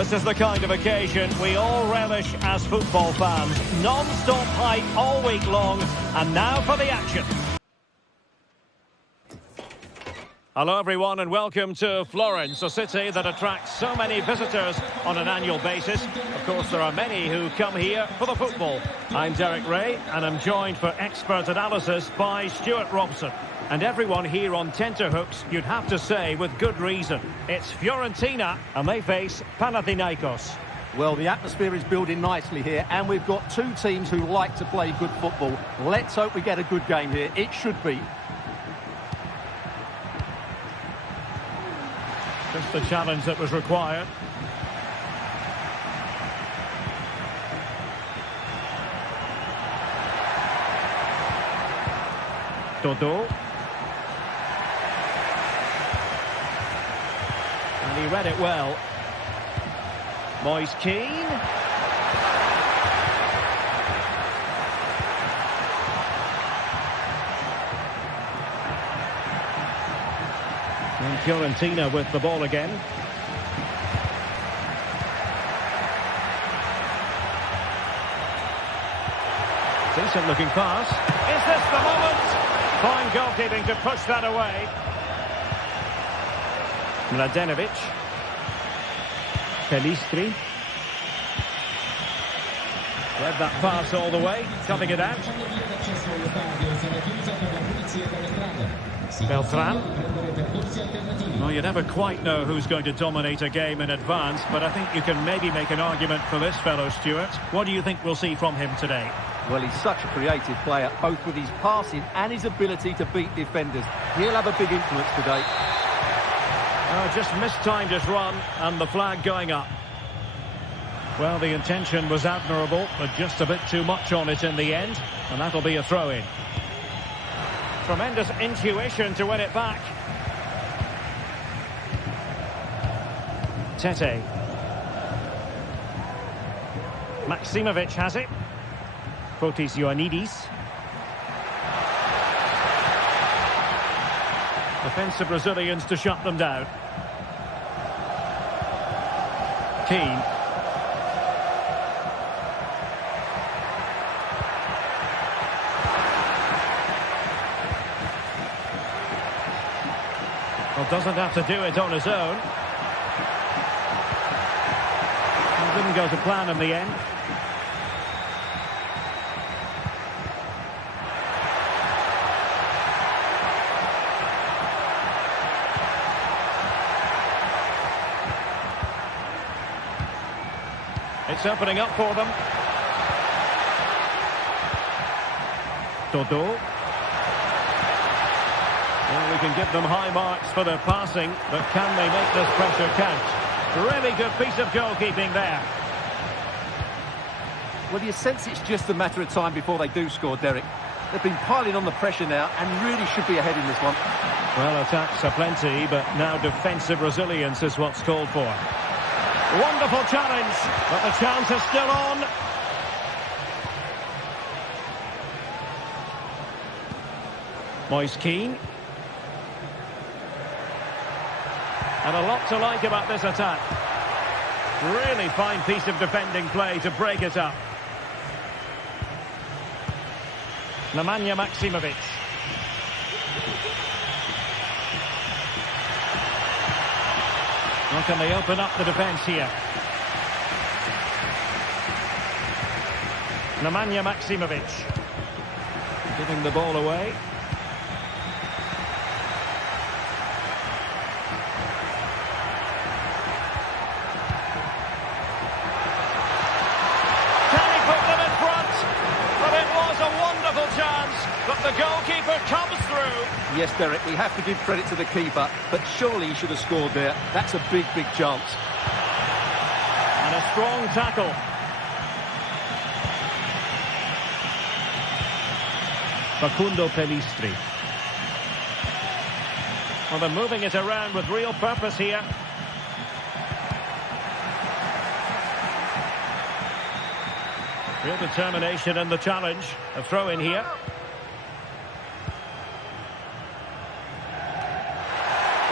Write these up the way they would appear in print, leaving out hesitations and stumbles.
This is the kind of occasion we all relish as football fans. Non-stop hype all week long, and now for the action. Hello everyone and welcome to Florence, a city that attracts so many visitors on an annual basis. Of course, there are many who come here for the football. I'm Derek Ray and I'm joined for expert analysis by Stuart Robson. And everyone here on tenterhooks, you'd have to say with good reason. It's Fiorentina and they face Panathinaikos. Well, the atmosphere is building nicely here and we've got two teams who like to play good football. Let's hope we get a good game here. It should be. Just the challenge that was required. Dodo. And he read it well. Moise Keane. And Fiorentina with the ball again. Decent looking pass. Is this the moment? Fine goalkeeping to push that away. Mladenovic. Pelistri. Read that pass all the way, cutting it out. Beltran. Well, you never quite know who's going to dominate a game in advance, but I think you can maybe make an argument for this fellow, Stuart. What do you think we'll see from him today? Well, he's such a creative player, both with his passing and his ability to beat defenders. He'll have a big influence today. Oh, just mistimed his run and the flag going up. Well, the intention was admirable, but just a bit too much on it in the end, and that'll be a throw-in. Tremendous intuition to win it back. Tete. Maximovic has it. Fotis Ioannidis. Defensive Brazilians to shut them down. Keane. Well, doesn't have to do it on his own. It didn't go to plan in the end. It's opening up for them. Dodo. Well, we can give them high marks for their passing, but can they make this pressure count? Really good piece of goalkeeping there. Well, you sense it's just a matter of time before they do score, Derek. They've been piling on the pressure now and really should be ahead in this one. Well, attacks are plenty, but now defensive resilience is what's called for. Wonderful challenge, but the chance is still on. Moise Keane. And a lot to like about this attack. Really fine piece of defending play to break it up. Nemanja Maximovic. How can they open up the defence here? Nemanja Maximovic. Giving the ball away. But the goalkeeper comes through. Yes, Derek, we have to give credit to the keeper, but surely he should have scored there. That's a big, big chance. And a strong tackle. Facundo Pelistri. Well, they're moving it around with real purpose here. Real determination in the challenge. A throw in here.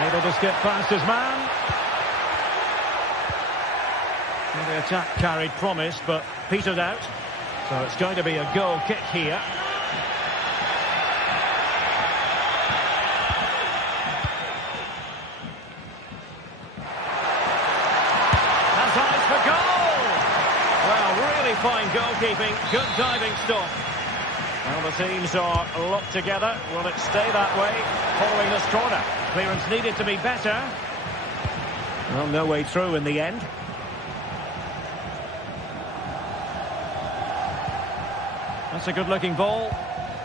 Able to skip past his man. Well, the attack carried promise, but petered out. So it's going to be a goal kick here. Has eyes for goal! Well, really fine goalkeeping, good diving stop. Well, the teams are locked together. Will it stay that way following this corner? Clearance needed to be better. Well, no way through in the end. That's a good-looking ball,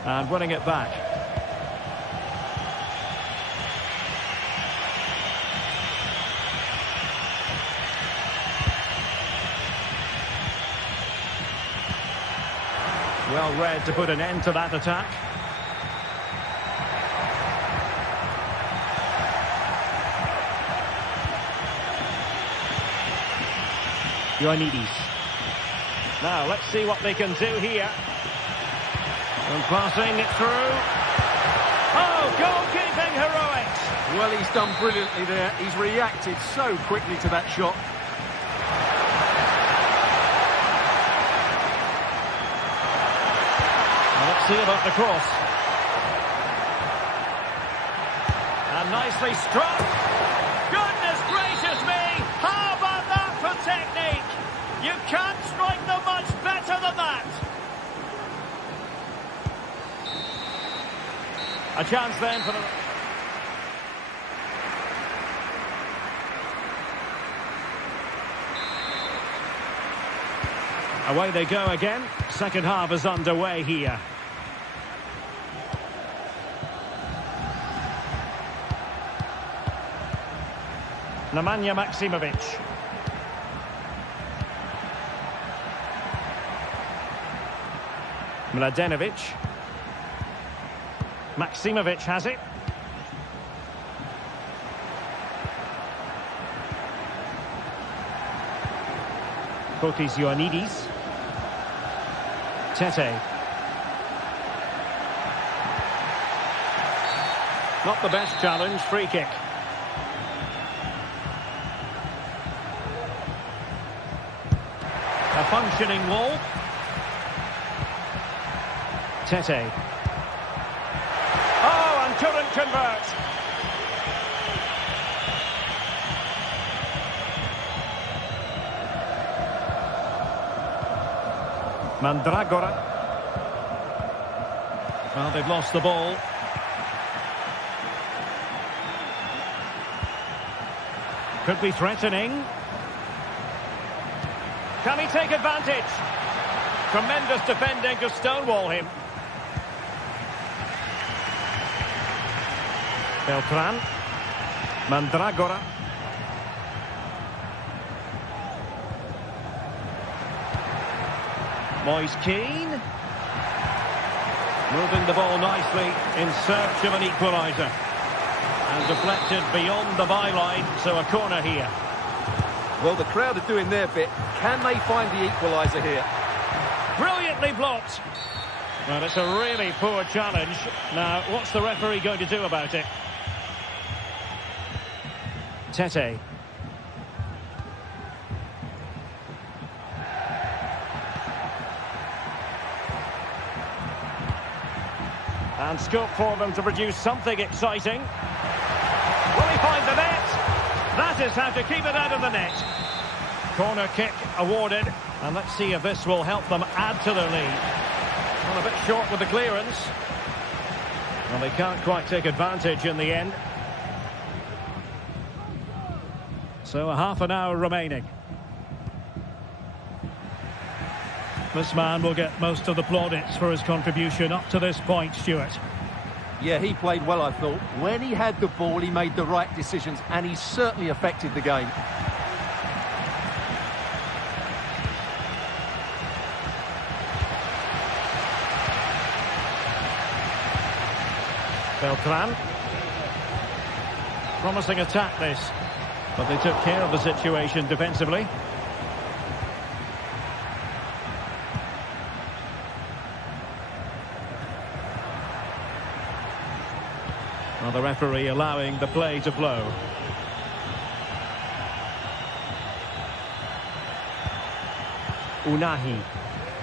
and winning it back. Well read to put an end to that attack. Ioannidis. Now, let's see what they can do here. And passing it through. Oh, goalkeeping heroics! Well, he's done brilliantly there. He's reacted so quickly to that shot. Well, let's see about the cross. And nicely struck. Goodness gracious me! How about that for technique? You can't strike them much better than that. A chance then for the... Away they go again. Second half is underway here. Nemanja Maksimovic. Mladenovic. Maksimovic has it. Fotis Ioannidis. Tete. Not the best challenge, free kick. A functioning wall. Tete. Oh, and couldn't convert. Mandragora. Well, they've lost the ball. Could be threatening. Can he take advantage? Tremendous defending to stonewall him. Beltran. Mandragora. Moise Keane. Moving the ball nicely in search of an equaliser. And deflected beyond the byline, so a corner here. Well, the crowd are doing their bit. Can they find the equaliser here? Brilliantly blocked. Well, it's a really poor challenge. Now, what's the referee going to do about it? Tete. And scope for them to produce something exciting. Will he find the net? That is how to keep it out of the net. Corner kick awarded. And let's see if this will help them add to their lead. Well, a bit short with the clearance. Well, they can't quite take advantage in the end. So a half an hour remaining. This man will get most of the plaudits for his contribution up to this point, Stuart. Yeah, he played well, I thought. When he had the ball, he made the right decisions, and he certainly affected the game. Beltran. Promising attack, this. But they took care of the situation defensively. Well, the referee allowing the play to flow. Unahi.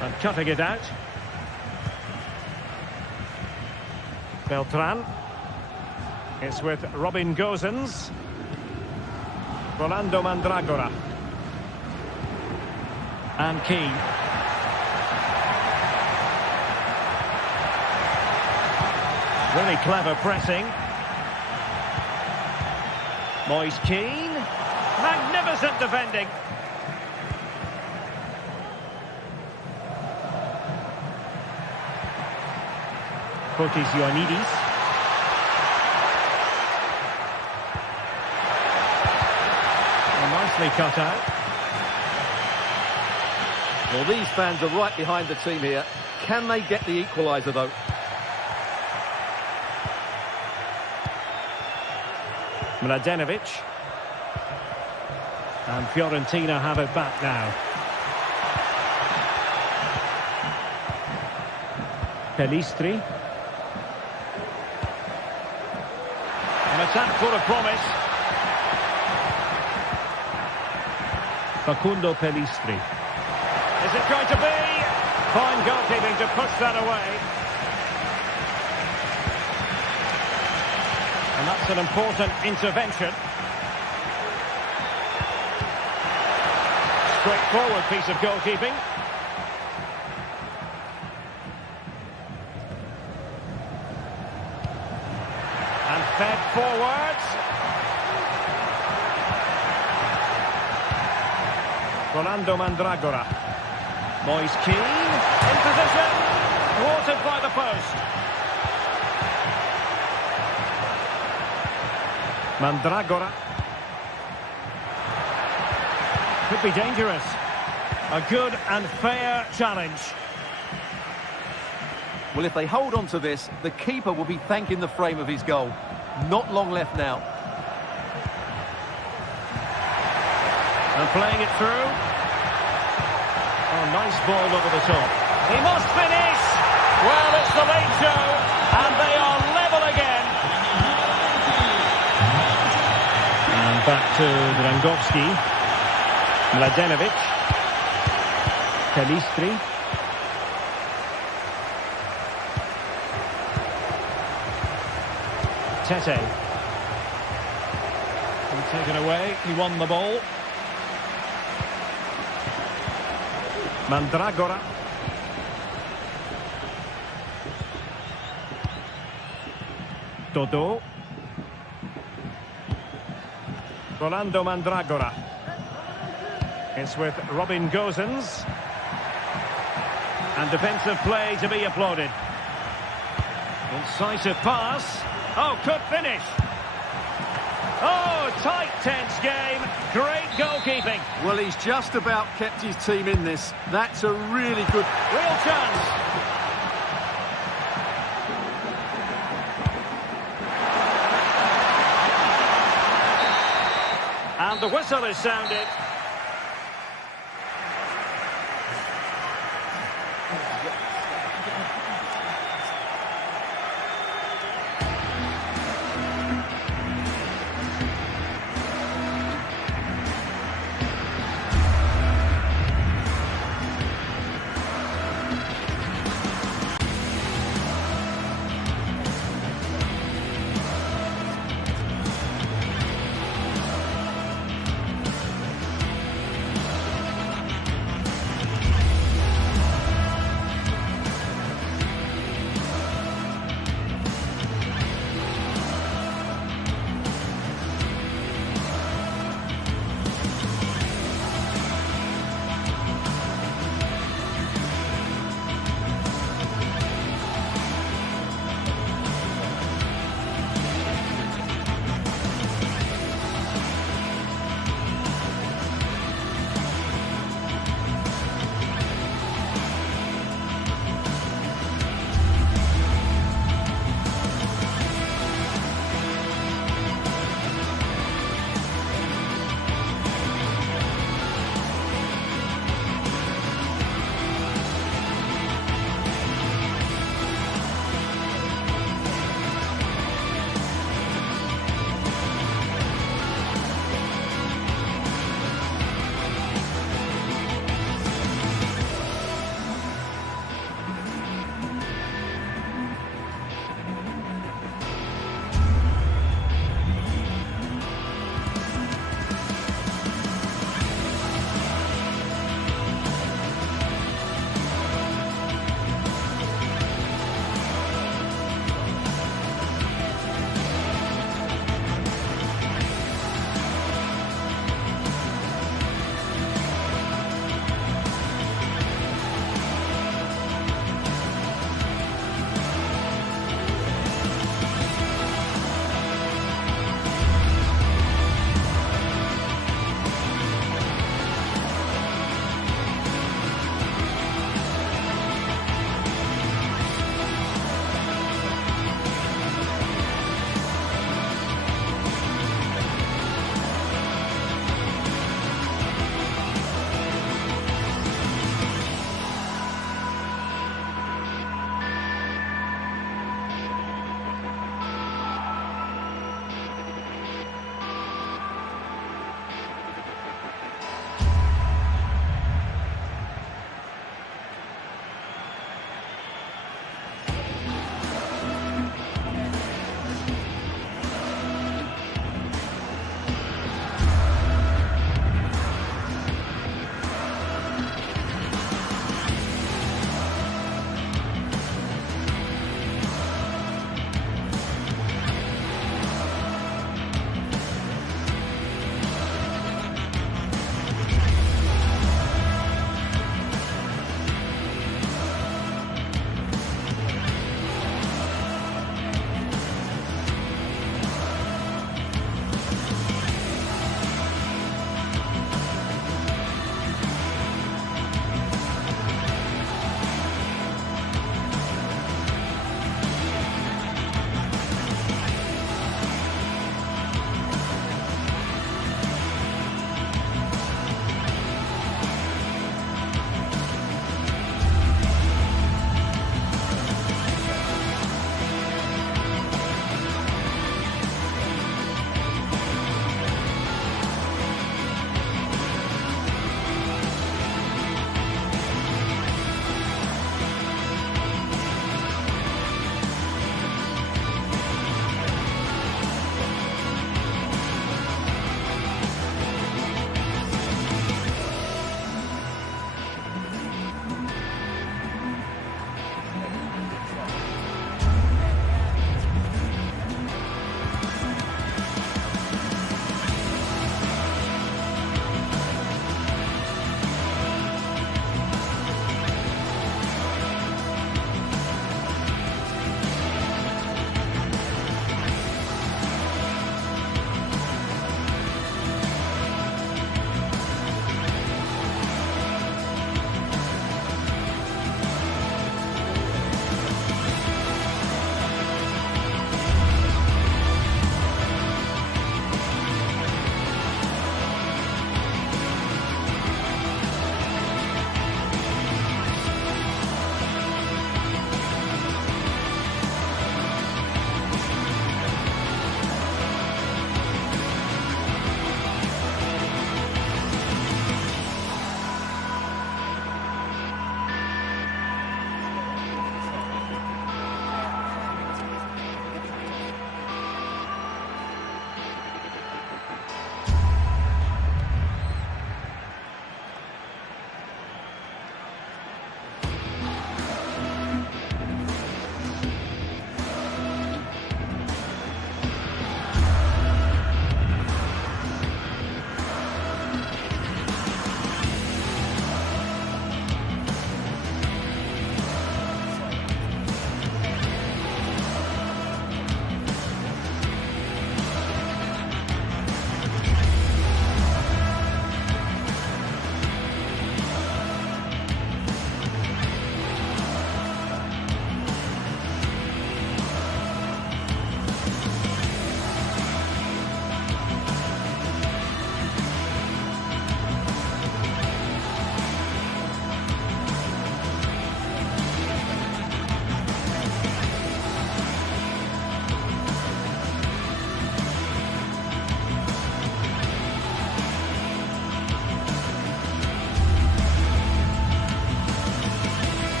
And cutting it out. Beltran. It's with Robin Gosens. Rolando Mandragora. And Keane. Really clever pressing. Moise Keane. Magnificent defending. Fotis Ioannidis. Nicely cut out. Well, these fans are right behind the team here. Can they get the equaliser, though? Mladenovic. And Fiorentina have it back now. Pelistri. An attack full of promise. Facundo Pelistri. Is it going to be? Fine goalkeeping to push that away. And that's an important intervention. Straightforward piece of goalkeeping. And fed forwards. Rolando Mandragora. Moise Keane in position. Thwarted by the post. Mandragora. Could be dangerous. A good and fair challenge. Well, if they hold on to this, the keeper will be thanking the frame of his goal. Not long left now. And playing it through. Oh, nice ball over the top. He must finish. Well, it's the late show, and they are level again. And back to Drangowski. Mladenovic. Pelistri. Tete. And taken away. He won the ball. Mandragora. Dodo. Rolando Mandragora. It's with Robin Gosens. And defensive play to be applauded. Incisive pass. Oh, could finish. Oh, tight, tense game. Great goalkeeping. Well, he's just about kept his team in this. That's a really good... Real chance. And the whistle is sounded.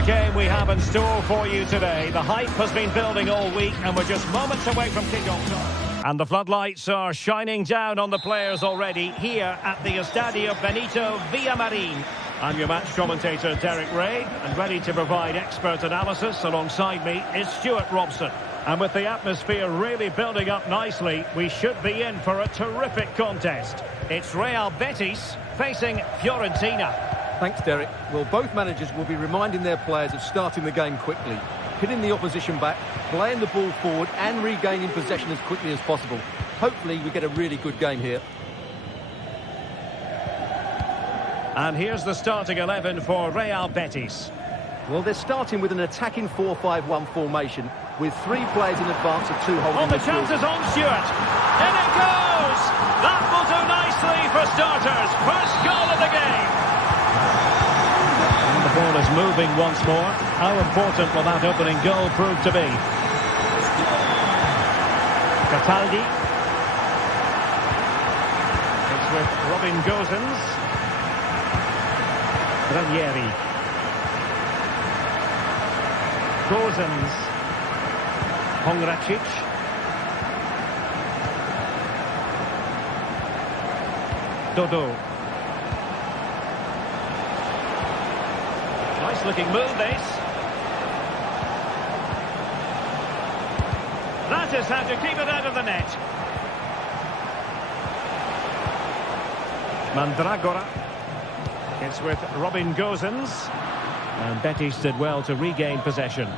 the game we have in store for you today. The hype has been building all week and we're just moments away from kick-off. And the floodlights are shining down on the players already here at the Estadio Benito Villamarin. I'm your match commentator, Derek Ray, and ready to provide expert analysis alongside me is Stuart Robson. And with the atmosphere really building up nicely, we should be in for a terrific contest. It's Real Betis facing Fiorentina. Thanks, Derek. Well, both managers will be reminding their players of starting the game quickly, hitting the opposition back, playing the ball forward and regaining possession as quickly as possible. Hopefully we get a really good game here. And here's the starting 11 for Real Betis. Well, they're starting with an attacking 4-5-1 formation with 3 players in advance of 2 holding the chances on Stuart. In it goes! That will do nicely for starters. First goal of the game. And the ball is moving once more. How important will that opening goal prove to be? Cataldi. It's with Robin Gosens. Ranieri. Gosens. Hongracic. Dodo. Nice looking move this. That is how to keep it out of the net. Mandragora. It's with Robin Gosens. And Betis did well to regain possession.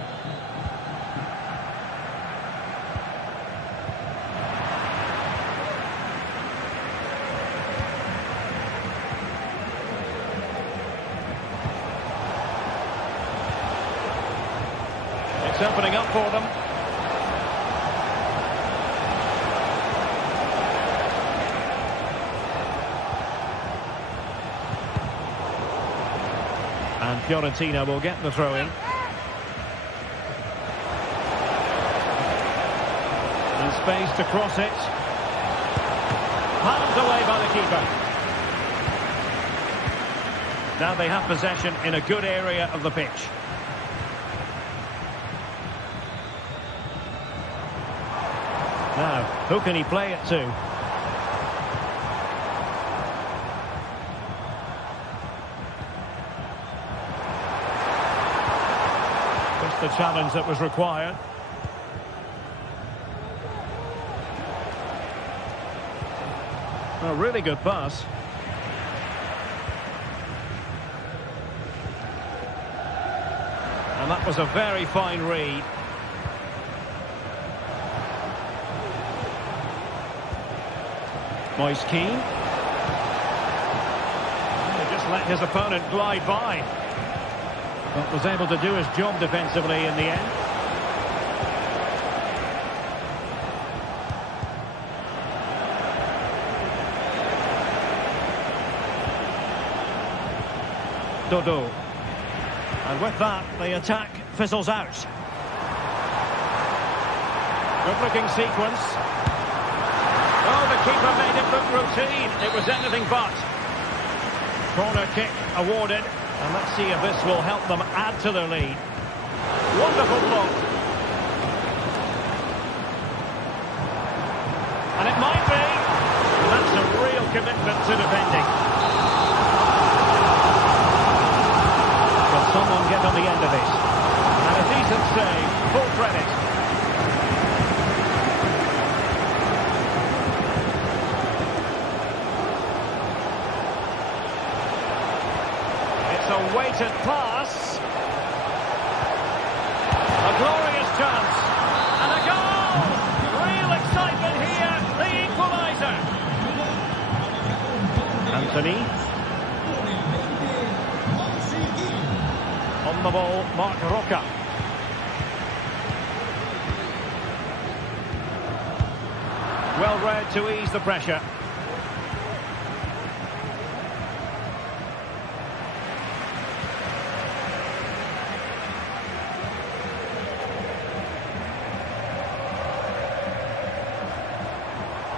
It's opening up for them. And Fiorentina will get the throw-in. In space to cross it. Palmed away by the keeper. Now they have possession in a good area of the pitch. Now, who can he play it to? Just the challenge that was required. A really good pass. And that was a very fine read. Moise Keane. He just let his opponent glide by. But was able to do his job defensively in the end. Dodo. And with that, the attack fizzles out. Good-looking sequence. Oh, the keeper made it look routine. It was anything but. Corner kick awarded. And let's see if this will help them add to their lead. Wonderful block. And it might be. And that's a real commitment to defending. Will someone get on the end of this? And a decent save. Full credit. A weighted pass. A glorious chance. And a goal! Real excitement here. The equaliser. Anthony. On the ball, Mark Roca. Well read to ease the pressure.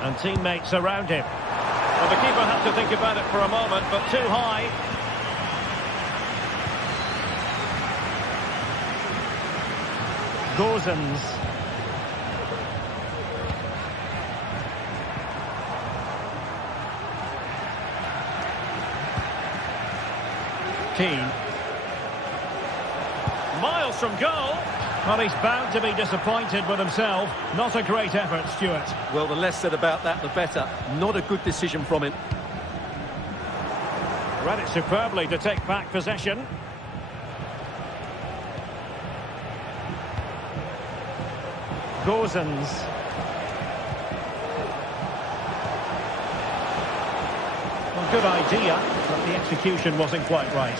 And teammates around him. Well, the keeper had to think about it for a moment, but too high. Gozens. Keane. Miles from goal. Well, he's bound to be disappointed with himself. Not a great effort, Stuart. Well, the less said about that, the better. Not a good decision from him. Read it superbly to take back possession. Gozens. Well, good idea, but the execution wasn't quite right.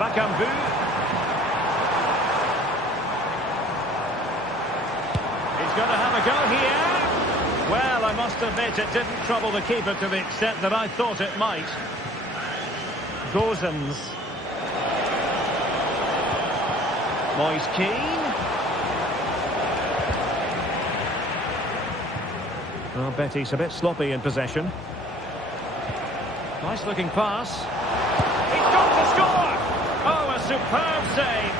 Bakambu. He's going to have a go here. Well, I must admit it didn't trouble the keeper to the extent that I thought it might. Gozens. Moise Keane. Well, Betis a bit sloppy in possession. Nice looking pass. He's got to score! Oh, a superb save.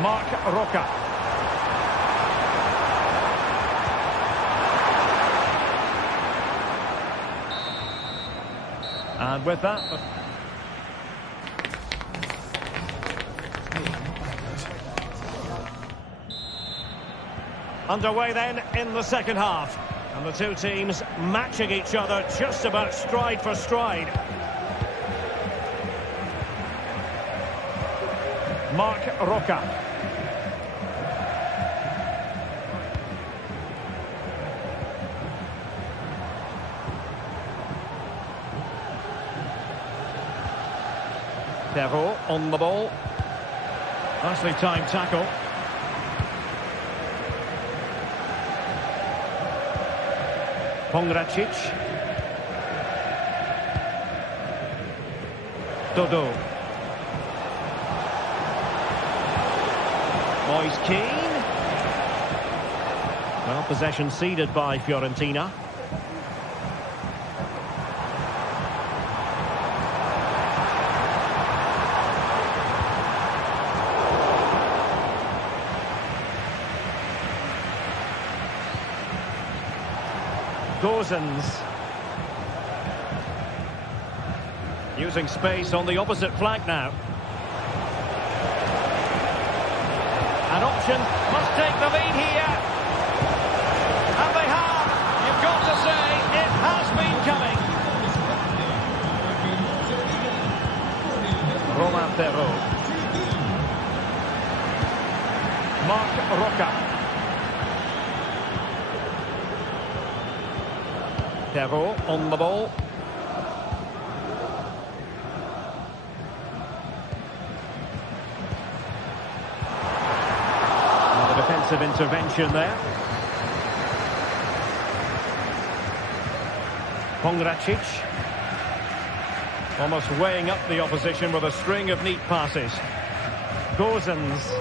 Marc Roca. And with that... Underway then in the second half. And the two teams matching each other just about stride for stride. Marc Roca. Perrault on the ball. Nicely timed tackle. Pongracic. Dodo. Moise Keane. Well, possession ceded by Fiorentina. Gozens. Using space on the opposite flank now. An option, must take the lead here. And they have. You've got to say, it has been coming. Romain Perrault. Marc Roca. Perrault on the ball. And the defensive intervention there. Pongracic. Almost weighing up the opposition with a string of neat passes. Gozens.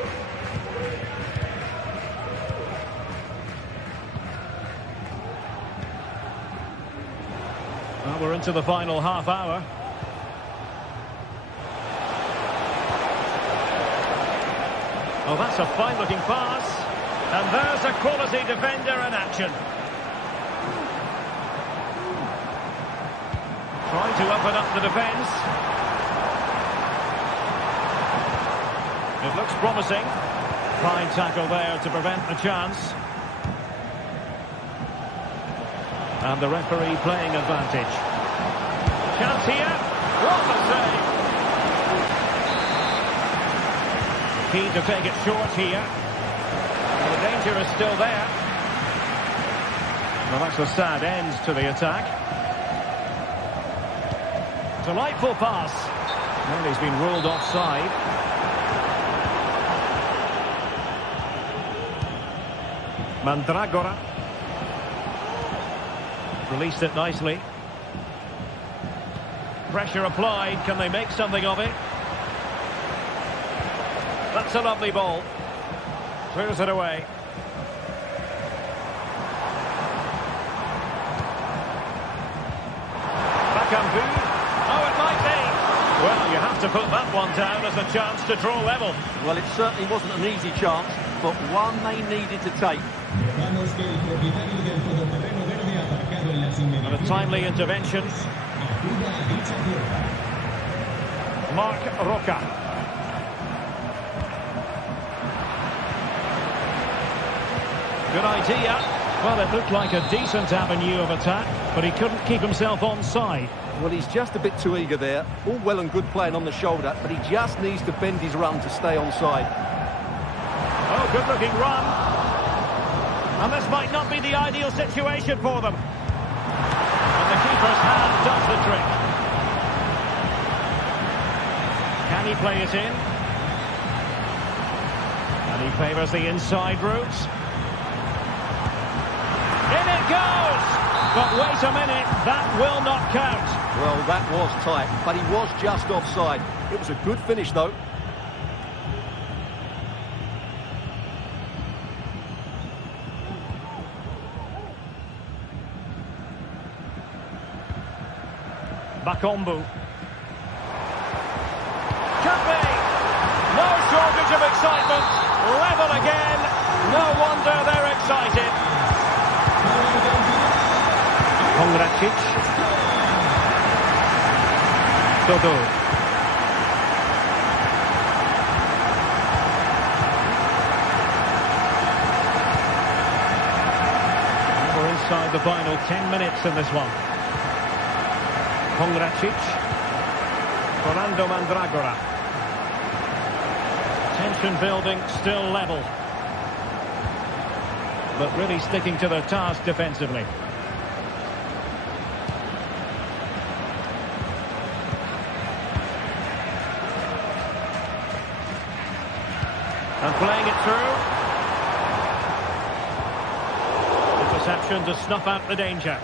Well, we're into the final half hour. Oh, that's a fine-looking pass. And there's a quality defender in action. Trying to open up the defence. It looks promising. Fine tackle there to prevent the chance. And the referee playing advantage. Chance here. What a save. Keen to take it short here. The danger is still there. Well, that's a sad end to the attack. Delightful pass. And he's been ruled offside. Mandragora. Released it nicely. Pressure applied. Can they make something of it? That's a lovely ball. Clears it away. Bakambu. Oh, it might be. Well, you have to put that one down as a chance to draw level. Well, it certainly wasn't an easy chance, but one they needed to take. And a timely intervention. Mark Roca. Good idea. Well, it looked like a decent avenue of attack, but he couldn't keep himself onside. Well, he's just a bit too eager there. All well and good playing on the shoulder, but he just needs to bend his run to stay onside. Oh, good-looking run. And this might not be the ideal situation for them. And the keeper's hand does the trick. Can he play it in? And he favours the inside route. In it goes! But wait a minute, that will not count. Well, that was tight, but he was just offside. It was a good finish, though. Bakambu. Could be! No shortage of excitement. Level again. No wonder they're excited. Kongracic. Dodo. We're inside the final 10 minutes in this one. Kongracic. Fernando Mandragora. Tension building, still level. But really sticking to their task defensively. And playing it through. Interception to snuff out the danger.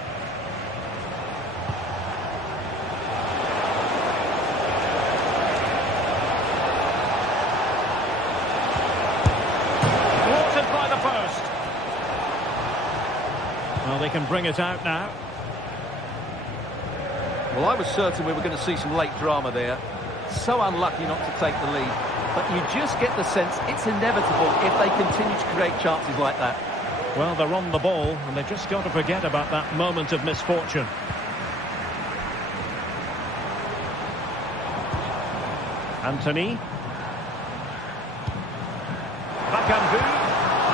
Thwarted by the post. Well, they can bring it out now. Well, I was certain we were going to see some late drama there. So unlucky not to take the lead. But you just get the sense it's inevitable if they continue to create chances like that. Well, they're on the ball, and they've just got to forget about that moment of misfortune. Anthony. Bakambu.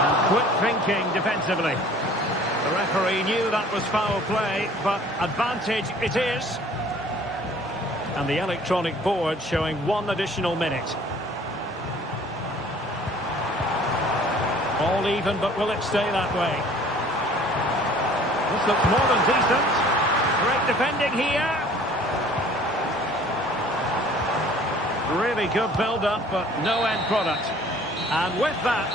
And quick thinking defensively. The referee knew that was foul play, but advantage it is. And the electronic board showing 1 additional minute. All even, but will it stay that way? This looks more than decent. Great defending here. Really good build-up, but no end product. And with that...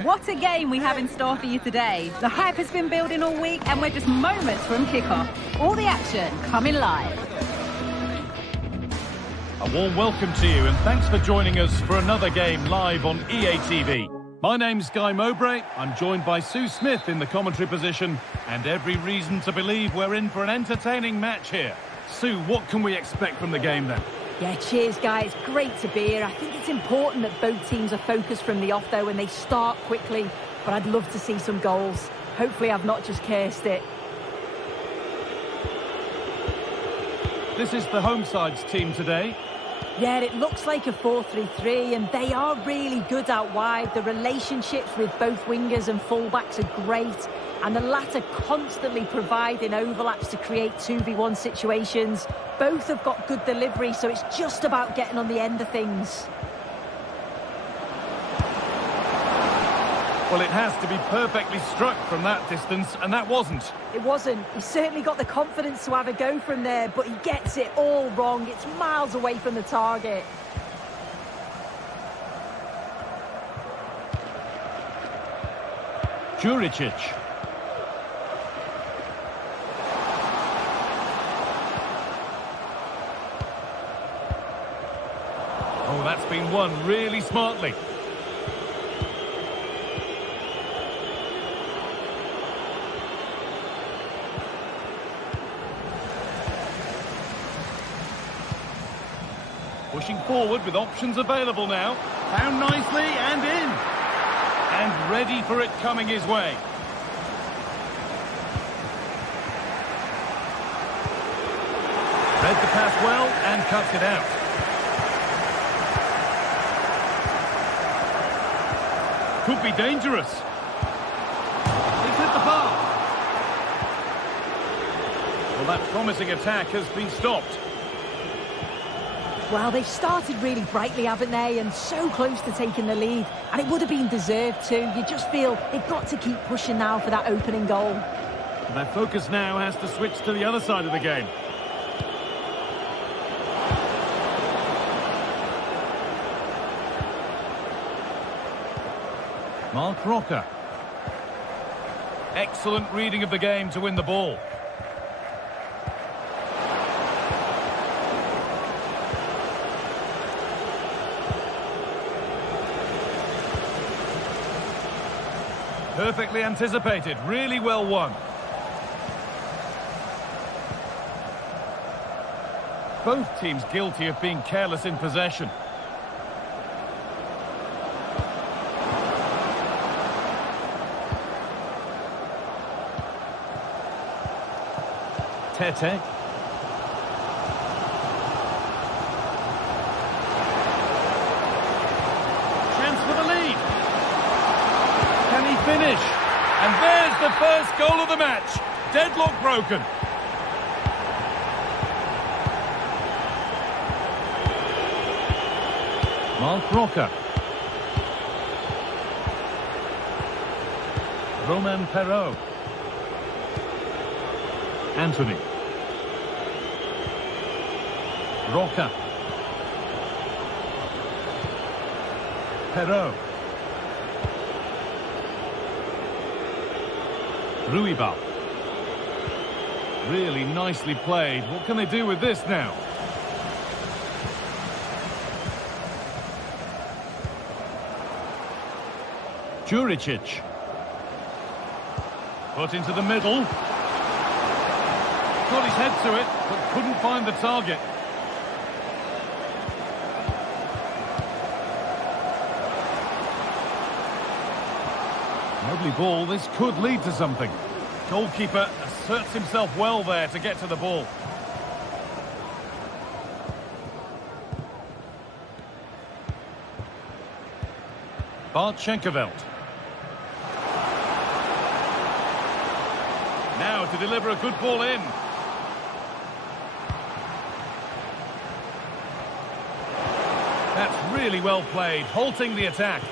What a game we have in store for you today. The hype has been building all week and we're just moments from kickoff. All the action coming live. A warm welcome to you and thanks for joining us for another game live on EA TV. My name's Guy Mowbray. I'm joined by Sue Smith in the commentary position and every reason to believe we're in for an entertaining match here. Sue, what can we expect from the game then? Yeah, cheers, guys. Great to be here. I think it's important that both teams are focused from the off, though, and they start quickly. But I'd love to see some goals. Hopefully I've not just cursed it. This is the home side's team today. Yeah, it looks like a 4-3-3, and they are really good out wide. The relationships with both wingers and fullbacks are great, and the latter constantly providing overlaps to create 2v1 situations. Both have got good delivery, so it's just about getting on the end of things. Well, it has to be perfectly struck from that distance, and that wasn't. It wasn't. He certainly got the confidence to have a go from there, but he gets it all wrong. It's miles away from the target. Juricic. Oh, that's been won really smartly. Pushing forward with options available now. Found nicely and in. And ready for it coming his way. Read the pass well and cuts it out. Could be dangerous. He's hit the bar. Well, that promising attack has been stopped. Well, they've started really brightly, haven't they? And so close to taking the lead. And it would have been deserved too. You just feel they've got to keep pushing now for that opening goal. And their focus now has to switch to the other side of the game. Mark Roca. Excellent reading of the game to win the ball. Perfectly anticipated, really well won. Both teams guilty of being careless in possession. Tete. Chance for the lead. Can he finish? And there's the first goal of the match. Deadlock broken. Mark Roca. Roman Perrault. Anthony. Roca. Perrault. Ruibal. Really nicely played. What can they do with this now? Juricic. Put into the middle. Got his head to it, but couldn't find the target. Lovely ball, this could lead to something. Goalkeeper asserts himself well there to get to the ball. Bart Schenkerveld. Now to deliver a good ball in. That's really well played, halting the attack.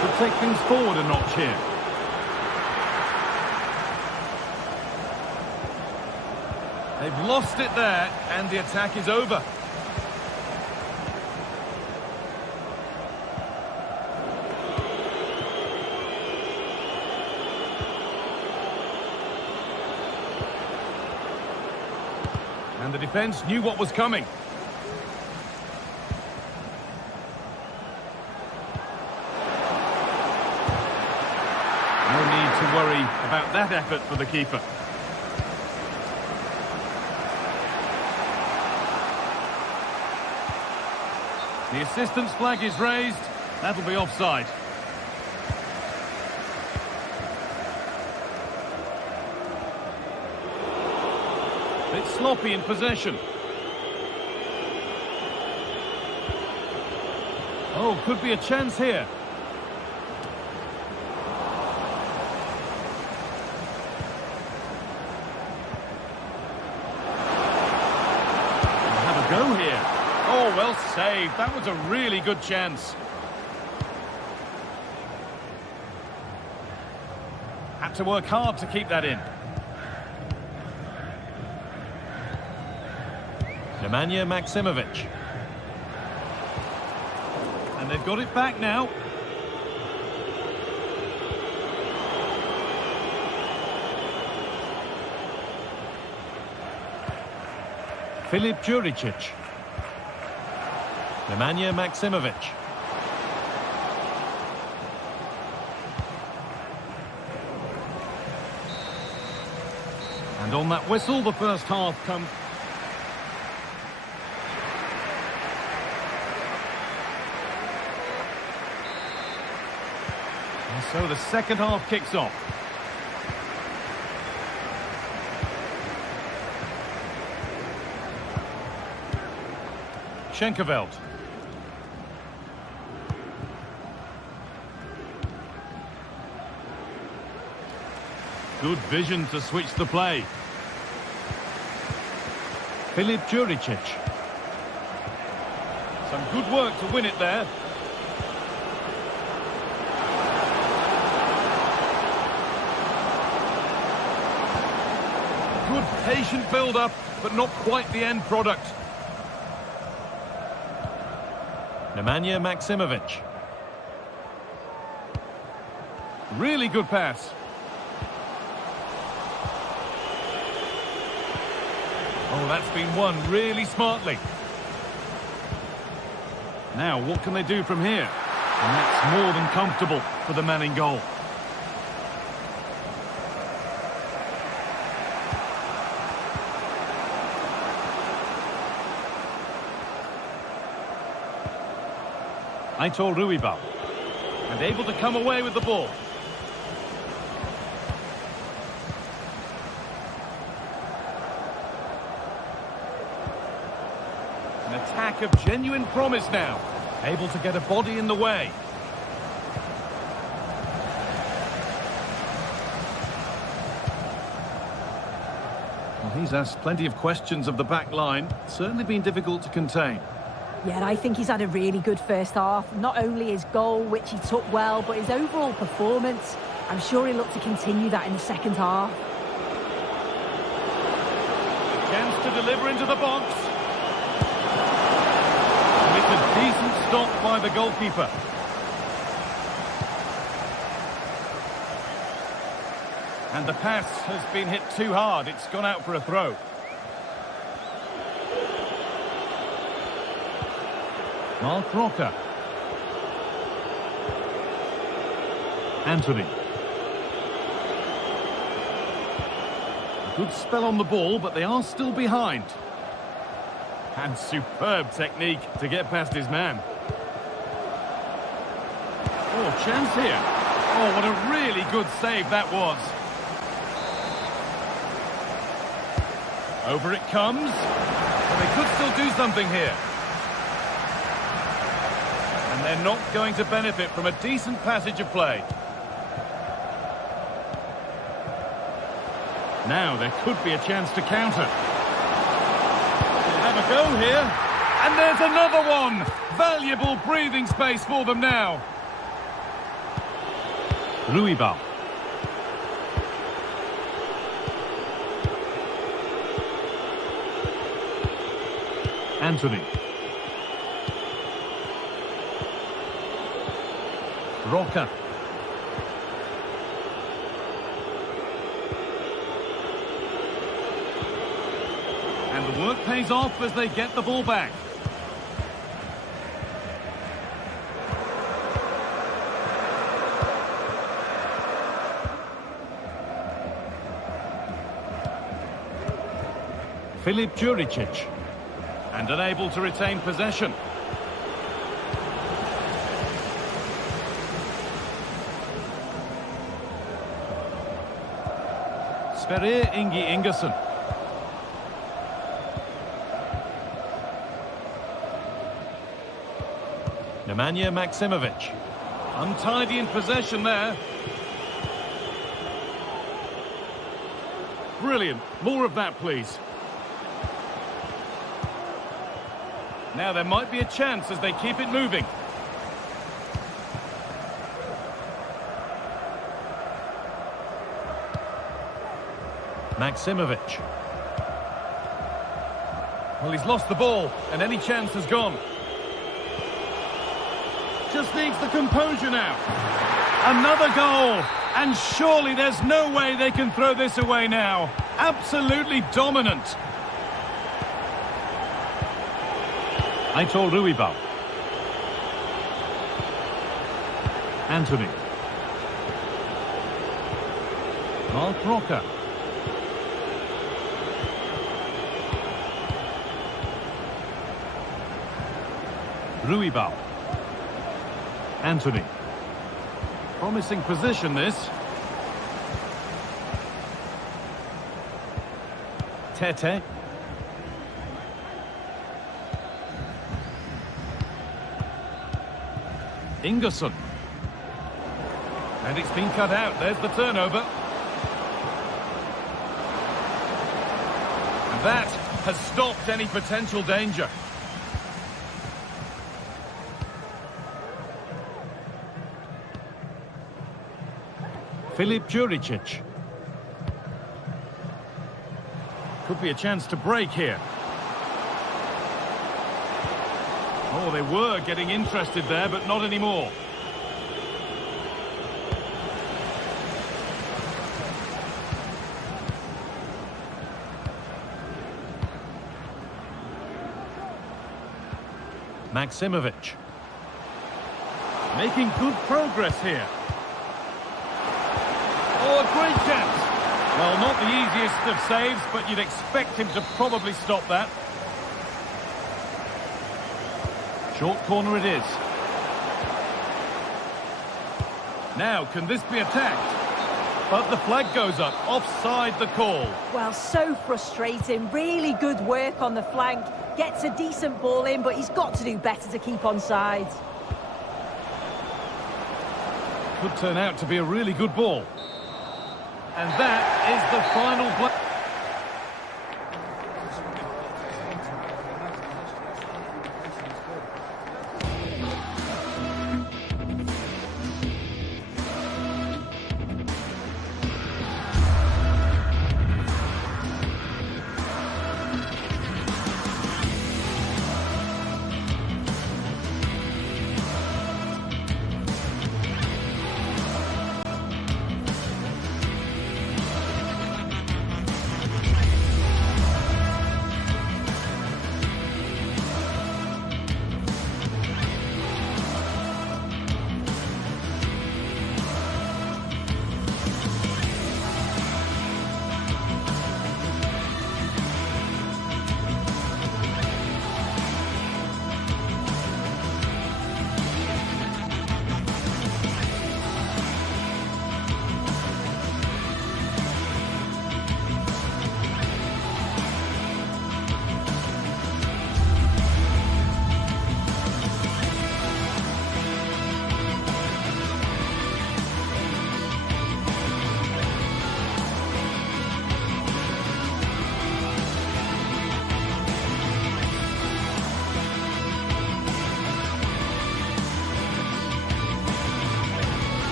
Could take things forward a notch here. They've They've lost it there, and the attack is over. And the defence knew what was coming. No need to worry about that effort for the keeper. The assistant's flag is raised. That'll be offside. Bit sloppy in possession. Oh, could be a chance here. Have a go here. Oh, well saved. That was a really good chance. Had to work hard to keep that in. Nemanja Maksimovic. And they've got it back now. Filip Juricic. Nemanja Maksimovic. And on that whistle, the first half comes. And so the second half kicks off. Schenkerveld. Good vision to switch the play. Filip Juricic. Some good work to win it there. Good patient build-up, but not quite the end product. Nemanja Maksimovic. Really good pass. Oh, that's been won really smartly. Now, what can they do from here? And that's more than comfortable for the man in goal. Aitor Ruibal. And able to come away with the ball. An attack of genuine promise now. Able to get a body in the way. Well, he's asked plenty of questions of the back line. Certainly been difficult to contain. Yeah, I think he's had a really good first half. Not only his goal, which he took well, but his overall performance. I'm sure he'll look to continue that in the second half. Chance to deliver into the box. And it's a decent stop by the goalkeeper. And the pass has been hit too hard. It's gone out for a throw. Mark Roca. Anthony. Good spell on the ball, but they are still behind. And superb technique to get past his man. Oh, chance here. Oh, what a really good save that was. Over it comes. Well, they could still do something here. And they're not going to benefit from a decent passage of play. Now there could be a chance to counter. They'll have a go here. And there's another one. Valuable breathing space for them now. Ruibal. Anthony. Roca. And the work pays off as they get the ball back. Filip Juricic. And unable to retain possession. Sverrir Ingi Ingersson. Nemanja Maksimovic. Untidy in possession there. Brilliant. More of that, please. Now there might be a chance as they keep it moving. Maksimovic. Well, he's lost the ball, and any chance has gone. Just needs the composure now. Another goal, and surely there's no way they can throw this away now. Absolutely dominant. Aitor Ruibal. Anthony. Mark Roca. Ruibal. Anthony. Promising position, this. Tete. Ingersson. And it's been cut out. There's the turnover. And that has stopped any potential danger. Filip Juricic. Could be a chance to break here. Oh, they were getting interested there, but not anymore. Maksimovic. Making good progress here. Oh, a great chance. Well, not the easiest of saves, but you'd expect him to probably stop that. Short corner it is. Now, can this be attacked? But the flag goes up. Offside the call. Well, so frustrating. Really good work on the flank. Gets a decent ball in, but he's got to do better to keep onside. Could turn out to be a really good ball. And that is the final play.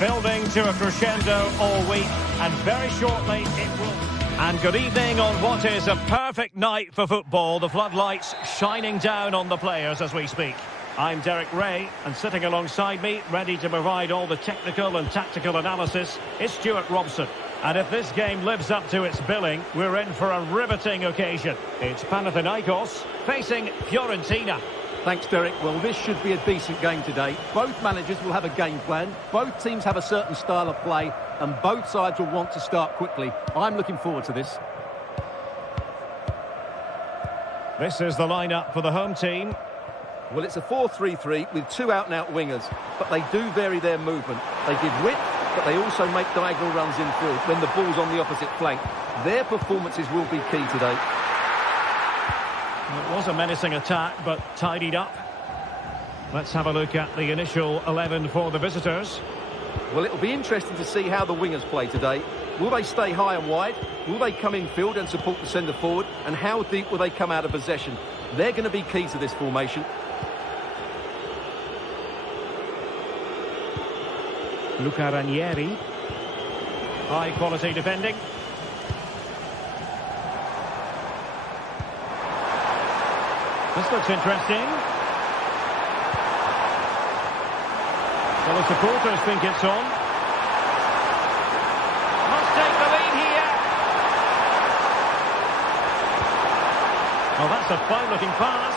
building to a crescendo all week, and very shortly it will. And good evening on what is a perfect night for football. The floodlights shining down on the players as we speak. I'm Derek Ray, and sitting alongside me, ready to provide all the technical and tactical analysis, is Stuart Robson. And if this game lives up to its billing, we're in for a riveting occasion. It's Panathinaikos facing Fiorentina. Thanks, Derek. Well, this should be a decent game today. Both managers will have a game plan. Both teams have a certain style of play, and both sides will want to start quickly. I'm looking forward to this. This is the lineup for the home team. Well, it's a 4-3-3 with two out-and-out wingers, but they do vary their movement. They give width, but they also make diagonal runs infield when the ball's on the opposite flank. Their performances will be key today. It was a menacing attack, but tidied up. Let's have a look at the initial 11 for the visitors. Well, it'll be interesting to see how the wingers play today. Will they stay high and wide? Will they come in field and support the centre forward? And how deep will they come out of possession? They're going to be key to this formation. Luca Ranieri. High quality defending. This looks interesting. Well, the supporters think it's on. Must take the lead here. Oh, that's a fine-looking pass.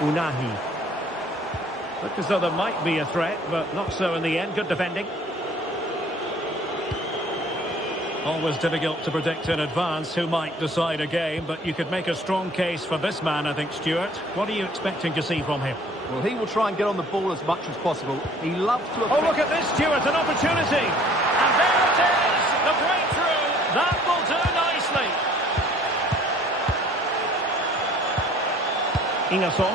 Unahi. Looked as though there might be a threat, but not so in the end. Good defending. Always difficult to predict in advance who might decide a game, but you could make a strong case for this man, I think, Stuart. What are you expecting to see from him? Well, he will try and get on the ball as much as possible. He loves to... Oh, look at this, Stuart, an opportunity! And there it is! The breakthrough! That will do nicely! Ingerson.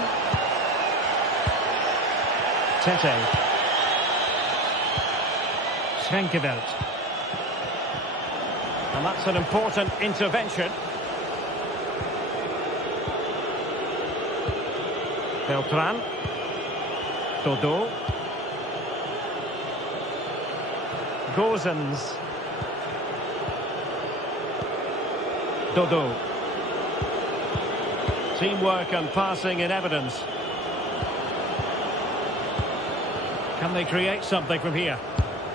Tete. Schenkeveld. And that's an important intervention. Beltran. Dodo. Gozens. Dodo. Teamwork and passing in evidence. Can they create something from here?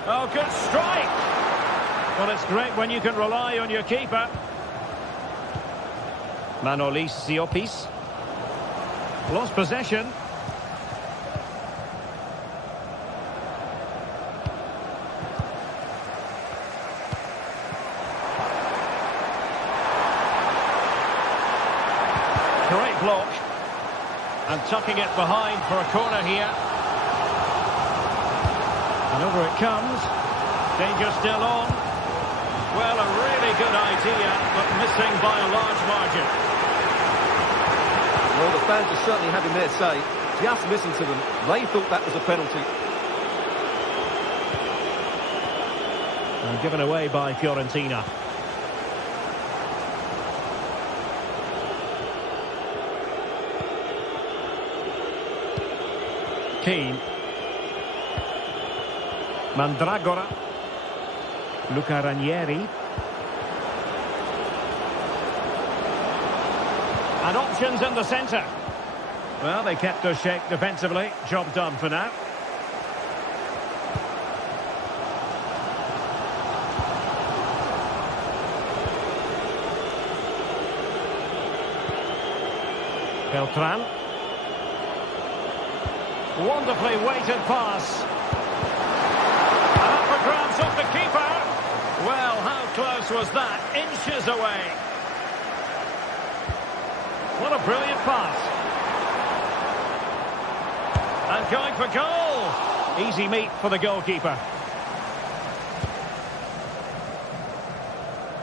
Oh, good strike! Well, it's great when you can rely on your keeper. Manolis Siopis. Lost possession. Great block. And tucking it behind for a corner here. And over it comes. Danger still on. Well, a really good idea, but missing by a large margin. Well, the fans are certainly having their say. Just listen to them. They thought that was a penalty. And given away by Fiorentina. Keane. Mandragora. Luca Ranieri. And options in the centre. Well, they kept their shape defensively. Job done for now. Beltran. Wonderfully weighted pass. And up for grabs off the keeper. Well, how close was that? Inches away. What a brilliant pass. And going for goal. Easy meat for the goalkeeper.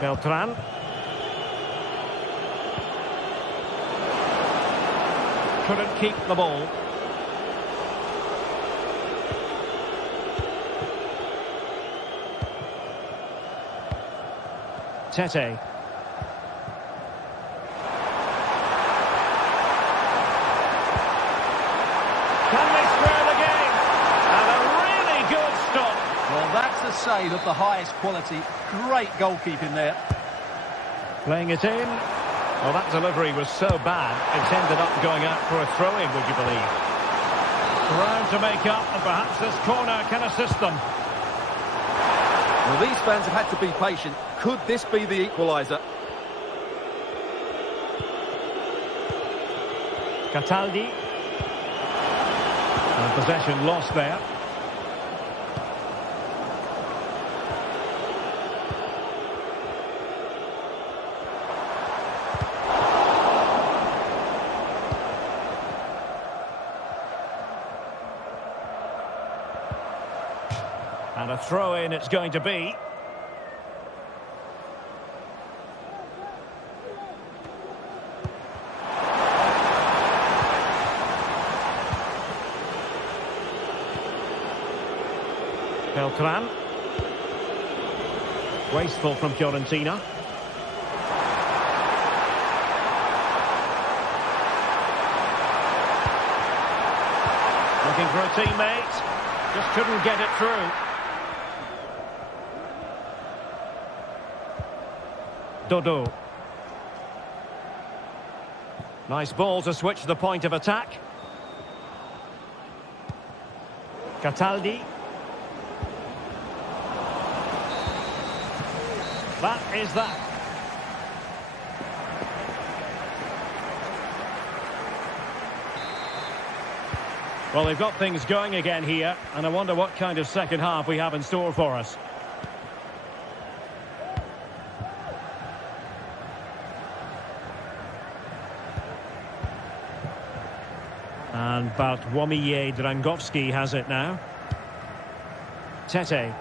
Beltran. Couldn't keep the ball. Tete. That's a save of the highest quality. Great goalkeeping there. Playing it in. Well, that delivery was so bad, it's ended up going out for a throw-in, would you believe? Ground to make up, and perhaps this corner can assist them. Well, these fans have had to be patient. Could this be the equaliser? Cataldi. And possession lost there. And a throw-in it's going to be. Beltran. Wasteful from Fiorentina. Looking for a teammate. Just couldn't get it through. Dodo. Nice ball to switch the point of attack. Cataldi. That is that. Well, they've got things going again here, and I wonder what kind of second half we have in store for us. And Bartłomiej Drangowski has it now. Tete.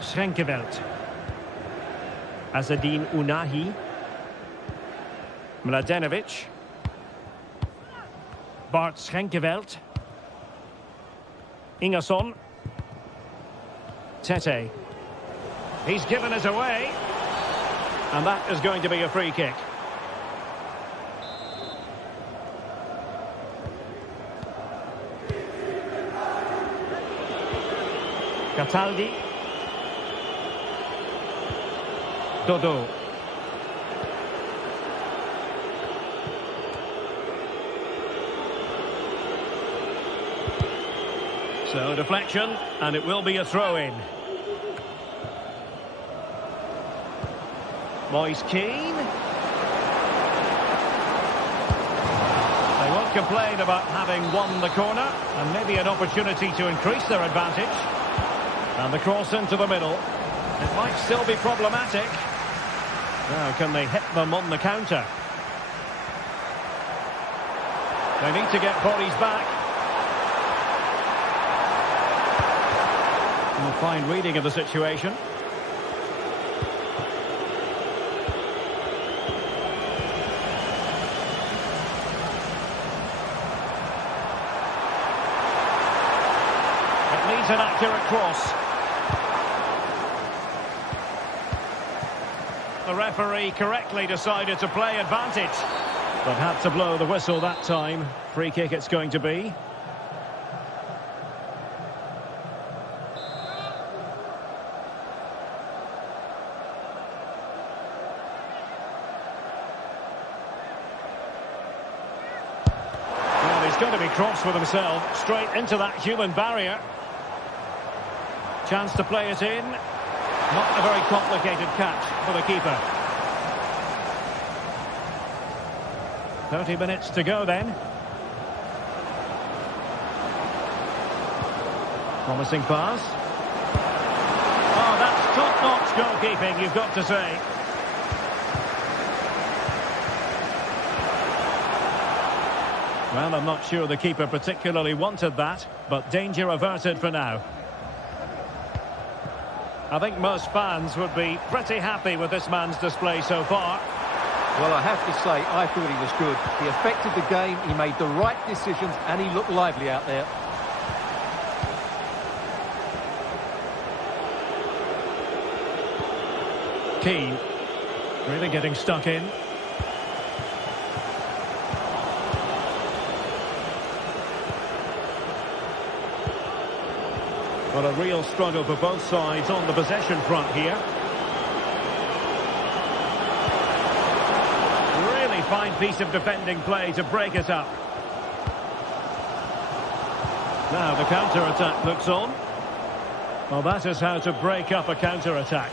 Schenkeveld. Azadin Unahi. Mladenovic. Bart Schenkeveld. Ingerson. Tete. He's given it away. And that is going to be a free kick. Cataldi. Dodo. So deflection, and it will be a throw-in. Moise Keane. They won't complain about having won the corner, and maybe an opportunity to increase their advantage. And the cross into the middle. It might still be problematic. Now, can they hit them on the counter? They need to get bodies back. And a fine reading of the situation. It needs an accurate cross. The referee correctly decided to play advantage, but had to blow the whistle that time. Free kick it's going to be. Well, he's going to be cross with himself, straight into that human barrier. Chance to play it in. Not a very complicated catch for the keeper. 30 minutes to go then. Promising pass. Oh, that's top-notch goalkeeping, you've got to say. Well, I'm not sure the keeper particularly wanted that, but danger averted for now. I think most fans would be pretty happy with this man's display so far. Well, I have to say, I thought he was good. He affected the game, he made the right decisions, and he looked lively out there. Keane, really getting stuck in. Well, a real struggle for both sides on the possession front here. Really fine piece of defending play to break it up. Now the counter-attack looks on. Well, that is how to break up a counter-attack.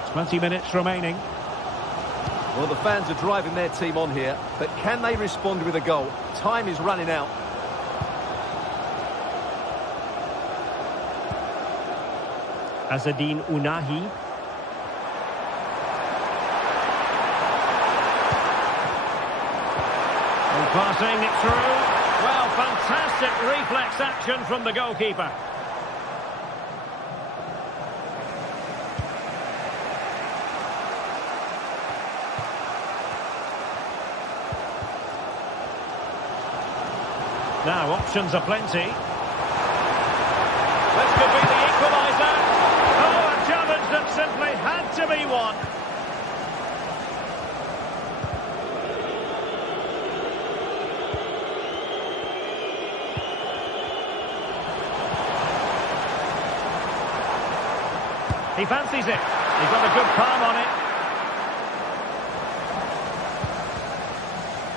It's 20 minutes remaining. Well, the fans are driving their team on here, but can they respond with a goal? Time is running out. Azzedine Ounahi. And passing it through. Well, fantastic reflex action from the goalkeeper. Now, options are plenty. This could be the equaliser. Oh, a challenge that simply had to be won. He fancies it. He's got a good palm on it.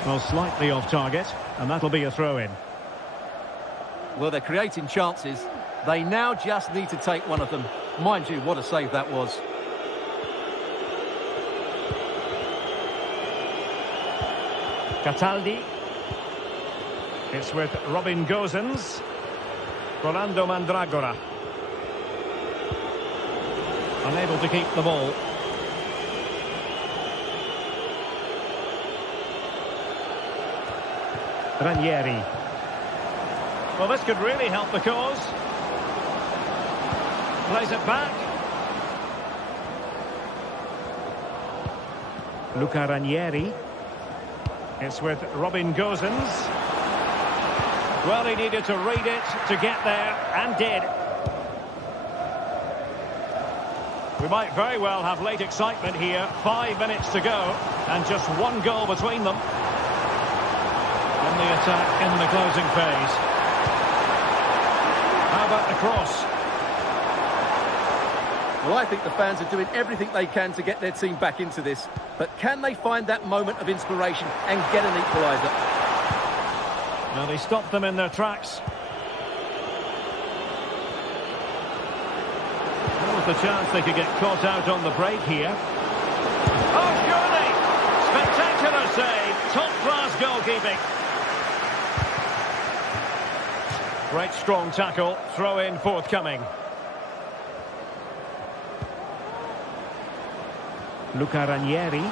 Well, slightly off target, and that'll be a throw-in. Well, they're creating chances. They now just need to take one of them. Mind you, what a save that was. Cataldi. It's with Robin Gosens. Rolando Mandragora. Unable to keep the ball. Ranieri. Well, this could really help the cause. Plays it back. Luca Ranieri. It's with Robin Gosens. Well, he needed to read it to get there, and did. We might very well have late excitement here. 5 minutes to go, and just one goal between them. On the attack in the closing phase. How about the cross? Well, I think the fans are doing everything they can to get their team back into this. But can they find that moment of inspiration and get an equaliser? Now they stopped them in their tracks. There was the chance they could get caught out on the break here. Oh, surely! Spectacular save. Top-class goalkeeping. Great strong tackle. Throw-in forthcoming. Luca Ranieri.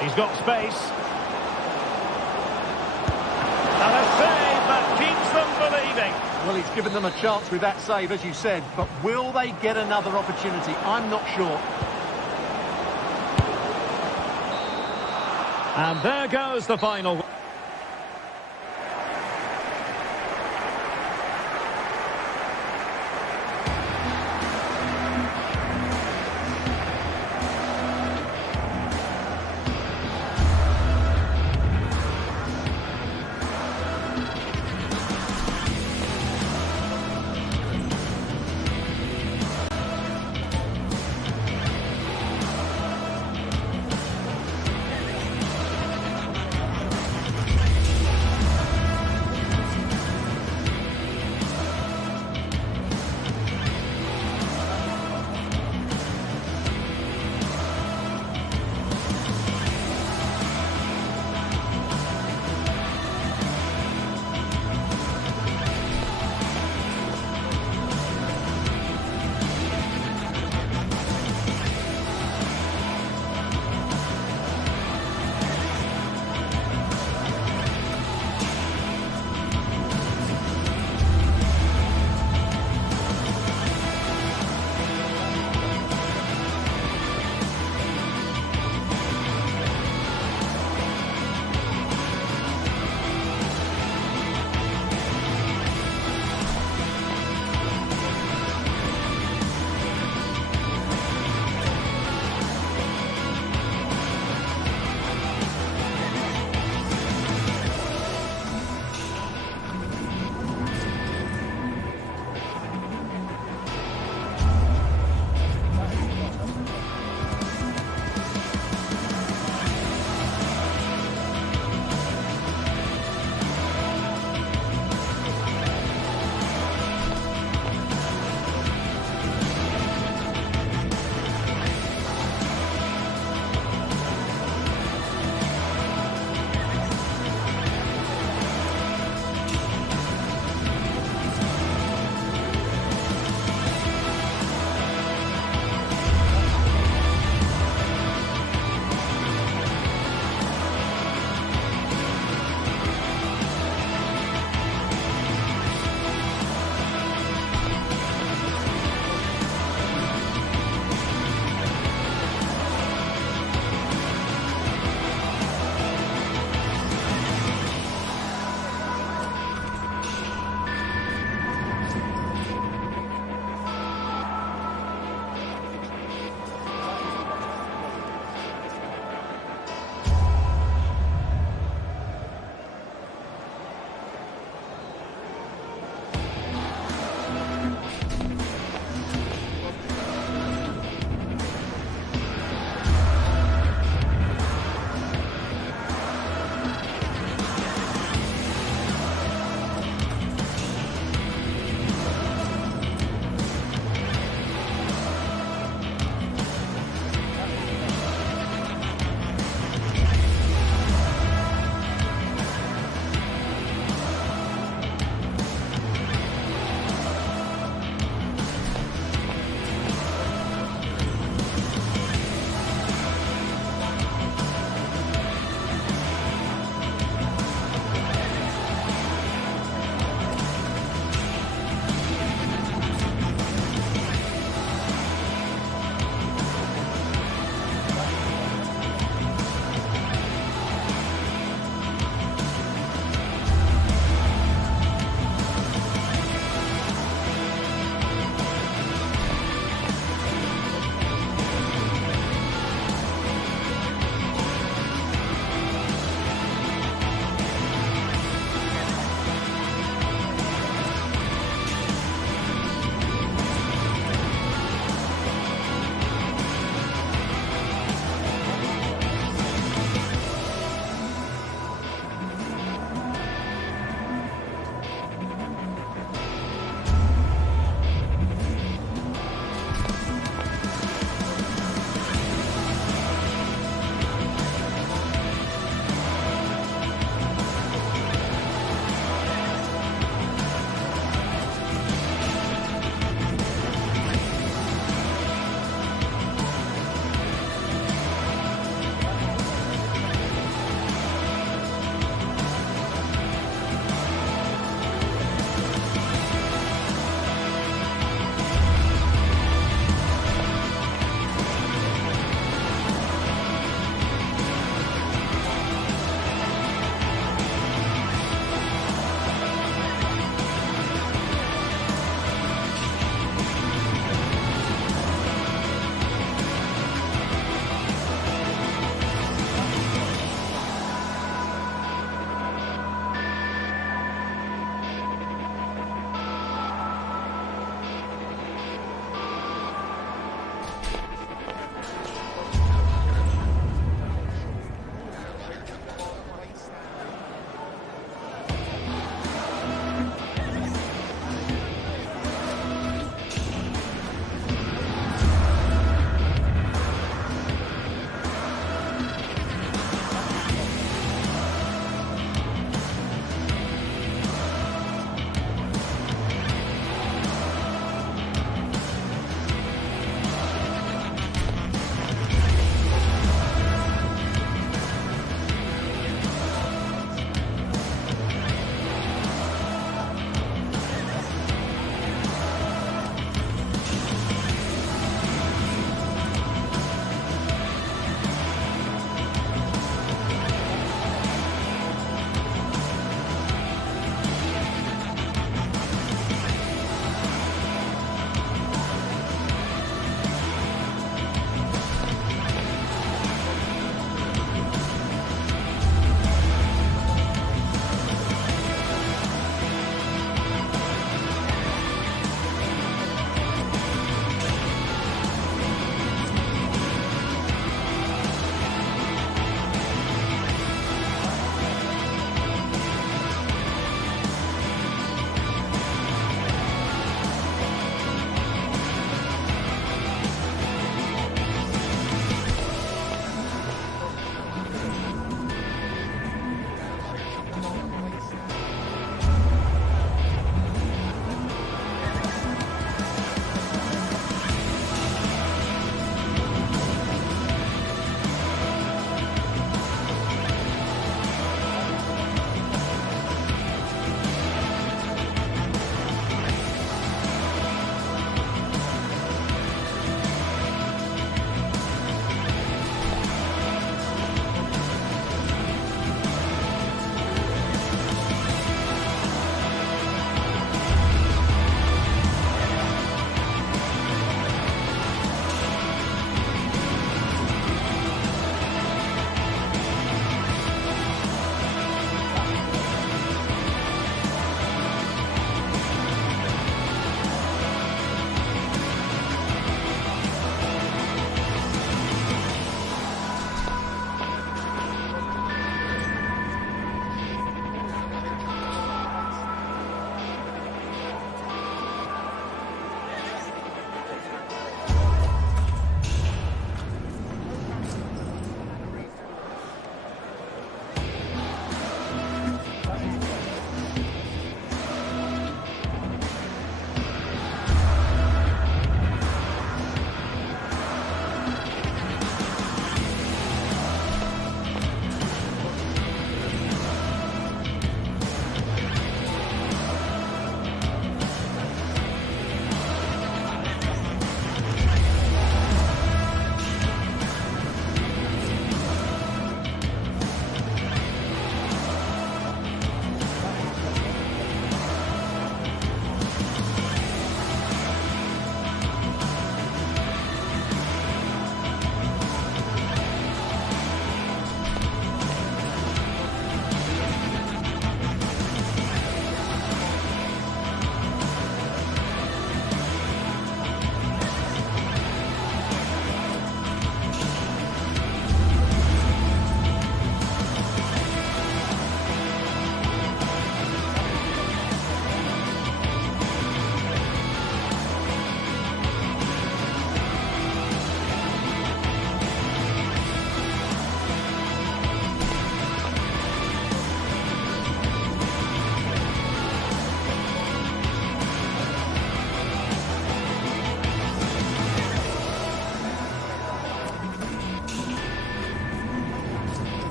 He's got space. And a save that keeps them believing. Well, he's given them a chance with that save, as you said. But will they get another opportunity? I'm not sure. And there goes the final.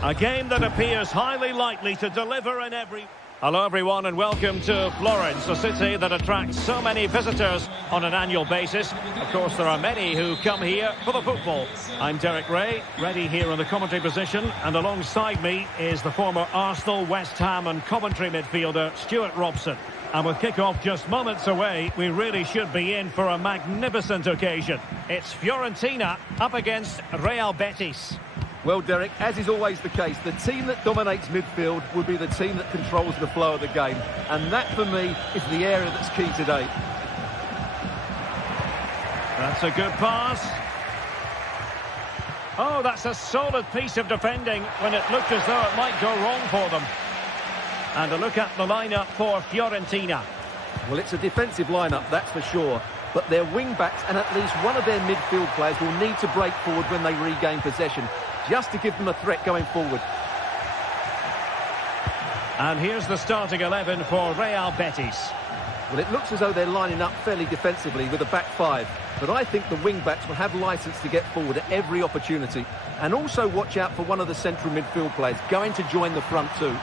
A game that appears highly likely to deliver in every... Hello everyone and welcome to Florence, a city that attracts so many visitors on an annual basis. Of course, there are many who come here for the football. I'm Derek Ray, ready here in the commentary position, and alongside me is the former Arsenal, West Ham and Coventry midfielder Stuart Robson. And with kick-off just moments away, we really should be in for a magnificent occasion. It's Fiorentina up against Real Betis. Well, Derek, as is always the case, the team that dominates midfield will be the team that controls the flow of the game. And that, for me, is the area that's key today. That's a good pass. Oh, that's a solid piece of defending when it looked as though it might go wrong for them. And a look at the lineup for Fiorentina. Well, it's a defensive lineup, that's for sure. But their wing-backs and at least one of their midfield players will need to break forward when they regain possession, just to give them a threat going forward. And here's the starting 11 for Real Betis. Well, it looks as though they're lining up fairly defensively with a back five. But I think the wing-backs will have licence to get forward at every opportunity. And also watch out for one of the central midfield players going to join the front too.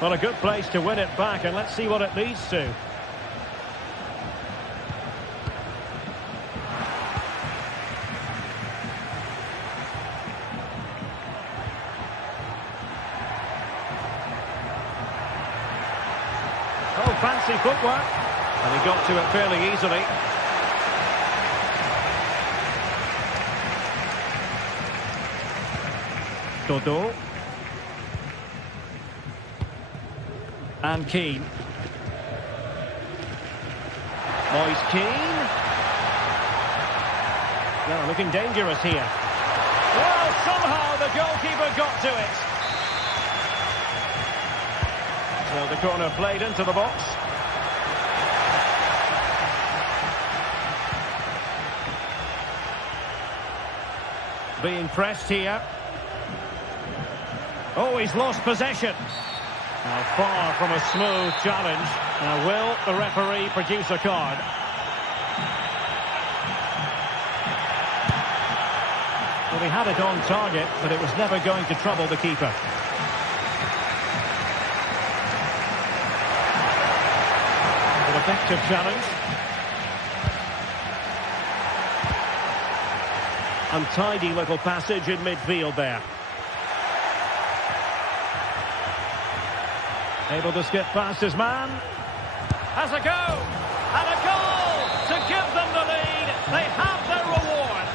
Well, a good place to win it back, and let's see what it leads to. Oh, fancy footwork. And he got to it fairly easily. Dodo. And Keane. Moise Keane. Well, looking dangerous here. Well, somehow the goalkeeper got to it. So the corner played into the box. Being pressed here. Oh, he's lost possession. Now, far from a smooth challenge. Now, will the referee produce a card? Well, he had it on target, but it was never going to trouble the keeper. An effective challenge. Untidy little passage in midfield there. Able to skip past his man. Has a go. And a goal to give them the lead. They have their reward.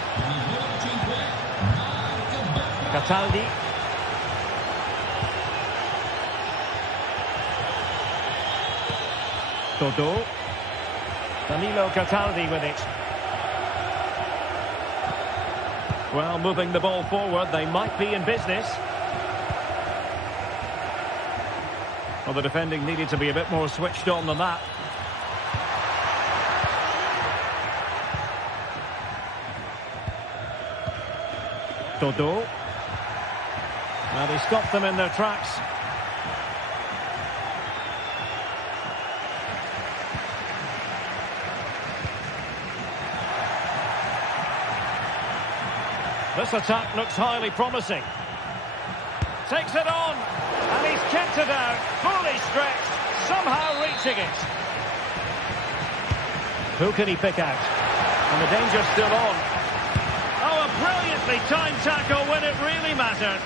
Cataldi. Dodo. Danilo Cataldi with it. Well, moving the ball forward, they might be in business. Well, the defending needed to be a bit more switched on than that. Dodo. Well, they stopped them in their tracks. This attack looks highly promising. Takes it on. And he's kept it out, fully stretched, somehow reaching it. Who can he pick out? And the danger's still on. Oh, a brilliantly timed tackle when it really mattered.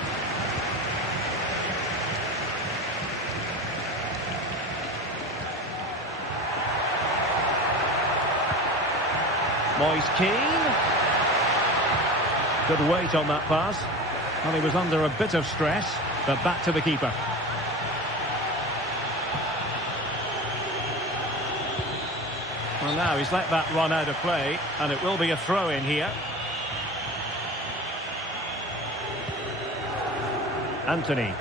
Moise Keane. Good weight on that pass. Well, he was under a bit of stress, but back to the keeper. Well, now he's let that run out of play, and it will be a throw-in here. Anthony.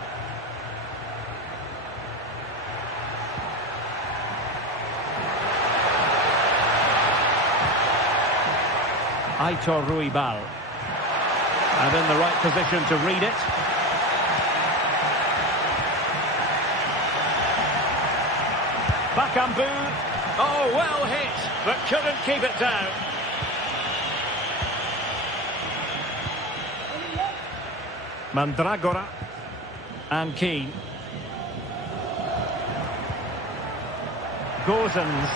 Aitor Ruibal. And in the right position to read it. Bakambu. Oh, well hit, but couldn't keep it down. Mandragora and Keane. Gozens.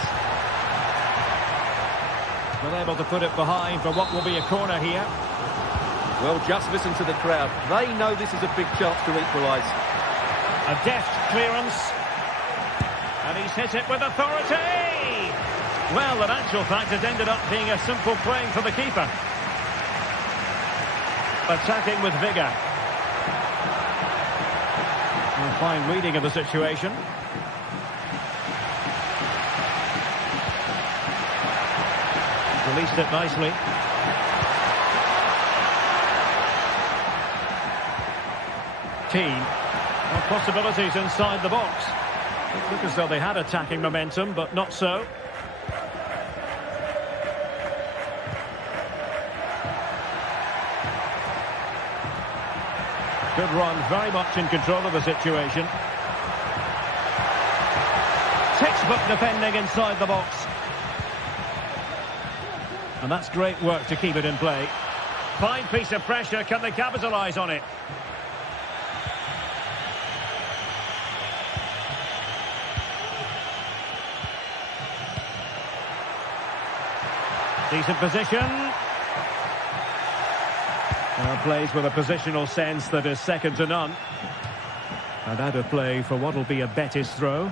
Not able to put it behind for what will be a corner here. Well, just listen to the crowd. They know this is a big chance to equalise. A deft clearance. And he's hit it with authority. Well, in actual fact, it ended up being a simple play for the keeper. Attacking with vigour. A fine reading of the situation. Released it nicely. Keane. Well, possibilities inside the box. It looked as though they had attacking momentum, but not so. Good run, very much in control of the situation. Textbook defending inside the box. And that's great work to keep it in play. Fine piece of pressure, can they capitalise on it? Decent position. Plays with a positional sense that is second to none. And out of play for what will be a Betis throw.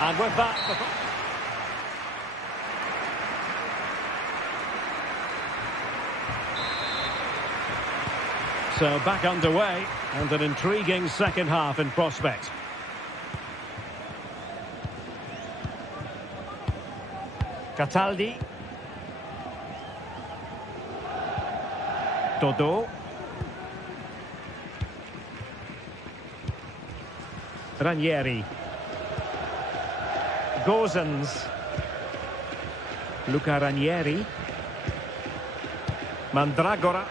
And with that... So back underway, and an intriguing second half in prospect. Cataldi. Dodo. Ranieri. Gozens. Luca Ranieri. Mandragora.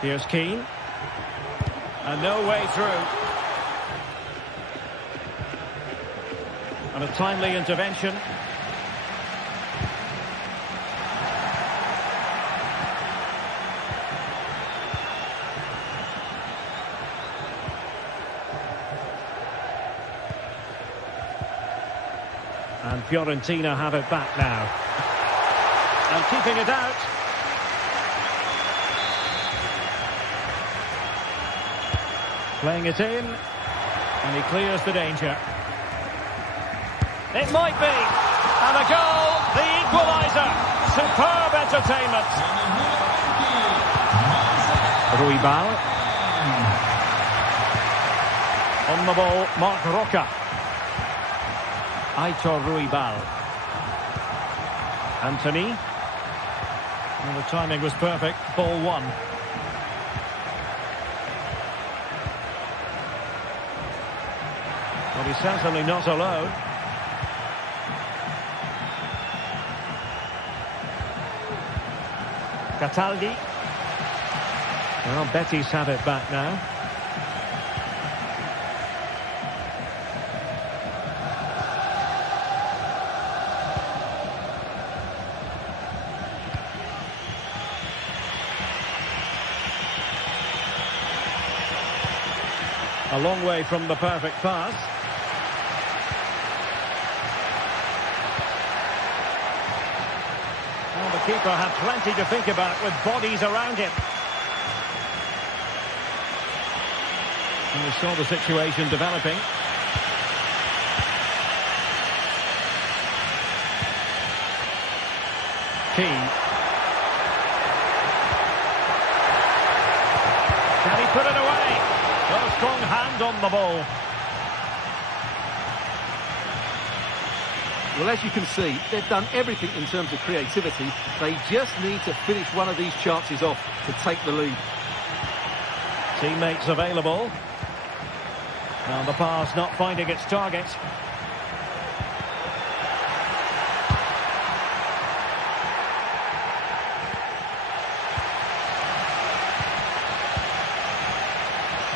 Here's Keane. And no way through. And a timely intervention. And Fiorentina have it back now. And keeping it out. Playing it in. And he clears the danger. It might be. And a goal, the equaliser. Superb entertainment. Ruibal. On the ball, Marc Roca. Aitor Ruibal. Anthony. And the timing was perfect. Ball one. But he's certainly not alone. Cataldi. Well, Betis have it back now. A long way from the perfect pass. Well, the keeper had plenty to think about with bodies around him. And we saw the situation developing. Keane. Can he put it away? Got a strong hand on the ball. Well, as you can see, they've done everything in terms of creativity. They just need to finish one of these chances off to take the lead. Teammates available. Now the pass not finding its target.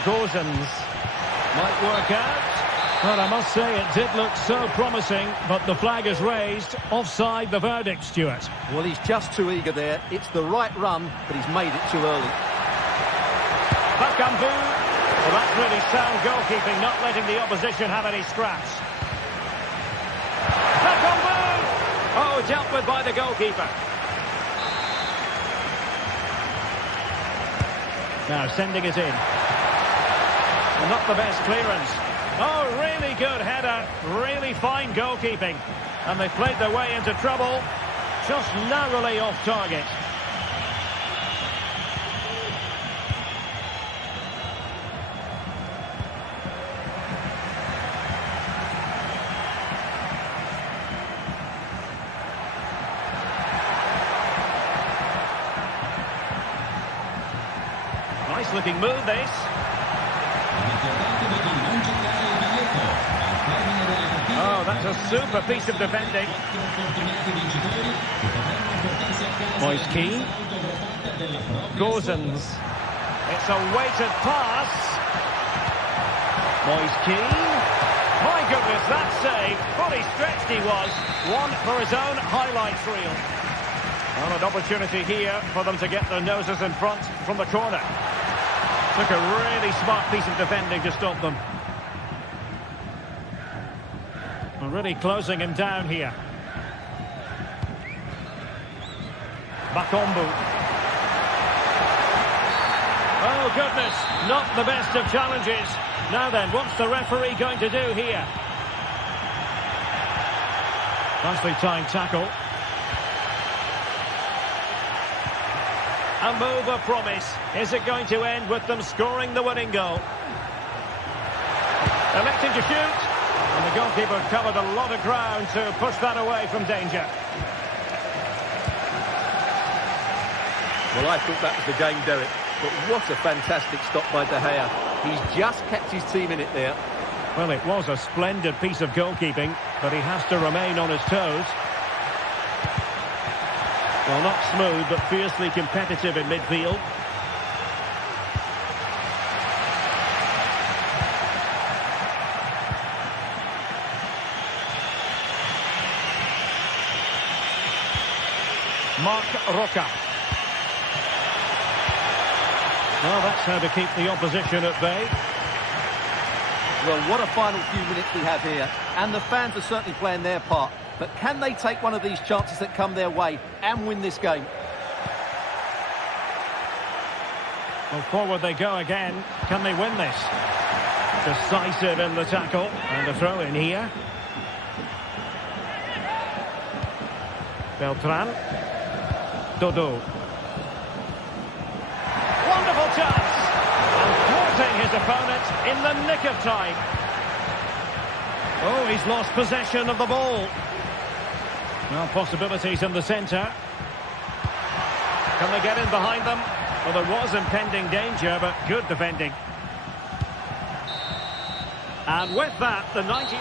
Gozens might work out. Well, I must say it did look so promising, but the flag is raised. Offside the verdict, Stuart. Well, he's just too eager there. It's the right run, but he's made it too early. Bakambu. Well, that's really sound goalkeeping, not letting the opposition have any scraps. Bakambu! Oh, dealt with by the goalkeeper. Now sending it in. Not the best clearance. Oh, really good header. Really fine goalkeeping. And they've played their way into trouble. Just narrowly off target. Nice looking move, this. Oh, that's a super piece of defending. Moise Keane. Gozens. It's a weighted pass. Moise Keane. My goodness, that save. Fully stretched he was. One for his own highlights reel. Well, an opportunity here for them to get their noses in front from the corner. Took a really smart piece of defending to stop them. We're really closing him down here. Bakambu. Oh, goodness. Not the best of challenges. Now then, what's the referee going to do here? Nicely timed tackle. A move of promise. Is it going to end with them scoring the winning goal? Electing to shoot. And the goalkeeper covered a lot of ground to push that away from danger. Well, I thought that was the game, Derek. But what a fantastic stop by De Gea. He's just kept his team in it there. Well, it was a splendid piece of goalkeeping, but he has to remain on his toes. Well, not smooth, but fiercely competitive in midfield. Mark Roca. Well, that's how to keep the opposition at bay. Well, what a final few minutes we have here. And the fans are certainly playing their part. But can they take one of these chances that come their way and win this game? Well, forward they go again. Can they win this? Decisive in the tackle. And a throw in here. Beltran. Dodo. Wonderful chance. And thwarting his opponent in the nick of time. Oh, he's lost possession of the ball. Well, possibilities in the centre. Can they get in behind them? Well, there was impending danger, but good defending. And with that, the 90...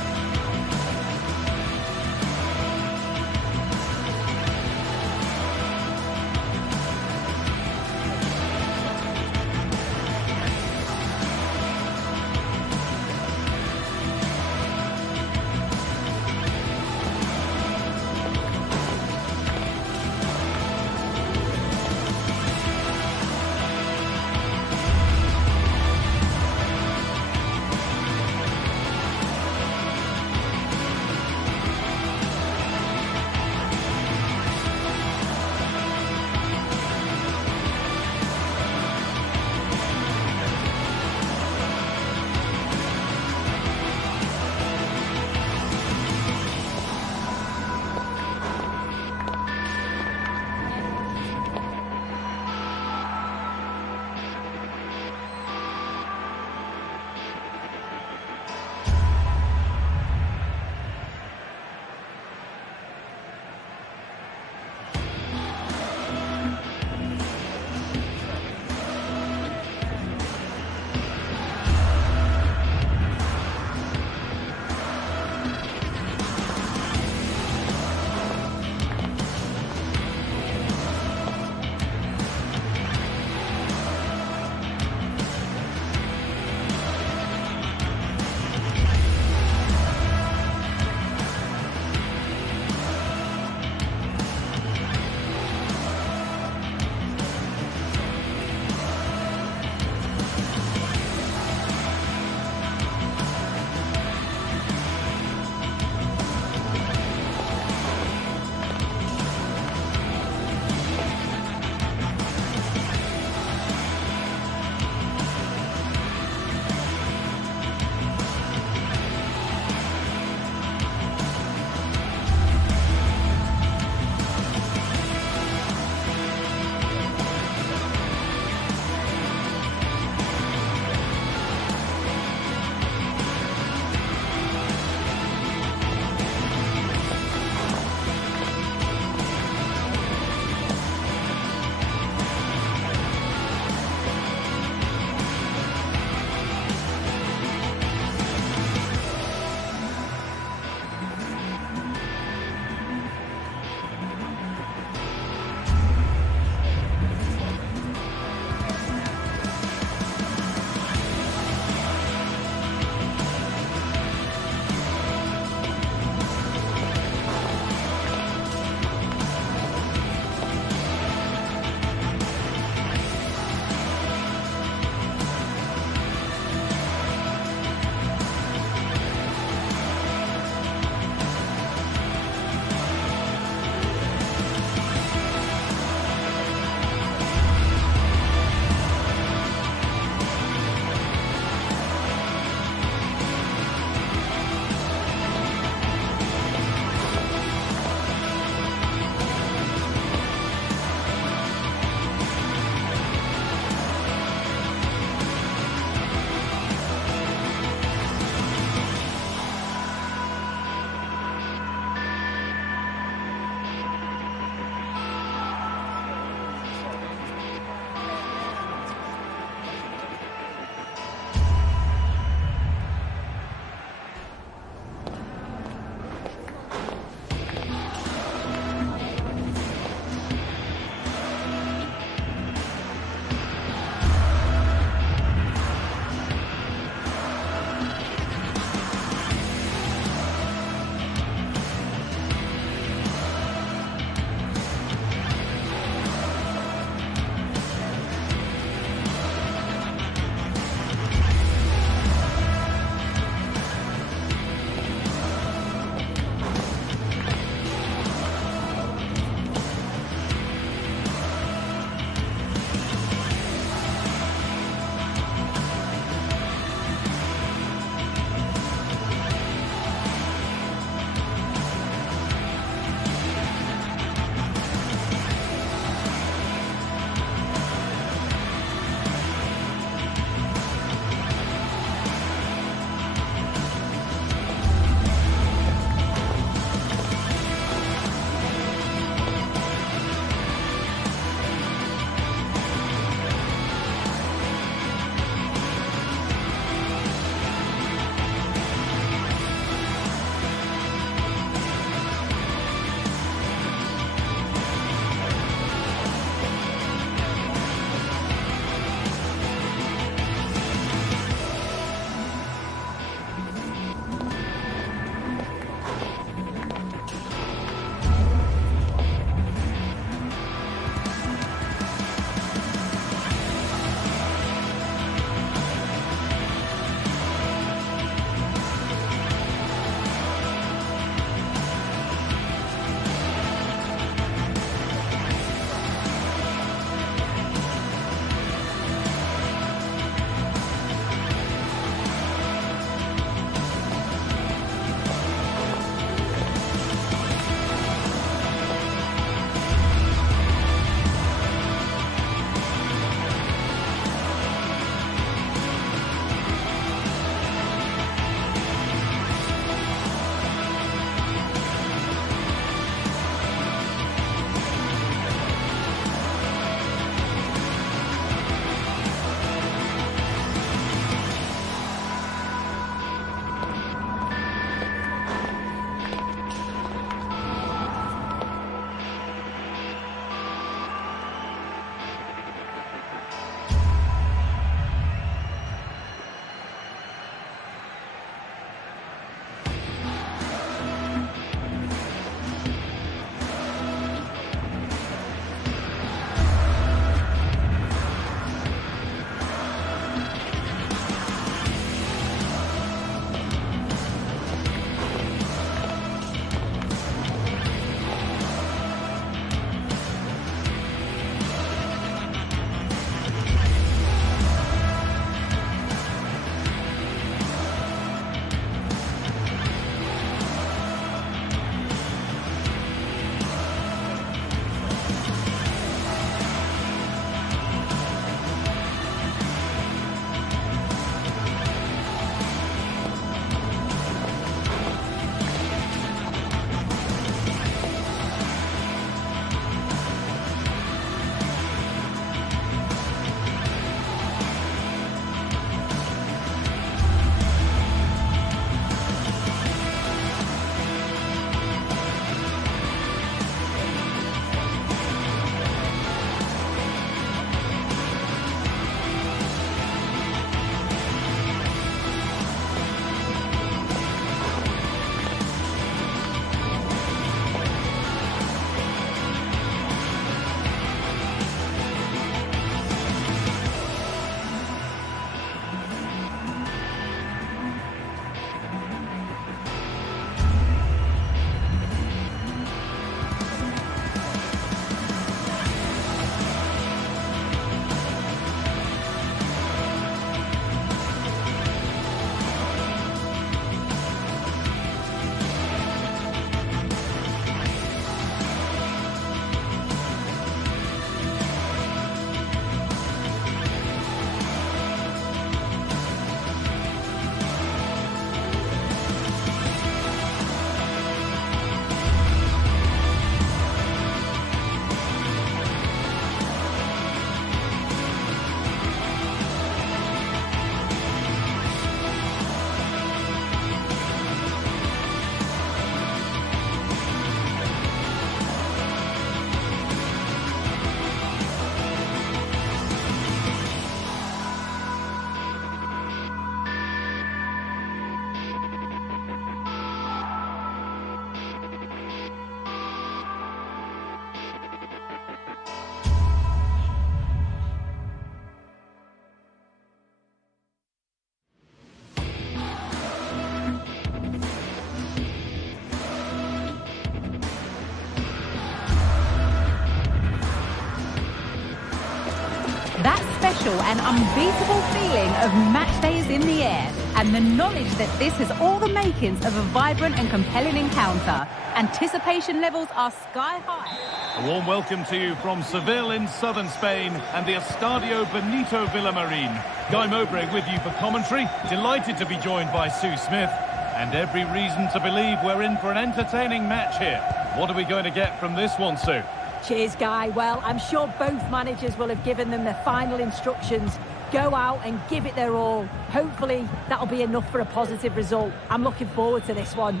special and unbeatable feeling of match day is in the air, and the knowledge that this has all the makings of a vibrant and compelling encounter. Anticipation levels are sky high. A warm welcome to you from Seville in southern Spain and the Estadio Benito Villamarin. Guy Mowbray with you for commentary. Delighted to be joined by Sue Smith. And every reason to believe we're in for an entertaining match here. What are we going to get from this one, Sue? Cheers, Guy. Well, I'm sure both managers will have given them their final instructions. Go out and give it their all. Hopefully, that'll be enough for a positive result. I'm looking forward to this one.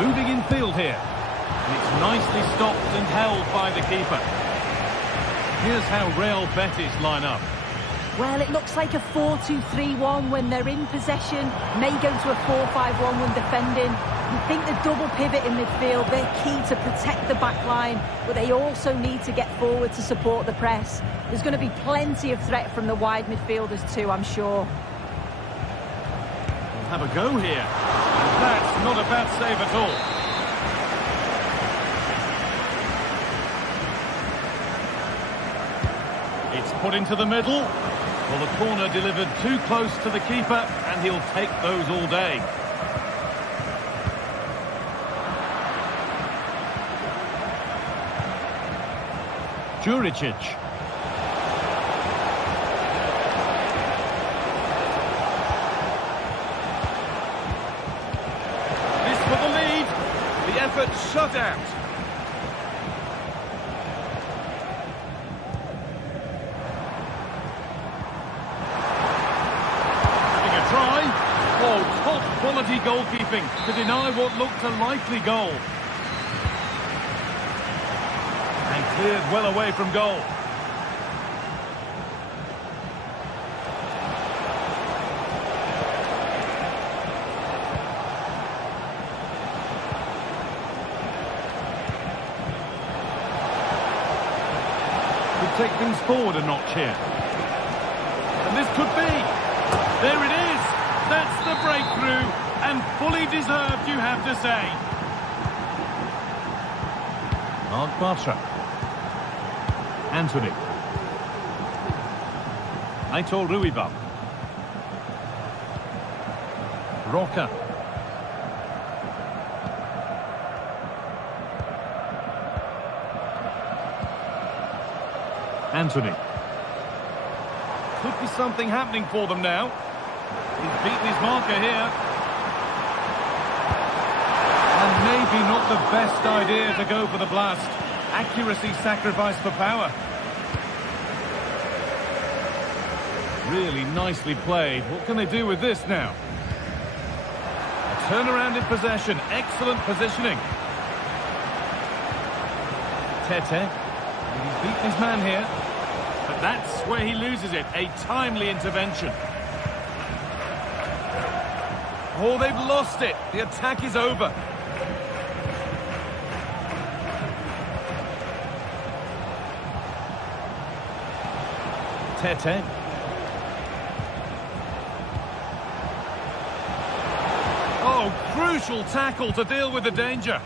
Moving in field here. And it's nicely stopped and held by the keeper. Here's how Real Betis line up. Well, it looks like a 4-2-3-1 when they're in possession. May go to a 4-5-1 when defending. You think the double pivot in midfield, they're key to protect the back line, but they also need to get forward to support the press. There's going to be plenty of threat from the wide midfielders too, I'm sure. We'll have a go here. That's not a bad save at all. It's put into the middle. Well, the corner delivered too close to the keeper, and he'll take those all day. Juricic. This for the lead. The effort shut out. Top-quality goalkeeping to deny what looked a likely goal. And cleared well away from goal. Could take things forward a notch here. And this could be. There it is. That's the breakthrough, and fully deserved, you have to say. Mark Bartra. Anthony. Aitor Ruibal. Roca. Anthony. Could be something happening for them now. He's beaten his marker here. And maybe not the best idea to go for the blast. Accuracy sacrificed for power. Really nicely played. What can they do with this now? A turnaround in possession. Excellent positioning. Tete. He's beaten his man here. But that's where he loses it. A timely intervention. Oh, they've lost it. The attack is over. Tete. Oh, crucial tackle to deal with the danger.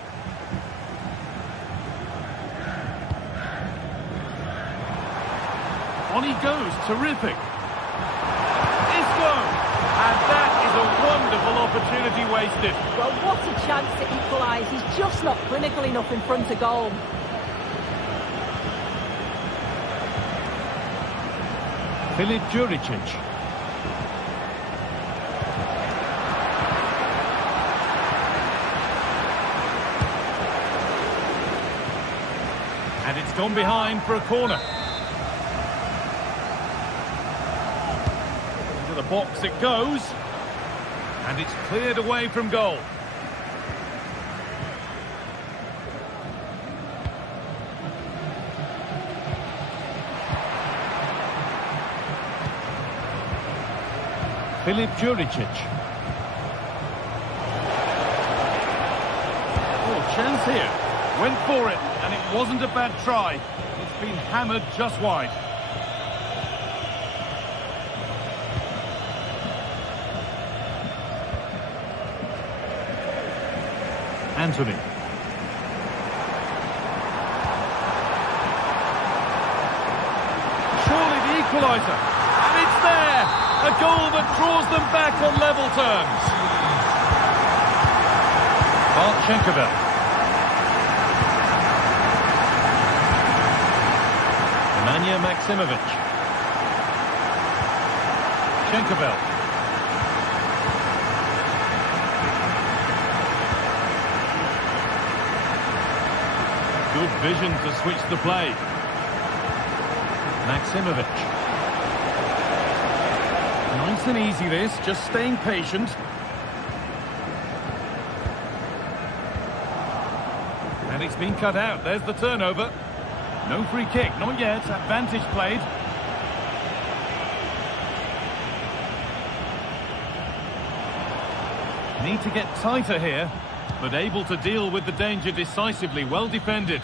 On he goes. Terrific. And that is a wonderful opportunity wasted. Well, what a chance to equalise. He's just not clinical enough in front of goal. Filip Juricic. And it's gone behind for a corner. The box it goes, and it's cleared away from goal. Filip Juricic. Oh, chance here. Went for it, and it wasn't a bad try. It's been hammered just wide. Anthony. tighter. And it's there! A goal that draws them back on level terms. Marchenkovic. Nemanja Maksimovic. Schenkerveld. Good vision to switch the play. Maksimovic. Nice and easy this, just staying patient. And it's been cut out, there's the turnover. No free kick, not yet, advantage played. Need to get tighter here, but able to deal with the danger decisively, well defended.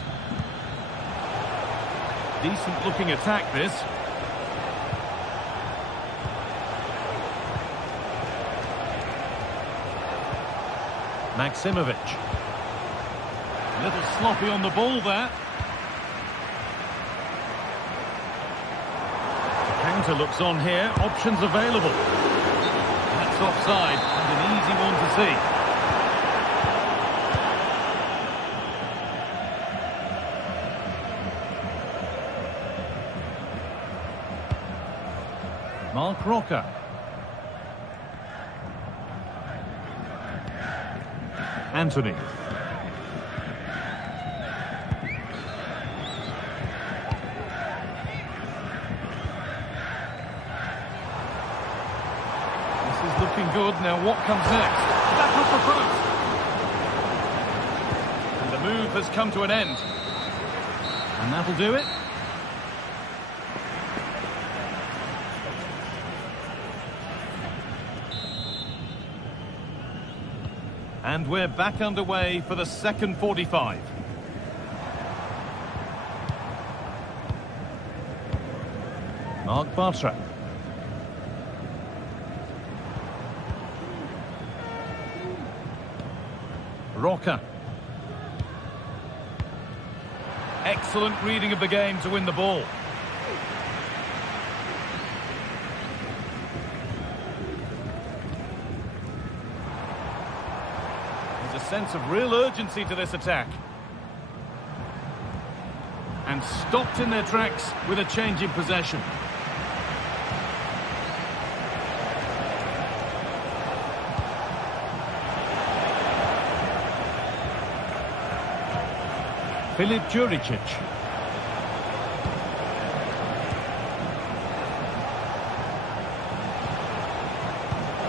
Decent looking attack this. Maksimovic. A little sloppy on the ball there. The counter looks on here, options available. That's offside, and an easy one to see. Mark Roca. Anthony. This is looking good. Now what comes next? Back off the post. And the move has come to an end. And that'll do it. And we're back underway for the second 45. Mark Bartra. Roca. Excellent reading of the game to win the ball. Sense of real urgency to this attack. And stopped in their tracks with a change in possession. Filip Juricic.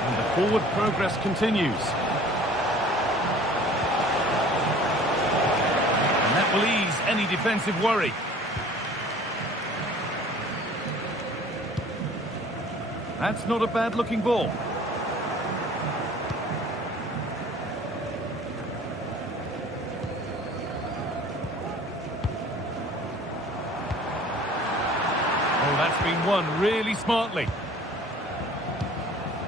And the forward progress continues. Will ease any defensive worry. That's not a bad looking ball. Oh, that's been won really smartly.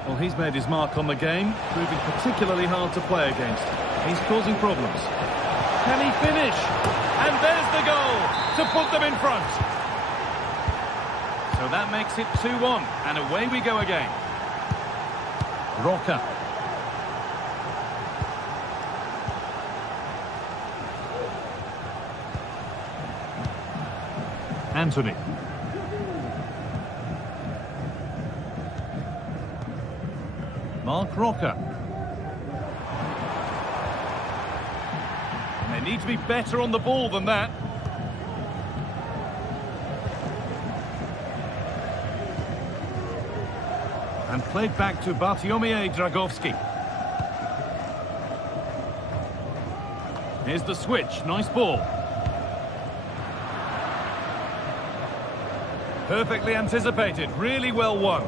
Well, he's made his mark on the game, proving particularly hard to play against. He's causing problems. Can he finish? And there's the goal to put them in front. So that makes it 2-1, and away we go again. Roca. Anthony. Mark Roca. They need to be better on the ball than that. And played back to Bartłomiej Dragowski. Here's the switch, nice ball. Perfectly anticipated, really well won.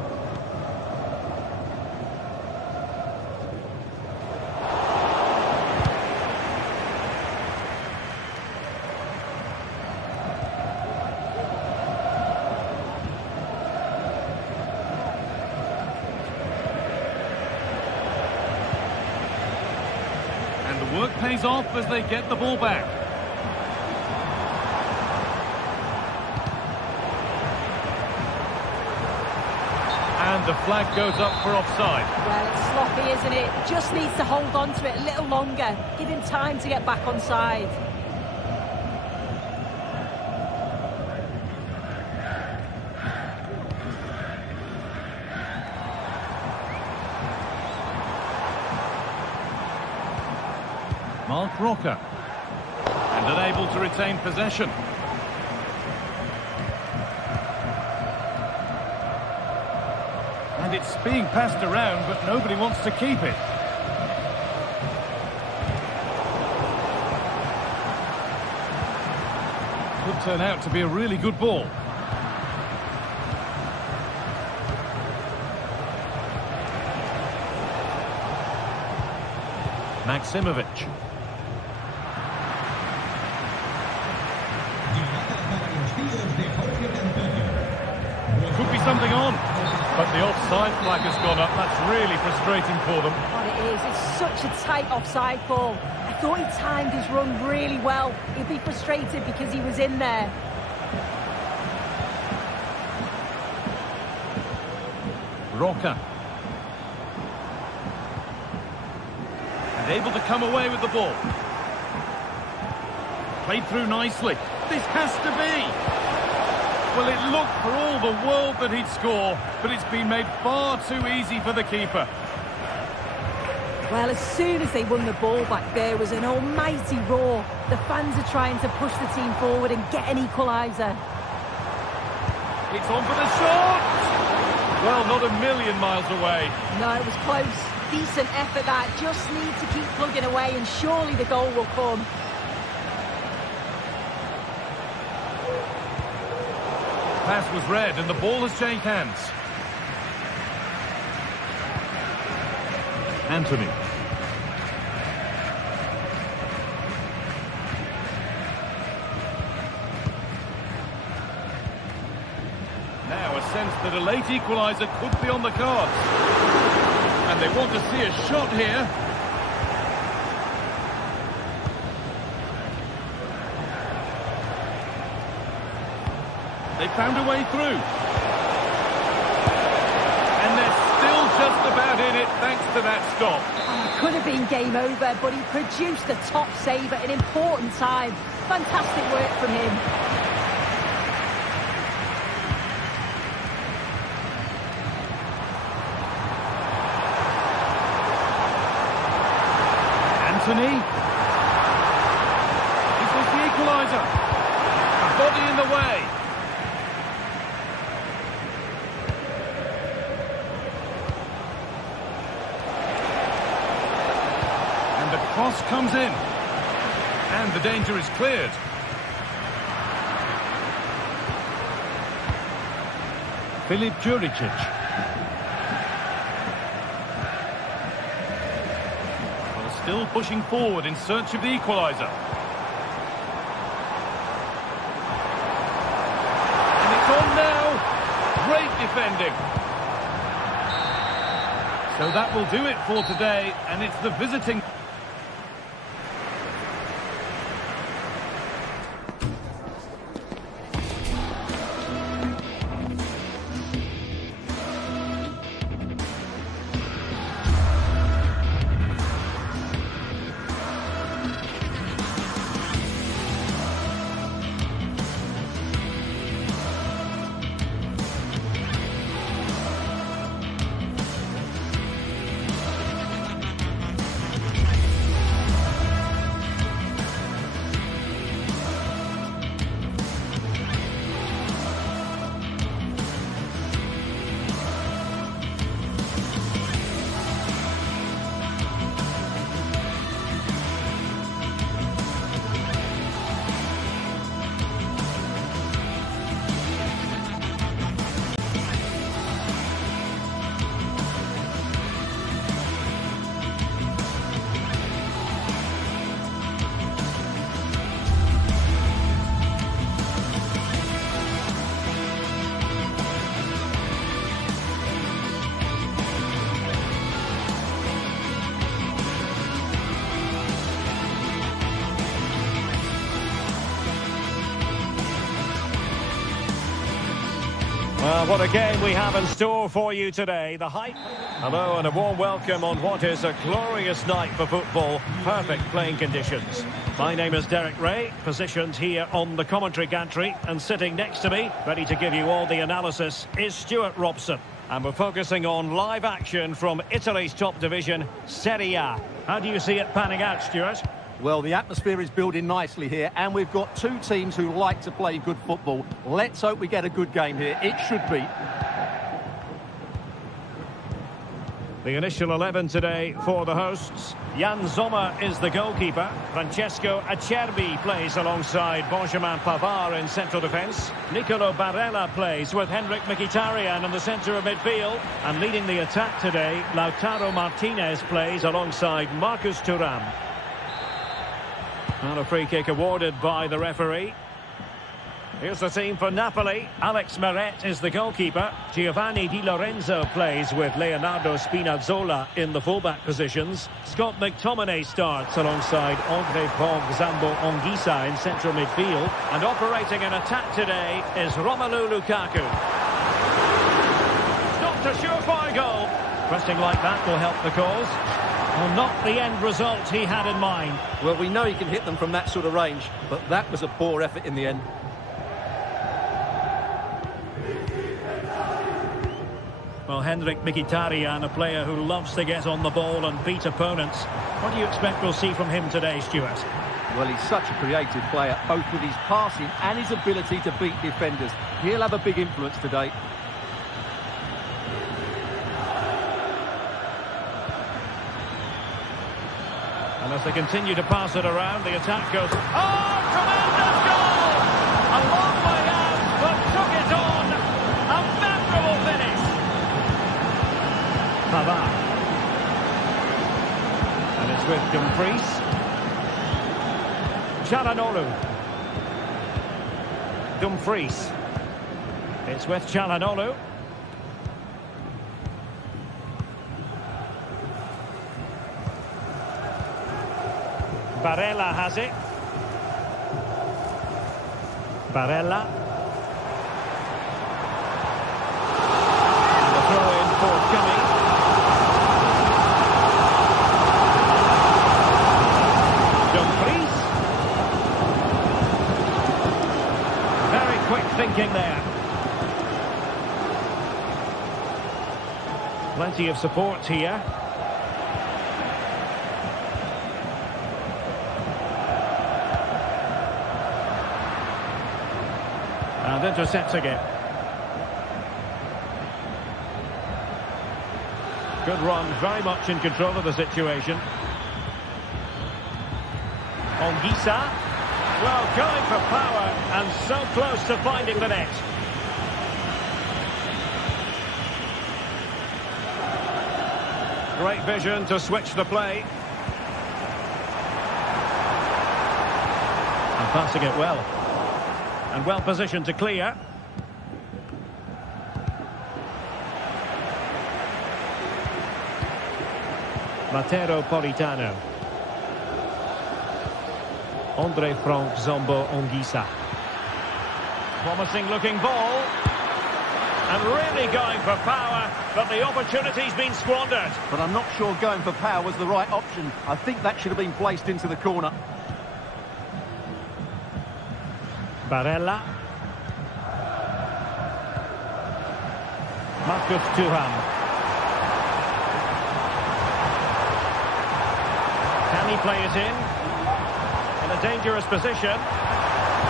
Work pays off as they get the ball back. And the flag goes up for offside. Well, it's sloppy, isn't it? Just needs to hold on to it a little longer. Give him time to get back on side. Mark Roca. And unable to retain possession. And it's being passed around, but nobody wants to keep it. Could turn out to be a really good ball. Maximovic. Could be something on, but the offside flag has gone up. That's really frustrating for them. What it is, it's such a tight offside ball. I thought he timed his run really well. He'd be frustrated because he was in there. Roca. And able to come away with the ball. Played through nicely. This has to be. Well, it looked for all the world that he'd score, but it's been made far too easy for the keeper. Well, as soon as they won the ball back, there was an almighty roar. The fans are trying to push the team forward and get an equaliser. It's on for the shot! Well, not a million miles away. No, it was close. Decent effort that. Just need to keep plugging away and surely the goal will come. Pass was read and the ball has changed hands. Anthony. Now a sense that a late equaliser could be on the cards. And they want to see a shot here. They found a way through. And they're still just about in it thanks to that stop. Oh, could have been game over, but he produced a top save at an important time. Fantastic work from him. Anthony. Is this the equaliser? A body in the way. Cross comes in, and the danger is cleared. Filip Juricic. Well, still pushing forward in search of the equaliser. And it's on now. Great defending. So that will do it for today, and it's the visiting... What a game we have in store for you today. The hype. Hello and a warm welcome on what is a glorious night for football. Perfect playing conditions. My name is Derek Ray, positioned here on the commentary gantry, and sitting next to me, ready to give you all the analysis, is Stuart Robson. And we're focusing on live action from Italy's top division, Serie A. How do you see it panning out, Stuart? Well, the atmosphere is building nicely here, and we've got two teams who like to play good football. Let's hope we get a good game here. It should be. The initial 11 today for the hosts. Jan Sommer is the goalkeeper. Francesco Acerbi plays alongside Benjamin Pavard in central defence. Nicolo Barella plays with Henrik Mkhitaryan in the centre of midfield. And leading the attack today, Lautaro Martinez plays alongside Marcus Thuram. And a free kick awarded by the referee. Here's the team for Napoli. Alex Meret is the goalkeeper. Giovanni Di Lorenzo plays with Leonardo Spinazzola in the fullback positions. Scott McTominay starts alongside Andre Zambo Anguissa in central midfield. And operating an attack today is Romelu Lukaku. Not a surefire goal. Pressing like that will help the cause. Well, not the end result he had in mind. Well, we know he can hit them from that sort of range, but that was a poor effort in the end. Well, Henrik Mkhitaryan, a player who loves to get on the ball and beat opponents. What do you expect we'll see from him today, Stuart? Well, he's such a creative player, both with his passing and his ability to beat defenders. He'll have a big influence today. And as they continue to pass it around, the attack goes... Oh, tremendous goal! A long way out, but took it on. A memorable finish. Pavard. And it's with Dumfries. Çalhanoğlu. Dumfries. It's with Çalhanoğlu. Barella has it. Barella. And the throw-in forthcoming. Dumfries. Very quick thinking there. Plenty of support here. And intercepting it. Good run, very much in control of the situation. Anguissa. Well, going for power and so close to finding the net. Great vision to switch the play. And passing it well. And well positioned to clear. Matteo Politano. Andre Frank Zombo Anguissa. Promising looking ball. And really going for power, but the opportunity's been squandered. But I'm not sure going for power was the right option. I think that should have been placed into the corner. Barella. Marcus Thuram. Can he play it in a dangerous position?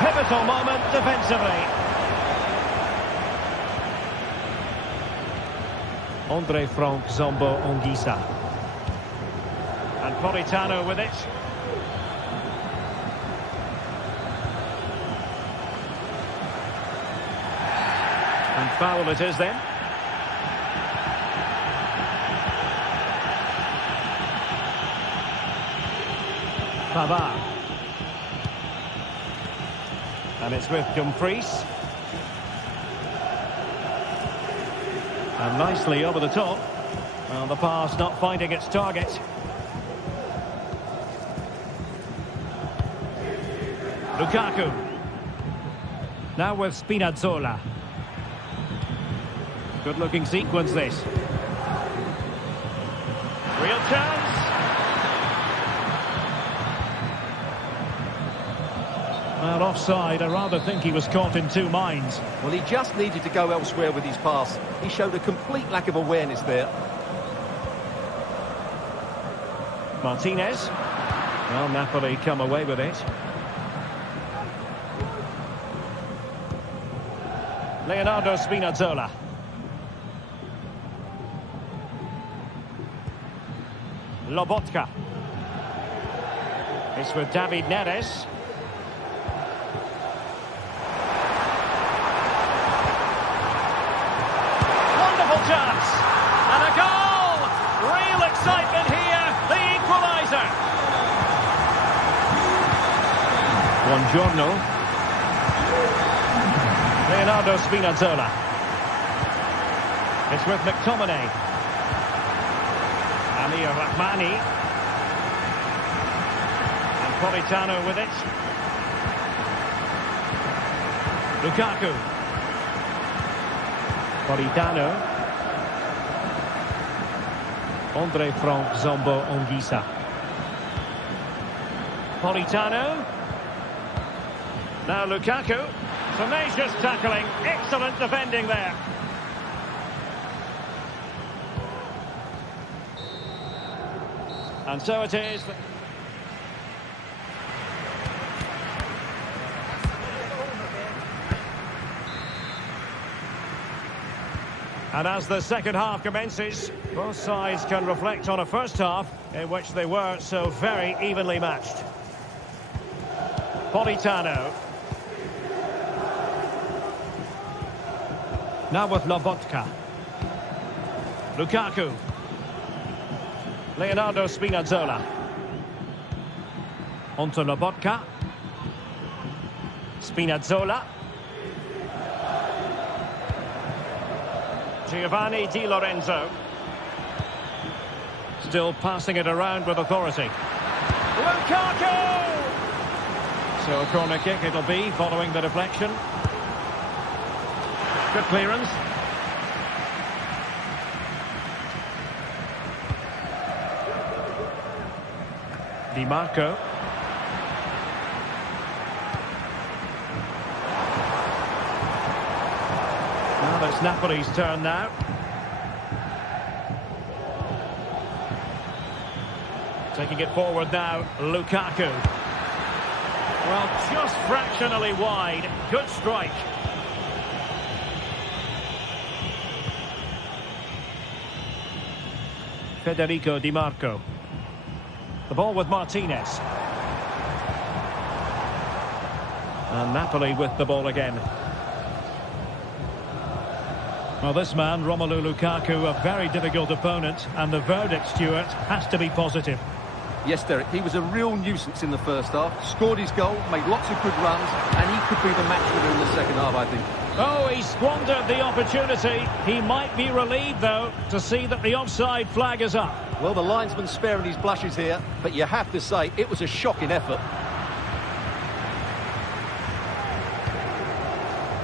Pivotal moment defensively. Andre Frank Zombo Anguissa. And Politano with it. And foul it is then. Pavard. And it's with Dumfries. And nicely over the top. Well, the pass not finding its target. Lukaku. Now with Spinazzola. Good-looking sequence, this. Real chance. Well, offside. I rather think he was caught in two minds. Well, he just needed to go elsewhere with his pass. He showed a complete lack of awareness there. Martinez. Well, Napoli come away with it. Leonardo Spinazzola. Lobotka. It's with David Neres. Wonderful chance. And a goal! Real excitement here. The equaliser. Buongiorno. Leonardo Spinazzola. It's with McTominay. Amir Rahmani. And Politano with it. Lukaku. Politano. Andre Frank Zombo Onguisa. Politano. Now Lukaku. Tenacious tackling. Excellent defending there. And so it is. And as the second half commences, both sides can reflect on a first half in which they were so very evenly matched. Politano. Now with Lobotka. Lukaku. Leonardo Spinazzola. Onto Lobotka. Spinazzola. Giovanni Di Lorenzo. Still passing it around with authority. Lukaku! So a corner kick it'll be following the deflection. Good clearance. Di Marco. Well, it's Napoli's turn now. Taking it forward now, Lukaku. Well, just fractionally wide. Good strike. Federico Di Marco. The ball with Martinez. And Napoli with the ball again. Well, this man, Romelu Lukaku, a very difficult opponent, and the verdict, Stuart, has to be positive. Yes, Derek, he was a real nuisance in the first half. Scored his goal, made lots of good runs, and he could be the match winner in the second half, I think. Oh, he squandered the opportunity. He might be relieved, though, to see that the offside flag is up. Well, the linesman's sparing his blushes here, but you have to say it was a shocking effort.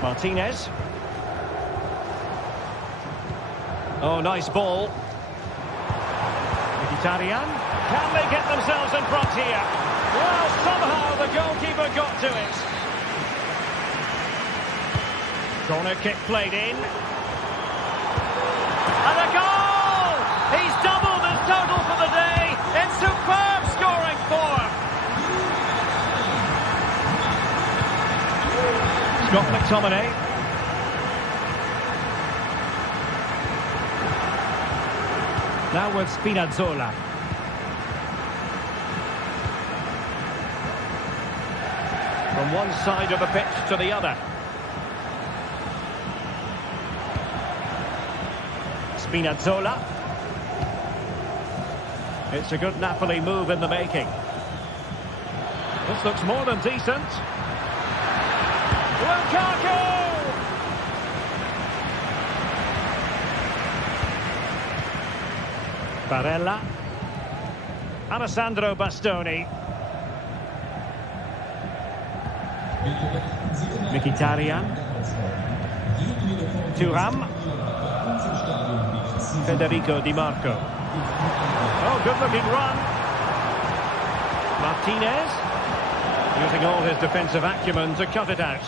Martinez. Oh, nice ball. Mkhitaryan. Can they get themselves in front here? Well, somehow the goalkeeper got to it. Corner kick played in. And a goal! He's doubled his total for the day in superb scoring form. Scott McTominay. Now with Spinazzola. From one side of the pitch to the other. Spinazzola. It's a good Napoli move in the making. This looks more than decent. Lukaku! Barella. Alessandro Bastoni. Mkhitaryan. Thuram. Federico Di Marco. Oh, good-looking run. Martinez. Using all his defensive acumen to cut it out.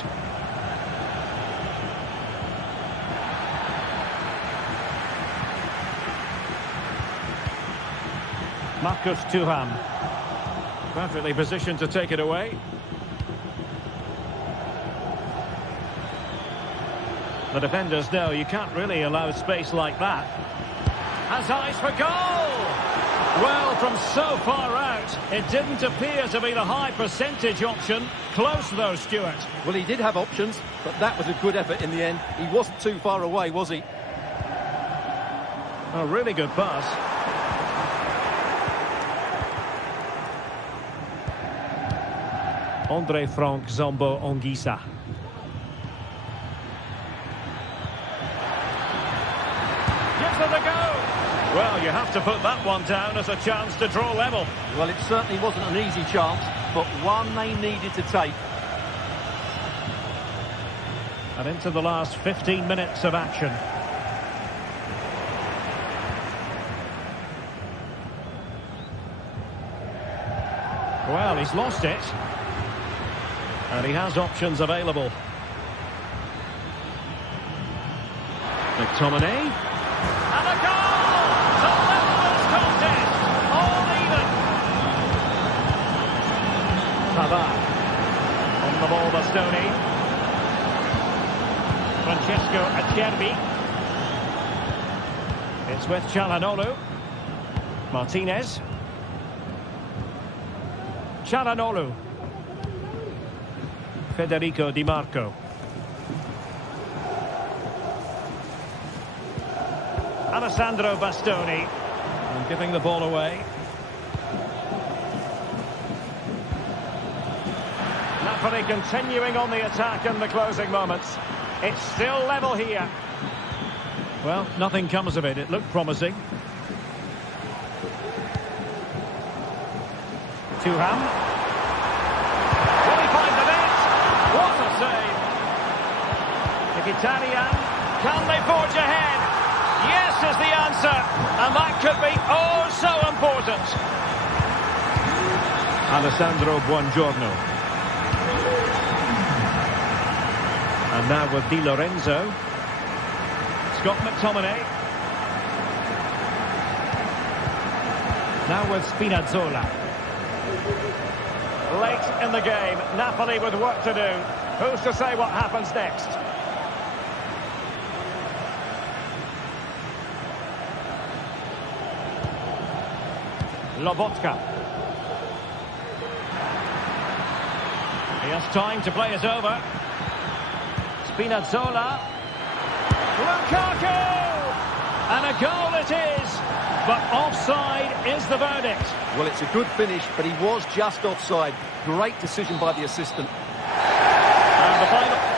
Marcus Thuram. Perfectly positioned to take it away. The defenders know you can't really allow space like that. Has eyes for goal! Well, from so far out, it didn't appear to be the high percentage option. Close though, Stuart. Well, he did have options, but that was a good effort in the end. He wasn't too far away, was he? A really good pass. Andre Frank Zombo Onguisa. Gives it a go. Well, you have to put that one down as a chance to draw level. Well, it certainly wasn't an easy chance, but one they needed to take. And into the last 15 minutes of action. Well, he's lost it. And he has options available. McTominay. And a goal! To level this contest. All even. Pavard. On the ball, Bastoni. Francesco Acerbi. It's with Çalhanoğlu. Martinez. Çalhanoğlu. Federico Di Marco. Alessandro Bastoni. And giving the ball away. Napoli continuing on the attack in the closing moments. It's still level here. Well, nothing comes of it. It looked promising. Thuram. Will he find the net? What a save! Mkhitaryan. Can they forge ahead? Yes is the answer, and that could be oh so important. Alessandro Buongiorno. And now with Di Lorenzo. Scott McTominay. Now with Spinazzola. Late in the game, Napoli with work to do. Who's to say what happens next? Lobotka. He has time to play it over. Spinazzola. Lukaku! And a goal it is. But offside is the verdict. Well, it's a good finish, but he was just offside. Great decision by the assistant. And the final...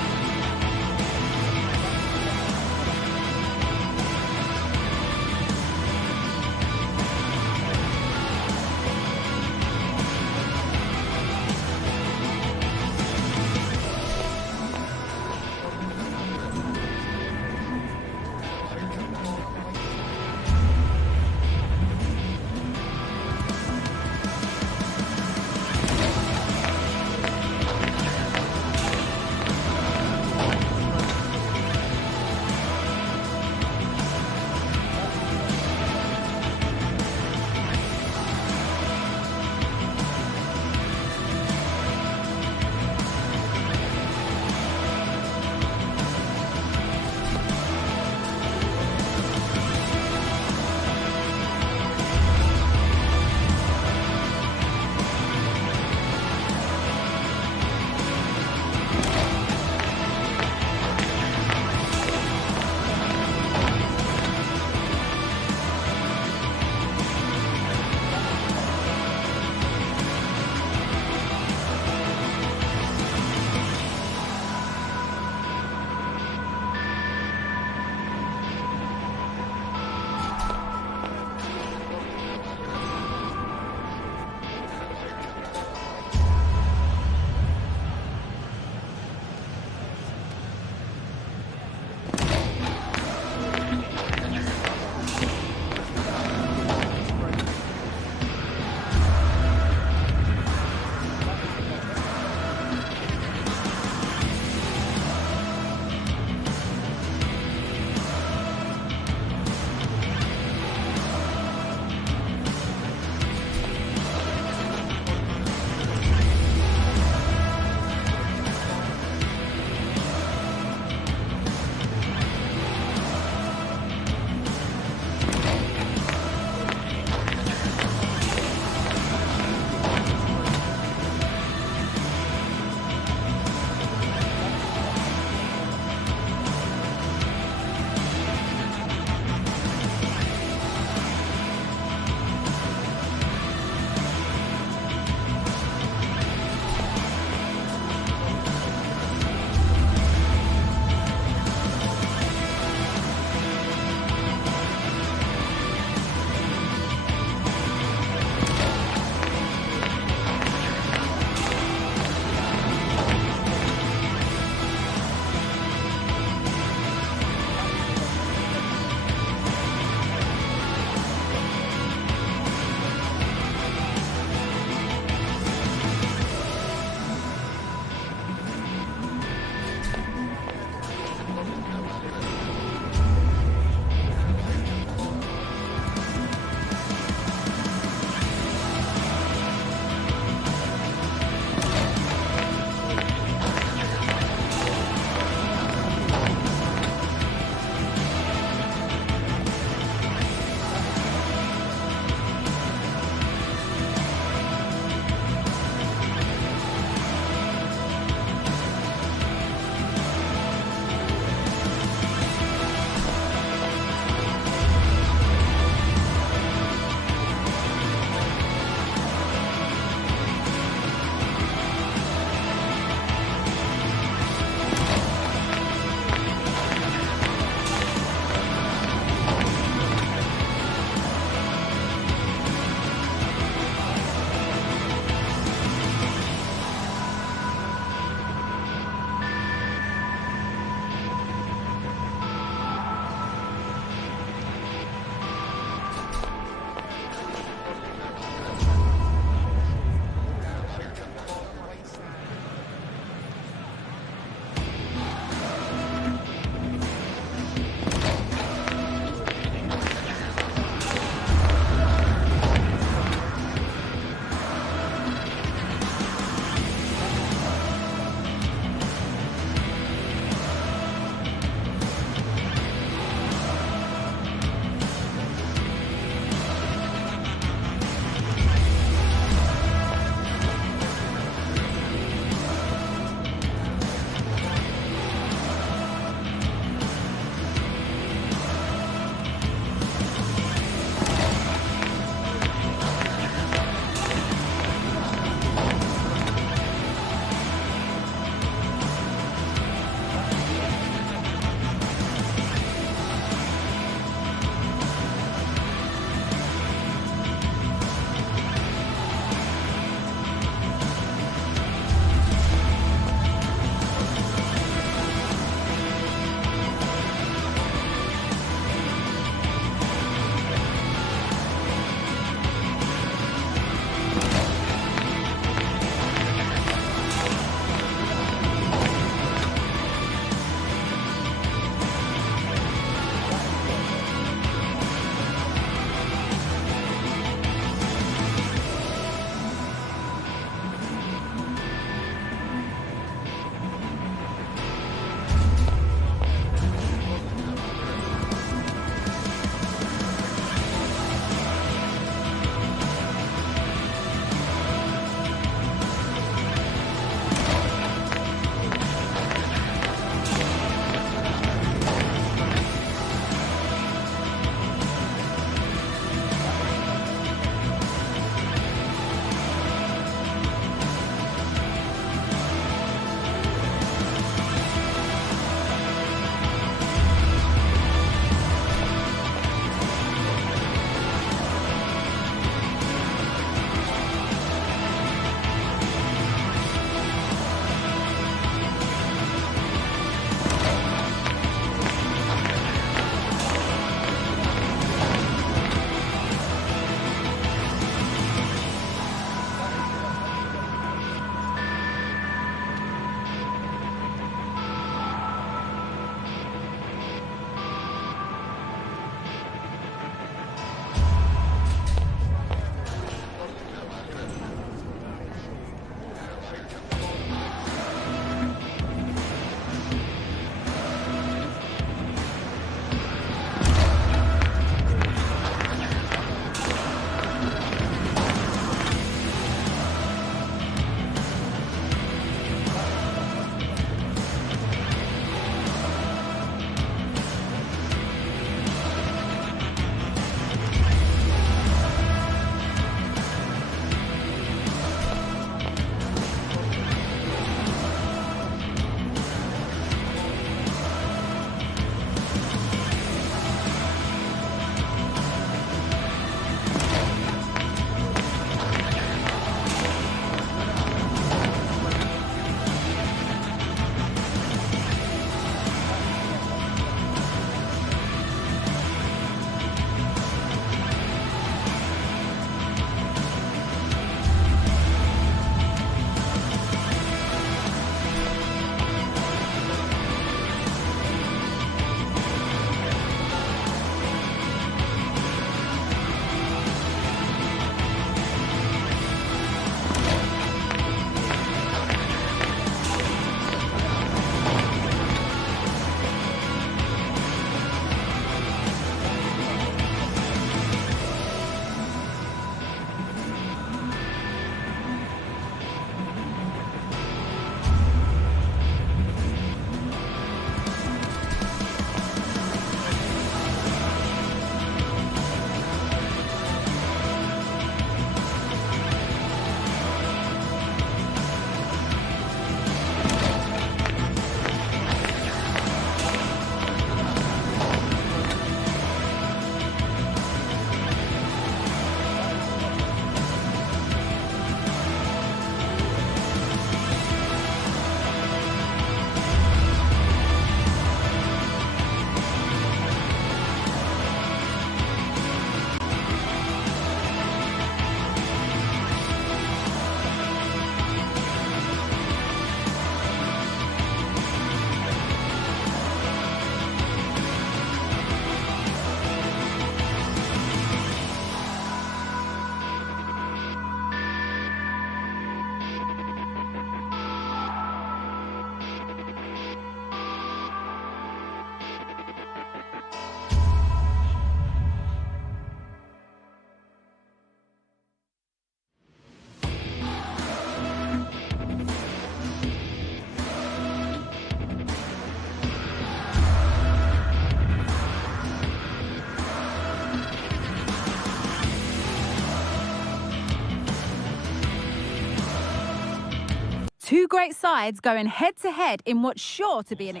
Two great sides going head-to-head in what's sure to be an...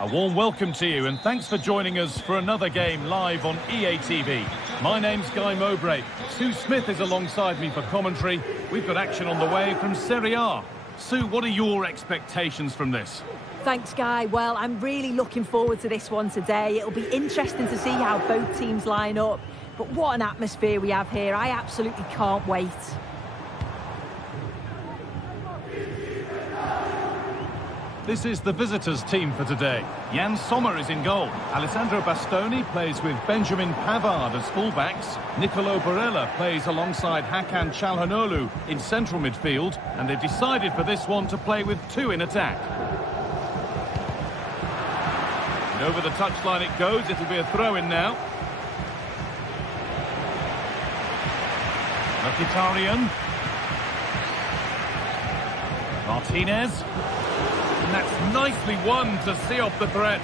A warm welcome to you and thanks for joining us for another game live on EA TV. My name's Guy Mowbray. Sue Smith is alongside me for commentary. We've got action on the way from Serie A. Sue, what are your expectations from this? Thanks, Guy. Well, I'm really looking forward to this one today. It'll be interesting to see how both teams line up. But what an atmosphere we have here. I absolutely can't wait. This is the visitors' team for today. Jan Sommer is in goal. Alessandro Bastoni plays with Benjamin Pavard as fullbacks. Nicolo Barella plays alongside Hakan Çalhanoğlu in central midfield. And they've decided for this one to play with two in attack. And over the touchline it goes. It'll be a throw-in now. Mkhitaryan. Martinez. And that's nicely won to see off the threat.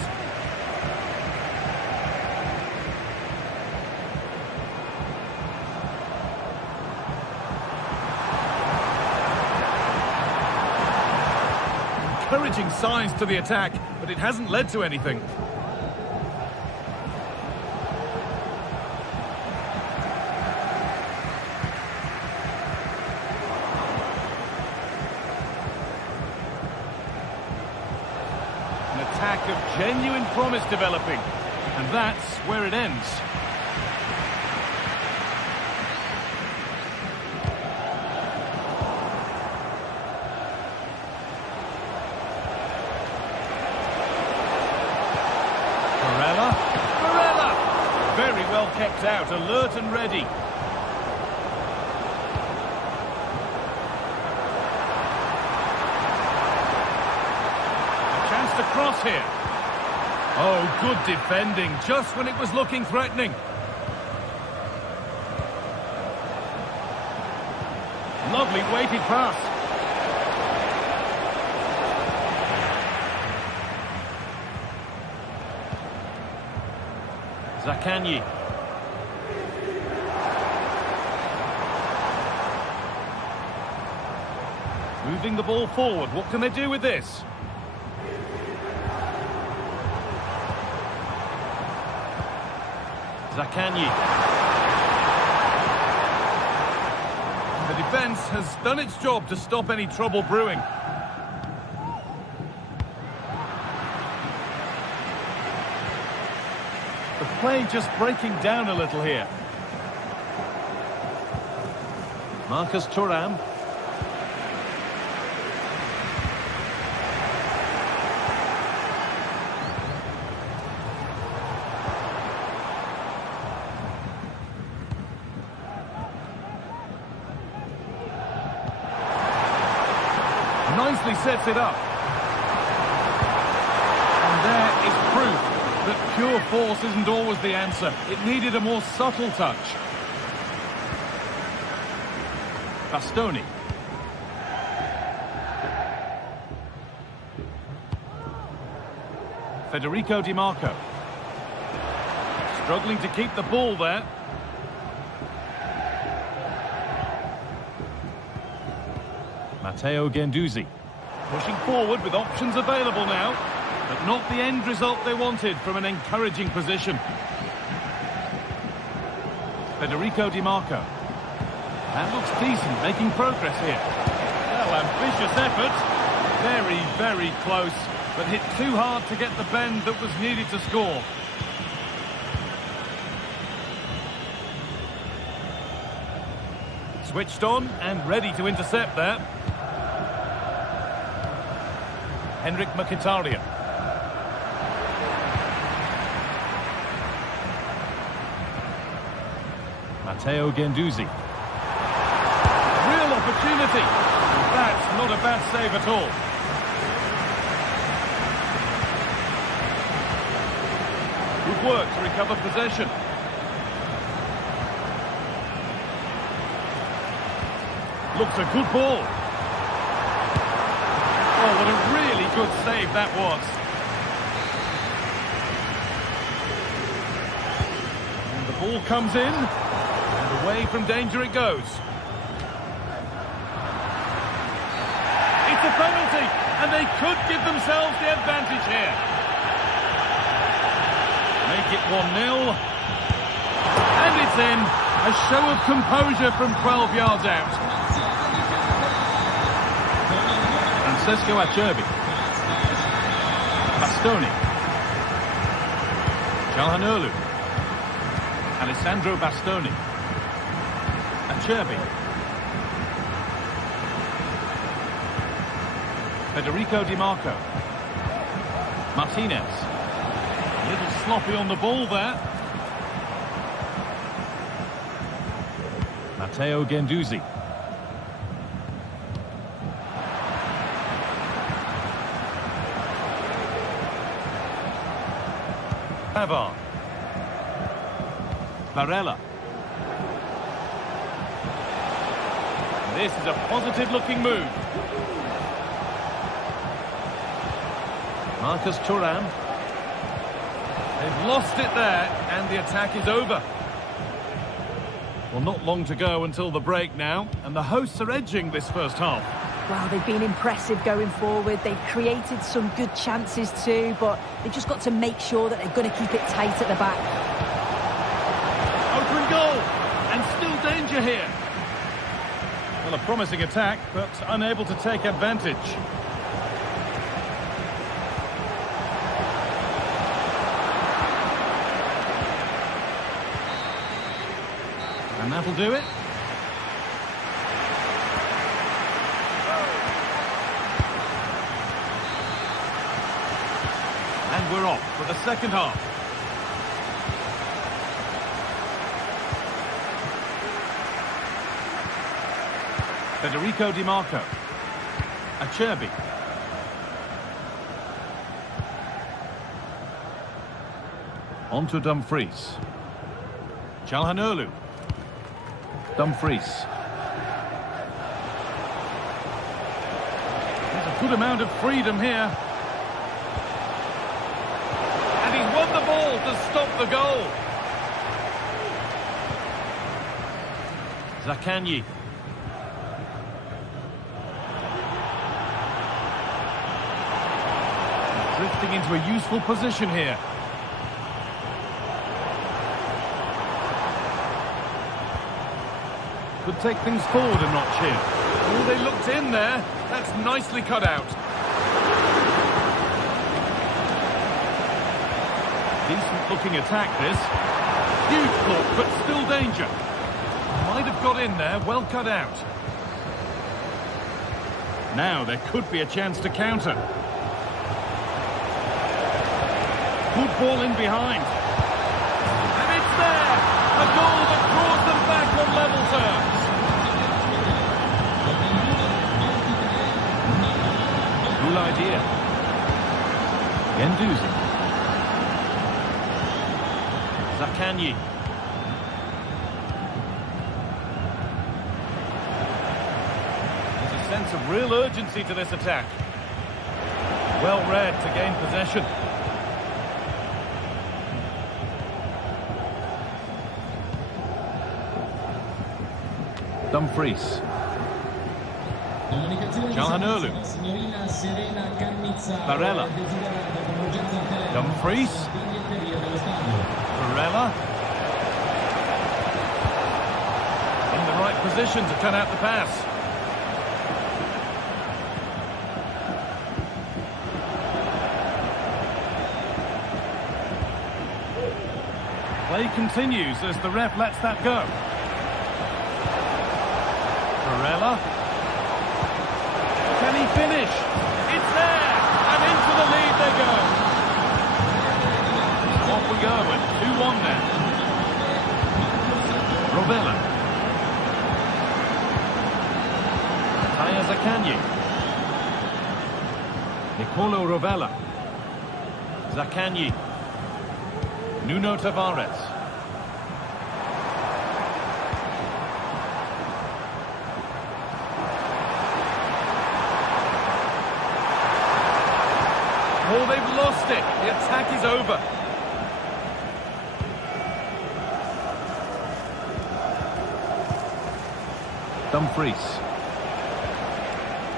Encouraging signs to the attack, but it hasn't led to anything. Attack of genuine promise developing, and that's where it ends. Barella, very well kept out, alert and ready. To cross here. Oh, good defending, just when it was looking threatening. Lovely weighted pass. Zaccagni. Moving the ball forward, what can they do with this? Zaccagni. The defence has done its job to stop any trouble brewing. The play just breaking down a little here. Marcus Thuram. Nicely sets it up. And there is proof that pure force isn't always the answer. It needed a more subtle touch. Bastoni. Federico Di Marco. Struggling to keep the ball there. Matteo Guendouzi. Pushing forward with options available now, but not the end result they wanted from an encouraging position. Federico Di Marco. That looks decent, making progress here. Well, ambitious effort. Very, very close, but hit too hard to get the bend that was needed to score. Switched on and ready to intercept that. Henrik Mkhitaryan. Matteo Guendouzi. Real opportunity. And that's not a bad save at all. Good work to recover possession. Looks a good ball. Oh, what a really good save that was. And the ball comes in, and away from danger it goes. It's It's a penalty, and they could give themselves the advantage here. Make it 1-0. And it's in. A show of composure from 12 yards out. Francesco Acerbi. Bastoni. Calhanoglu. Alessandro Bastoni. Acerbi. Federico Di Marco. Martinez. A little sloppy on the ball there. Matteo Guendouzi. Pavard. Barella. This is a positive-looking move. Marcus Thuram. They've lost it there, and the attack is over. Well, not long to go until the break now, and the hosts are edging this first half. Well, they've been impressive going forward. They've created some good chances too, but they've just got to make sure that they're going to keep it tight at the back. Open goal, and still danger here. Well, a promising attack, but unable to take advantage. And that'll do it. And we're off for the second half. Federico Di Marco. Acerbi. On to Dumfries. Calhanoglu. Dumfries. There's a good amount of freedom here. And he's won the ball to stop the goal. Zaccagni. Drifting into a useful position here. Could take things forward a notch here. Oh, they looked in there. That's nicely cut out. Decent looking attack, this. Huge block, but still danger. Might have got in there, well cut out. Now there could be a chance to counter. Good ball in behind. And it's there! A goal that draws them back on level terms. Good idea. Guendouzi. Zaccagni. There's a sense of real urgency to this attack. Well read to gain possession. Dumfries. Calhanoglu. Barella. Dumfries. Barella. In the right position to cut out the pass. Play continues as the ref lets that go. Barella. Can he finish? It's there! And into the lead they go. Off we go at 2-1 now. Rovella. Mattia Zaccagni. Nicolo Rovella. Zaccagni. Nuno Tavares. Oh, they've lost it. The attack is over. Dumfries.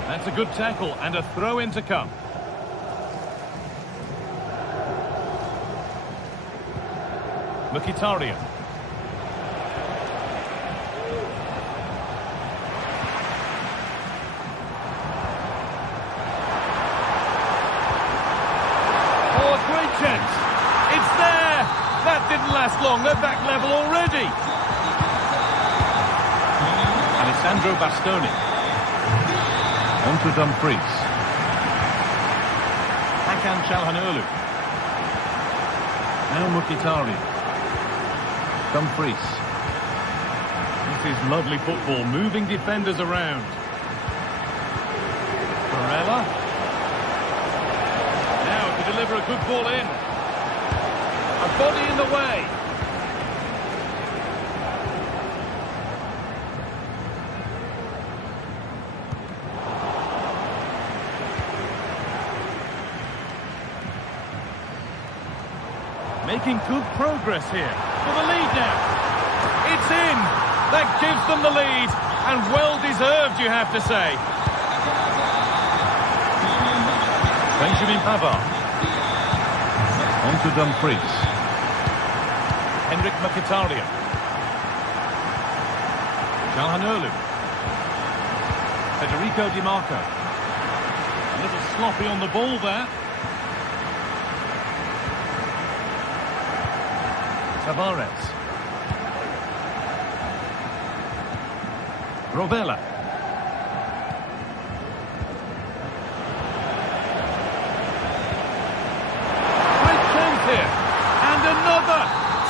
That's a good tackle and a throw in to come. Mkhitaryan. Oh, great chance. It's there. That didn't last long. They're back level already. Alessandro Bastoni. On to Dumfries. Hakan Çalhanoğlu. Now Mkhitaryan. Dumfries. This is lovely football, moving defenders around. Barella. Now to deliver a good ball in. A body in the way. Making good progress here. For the lead now. It's in. That gives them the lead. And well deserved, you have to say. Benjamin Pavard. On to Dumfries. Henrik Mkhitaryan. Çalhanoğlu. Federico Di Marco. A little sloppy on the ball there. Tavares. Rovella. Great chance here. And another.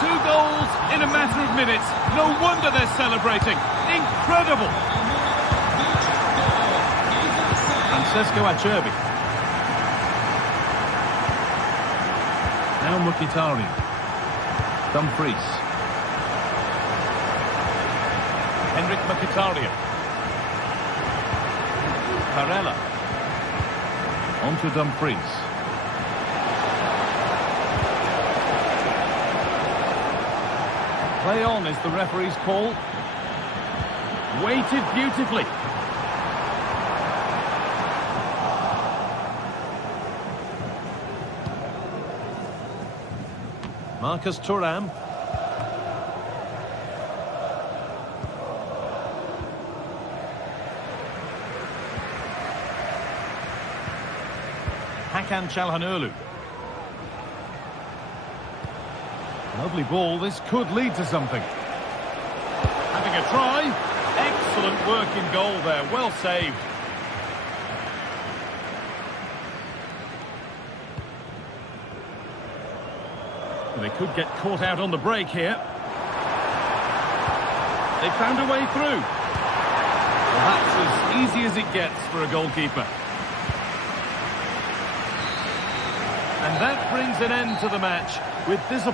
2 goals in a matter of minutes. No wonder they're celebrating. Incredible. Francesco Acerbi. Now Mkhitaryan. Dumfries. Henrik Mkhitaryan. Barella. On to Dumfries. Play on is the referee's call. Weighted beautifully. Marcus Thuram. Hakan Çalhanoğlu. Lovely ball. This could lead to something. Having a try. Excellent work in goal there. Well saved. They could get caught out on the break here. They found a way through. Well, that's as easy as it gets for a goalkeeper. And that brings an end to the match with this.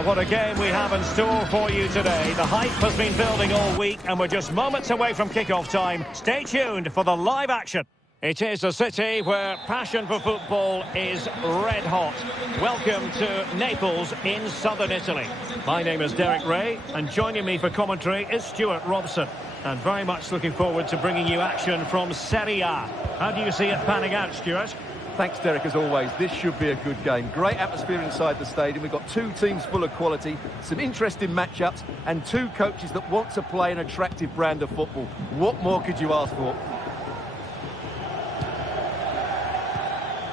Well, what a game we have in store for you today. The hype has been building all week and we're just moments away from kickoff time. Stay tuned for the live action. It is a city where passion for football is red hot. Welcome to Naples in southern Italy. My name is Derek Ray and joining me for commentary is Stuart Robson. And very much looking forward to bringing you action from Serie A. How do you see it panning out, Stuart? Thanks, Derek, as always. This should be a good game. Great atmosphere inside the stadium. We've got two teams full of quality, some interesting matchups, and two coaches that want to play an attractive brand of football. What more could you ask for?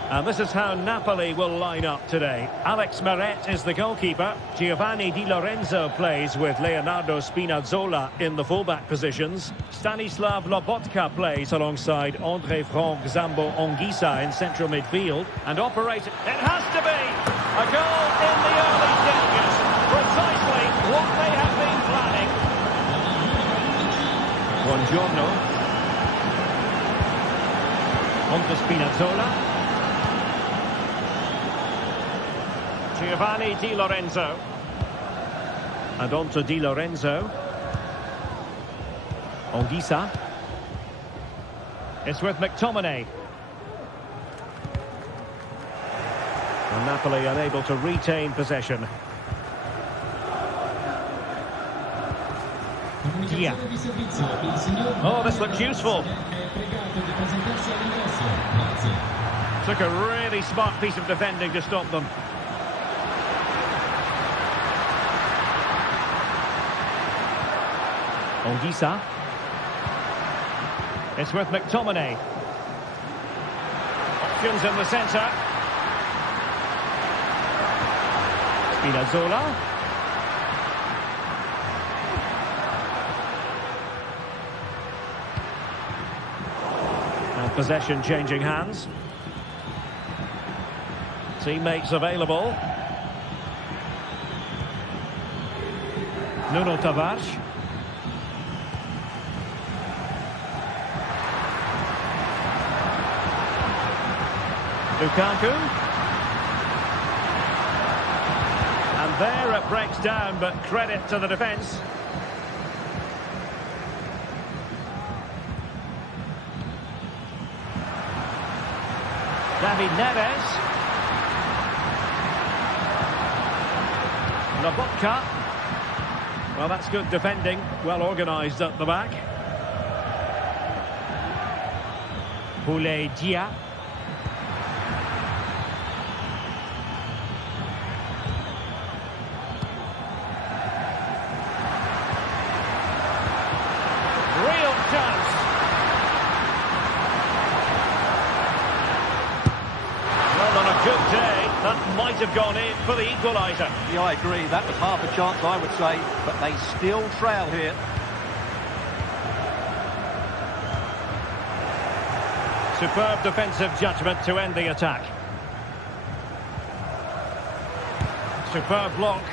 And this is how Napoli will line up today. Alex Meret is the goalkeeper. Giovanni Di Lorenzo plays with Leonardo Spinazzola in the fullback positions. Stanislav Lobotka plays alongside André Franck Zambo Anguissa in central midfield. And operator, it has to be a goal in the early stages. Precisely what they have been planning. Buongiorno. On to Spinazzola. Giovanni Di Lorenzo. And on to Di Lorenzo. Anguissa. It's with McTominay. And Napoli unable to retain possession. Yeah. Oh, this looks useful. Took a really smart piece of defending to stop them. Anguissa. It's with McTominay. Options in the centre. Spinazzola. And possession changing hands. Teammates available. Nuno Tavares. Lukaku. And there it breaks down, but credit to the defence. David Neves. Lobotka. Well, that's good defending. Well organised at the back. Boulaye Dia. Have gone in for the equaliser. Yeah, I agree. That was half a chance, I would say, but they still trail here. Superb defensive judgment to end the attack. Superb block.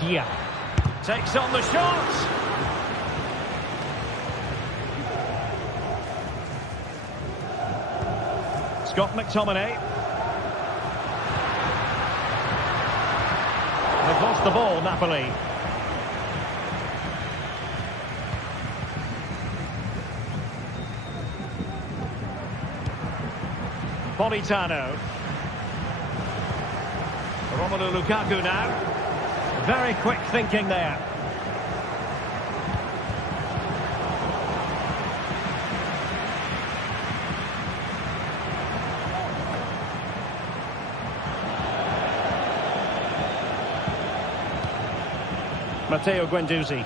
Dia takes on the shot. Scott McTominay. They've lost the ball, Napoli. Politano. Romelu Lukaku now. Very quick thinking there. Matteo Guendouzi.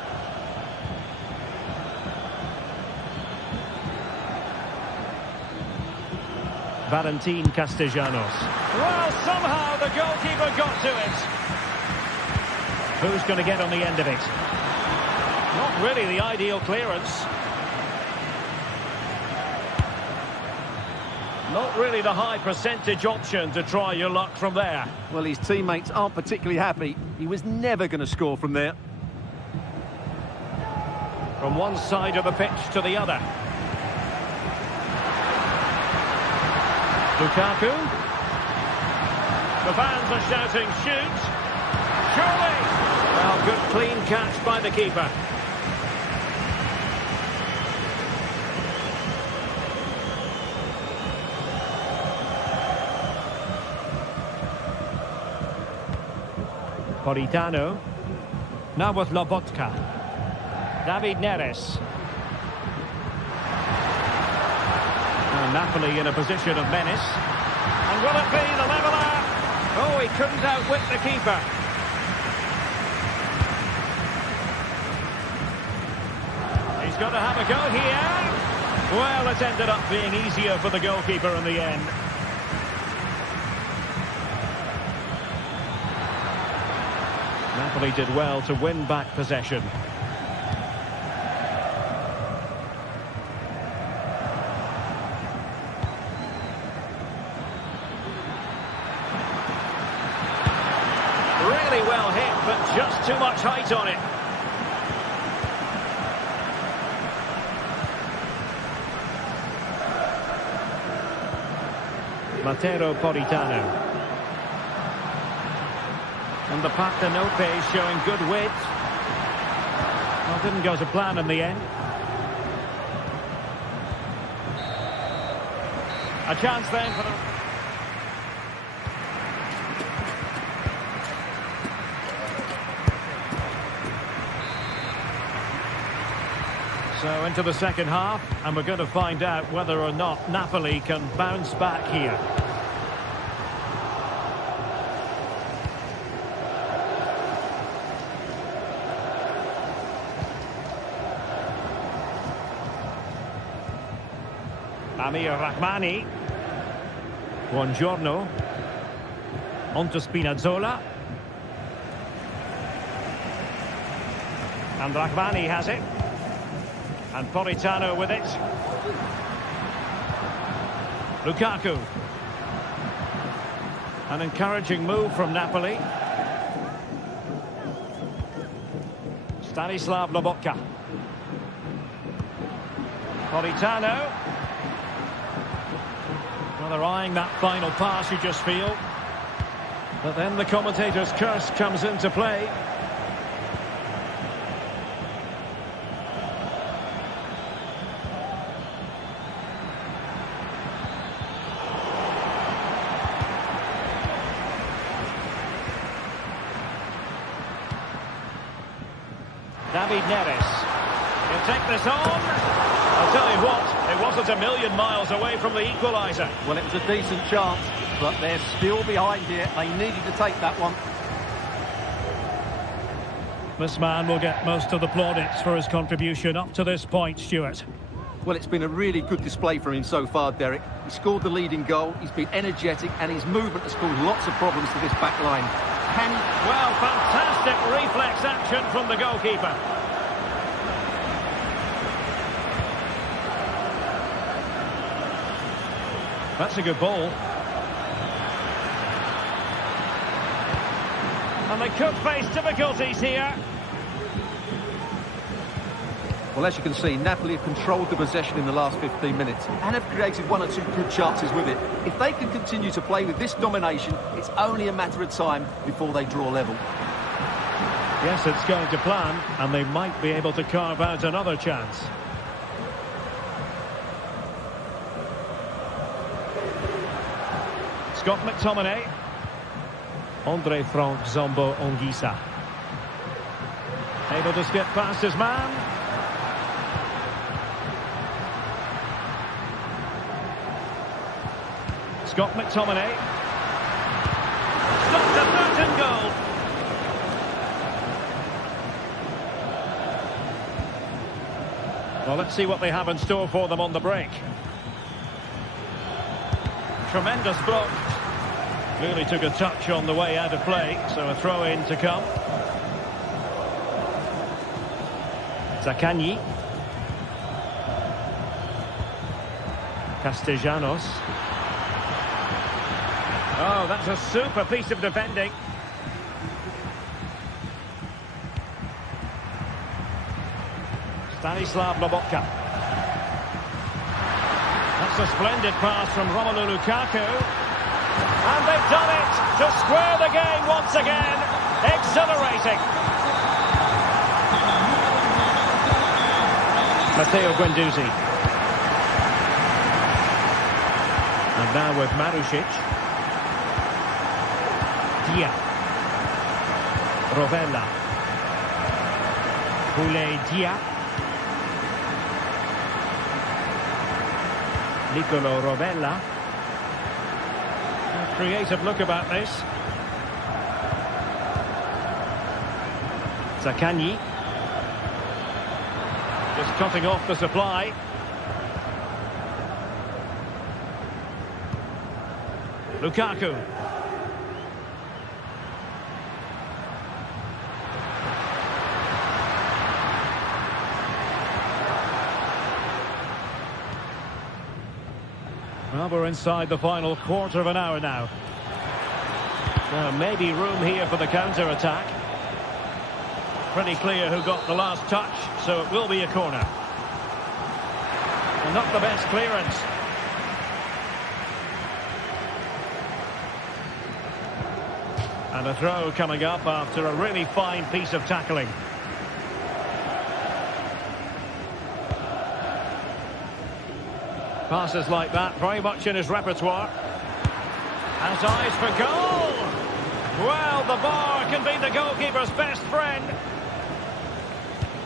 Valentin Castellanos. Well, somehow the goalkeeper got to it. Who's going to get on the end of it? Not really the ideal clearance. Not really the high percentage option to try your luck from there. Well, his teammates aren't particularly happy. He was never going to score from there. From one side of the pitch to the other. Lukaku. The fans are shouting, shoot! Surely! Well, good clean catch by the keeper. Politano. Now with Lobotka. David Neres. And Napoli in a position of menace. And will it be the leveller? Oh, he couldn't outwit the keeper. He's got to have a go here. Well, it ended up being easier for the goalkeeper in the end. Napoli did well to win back possession. Really well hit, but just too much height on it. Matteo Politano. And the Panathinaikos showing good width. Well, didn't go to plan in the end. A chance then for the... So into the second half, and we're going to find out whether or not Napoli can bounce back here. Amir Rahmani. Buongiorno. Onto Spinazzola. And Rahmani has it. And Politano with it. Lukaku. An encouraging move from Napoli. Stanislav Lobotka. Politano. Well, they're eyeing that final pass, you just feel. But then the commentator's curse comes into play. David Neres. He'll take this on. I'll tell you what, it wasn't a million miles away from the equaliser. Well, it was a decent chance, but they're still behind here. They needed to take that one. This man will get most of the plaudits for his contribution up to this point, Stuart. Well, it's been a really good display from him so far, Derek. He scored the leading goal, he's been energetic, and his movement has caused lots of problems to this back line. Well, fantastic reflex action from the goalkeeper. That's a good ball. And they could face difficulties here. Well, as you can see, Napoli have controlled the possession in the last 15 minutes and have created one or two good chances with it. If they can continue to play with this domination, it's only a matter of time before they draw level. Yes, it's going to plan, and they might be able to carve out another chance. Scott McTominay. Andre Frank Zombo Ongisa. Able to skip past his man. Scott McTominay. Stopped a certain goal. Well, let's see what they have in store for them on the break. Tremendous block. Clearly took a touch on the way out of play, so a throw-in to come. Zaccagni. Castellanos. Oh, that's a super piece of defending. Stanislav Lobotka. It's a splendid pass from Romelu Lukaku. And they've done it to square the game once again. Exhilarating. Matteo Guendouzi. And now with Marušić. Dia. Rovella. Boulay Dia. Nicolo Rovella. A creative look about this. Zaccagni. Just cutting off the supply. Lukaku. Well, we're inside the final quarter of an hour now. Maybe room here for the counter-attack. Pretty clear who got the last touch, so it will be a corner. And not the best clearance. And a throw coming up after a really fine piece of tackling. Passes like that, very much in his repertoire. Has eyes for goal! Well, the bar can be the goalkeeper's best friend.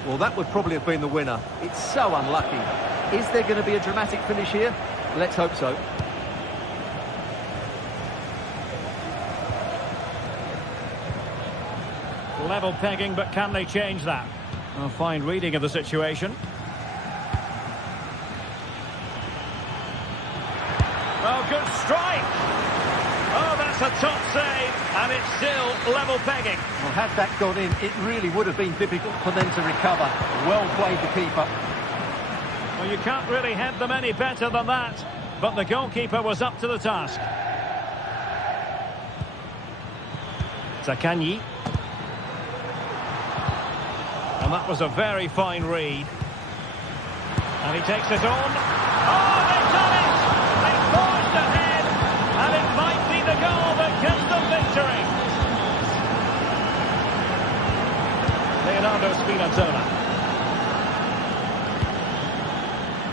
Well, that would probably have been the winner. It's so unlucky. Is there going to be a dramatic finish here? Let's hope so. Level pegging, but can they change that? A fine reading of the situation. Oh, good strike! Oh, that's a top save, and it's still level pegging. Well, had that gone in, it really would have been difficult for them to recover. Well played, the keeper. Well, you can't really head them any better than that, but the goalkeeper was up to the task. Zaccagni. And that was a very fine read. And he takes it on. Oh, they've done it! They've forged ahead, and it might be the goal that gives them victory. Leonardo Spinazzola.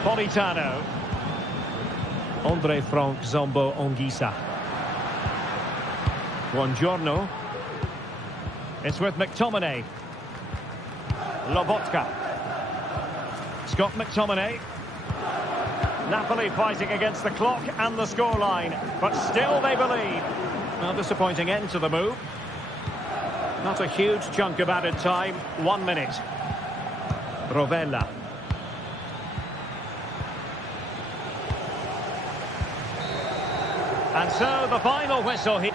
Politano. Andre Frank Zombo Onguisa. Buongiorno. It's with McTominay. Lobotka. Scott McTominay. Napoli fighting against the clock and the scoreline, but still they believe. Well, disappointing end to the move. Not a huge chunk of added time. 1 minute. Rovella. And so the final whistle here.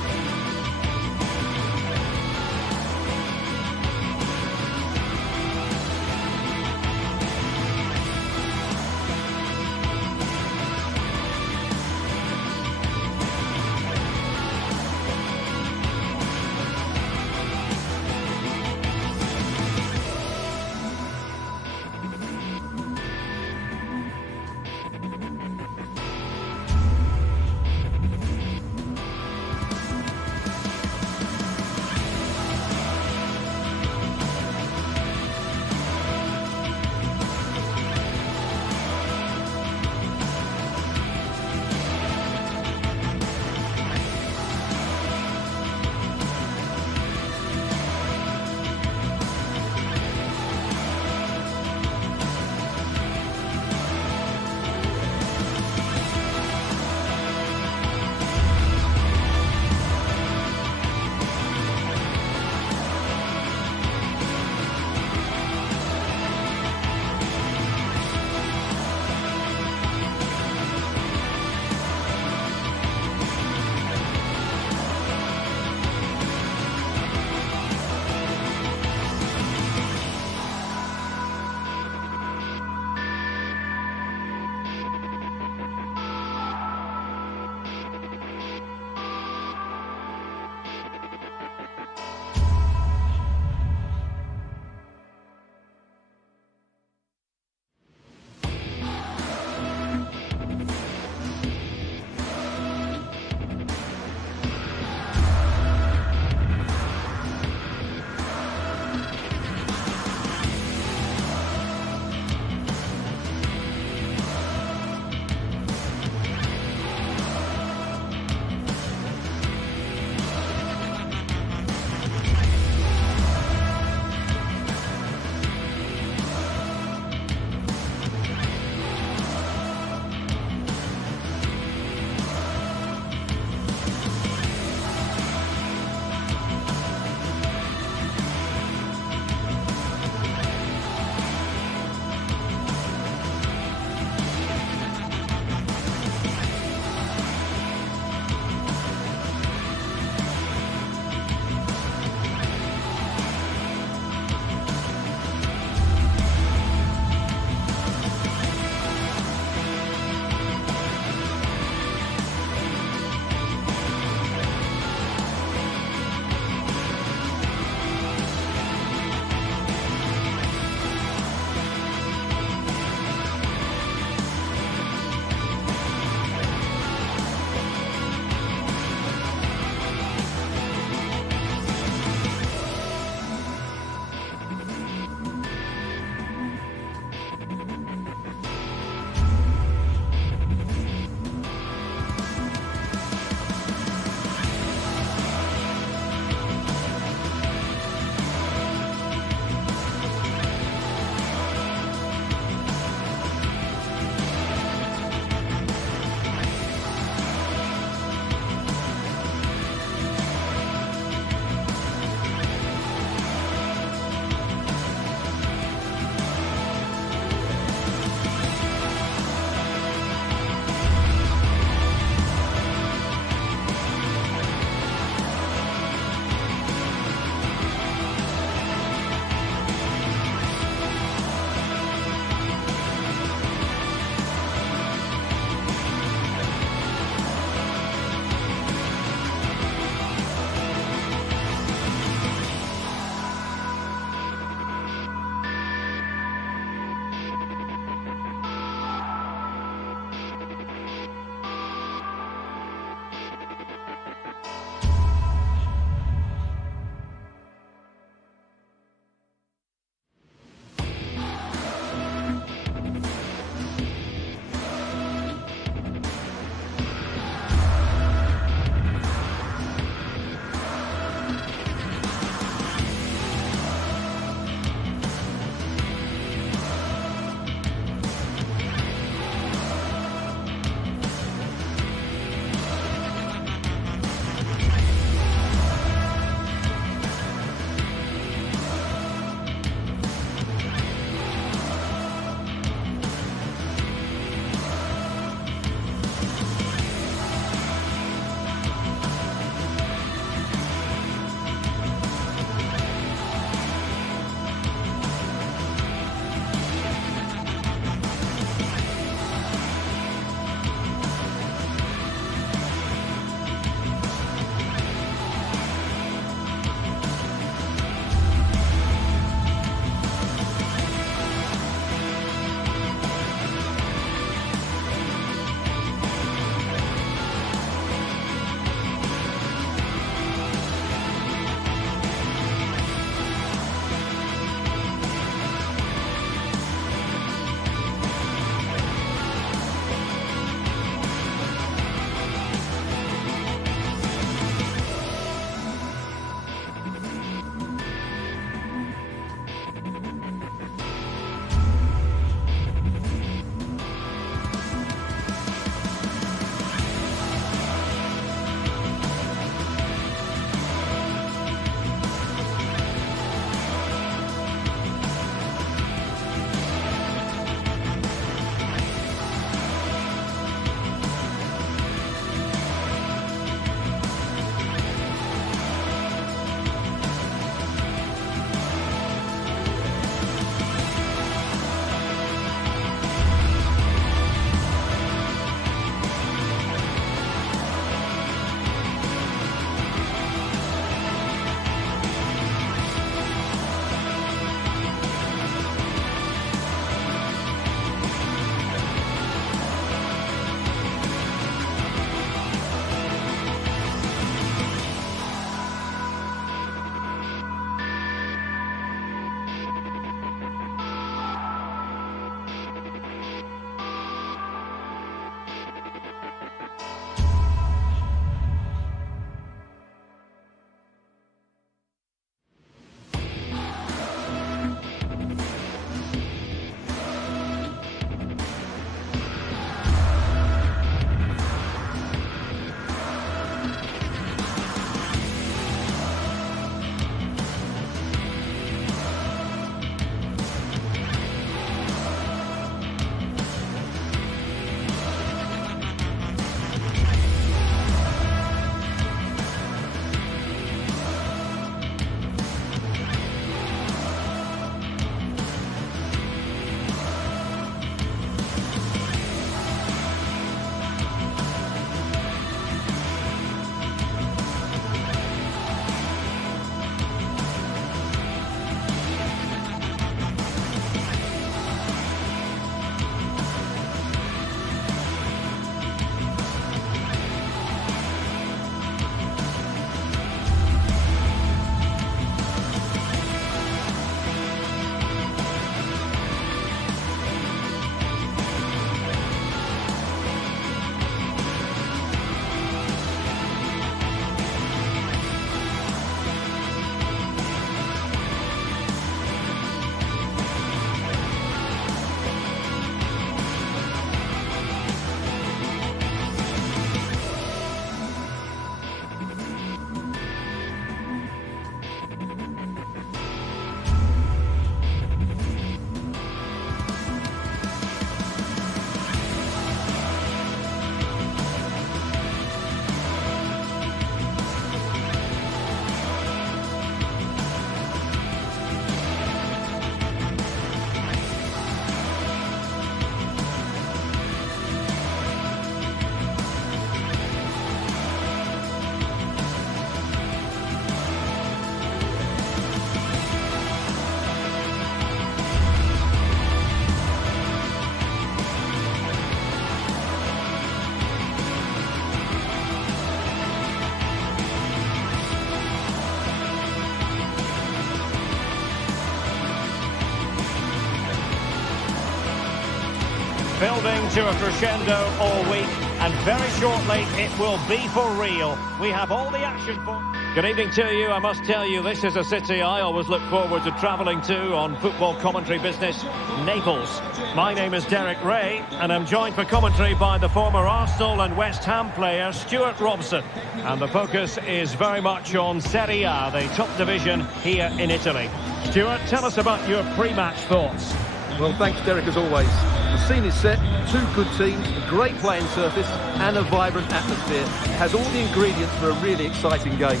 building to a crescendo all week, and very shortly it will be for real. We have all the action for... Good evening to you. I must tell you, this is a city I always look forward to travelling to on football commentary business, Naples. My name is Derek Ray, and I'm joined for commentary by the former Arsenal and West Ham player, Stuart Robson. And the focus is very much on Serie A, the top division here in Italy. Stuart, tell us about your pre-match thoughts. Well, thanks, Derek, as always. The scene is set, two good teams, a great playing surface, and a vibrant atmosphere. It has all the ingredients for a really exciting game.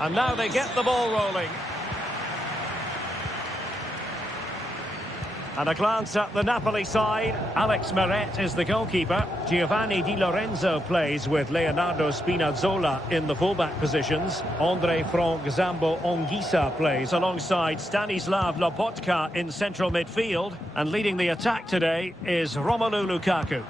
And now they get the ball rolling. And a glance at the Napoli side. Alex Meret is the goalkeeper. Giovanni Di Lorenzo plays with Leonardo Spinazzola in the fullback positions. Andre Frank Zambo Onguisa plays alongside Stanislav Lobotka in central midfield. And leading the attack today is Romelu Lukaku.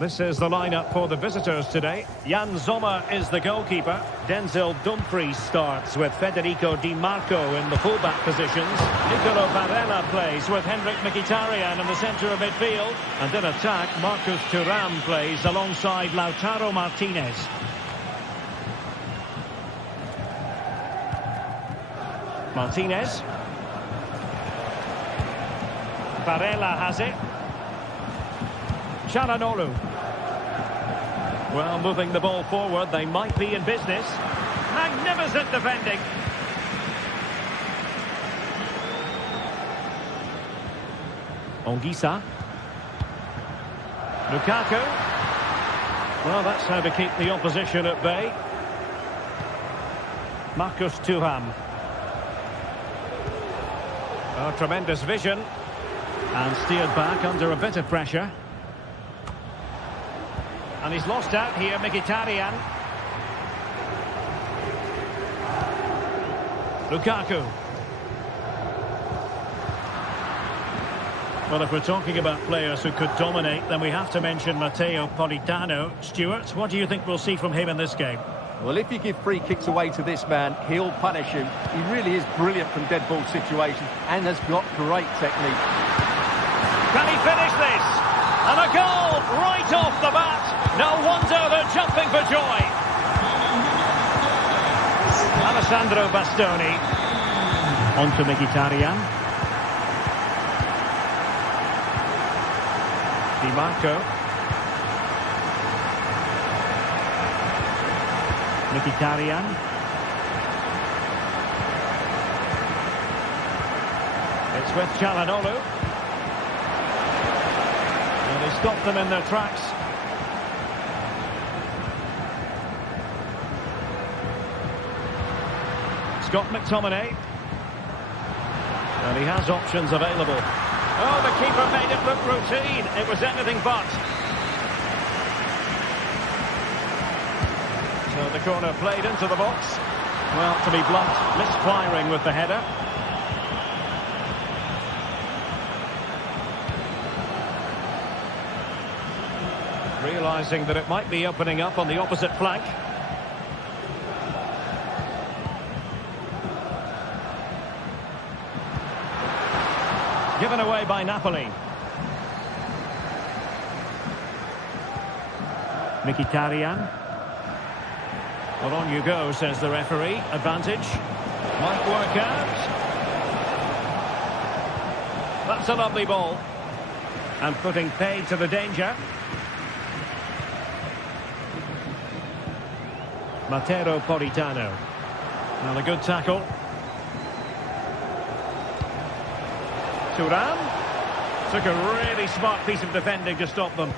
This is the lineup for the visitors today. Jan Sommer is the goalkeeper. Denzel Dumfries starts with Federico Di Marco in the fullback positions. Nicolo Barella plays with Henrik Mkhitaryan in the centre of midfield. And in attack, Marcus Thuram plays alongside Lautaro Martinez. Martinez. Barella has it. Çalhanoğlu. Well, moving the ball forward, they might be in business. Magnificent defending. Onguisa. Lukaku. Well, that's how to keep the opposition at bay. Marcus Thuram. Oh, tremendous vision. And steered back under a bit of pressure. And he's lost out here, Mkhitaryan. Lukaku. Well, if we're talking about players who could dominate, then we have to mention Matteo Politano. Stuart, what do you think we'll see from him in this game? Well, if you give free kicks away to this man, he'll punish him. He really is brilliant from dead ball situations and has got great technique. Can he finish this? And a goal right off the bat. No wonder they're jumping for joy. Alessandro Bastoni. On to Mkhitaryan. Di Marco. Mkhitaryan. It's with Çalhanoğlu. And they stop them in their tracks. Scott McTominay. And he has options available. Oh, the keeper made it look routine. It was anything but. So the corner played into the box. Well, to be blunt, misfiring with the header. Realising that it might be opening up on the opposite flank. Given away by Napoli. Mkhitaryan. Well, on you go, says the referee. Advantage. Might work out. That's a lovely ball. And putting paid to the danger. Matteo Politano. Well, a good tackle. Thuram. Took a really smart piece of defending to stop them.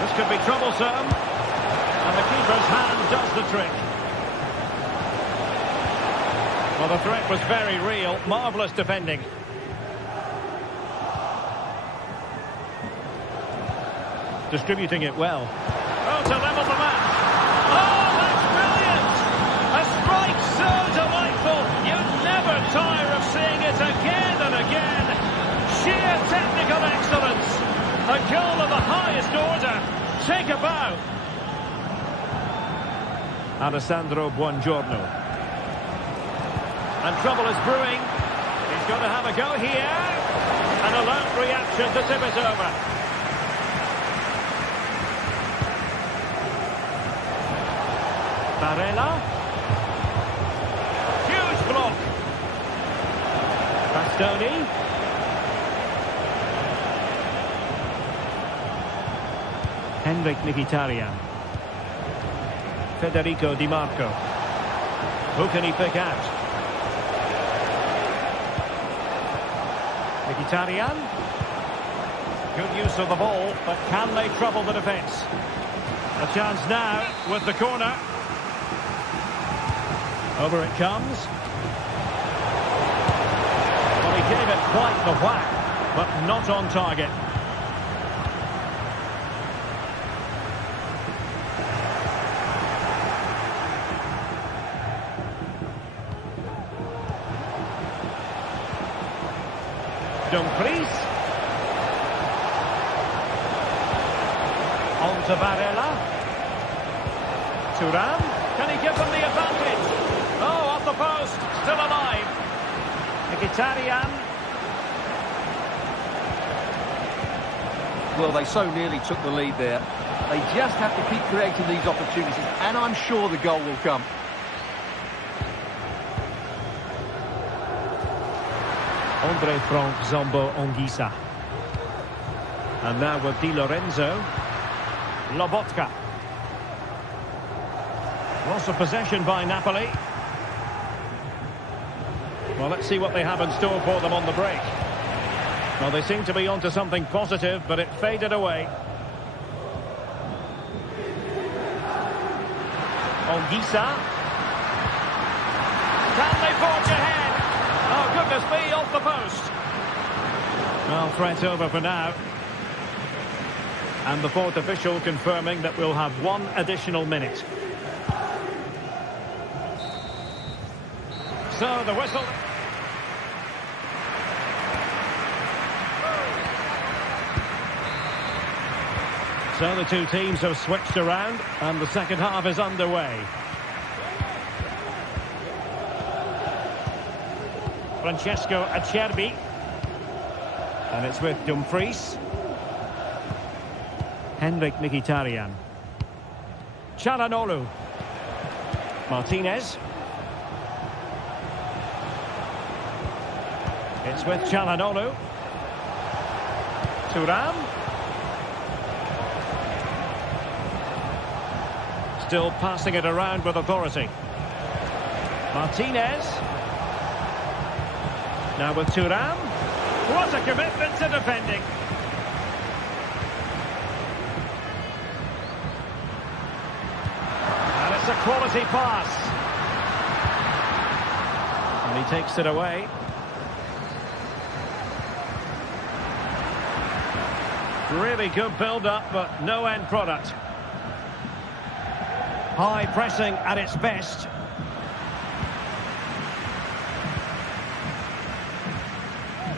This could be troublesome. And the keeper's hand does the trick. Well, the threat was very real. Marvellous defending. Distributing it well. Oh, to level the match. Oh, that's brilliant! A strike so delightful. first order. Take a bow. Alessandro Buongiorno. And trouble is brewing. He's going to have a go here. An alert reaction to tip it over. Barella. Huge block. Bastoni. Henrik Mkhitaryan. Federico Di Marco. Who can he pick out? Mkhitaryan. Good use of the ball, but can they trouble the defence? A chance now with the corner. Over it comes. Well, he gave it quite the whack, but not on target. Dumfries. On to Barella. Thuram. Can he give them the advantage? Oh, off the post. Still alive. Mkhitaryan. Well, they so nearly took the lead there. They just have to keep creating these opportunities, and I'm sure the goal will come. Andre Frank Zombo Anguissa. And now with Di Lorenzo. Lobotka. Loss of possession by Napoli. Well, let's see what they have in store for them on the break. Well, they seem to be onto something positive, but it faded away. Anguissa. Can they forge ahead? Oh, goodness me, off the post. Well, threat over for now. And the fourth official confirming that we'll have one additional minute. So, the whistle. So the two teams have switched around, and the second half is underway. Francesco Acerbi. And it's with Dumfries. Henrik Mkhitaryan. Çalhanoğlu. Martinez. It's with Çalhanoğlu. Thuram. Still passing it around with authority. Martinez. Now with Thuram. What a commitment to defending. And it's a quality pass. And he takes it away. Really good build-up, but no end product. High pressing at its best.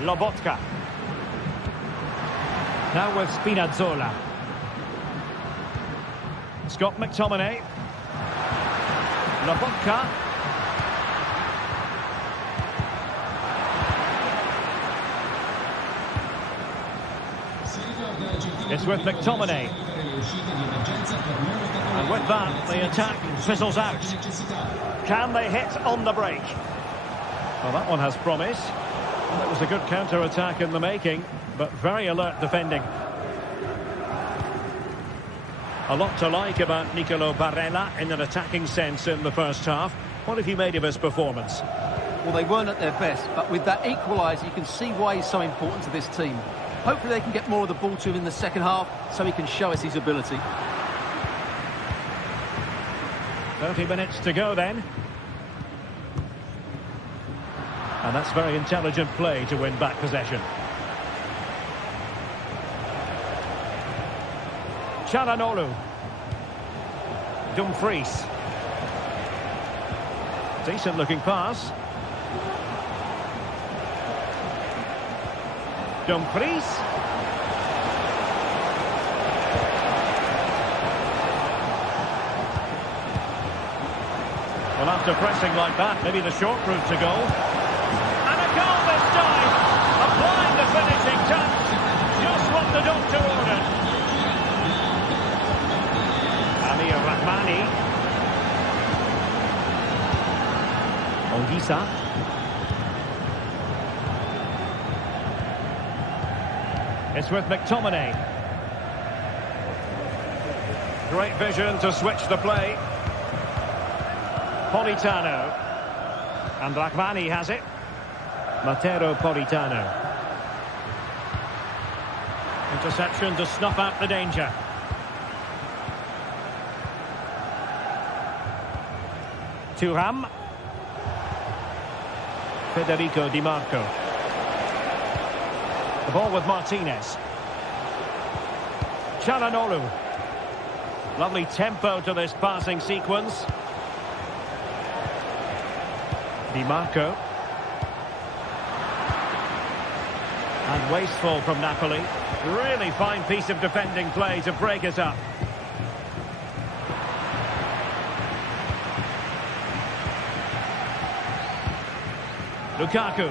Lobotka. Now with Spinazzola. Scott McTominay. Lobotka. It's with McTominay. And with that, the attack fizzles out. Can they hit on the break? Well, that one has promise. Well, it was a good counter-attack in the making, but very alert defending. A lot to like about Nicolo Barella in an attacking sense in the first half. What have you made of his performance? Well, they weren't at their best, but with that equaliser, you can see why he's so important to this team. Hopefully they can get more of the ball to him in the second half, so he can show us his ability. 30 minutes to go then. And that's very intelligent play to win back possession. Çalhanoğlu. Dumfries. Decent looking pass. Dumfries. after pressing like that. Maybe the short route to goal. And a goal this time! Applying the finishing touch. Just what the doctor ordered. Amir Rahmani. Ongisa. It's with McTominay. Great vision to switch the play. Politano. And Rahmani has it. Matteo Politano. Interception to snuff out the danger. Thuram. Federico Di Marco. The ball with Martinez. Çalhanoğlu. Lovely tempo to this passing sequence. Di Marco. And wasteful from Napoli. Really fine piece of defending play to break us up. Lukaku.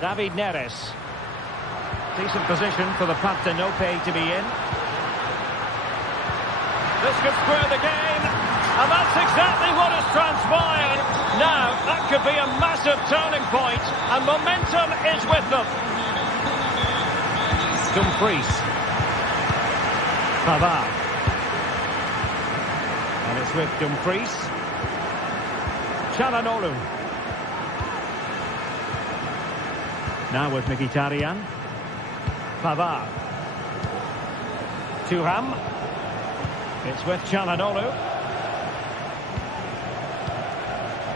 David Neres. Decent position for the Panathinaikos to be in. This could square the game. And that's exactly what has transpired. Now, that could be a massive turning point. And momentum is with them. Dumfries. Pavard. And it's with Dumfries. Çalhanoğlu. Now with Mkhitaryan. Pavard. Thuram. It's with Çalhanoğlu.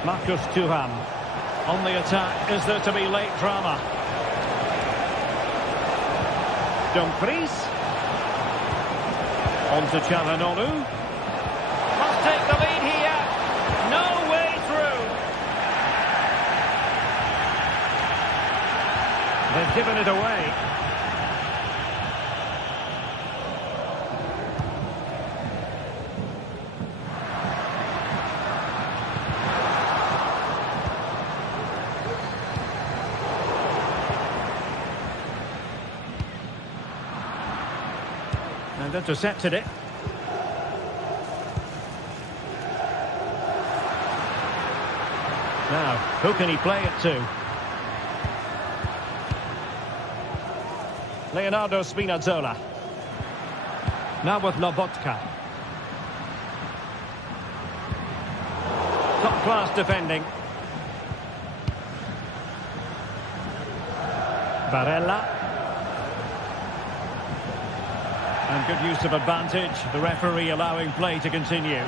Marcus Thuram. On the attack, is there to be late drama? Dumfries. On to Çalhanoğlu. Must take the lead here. No way through. They've given it away. And intercepted it. Now, who can he play it to? Leonardo Spinazzola. Now with Lobotka. Top-class defending. Barella. And good use of advantage. The referee allowing play to continue.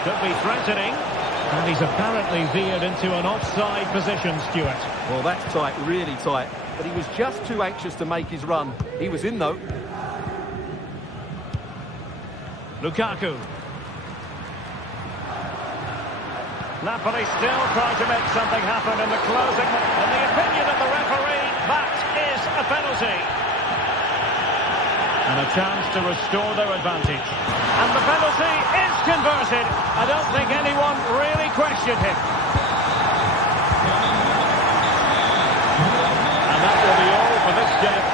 Could be threatening. And he's apparently veered into an offside position, Stuart. Well, that's tight, really tight. But he was just too anxious to make his run. He was in, though. Lukaku. Napoli still trying to make something happen in the closing. In the opinion of the referee, that is a penalty. And a chance to restore their advantage. And the penalty is converted. I don't think anyone really questioned him. And that will be all for this game.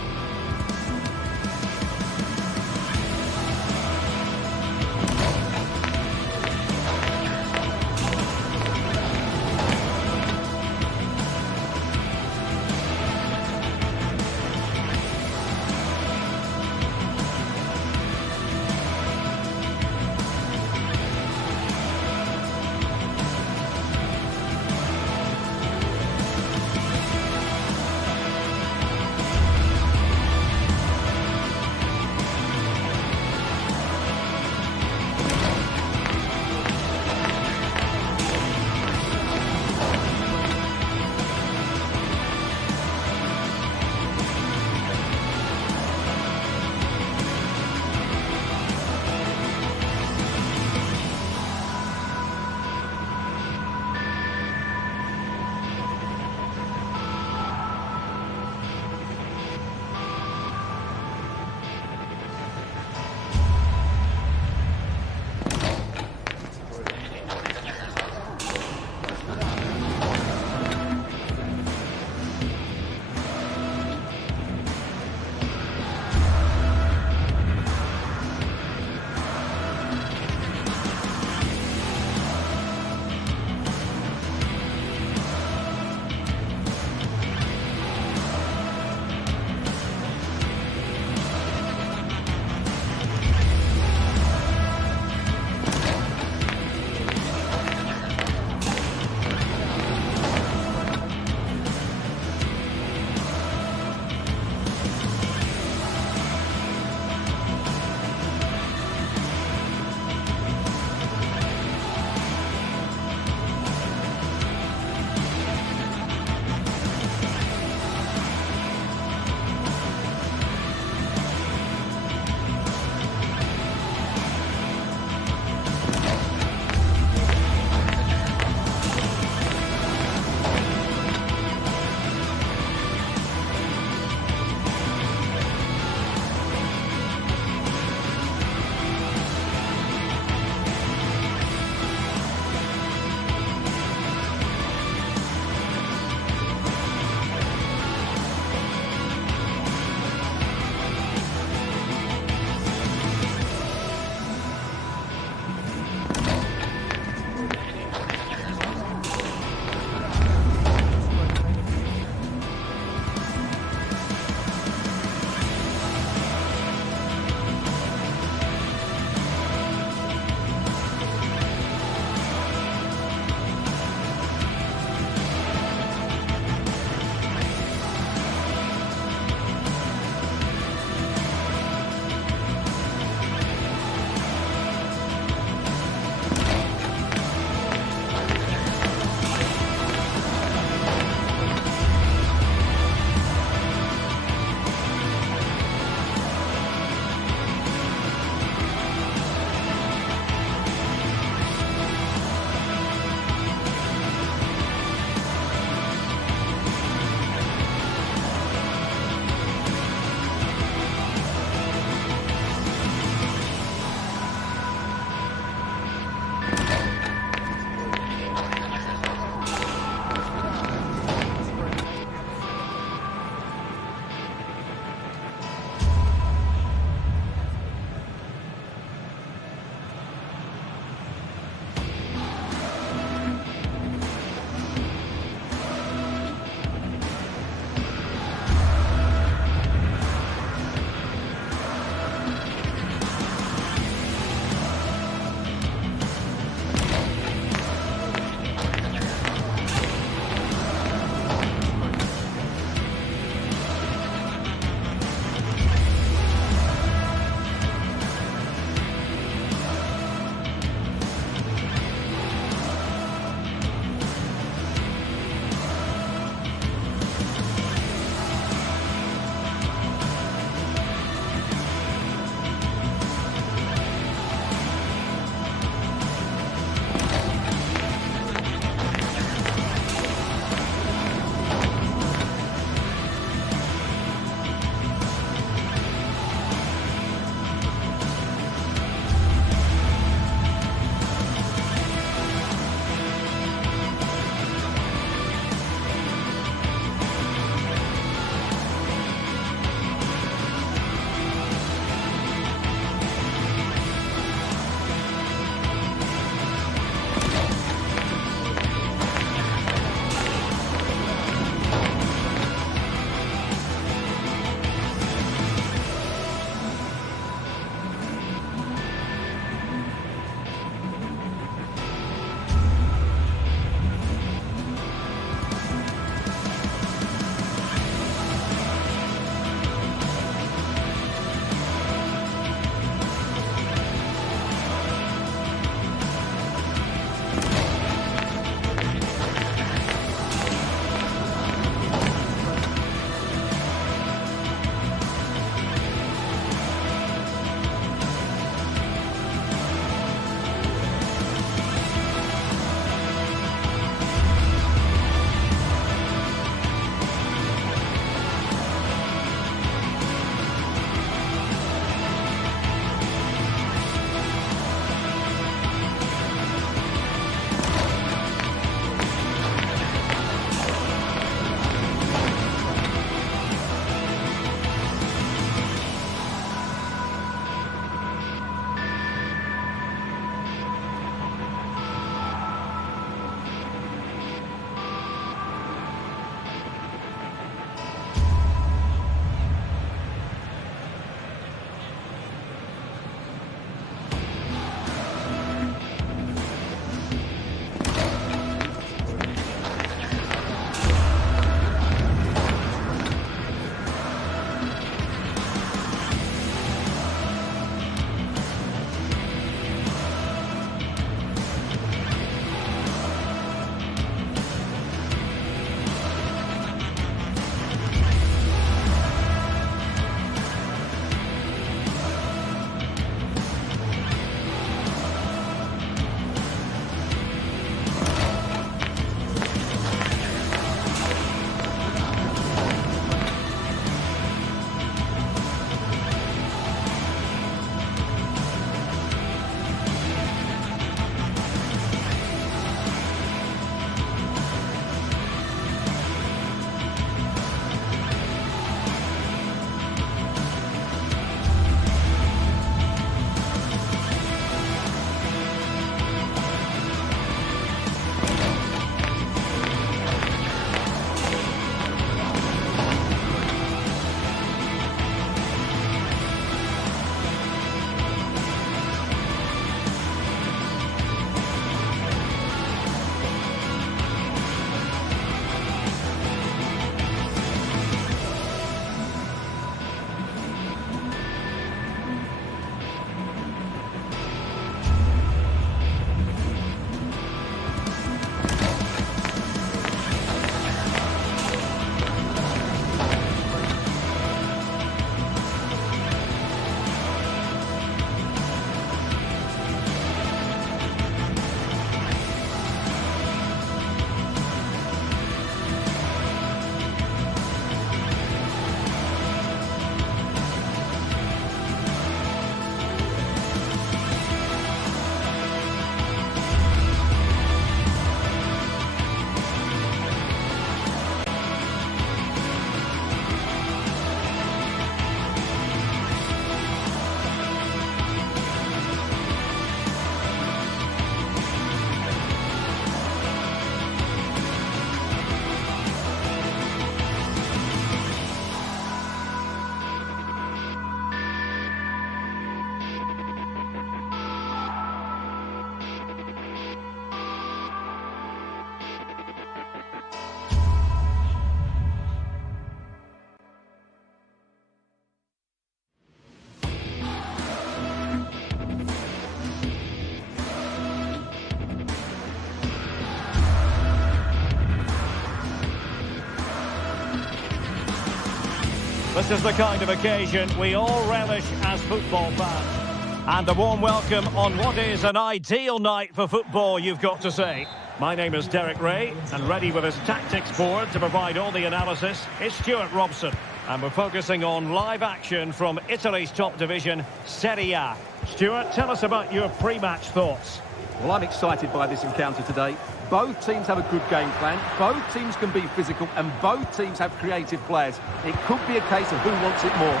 This is the kind of occasion we all relish as football fans. And a warm welcome on what is an ideal night for football, you've got to say. My name is Derek Ray, and ready with his tactics board to provide all the analysis is Stuart Robson. And we're focusing on live action from Italy's top division, Serie A. Stuart, tell us about your pre-match thoughts. Well, I'm excited by this encounter today. Both teams have a good game plan, both teams can be physical, and both teams have creative players. It could be a case of who wants it more.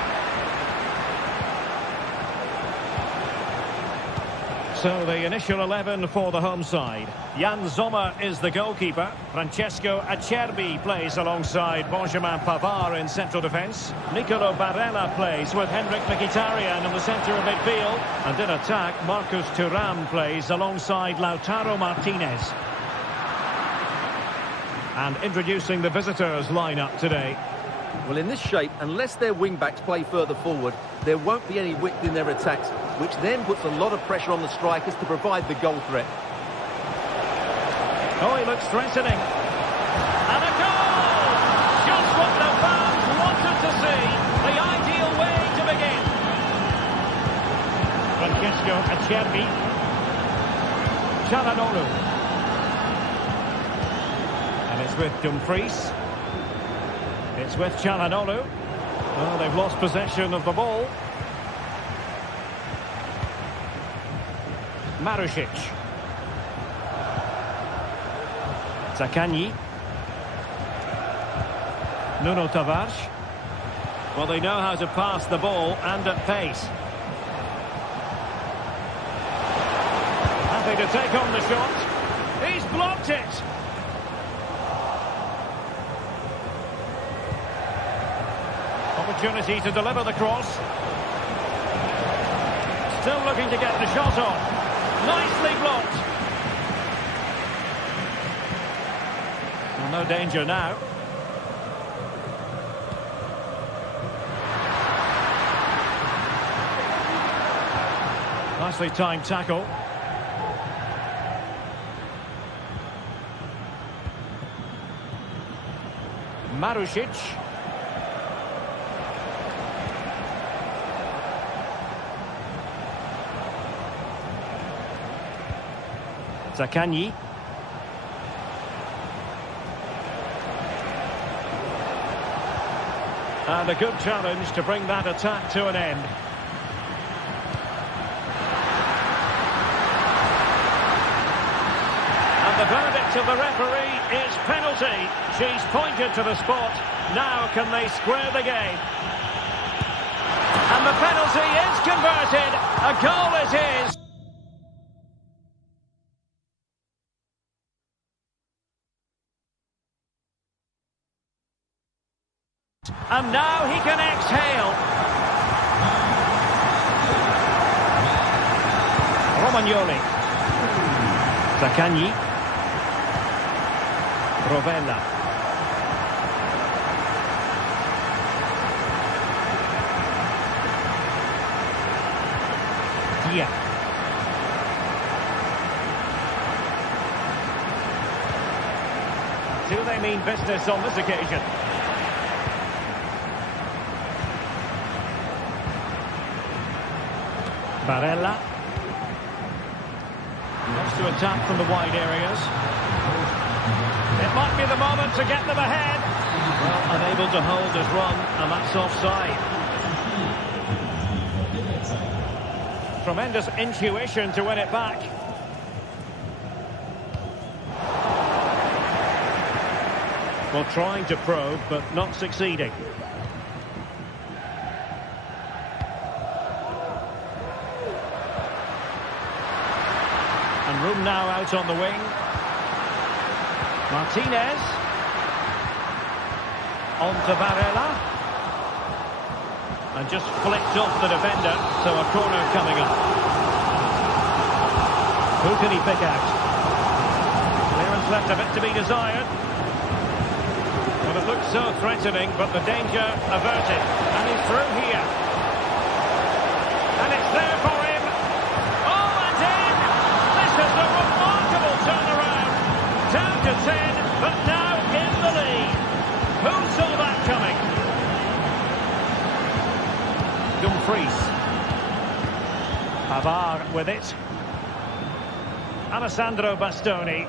So the initial 11 for the home side. Jan Sommer is the goalkeeper. Francesco Acerbi plays alongside Benjamin Pavard in central defence. Nicolo Barella plays with Henrik Mkhitaryan in the centre of midfield. And in attack, Marcus Thuram plays alongside Lautaro Martinez. And introducing the visitors lineup today. Well, in this shape, unless their wing-backs play further forward, there won't be any width in their attacks, which then puts a lot of pressure on the strikers to provide the goal threat. Oh, he looks threatening. And a goal! Just what the fans wanted to see. The ideal way to begin. Francesco Acerbi. Çalhanoğlu. And it's with Dumfries. It's with Çalhanoğlu. Well, they've lost possession of the ball. Marušić. Zaccagni. Nuno Tavares. Well, they know how to pass the ball and at pace. Happy to take on the shot. He's blocked it. Opportunity to deliver the cross. Still looking to get the shot off. Nicely blocked. Well, no danger now. Nicely timed tackle. Marušić. Zaccagni. And a good challenge to bring that attack to an end. And the verdict of the referee is penalty. She's pointed to the spot. Now can they square the game? And the penalty is converted. A goal it is. And now he can exhale. Romagnoli. Zaccagni. Rovella. Dia. Do they mean business on this occasion? Barella. Wants to attack from the wide areas. It might be the moment to get them ahead. Well, unable to hold his run, and that's offside. Tremendous intuition to win it back. Well, trying to probe, but not succeeding. And room now out on the wing. Martinez. On to Barella. And just flicked off the defender, so a corner coming up. Who can he pick out? Clearance left a bit to be desired. Well, it looked so threatening, but the danger averted. And he's through here. And it's there for him. Oh, and in! This is a remarkable turnaround. Down to 10, but now in the lead. Who saw that coming? Pavard with it. Alessandro Bastoni.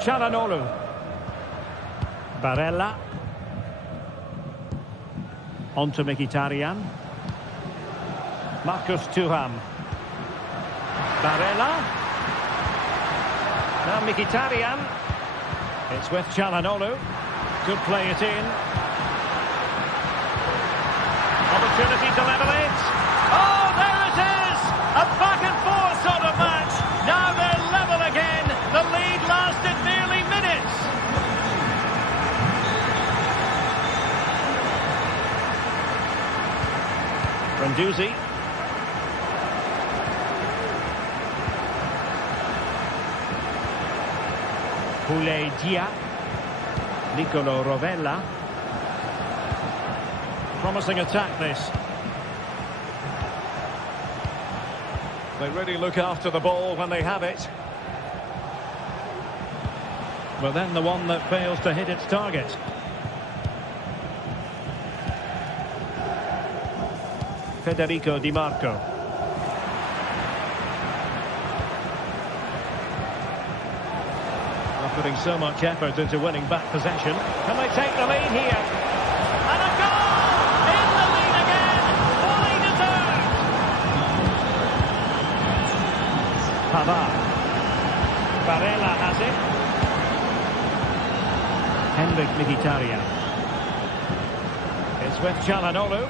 Çalhanoğlu. Barella. On to Mkhitaryan. Marcus Thuram. Barella. Now Mkhitaryan. It's with Çalhanoğlu. Could play it in. Opportunity to level it. Oh, there it is! A back and forth sort of match. Now they're level again. The lead lasted nearly minutes. Guendouzi. Boulaye Dia. Nicolo Rovella. Promising attack this. They really look after the ball when they have it. But then the one that fails to hit its target. Federico Di Marco. They're putting so much effort into winning back possession. Can they take the lead here? And a goal! In the lead again! Fully deserved! Pavard. Barella has it. Henrik Mkhitaryan. It's with Çalhanoğlu.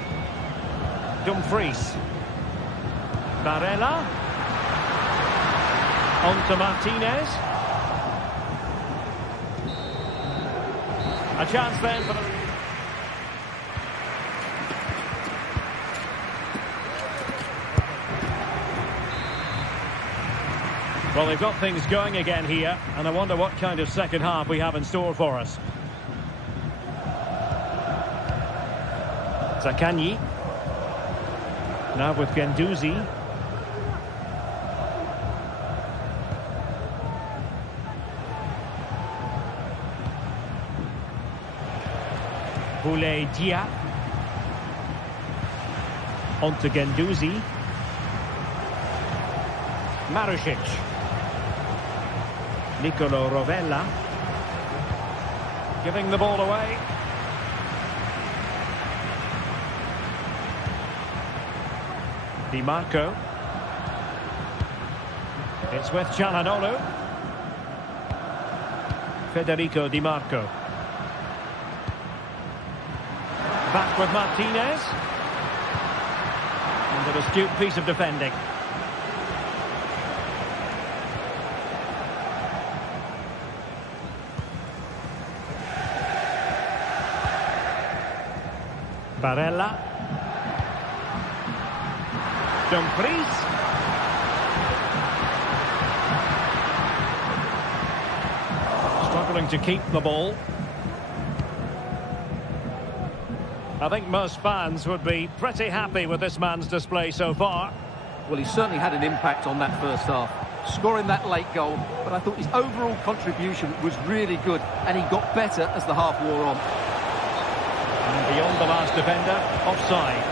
Dumfries. Barella. On to Martinez. A chance then for the... Well, they've got things going again here, and I wonder what kind of second half we have in store for us. Zaccagni. Now with Guendouzi. Boulaye Dia. On to Guendouzi. Marušić. Nicolo Rovella. Giving the ball away. Di Marco. It's with Çalhanoğlu. Federico Di Marco. Back with Martinez. And an astute piece of defending. Barella. Dumfries. Struggling to keep the ball. I think most fans would be pretty happy with this man's display so far. Well, he certainly had an impact on that first half, scoring that late goal, but I thought his overall contribution was really good, and he got better as the half wore on. And beyond the last defender, offside.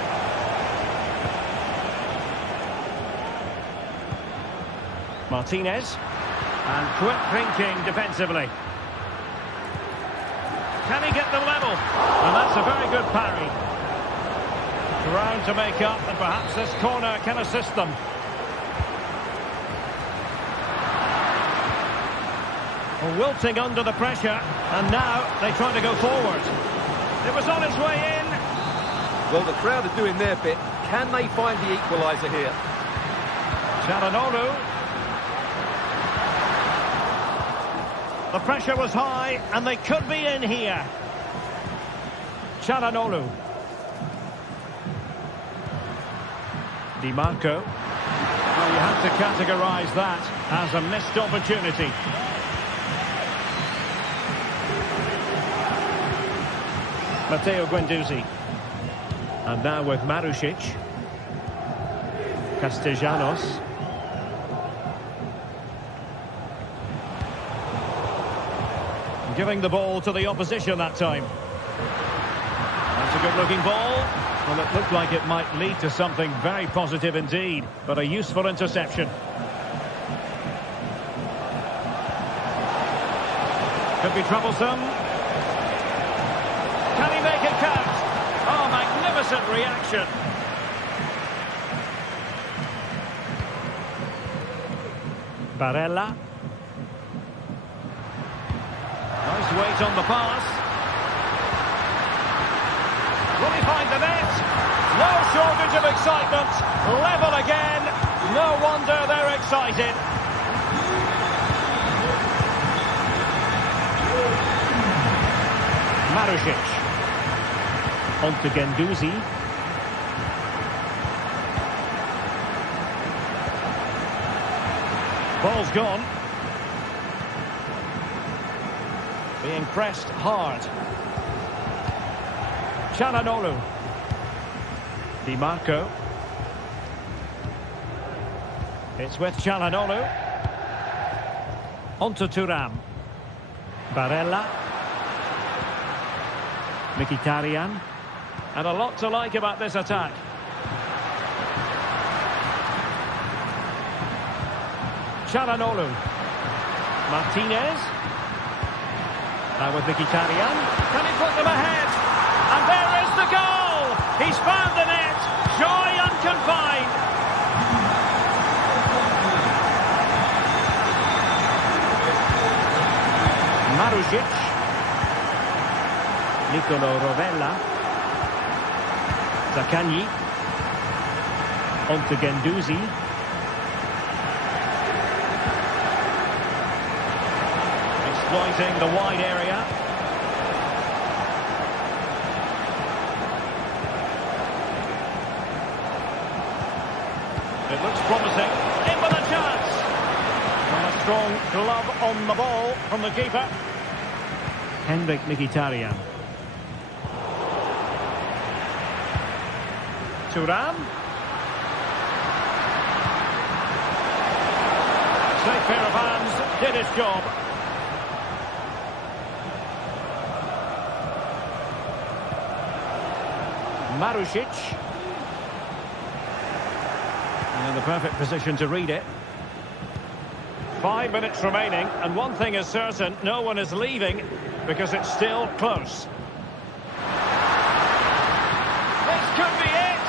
Martinez. And quick thinking defensively. Can he get them level? And that's a very good parry. Ground to make up, and perhaps this corner can assist them. Wilting under the pressure, and now they try to go forward. It was on its way in. Well, the crowd are doing their bit. Can they find the equaliser here? Çalhanoğlu. The pressure was high, and they could be in here. Çalhanoğlu. Di Marco. Well, you have to categorise that as a missed opportunity. Matteo Guendouzi. And now with Marušić. Castellanos. Giving the ball to the opposition that time. That's a good-looking ball. Well, it looked like it might lead to something very positive indeed, but a useful interception. Could be troublesome. Can he make it count? Oh, magnificent reaction. Barella. Nice weight on the pass. Will he find the net? No shortage of excitement. Level again. No wonder they're excited. Marusic. On to Guendouzi. Ball's gone. Being pressed hard. Çalhanoğlu. Di Marco. It's with Çalhanoğlu. On to Thuram. Barella. Mkhitaryan. And a lot to like about this attack. Çalhanoğlu. Martinez. Now with Mkhitaryan. Can he put them ahead? And there is the goal! He's found the net. Joy unconfined. Marusic. Nicolo Rovella. Zaccagni. On to Guendouzi. Exploiting the wide area. It looks promising. In with a chance. And a strong glove on the ball from the keeper. Henrik Mkhitaryan. Thuram. Safe pair of hands, did his job. Marusic. In the perfect position to read it. 5 minutes remaining, and one thing is certain, no one is leaving because it's still close. This could be it!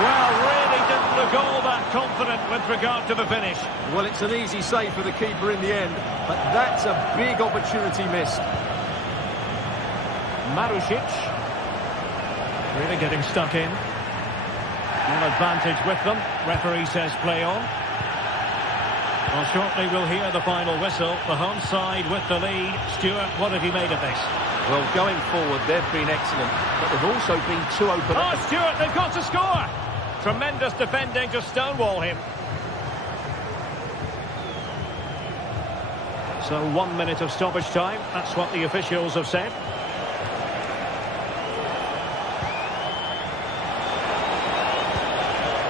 Well, really didn't look all that confident with regard to the finish. Well, it's an easy save for the keeper in the end, but that's a big opportunity missed. Marusic. Really getting stuck in. An advantage with them. Referee says play on. Well, shortly we'll hear the final whistle. The home side with the lead. Stuart, what have you made of this? Well, going forward, they've been excellent, but they've also been too open. Oh, Stuart, they've got to score! Tremendous defending to stonewall him. So 1 minute of stoppage time. That's what the officials have said.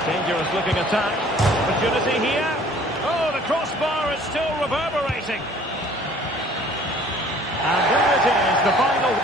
Dangerous looking attack. Opportunity here. Oh, the crossbar is still reverberating. And there it is, the final.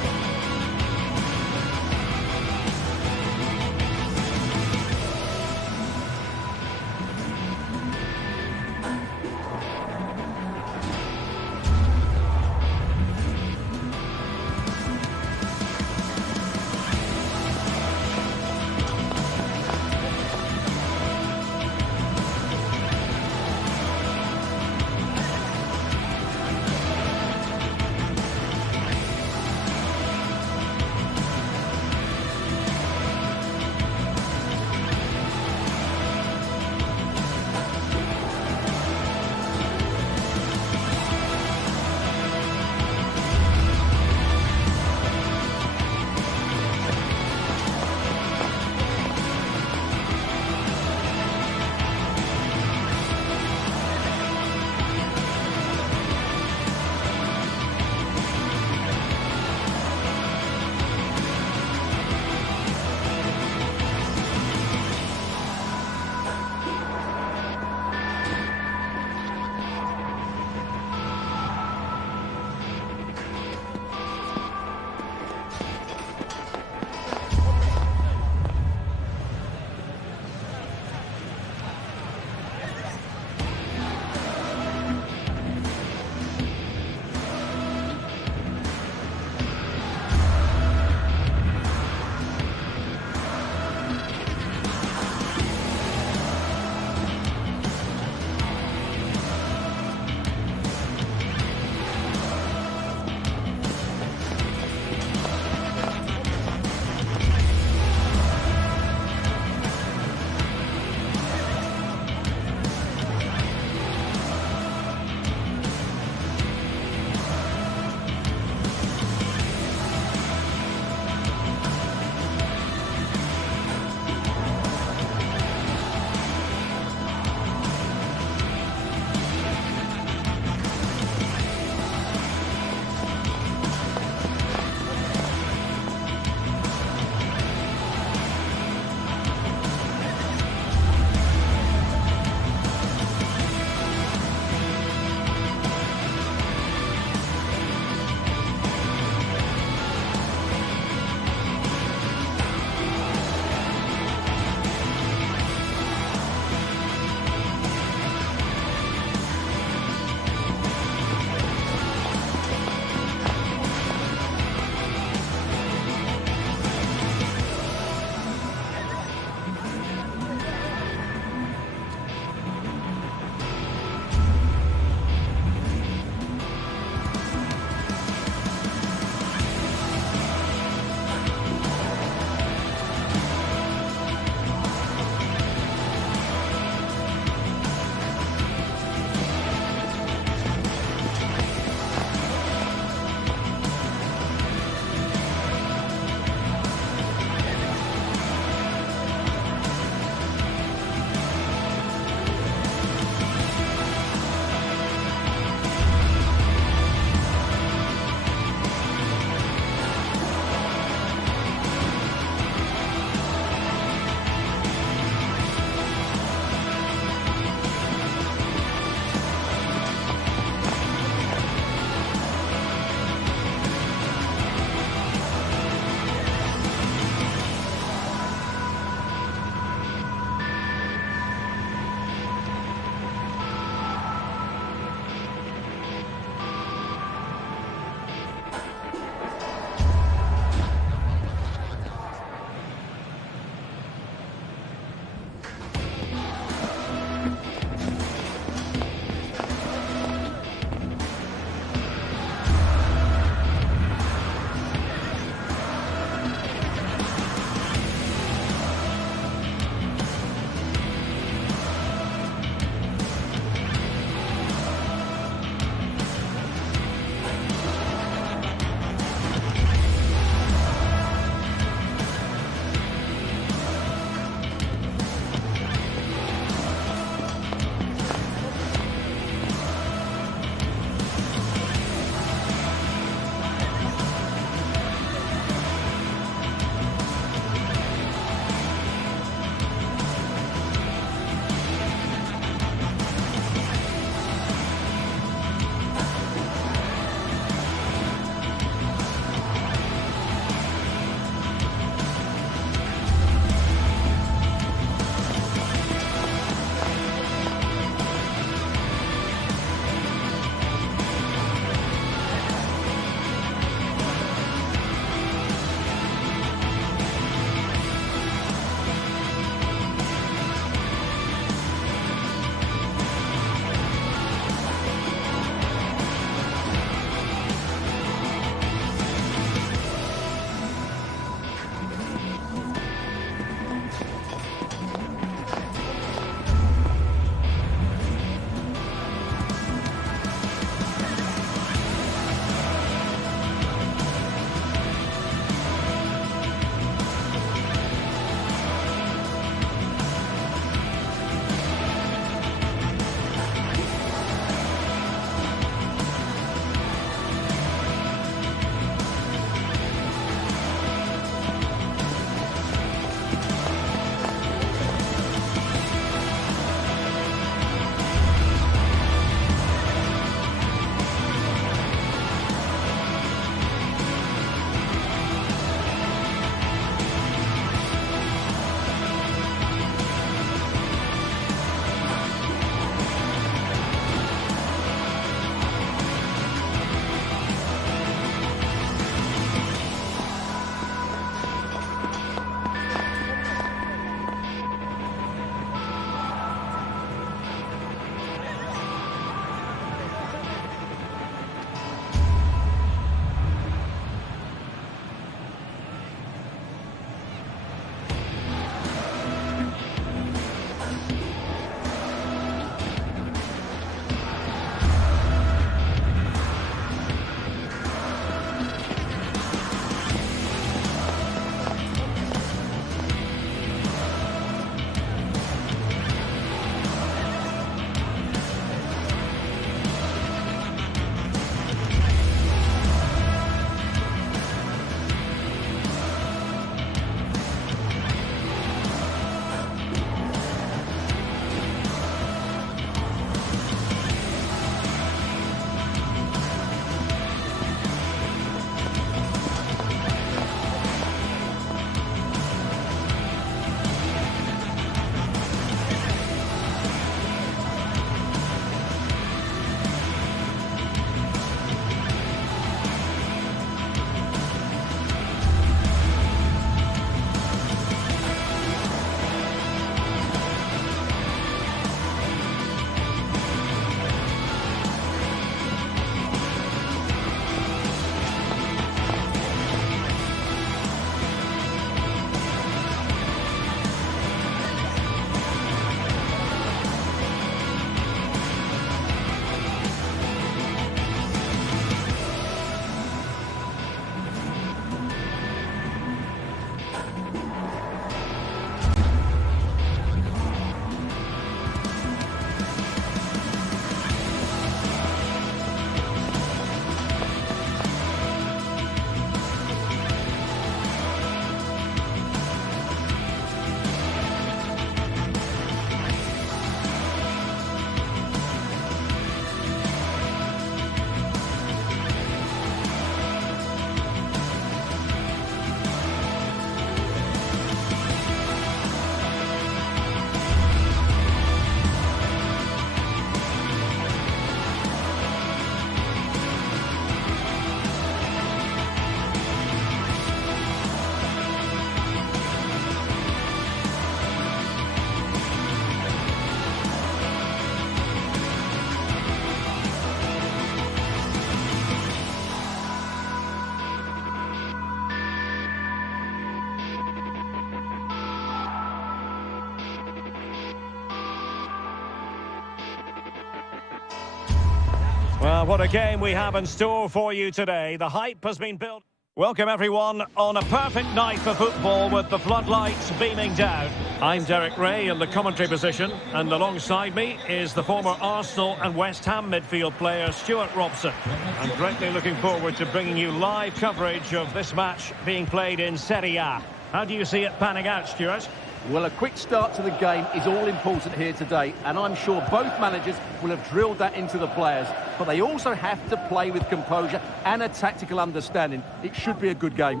Well, what a game we have in store for you today. The hype has been built. Welcome, everyone, on a perfect night for football with the floodlights beaming down. I'm Derek Ray in the commentary position, and alongside me is the former Arsenal and West Ham midfield player Stuart Robson. I'm greatly looking forward to bringing you live coverage of this match being played in Serie A. How do you see it panning out, Stuart? Well, a quick start to the game is all important here today, and I'm sure both managers will have drilled that into the players. But they also have to play with composure and a tactical understanding. It should be a good game.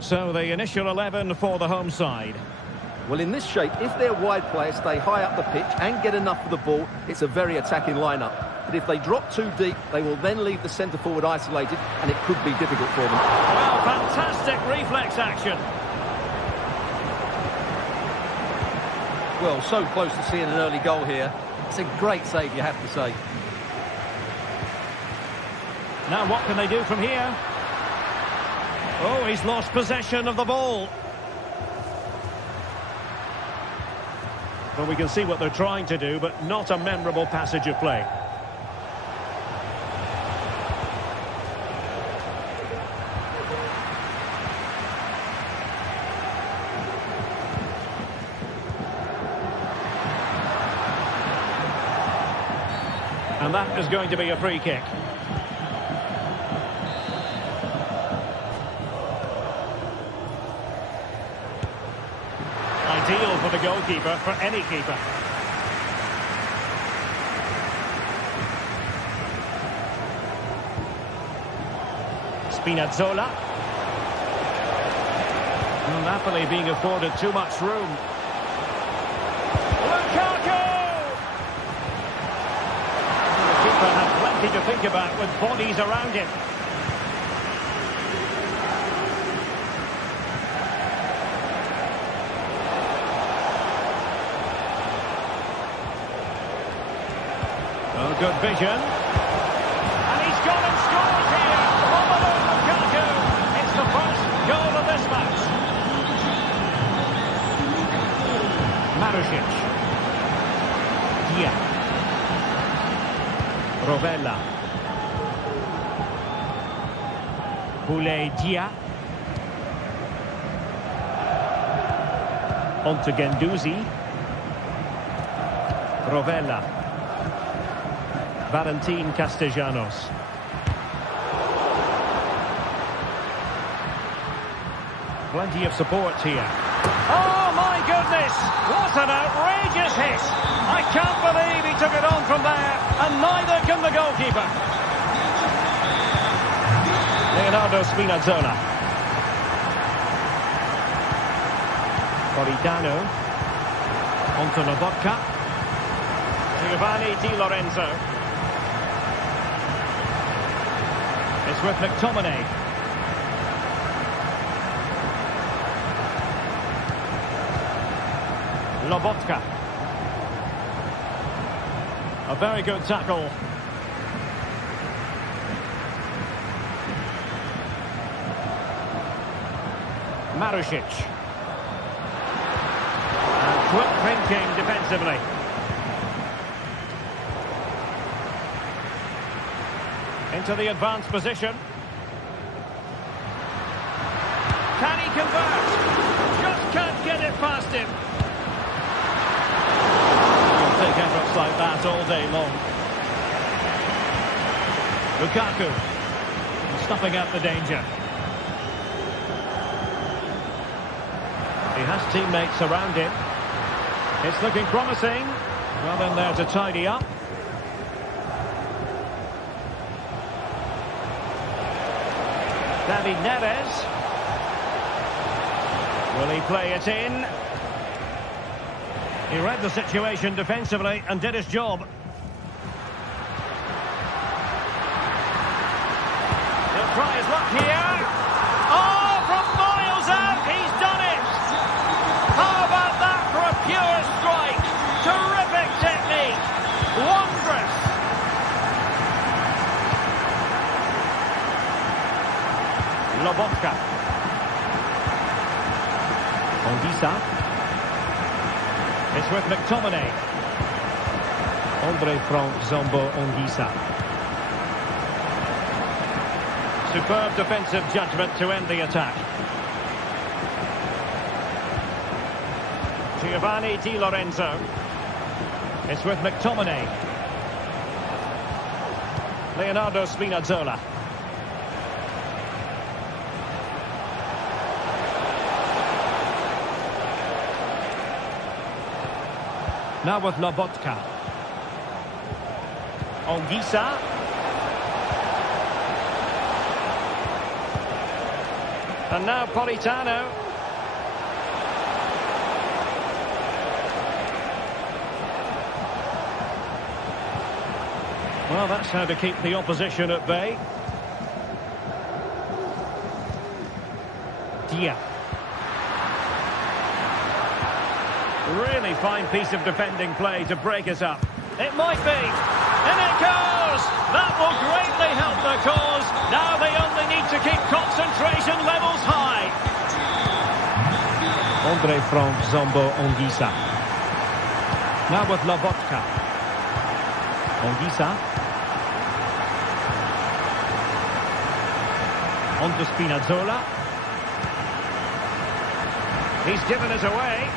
So the initial 11 for the home side. Well, in this shape, if their wide players stay high up the pitch and get enough of the ball, it's a very attacking lineup. But if they drop too deep, they will then leave the centre-forward isolated, and it could be difficult for them. Well, fantastic reflex action. Well, so close to seeing an early goal here. It's a great save, you have to say. Now what can they do from here? Oh, he's lost possession of the ball. Well, we can see what they're trying to do, but not a memorable passage of play. And that is going to be a free kick. Ideal for the goalkeeper, for any keeper. Spinazzola. Well, Napoli being afforded too much room. Lukaku! The keeper had plenty to think about with bodies around him. Oh, good vision. And he's gone and scores here. Romelu Lukaku. It's the first goal of this match. Marusic. Dia. Rovella. Boulay Dia. On to Guendouzi. Rovella. Valentin Castellanos. Plenty of support here. Oh my goodness! What an outrageous hit! I can't believe he took it on from there, and neither can the goalkeeper. Leonardo Spinazzola. Politano. Onto Lobotka. Giovanni Di Lorenzo. It's with McTominay. Lobotka. A very good tackle. Marusic. And quick thinking defensively. Into the advanced position. Can he convert? Just can't get it past him. He'll take efforts like that all day long. Lukaku. Stuffing out the danger. He has teammates around him. It's looking promising. Well in there to tidy up. David Neres. Will he play it in? He read the situation defensively and did his job. He'll try his luck here. Oh, from miles out, he's done it! How about that for a pure strike? Terrific technique. Wondrous. Lobotka. Ondisa. It's with McTominay. Frank Zombo Ongisa. Superb defensive judgment to end the attack. Giovanni Di Lorenzo. It's with McTominay. Leonardo Spinazzola. Now with Lobotka. Ongisa. And now Politano. Well, that's how to keep the opposition at bay. Dia. Really fine piece of defending play to break us up. It might be. And it goes! That will greatly help the cause. Now they only need to keep concentration levels high. Frank Zombo Ongisa. Now with Lobotka. Ongisa. On to Spinazzola. He's given us away.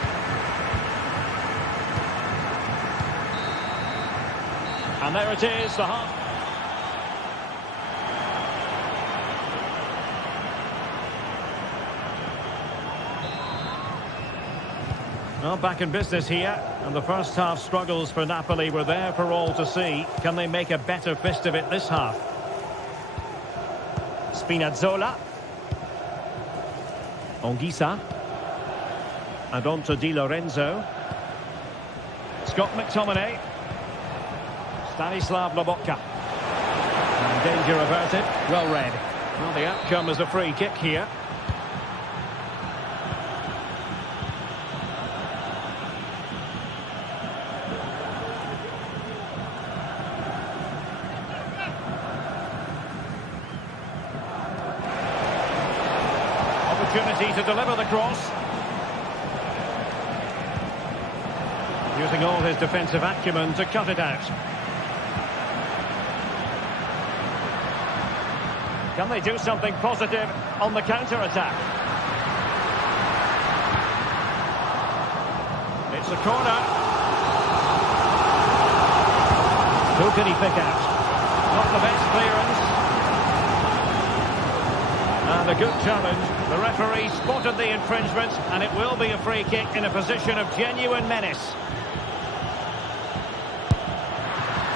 And there it is, the half. Well, back in business here, and the first half struggles for Napoli were there for all to see. Can they make a better fist of it this half? Spinazzola. Ongisa. And on to Di Lorenzo. Scott McTominay. Stanislav Lobotka. And danger averted. Well read. Well, the outcome is a free kick here. Opportunity to deliver the cross. Using all his defensive acumen to cut it out. Can they do something positive on the counter-attack? It's a corner. Who can he pick out? Not the best clearance. And a good challenge. The referee spotted the infringement, and it will be a free kick in a position of genuine menace.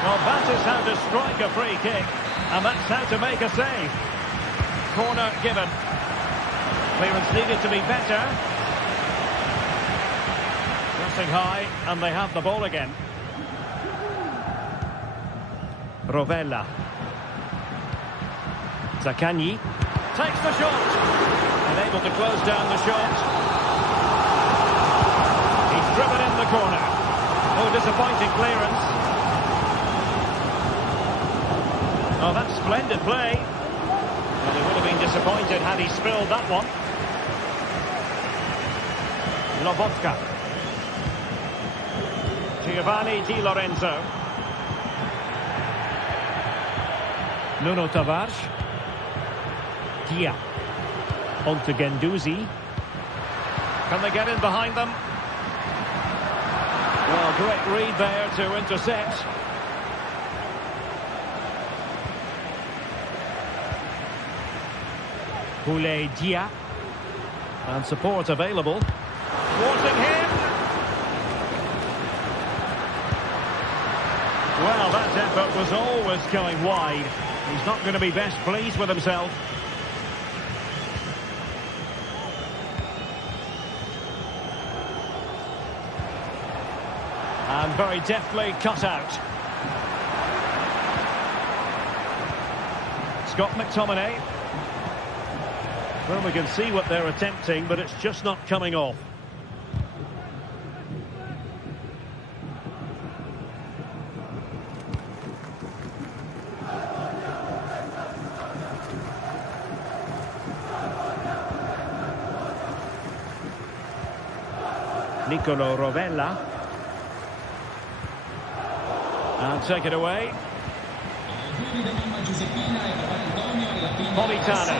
Well, that is how to strike a free kick, and that's how to make a save. Corner given. Clearance needed to be better. Pressing high, and they have the ball again. Rovella. Zaccagni takes the shot. And able to close down the shot. He's driven in the corner. Oh, disappointing clearance. Oh, that's splendid play. Well, they would have been disappointed had he spilled that one. Lobotka. Giovanni Di Lorenzo. Nuno Tavares. Dia. On to Guendouzi. Can they get in behind them? Well, great read there to intercept. Boulay Dia. And support available. Thwarting him. Well, that effort was always going wide. He's not going to be best pleased with himself. And very deftly cut out. Scott McTominay. Well, we can see what they're attempting, but it's just not coming off. Nicolo Rovella. And take it away. Politano.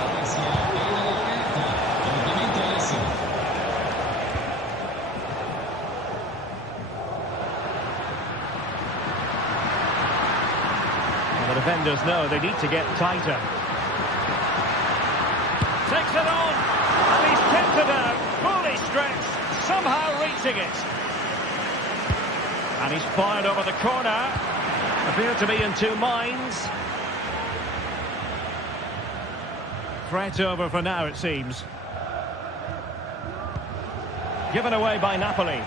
The defenders know they need to get tighter. Takes it on, and he's kept it out, fully stretched, somehow reaching it. And he's fired over the corner. Appear to be in two minds. Threat over for now, it seems. Given away by Napoli.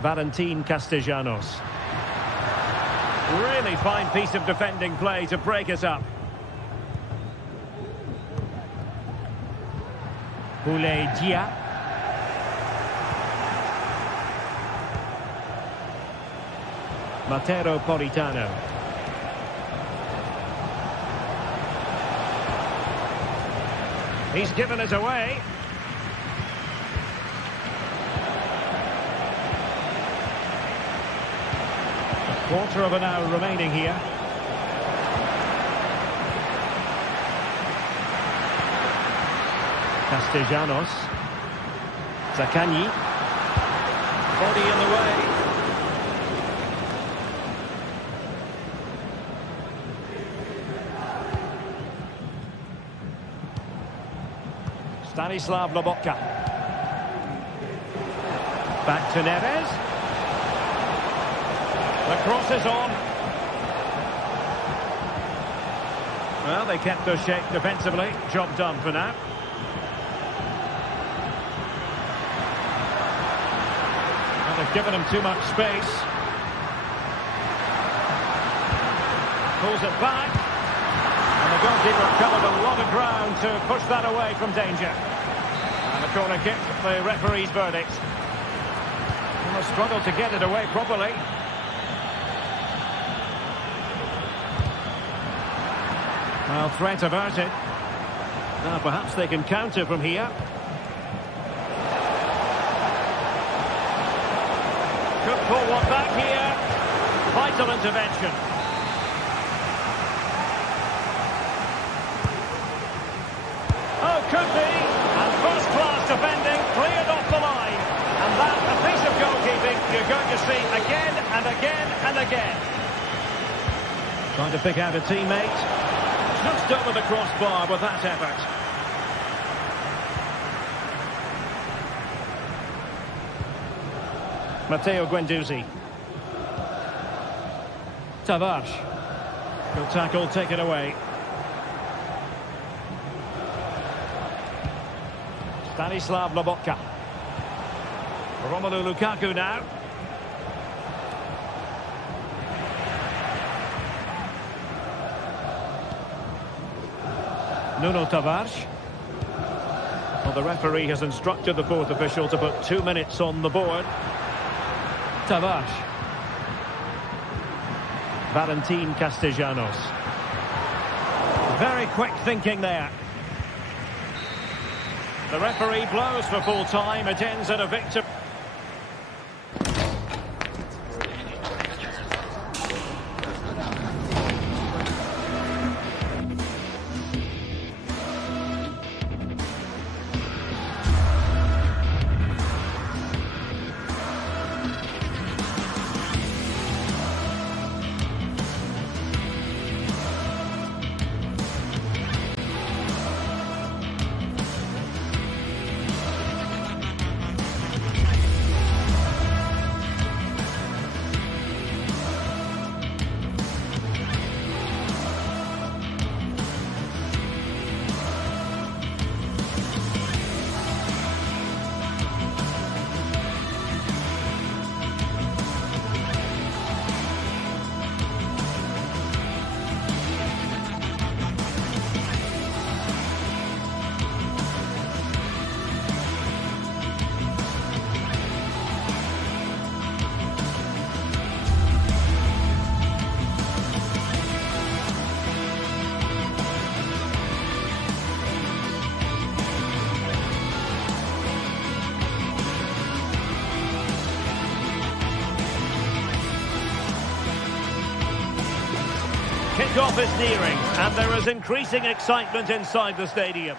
Valentin Castellanos. Really fine piece of defending play to break us up. Boulay Dia. Matteo Politano. He's given it away. Quarter of an hour remaining here. Castellanos. Zaccagni. Body in the way. Stanislav Lobotka. Back to Neves. The cross is on. Well, they kept their shape defensively. Job done for now. Well, they've given him too much space. Pulls it back. And the goalkeeper covered a lot of ground to push that away from danger. And the corner kick, the referee's verdict. Well, struggled to get it away properly. Well, threat averted. Now perhaps they can counter from here. Could pull one back here. Vital intervention. Oh, could be. And first-class defending cleared off the line. And that, a piece of goalkeeping you're going to see again and again and again. Trying to pick out a teammate. Just over the crossbar with that effort. Matteo Guendouzi. Tavares. Good tackle, take it away. Stanislav Lobotka. Romelu Lukaku now. Nuno Tavares. Well, the referee has instructed the fourth official to put 2 minutes on the board. Tavares. Valentin Castellanos. Very quick thinking there. The referee blows for full time. It ends at a victory. Kickoff is nearing, and there is increasing excitement inside the stadium.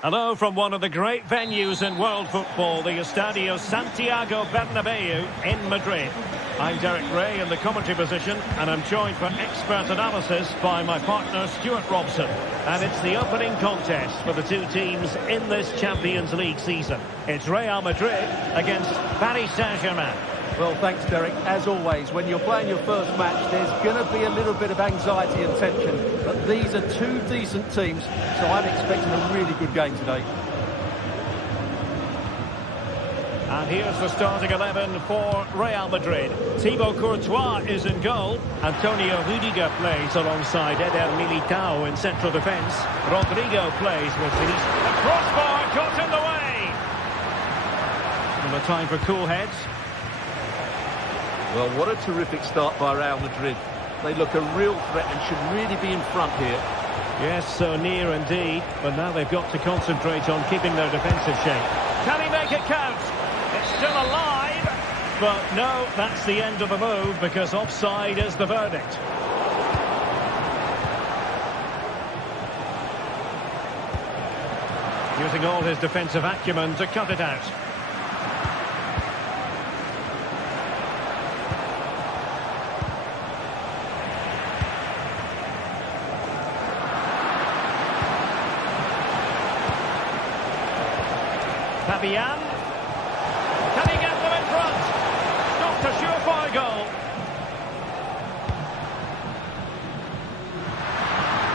Hello from one of the great venues in world football, the Estadio Santiago Bernabeu in Madrid. I'm Derek Ray in the commentary position, and I'm joined for expert analysis by my partner Stuart Robson. And it's the opening contest for the two teams in this Champions League season. It's Real Madrid against Paris Saint-Germain. Well, thanks, Derek. As always, when you're playing your first match, there's going to be a little bit of anxiety and tension. But these are two decent teams, so I'm expecting a really good game today. And here's the starting 11 for Real Madrid. Thibaut Courtois is in goal. Antonio Rudiger plays alongside Eder Militao in central defence. Rodrigo plays with Vinicius. The crossbar got in the way. And the time for cool heads. Well, what a terrific start by Real Madrid. They look a real threat and should really be in front here. Yes, so near indeed. But now they've got to concentrate on keeping their defensive shape. Can he make it count? It's still alive. But no, that's the end of the move because offside is the verdict. Using all his defensive acumen to cut it out. Fabian. Can he get them in front? Not a surefire goal.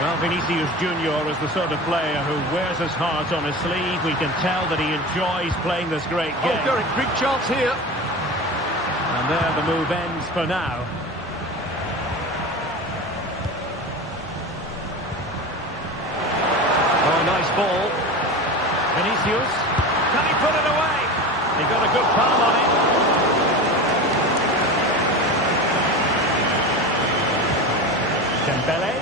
Well, Vinicius Junior is the sort of player who wears his heart on his sleeve. We can tell that he enjoys playing this great game. Oh, Derek, big chance here. And there the move ends for now. Oh, nice ball. Vinicius. Can he put it away? He got a good palm on it. Dembele.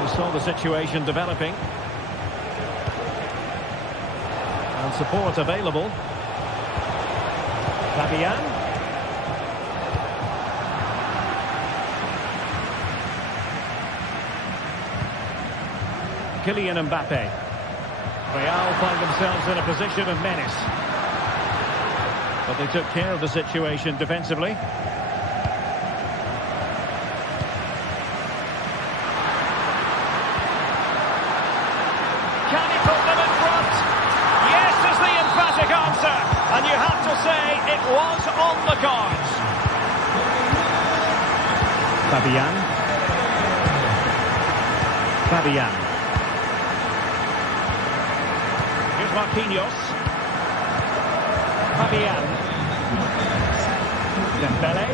We saw the situation developing. And support available. Fabian. Kylian Mbappe. Real find themselves in a position of menace. But they took care of the situation defensively. Can he put them in front? Yes is the emphatic answer. And you have to say it was on the cards. Fabian. Marquinhos. Fabian. Dembele.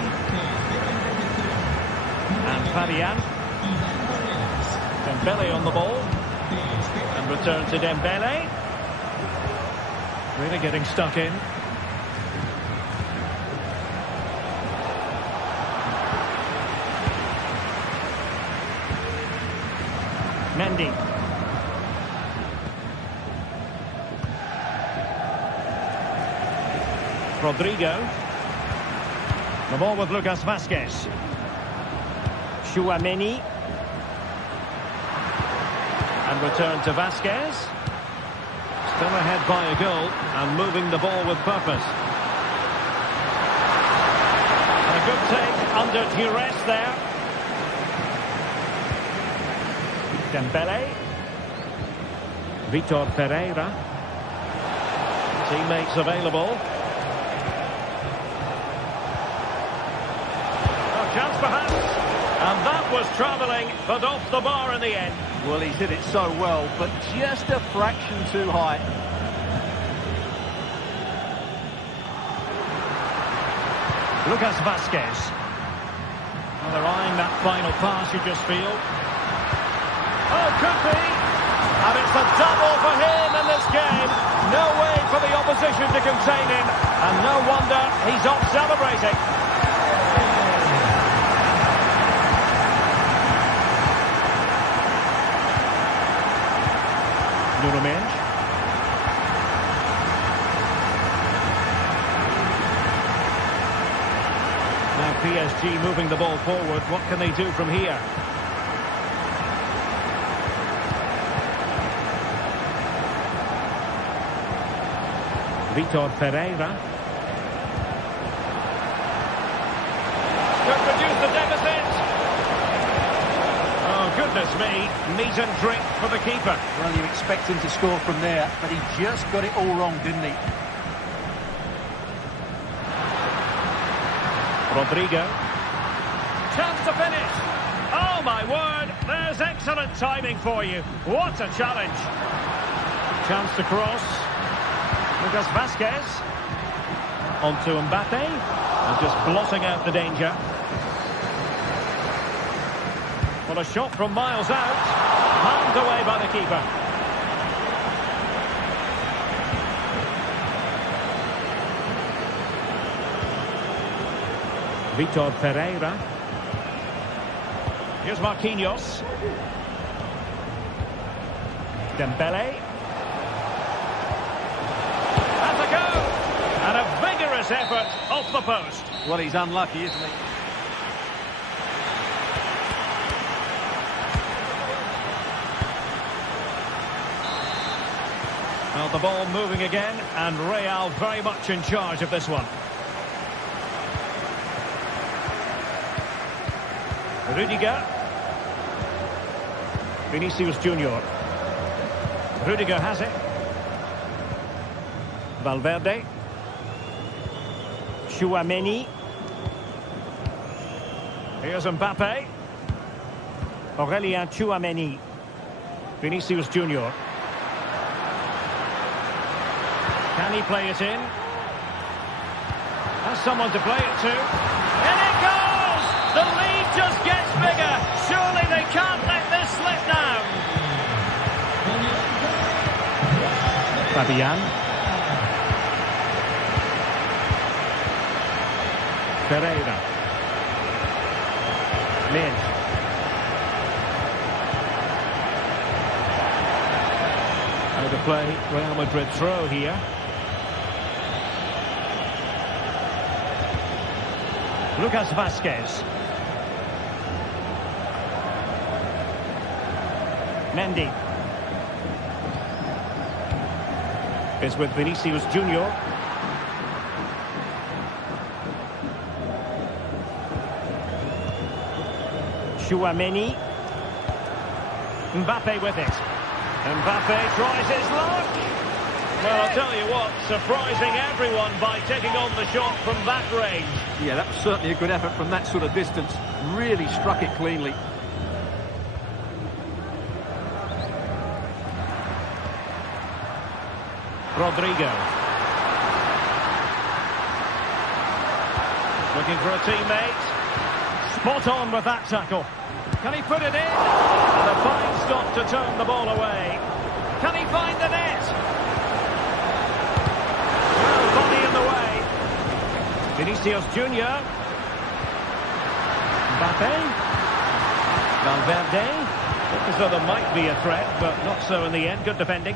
And Fabian. Dembele on the ball. And return to Dembele. Really getting stuck in. Mendy. Rodrigo. The ball with Lucas Vazquez. Chouameni. And return to Vazquez. Still ahead by a goal and moving the ball with purpose. A good take under duress there. Dembele. Vitor Pereira. Teammates available. Chance perhaps, and that was travelling, but off the bar in the end. Well, he's hit it so well, but just a fraction too high. Lucas Vazquez. Well, they're eyeing that final pass, you just feel. Oh, could be. And it's a double for him in this game. No way for the opposition to contain him. And no wonder he's off celebrating. Minge. Now PSG moving the ball forward. What can they do from here? Vitor Pereira. Could reduce the deficit. Oh, goodness me. Meat and drink for the keeper. Well, you expect him to score from there, but he just got it all wrong, didn't he? Rodrigo. Chance to finish. Oh, my word. There's excellent timing for you. What a challenge. Chance to cross. Lucas Vazquez. Onto Mbappe. And just blotting out the danger. Well, a shot from miles out. Hand away by the keeper. Vitor Pereira. Here's Marquinhos. Dembele. Has a go! And a vigorous effort off the post. Well, he's unlucky, isn't he? Well, the ball moving again, and Real very much in charge of this one. Rudiger. Vinicius Junior. Rudiger has it. Valverde. Tchouaméni. Here's Mbappe. Aurélien Tchouaméni. Vinicius Junior. Can he play it in? Has someone to play it to. In it goes! The lead just gets bigger. Surely they can't let this slip now. Fabian. Pereira. Minge. Out of play, Real Madrid throw here. Lucas Vazquez. Mendy. Is with Vinicius Junior. Tchouaméni. Mbappe with it. Mbappe tries his luck. Well, I'll tell you what, surprising everyone by taking on the shot from that range. Yeah, that was certainly a good effort from that sort of distance. Really struck it cleanly. Rodrigo. Looking for a teammate. Spot on with that tackle. Can he put it in? And a fine stop to turn the ball away. Can he find the net? Well, body in the way. Vinicius Junior. Mbappe. Valverde. Looked as though there might be a threat, but not so in the end. Good defending.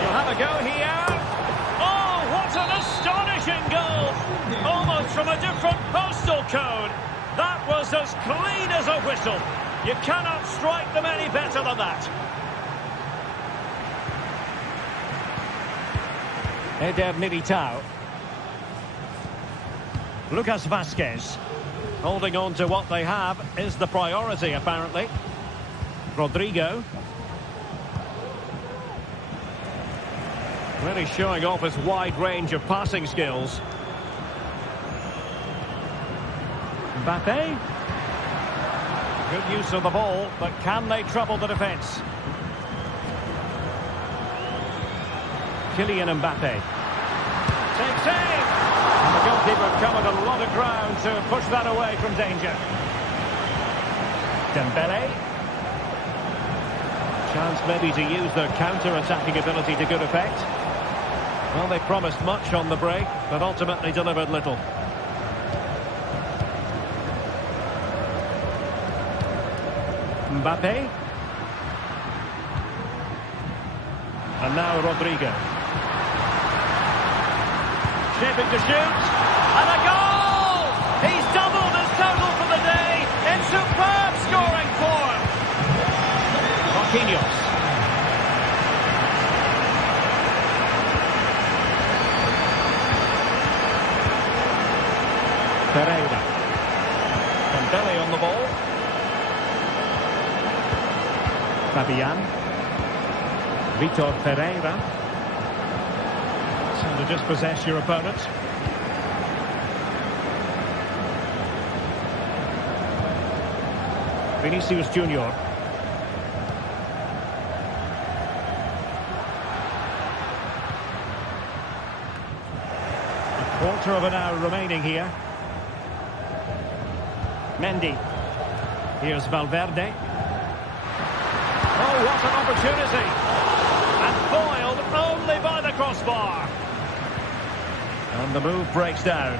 He'll have a go here. Oh, what an astonishing goal! Almost from a different postal code. That was as clean as a whistle. You cannot strike them any better than that. Eder Militao. Lucas Vazquez. Holding on to what they have is the priority, apparently. Rodrigo. Really showing off his wide range of passing skills. Mbappe. Good use of the ball, but can they trouble the defence? Kylian Mbappe. Takes aim! And the goalkeeper covered a lot of ground to push that away from danger. Dembele. Chance maybe to use their counter-attacking ability to good effect. Well, they promised much on the break, but ultimately delivered little. Mbappe. And now Rodrigo. Shaping to shoot. And a goal! He's doubled his total for the day in superb scoring form. Marquinhos. Pereira. And Belly on the ball. Fabian. Vitor Pereira. So to dispossess your opponent. Vinicius Junior. A quarter of an hour remaining here. Mendy. Here's Valverde. Oh, what an opportunity. And foiled only by the crossbar. And the move breaks down.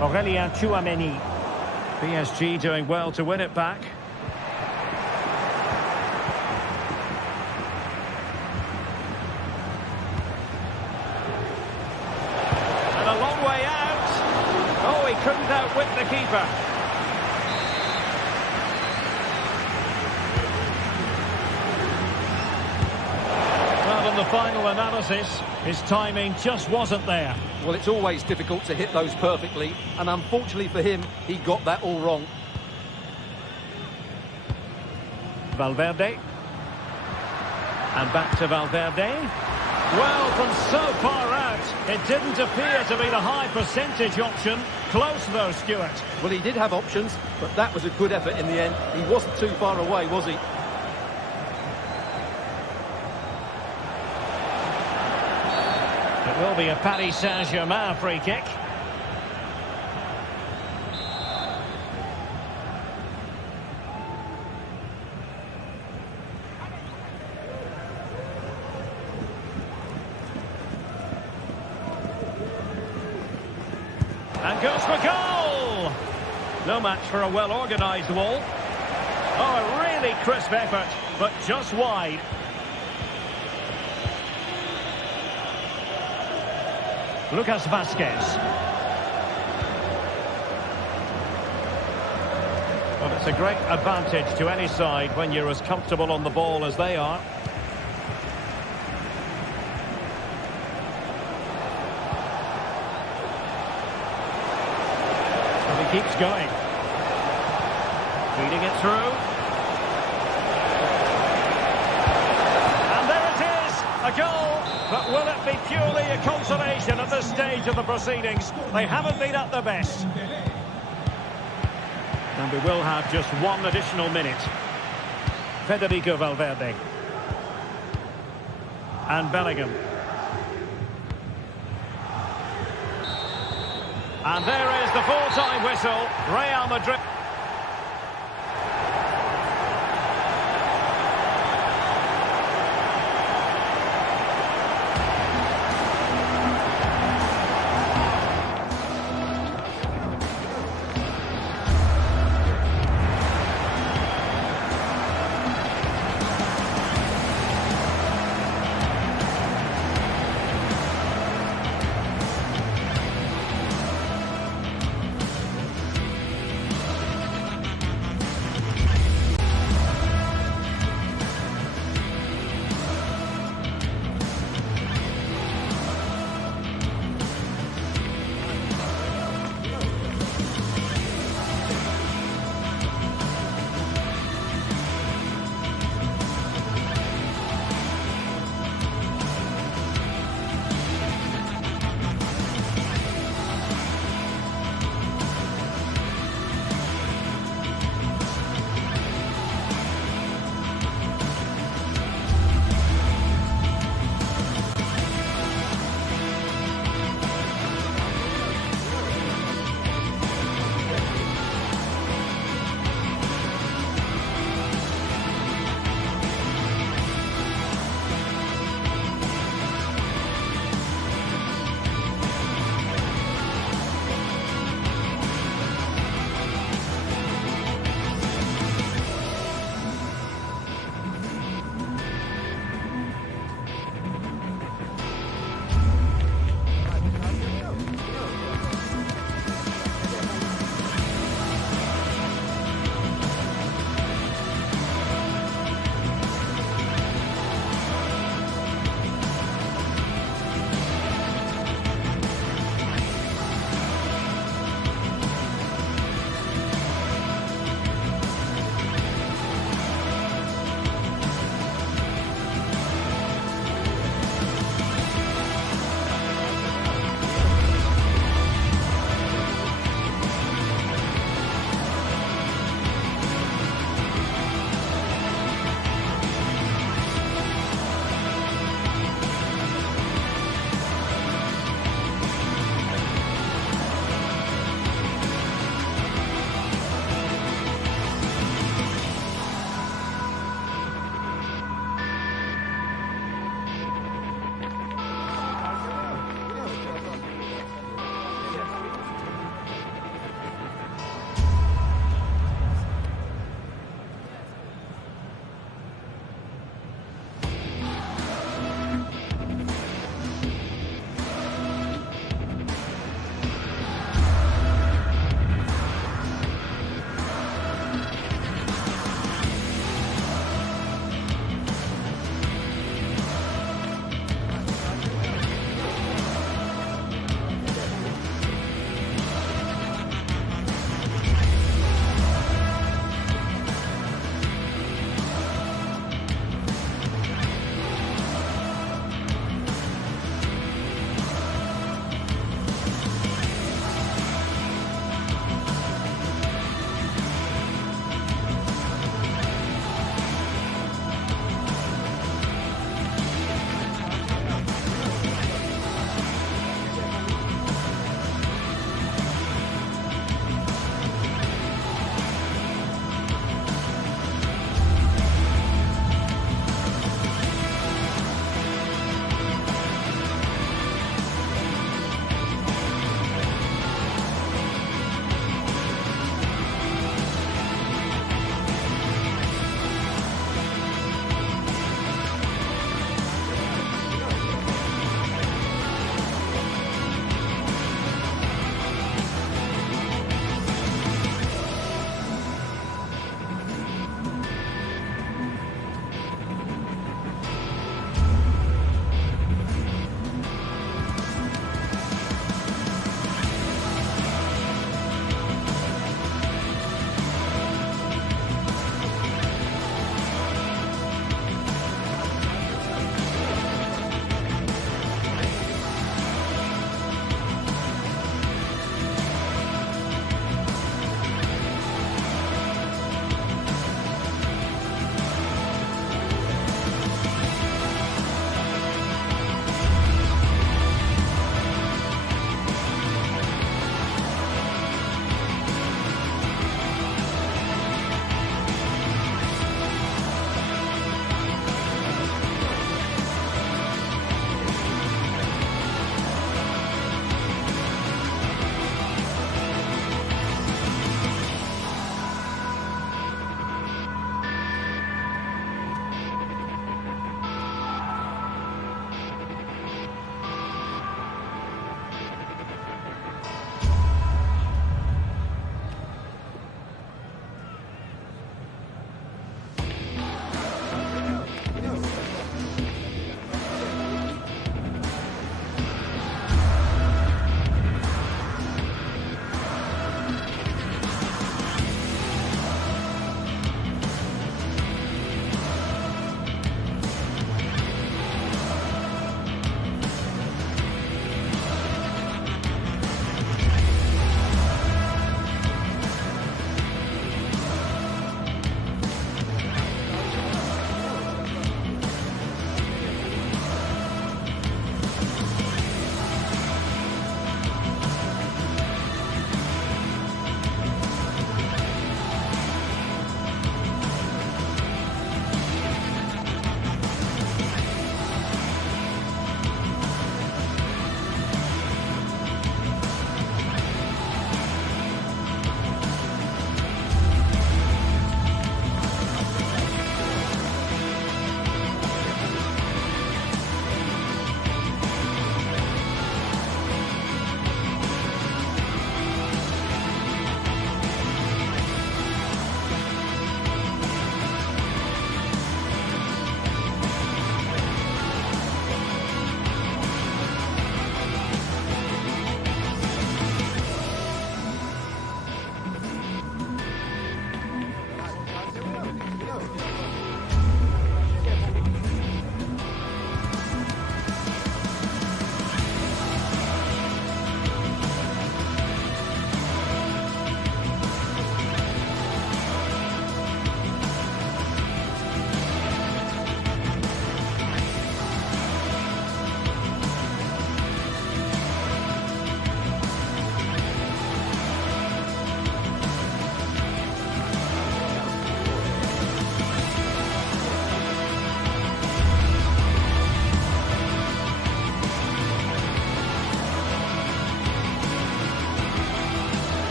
Aurélien Tchouaméni. PSG doing well to win it back. And a long way out. Oh, he couldn't outwit the keeper. Well, in the final analysis, his timing just wasn't there. Well, it's always difficult to hit those perfectly, and unfortunately for him, he got that all wrong. Valverde. And back to Valverde. Well, from so far out, it didn't appear to be the high percentage option. Close though, Stuart. Well, he did have options, but that was a good effort in the end. He wasn't too far away, was he? It will be a Paris Saint-Germain free kick. And goes for goal! No match for a well-organised wall. Oh, a really crisp effort, but just wide. Lucas Vazquez. Well, it's a great advantage to any side when you're as comfortable on the ball as they are. And he keeps going. Feeding it through. And there it is, a goal. But will it be purely a consolation at this stage of the proceedings? They haven't been at their best. And we will have just one additional minute. Federico Valverde. And Bellingham. And there is the full-time whistle. Real Madrid.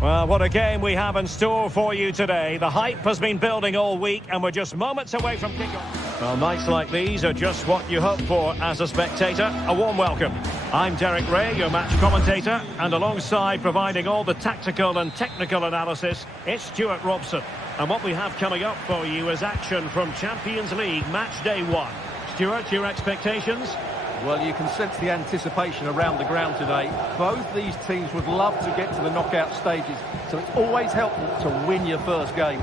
Well, what a game we have in store for you today. The hype has been building all week and we're just moments away from kickoff. Well, nights like these are just what you hope for as a spectator. A warm welcome. I'm Derek Ray, your match commentator, and alongside providing all the tactical and technical analysis, it's Stuart Robson. And what we have coming up for you is action from Champions League match day 1. Stuart, your expectations? Well, you can sense the anticipation around the ground today. Both these teams would love to get to the knockout stages, so it's always helpful to win your first game.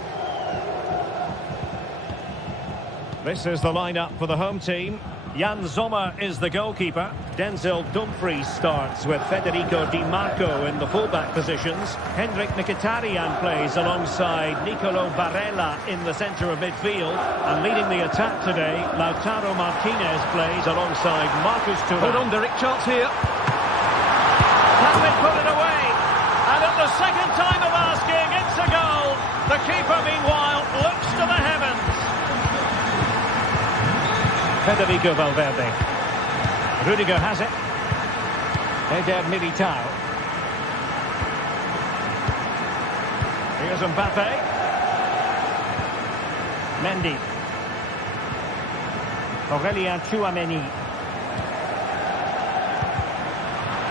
This is the lineup for the home team. Jan Sommer is the goalkeeper. Denzel Dumfries starts with Federico Di Marco in the fullback positions. Henrik Mkhitaryan plays alongside Nicolo Barella in the centre of midfield. And leading the attack today, Lautaro Martinez plays alongside Marcus Thuram. Hold on, Derek, chance here. Can they put it away? And at the second time of asking, it's a goal. The keeper, meanwhile, looks to the heavens. Federico Valverde. Rudiger has it. Eder Militao. Here's Mbappe. Mendy. Aurelien Tchouameni.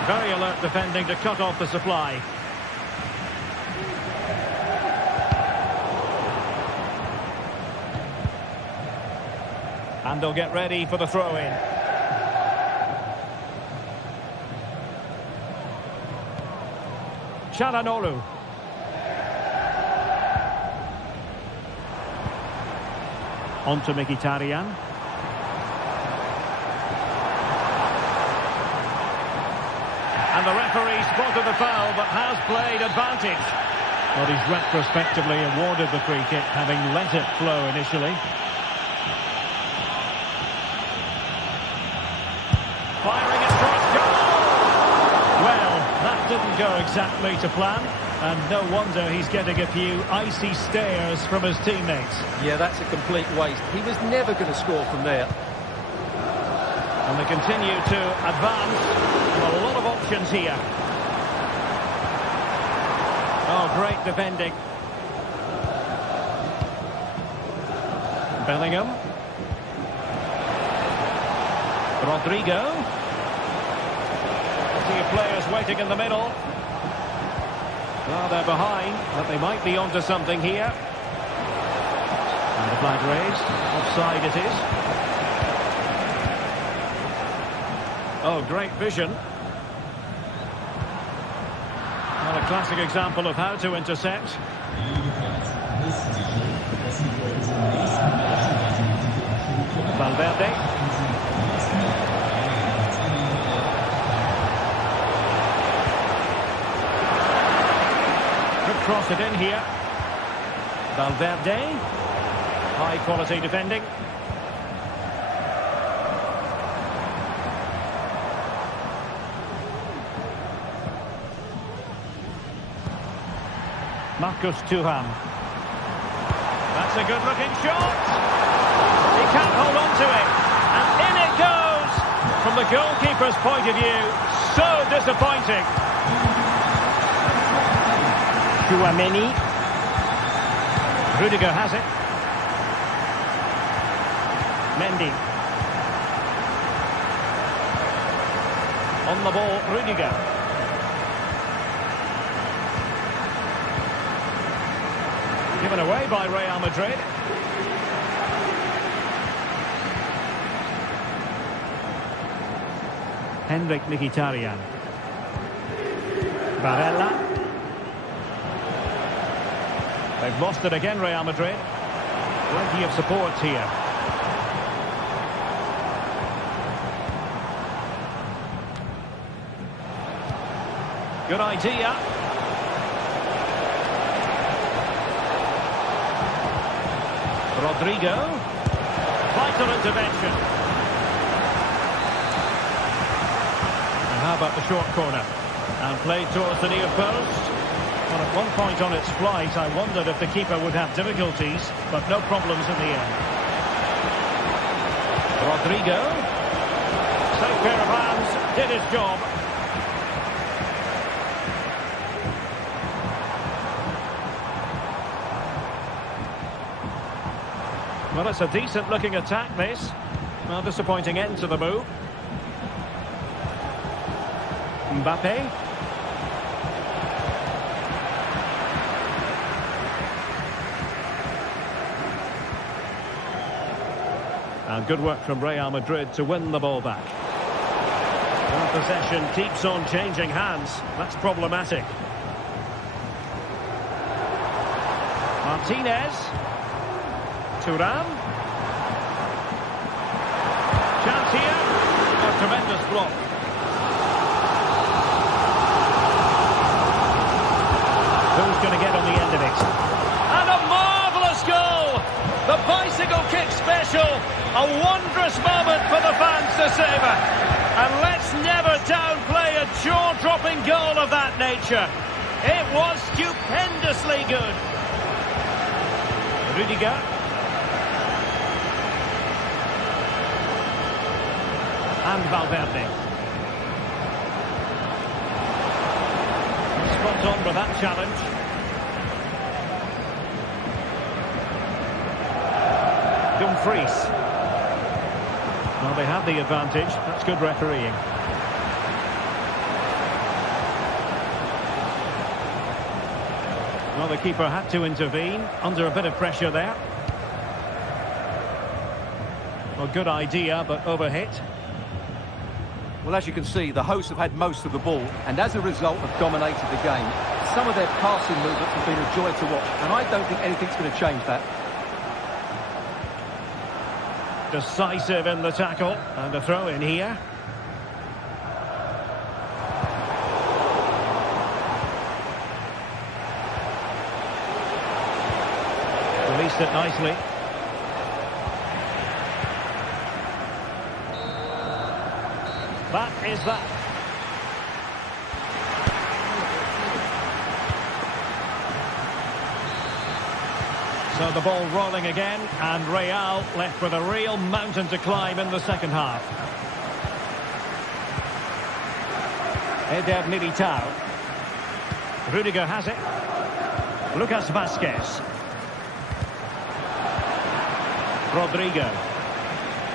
Very alert defending to cut off the supply. And they'll get ready for the throw-in. Çalhanoğlu. On to Mkhitaryan. And the referee spotted the foul, but has played advantage. Well, he's retrospectively awarded the free kick, having let it flow initially. Firing it towards goal! Well, that didn't go exactly to plan, and no wonder he's getting a few icy stares from his teammates. Yeah, that's a complete waste. He was never going to score from there. And they continue to advance. A lot of options here. Oh, great defending. Bellingham. Rodrigo. Players waiting in the middle. Well, they're behind, but they might be onto something here. And the flag raised. Offside it is. Oh, great vision. Well, a classic example of how to intercept. Valverde. Cross it in here. Valverde. High quality defending. Marcus Thuram. That's a good looking shot. He can't hold on to it. And in it goes. From the goalkeeper's point of view, so disappointing. Tchouameni. Rudiger has it. Mendy. On the ball, Rudiger. Given away by Real Madrid. Henrik Mkhitaryan. Barella. They've lost it again, Real Madrid. Plenty of support here. Good idea. Rodrigo. Vital intervention. And how about the short corner? And played towards the near post. Well, at one point on its flight, I wondered if the keeper would have difficulties, but no problems in the end. Rodrigo. Safe pair of hands, did his job. Well, it's a decent-looking attack, this. Well, disappointing end to the move. Mbappe. And good work from Real Madrid to win the ball back. Well, possession keeps on changing hands. That's problematic. Martinez. Thuram. Chance here. A tremendous block. Who's going to get on the end of it? And a marvellous goal! The bicycle kick special. A wondrous moment for the fans to savour. And let's never downplay a jaw-dropping goal of that nature. It was stupendously good. Rudiger. And Valverde. Spot on with that challenge. Dumfries. Well, they have the advantage. That's good refereeing. Well, the keeper had to intervene under a bit of pressure there. Well, good idea, but overhit. Well, as you can see, the hosts have had most of the ball, and as a result have dominated the game. Some of their passing movements have been a joy to watch, and I don't think anything's going to change that. Decisive in the tackle, and a throw in here. Released it nicely. That is that. So the ball rolling again, and Real left with a real mountain to climb in the second half. Eder Militao. Rudiger has it. Lucas Vazquez. Rodrigo.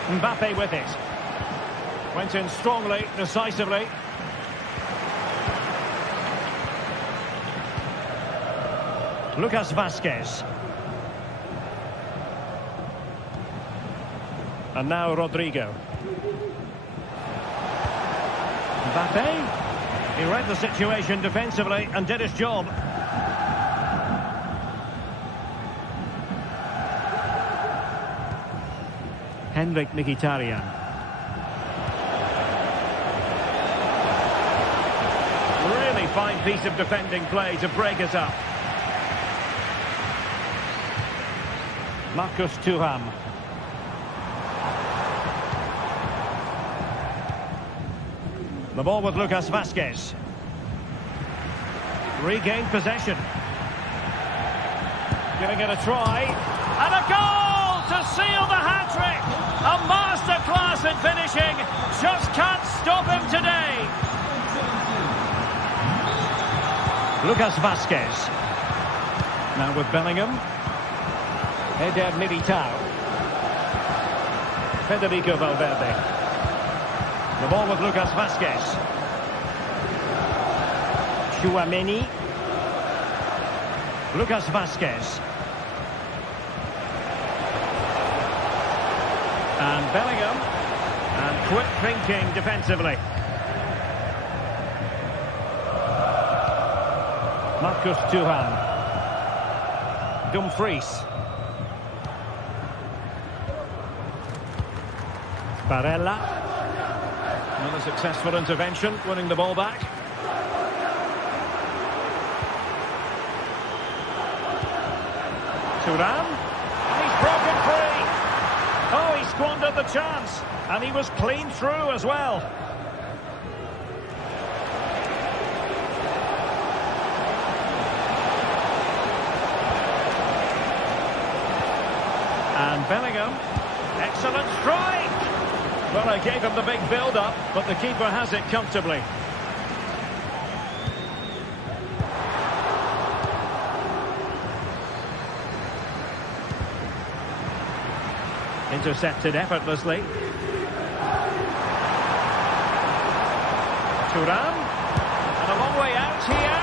Mbappe with it. Went in strongly, decisively. Lucas Vazquez. And now Rodrigo. Mbappe. He read the situation defensively and did his job. Henrik Mkhitaryan. Really fine piece of defending play to break it up. Marcus Thuram. The ball with Lucas Vazquez. Regained possession. Giving it a try. And a goal to seal the hat-trick. A masterclass in finishing. Just can't stop him today. Lucas Vazquez. Now with Bellingham. Eder Militao. Federico Valverde. The ball with Lucas Vazquez. Tchouaméni. Lucas Vazquez. And Bellingham. And quick thinking defensively. Marcus Thuram. Dumfries. Barella. Another successful intervention, winning the ball back. Thuram. He's broken free. Oh, he squandered the chance. And he was clean through as well. And Bellingham. Excellent strike. Well, I gave him the big build-up, but the keeper has it comfortably. Intercepted effortlessly. Thuram. And a long way out here.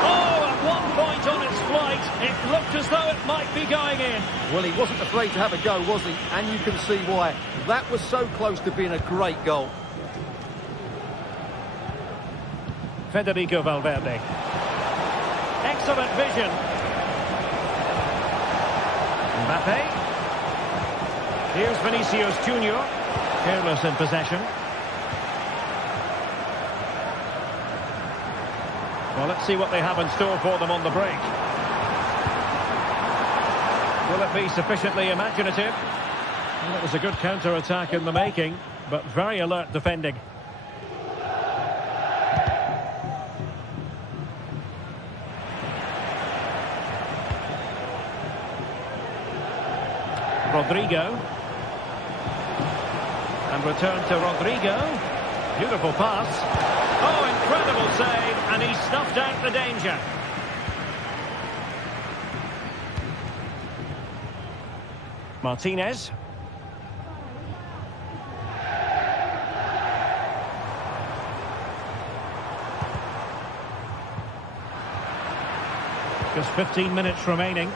Oh, at one point on its flight, it looked as though it might be going in. Well, he wasn't afraid to have a go, was he? And you can see why. That was so close to being a great goal. Federico Valverde. Excellent vision. Mbappe. Here's Vinicius Junior. Careless in possession. Well, let's see what they have in store for them on the break. Will it be sufficiently imaginative? Well, it was a good counter-attack in the making, but very alert defending. Rodrigo. And return to Rodrigo. Beautiful pass. Oh, incredible save, and he snuffed out the danger. Martinez. Just 15 minutes remaining.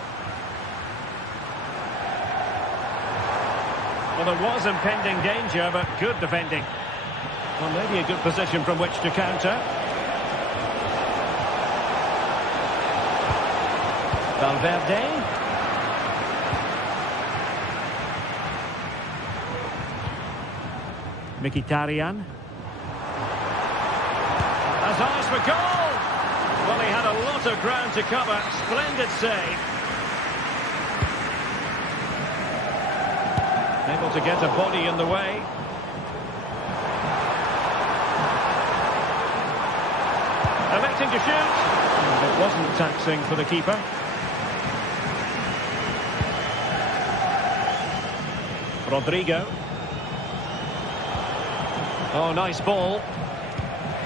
Well, there was impending danger, but good defending. Well, maybe a good position from which to counter. Valverde. Mkhitaryan. Has eyes for goal. Well, he had a lot of ground to cover. Splendid save. Able to get a body in the way. Electing to shoot. And it wasn't taxing for the keeper. Rodrigo. Oh, nice ball.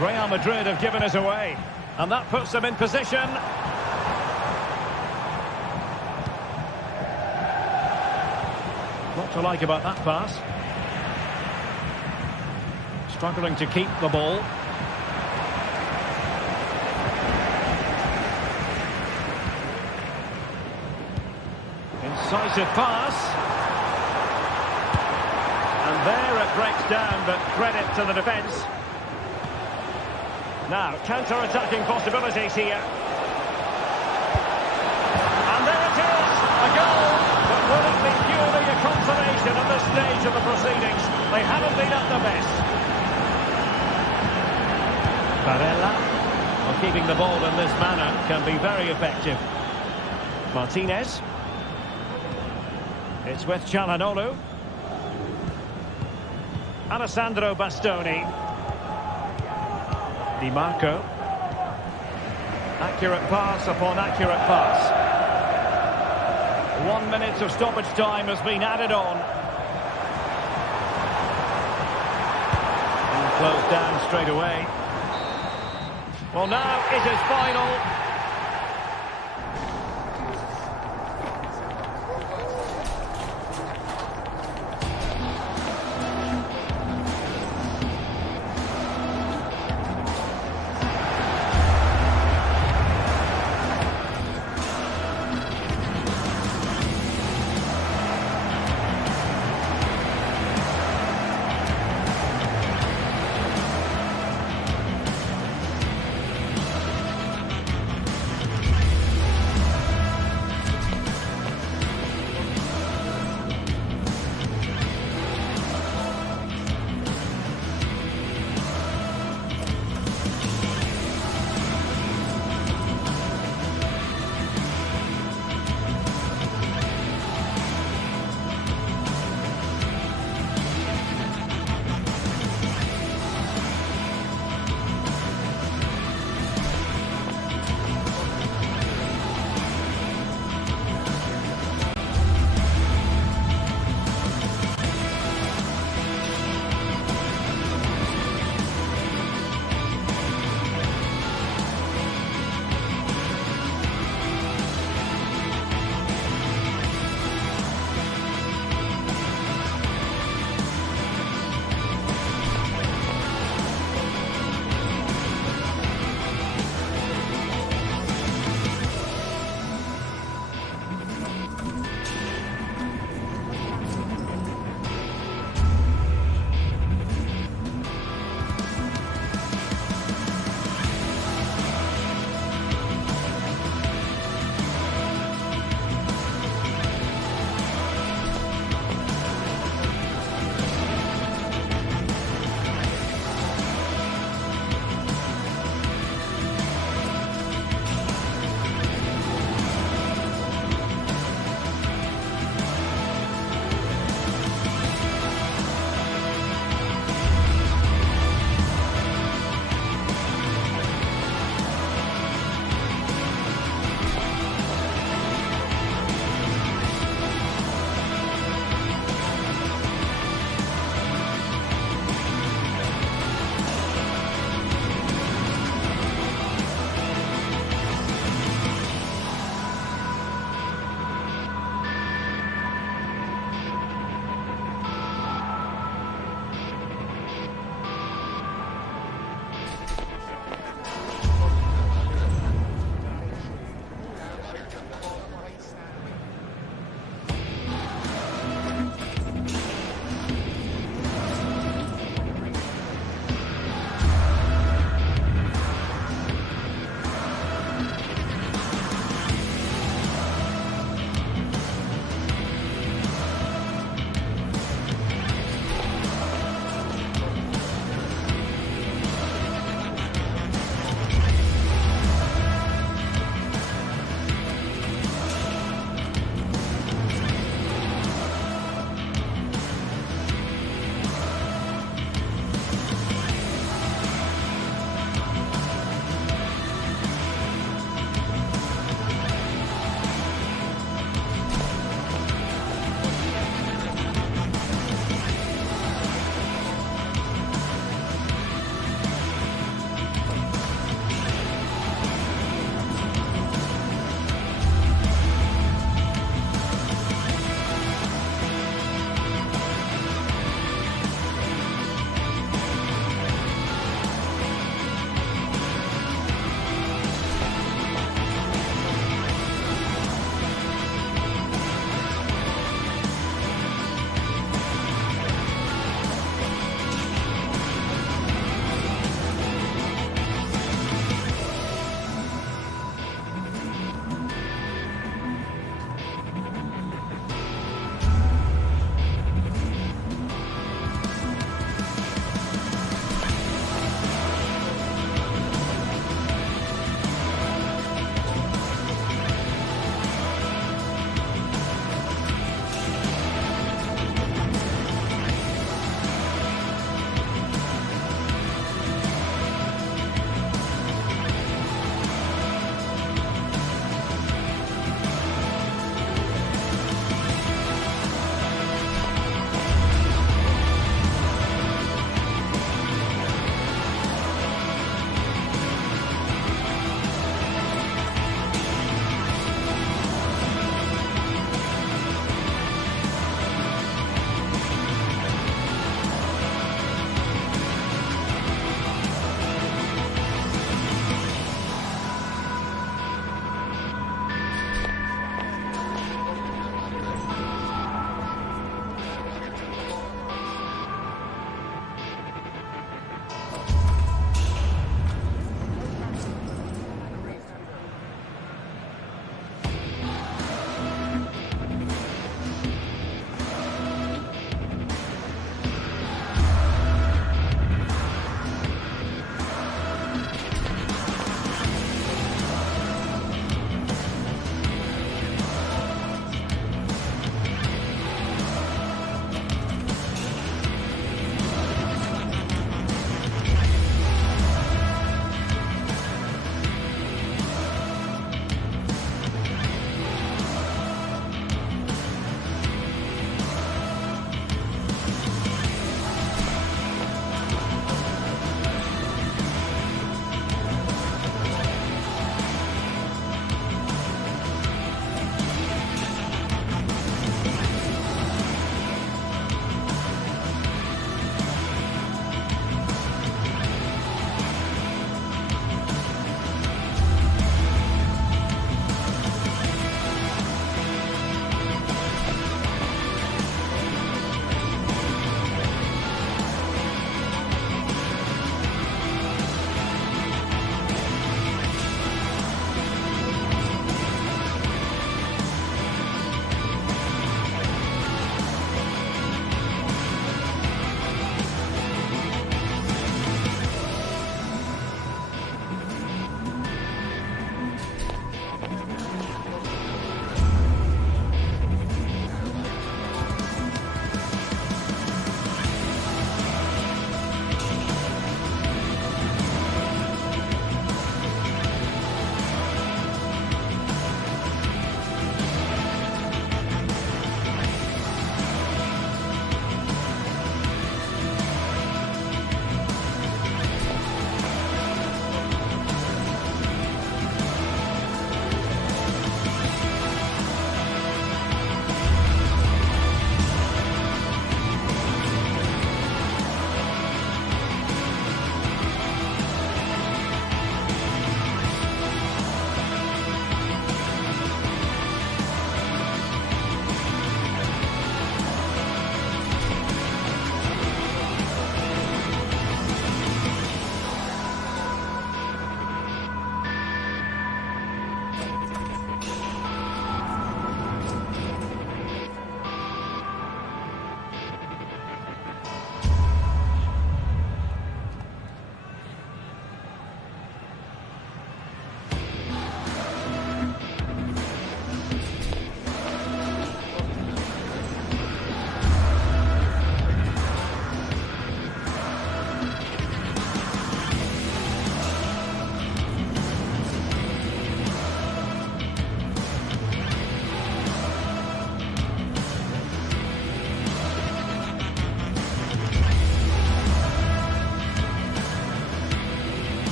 Real Madrid have given it away. And that puts them in position. What to like about that pass? Struggling to keep the ball. Incisive pass. And there it breaks down, but credit to the defence. Now, counter-attacking possibilities here. And there it is, a goal. But will it be purely a consolation at this stage of the proceedings? They haven't been at their best. Barella, well, keeping the ball in this manner can be very effective. Martinez. It's with Çalhanoğlu. Alessandro Bastoni. Di Marco. Accurate pass upon accurate pass. 1 minute of stoppage time has been added on. And closed down straight away. Well, now it is final.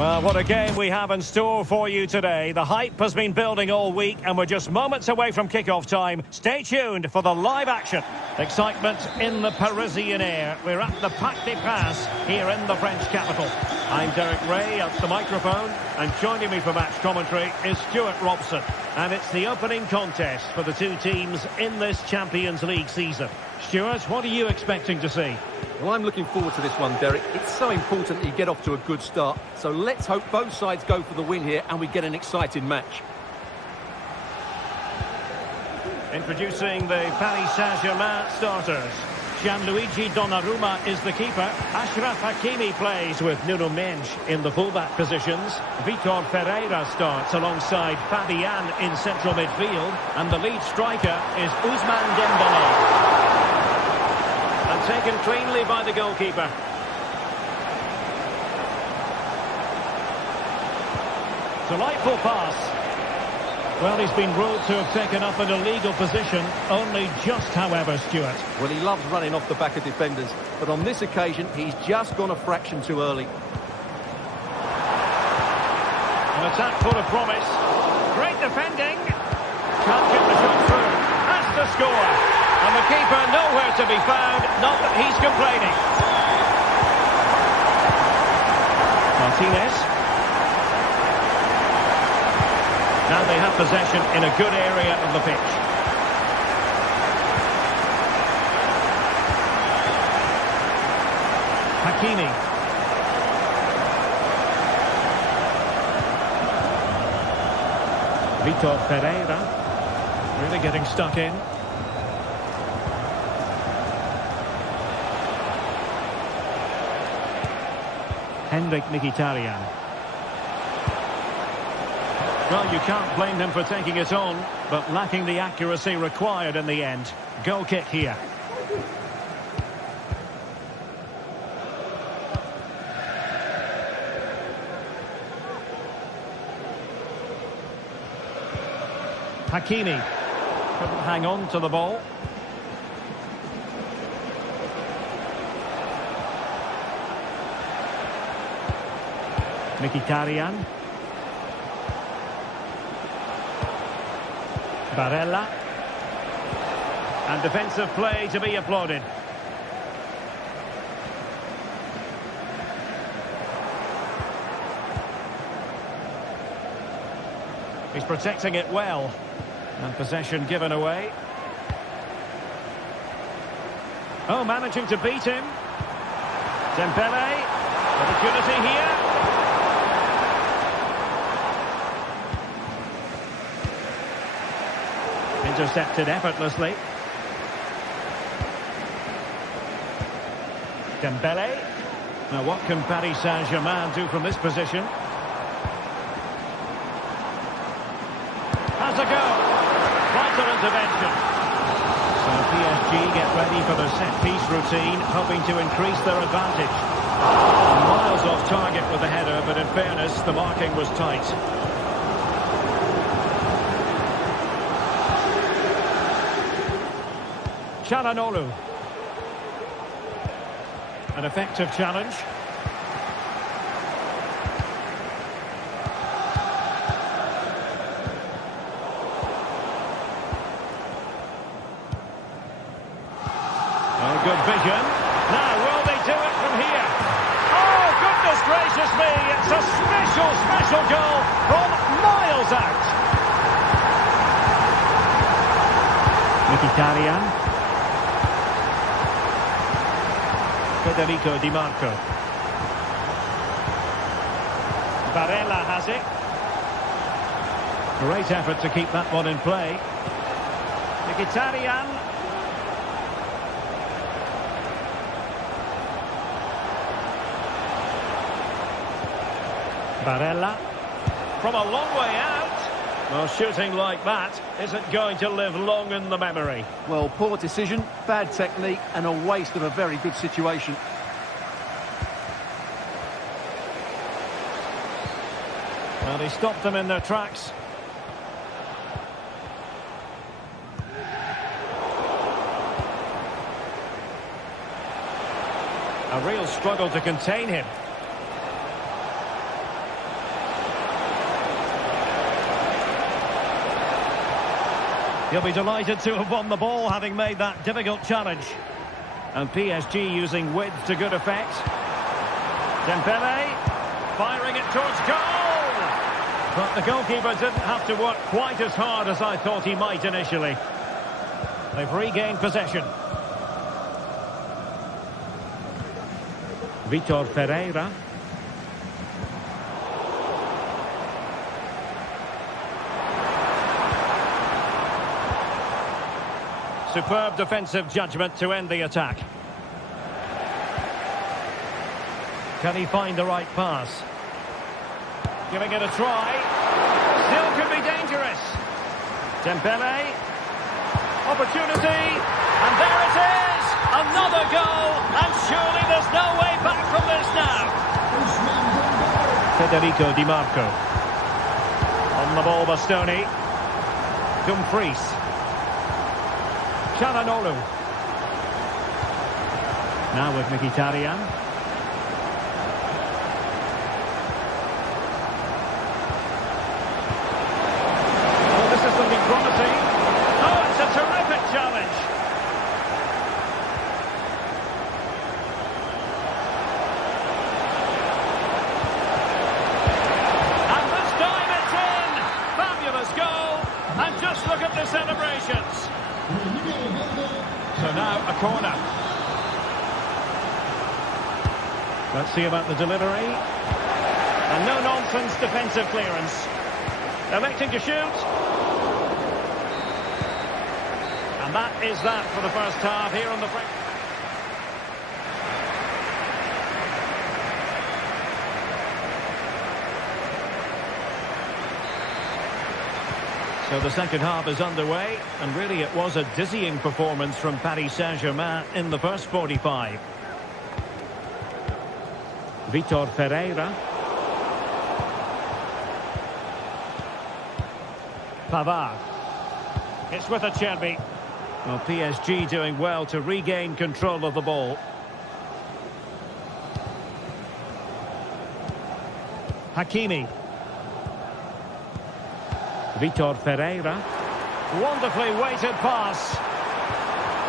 Well, what a game we have in store for you today. The hype has been building all week and we're just moments away from kick-off time. Stay tuned for the live action. Excitement in the Parisian air. We're at the Parc des Princes here in the French capital. I'm Derek Ray at the microphone, and joining me for match commentary is Stuart Robson. And it's the opening contest for the two teams in this Champions League season. Stuart, what are you expecting to see? Well, I'm looking forward to this one, Derek. It's so important that you get off to a good start. So let's hope both sides go for the win here and we get an exciting match. Introducing the Paris Saint-Germain starters. Gianluigi Donnarumma is the keeper. Achraf Hakimi plays with Nuno Mendes in the fullback positions. Vitor Ferreira starts alongside Fabian in central midfield. And the lead striker is Ousmane Dembélé. And taken cleanly by the goalkeeper. Delightful pass. Well, he's been ruled to have taken up an illegal position, only just, however, Stuart. Well, he loves running off the back of defenders, but on this occasion, he's just gone a fraction too early. An attack full of promise. Great defending. Can't get the shot through. Has to score. And the keeper nowhere to be found, not that he's complaining. Martinez. Now they have possession in a good area of the pitch. Hakimi. Vitor Ferreira. Really getting stuck in. Henrik Mkhitaryan. Well, you can't blame him for taking it on, but lacking the accuracy required in the end. Goal kick here. Hakimi couldn't hang on to the ball. Mkhitaryan. Barella. And defensive play to be applauded. He's protecting it well. And possession given away. Oh, managing to beat him. Dembélé. Opportunity here. Intercepted effortlessly. Dembélé. Now what can Paris Saint-Germain do from this position? Has a go. Vital intervention. So PSG get ready for their set-piece routine, hoping to increase their advantage. Miles off target with the header, but in fairness, the marking was tight. Çalhanoğlu. An effective challenge. Oh, good vision. Now, will they do it from here? Oh, goodness gracious me! It's a special, special goal from miles out. Mkhitaryan. Federico Di Marco. Barella has it. Great effort to keep that one in play. Mkhitaryan. Barella. From a long way out. Well, shooting like that isn't going to live long in the memory. Well, poor decision, bad technique, and a waste of a very good situation. Well, he stopped them in their tracks. A real struggle to contain him. He'll be delighted to have won the ball, having made that difficult challenge. And PSG using width to good effect. Dembele firing it towards goal. But the goalkeeper didn't have to work quite as hard as I thought he might initially. They've regained possession. Vitor Ferreira. Superb defensive judgment to end the attack. Can he find the right pass? Giving it a try. Still could be dangerous. Dembele. Opportunity. And there it is. Another goal. And surely there's no way back from this now. Federico Di Marco. On the ball, Bastoni. Dumfries. Çalhanoğlu. Now with Mkhitaryan. Oh, this is looking promising. Oh, it's a terrific challenge. And this time it's in. Fabulous goal. And just look at the celebrations. So now a corner. Let's see about the delivery. And no-nonsense defensive clearance. Electing to shoot. And that is that for the first half here on the break. So the second half is underway, and really it was a dizzying performance from Paris Saint-Germain in the first 45. Vitor Ferreira. Pavard. It's with Acerbi. Well, PSG doing well to regain control of the ball. Hakimi. Vitor Ferreira. Wonderfully weighted pass.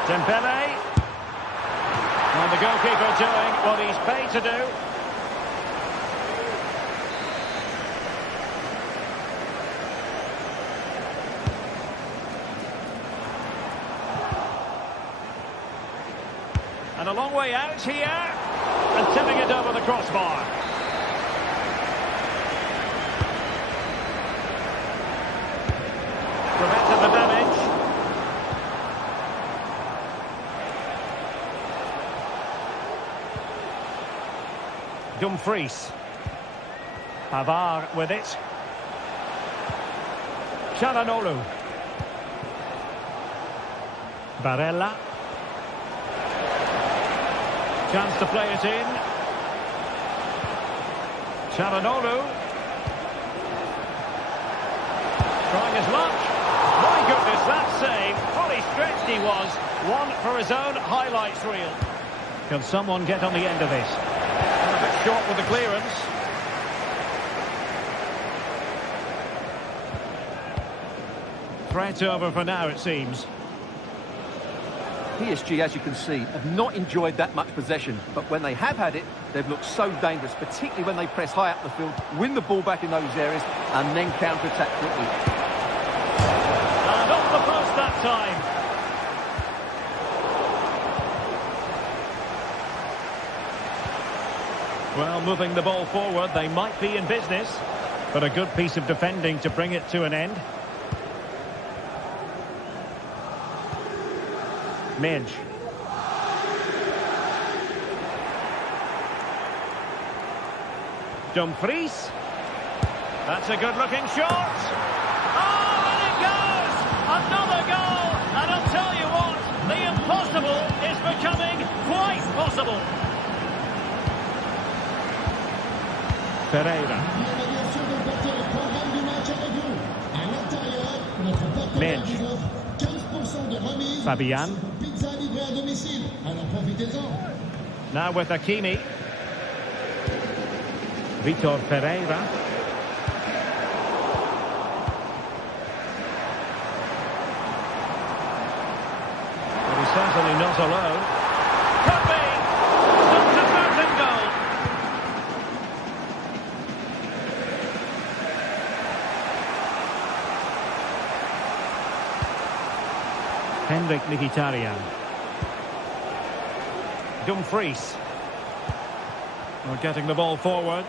Dembele. And the goalkeeper doing what he's paid to do. And a long way out here. And tipping it over the crossbar. Prevented the damage. Dumfries. Pavard with it. Çalhanoğlu. Barella. Chance to play it in. Çalhanoğlu. Trying his luck. My goodness, that save. Fully stretched he was. One for his own highlights reel. Can someone get on the end of this? A bit short with the clearance. Threat over for now, it seems. PSG, as you can see, have not enjoyed that much possession, but when they have had it, they've looked so dangerous, particularly when they press high up the field, win the ball back in those areas, and then counter-attack quickly. And off the post that time. Well, moving the ball forward, they might be in business, but a good piece of defending to bring it to an end. Midge. Dumfries. That's a good-looking shot. Oh, and it goes! Another goal! And I'll tell you what, the impossible is becoming quite possible. Ferreira. Midge. Fabian. Now with Hakimi. Vitor Ferreira. Not alone. Could be. Not a certain goal. Henrik Mkhitaryan. Dumfries. We're getting the ball forward.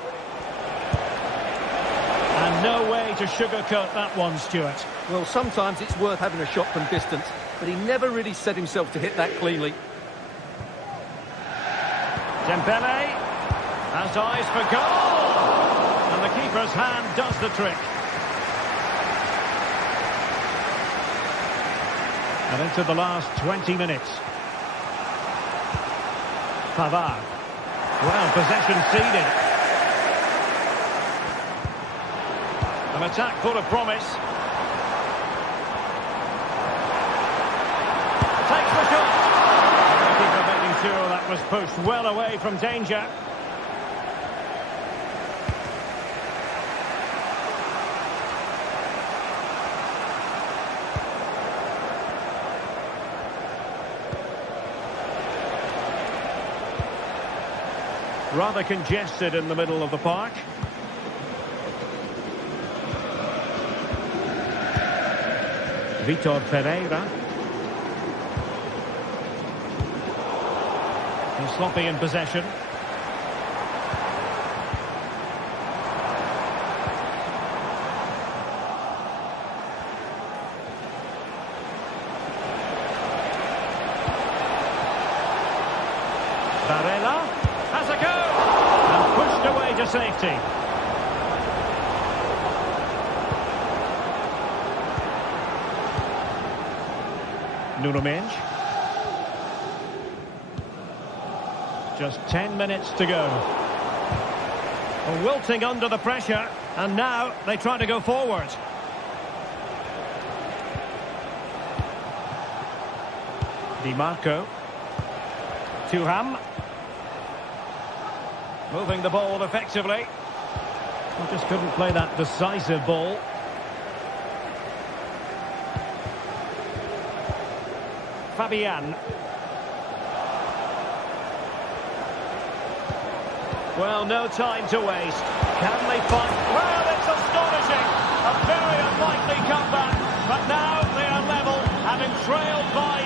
And no way to sugarcoat that one, Stuart. Well, sometimes it's worth having a shot from distance, but he never really set himself to hit that cleanly. Dembele has eyes for goal. And the keeper's hand does the trick. And into the last 20 minutes. Pavard. Well, possession ceded. An attack full of promise. Takes the shot. The keeper making sure that was pushed well away from danger. Rather congested in the middle of the park. Vitor Pereira. He's sloppy in possession. Barella has a go and pushed away to safety. Nuno Mendes. Just 10 minutes to go. Wilting under the pressure, and now they try to go forward. Di Marco. Thuram. Moving the ball effectively. He just couldn't play that decisive ball. Fabian. Well, no time to waste. Can they find... Well, it's astonishing. A very unlikely comeback. But now they are level, having trailed by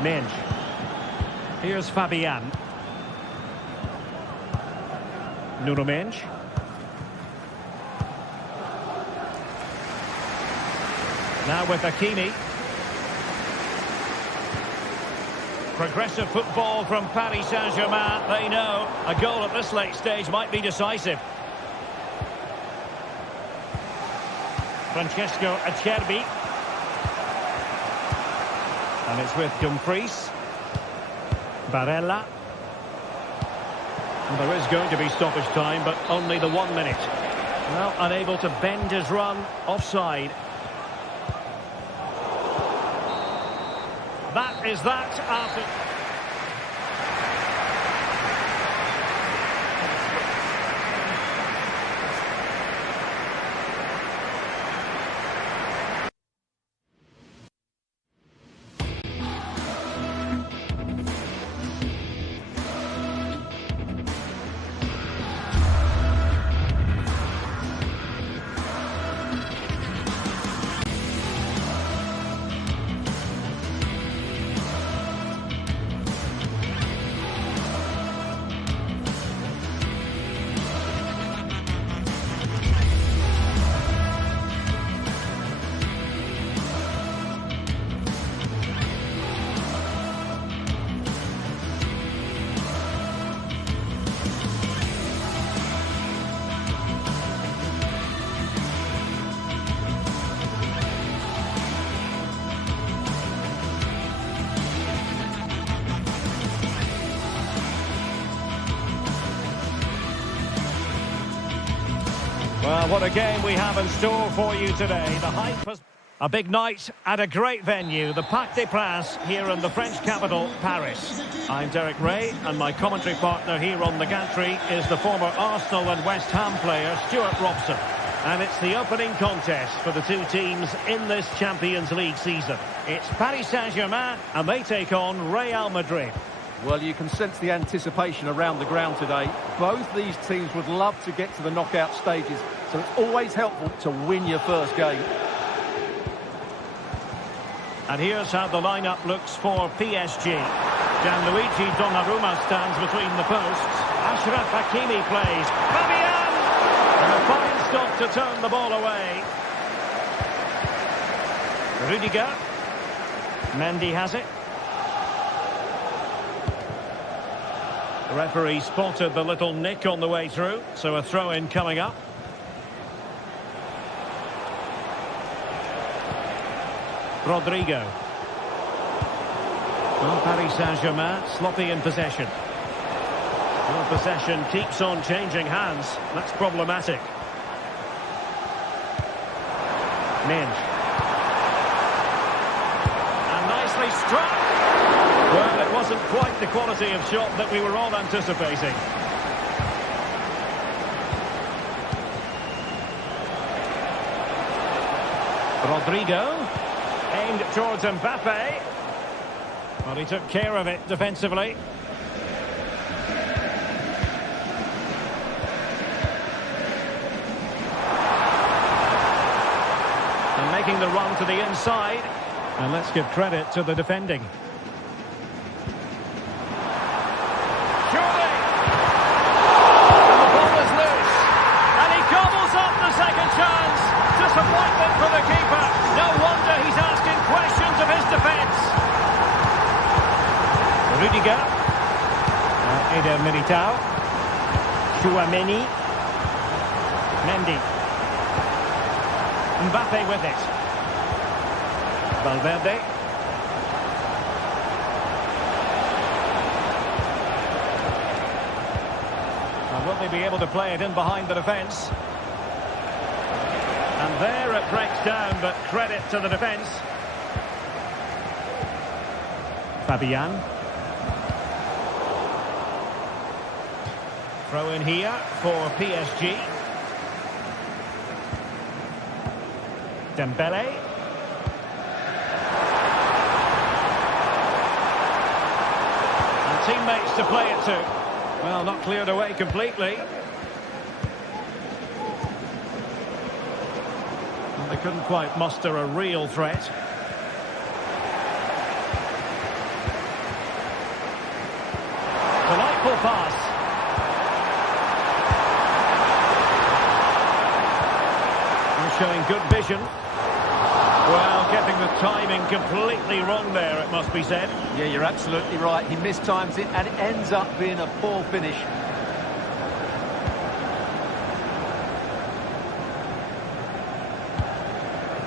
3. Mendes. Here's Fabian. Nuno Mendes. Now with Hakimi. Progressive football from Paris Saint-Germain. They know a goal at this late stage might be decisive. Francesco Acerbi. And it's with Dumfries. Barella. And there is going to be stoppage time, but only the 1 minute. Well, unable to bend his run. Offside. That is that after... Well, what a game we have in store for you today. The hype has... A big night at a great venue, the Parc des Princes, here in the French capital, Paris. I'm Derek Ray, and my commentary partner here on the gantry is the former Arsenal and West Ham player, Stuart Robson. And it's the opening contest for the two teams in this Champions League season. It's Paris Saint-Germain and they take on Real Madrid. Well, you can sense the anticipation around the ground today. Both these teams would love to get to the knockout stages, so it's always helpful to win your first game. And here's how the lineup looks for PSG. Gianluigi Donnarumma stands between the posts. Achraf Hakimi plays. Fabian! And a fine stop to turn the ball away. Rudiger. Mendy has it. The referee spotted the little nick on the way through, so a throw-in coming up. Rodrigo. Well, Paris Saint-Germain sloppy in possession. Well, possession keeps on changing hands. That's problematic. Minge. And nicely struck. Well, it wasn't quite the quality of shot that we were all anticipating. Rodrigo. Aimed towards Mbappe. Well, he took care of it defensively. And making the run to the inside. And let's give credit to the defending. Surely! And the ball is loose. And he gobbles up the second chance. Disappointment for the keeper. No wonder he's asking questions of his defence. Rudiger. Eder Militao. Chouameni. Mendy. Mbappe with it. Valverde. Now, will they be able to play it in behind the defence? And there it breaks down, but credit to the defence. Fabian. Throw in here for PSG. Dembele. And teammates to play it to. Well, not cleared away completely. Well, they couldn't quite muster a real threat. Delightful pass. Showing good vision. Well, getting the timing completely wrong there, it must be said. Yeah, you're absolutely right. He mistimes it and it ends up being a poor finish.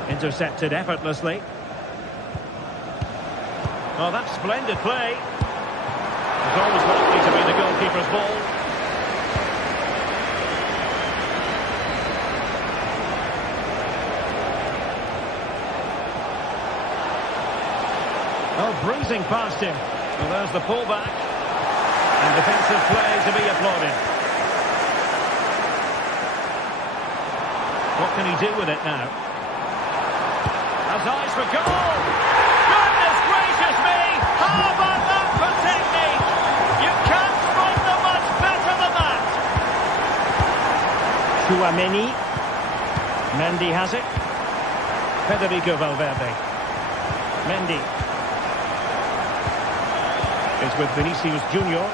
Intercepted effortlessly. Oh, that's splendid play. It's always likely to be the goalkeeper's ball. Oh, breezing past him. Well, there's the pullback. And defensive play to be applauded. What can he do with it now? Has eyes for goal! Goodness gracious me! How about that for technique? You can't find them much better than that! Chouameni. Mendy has it. Federico Valverde. Mendy. Is with Vinicius Junior.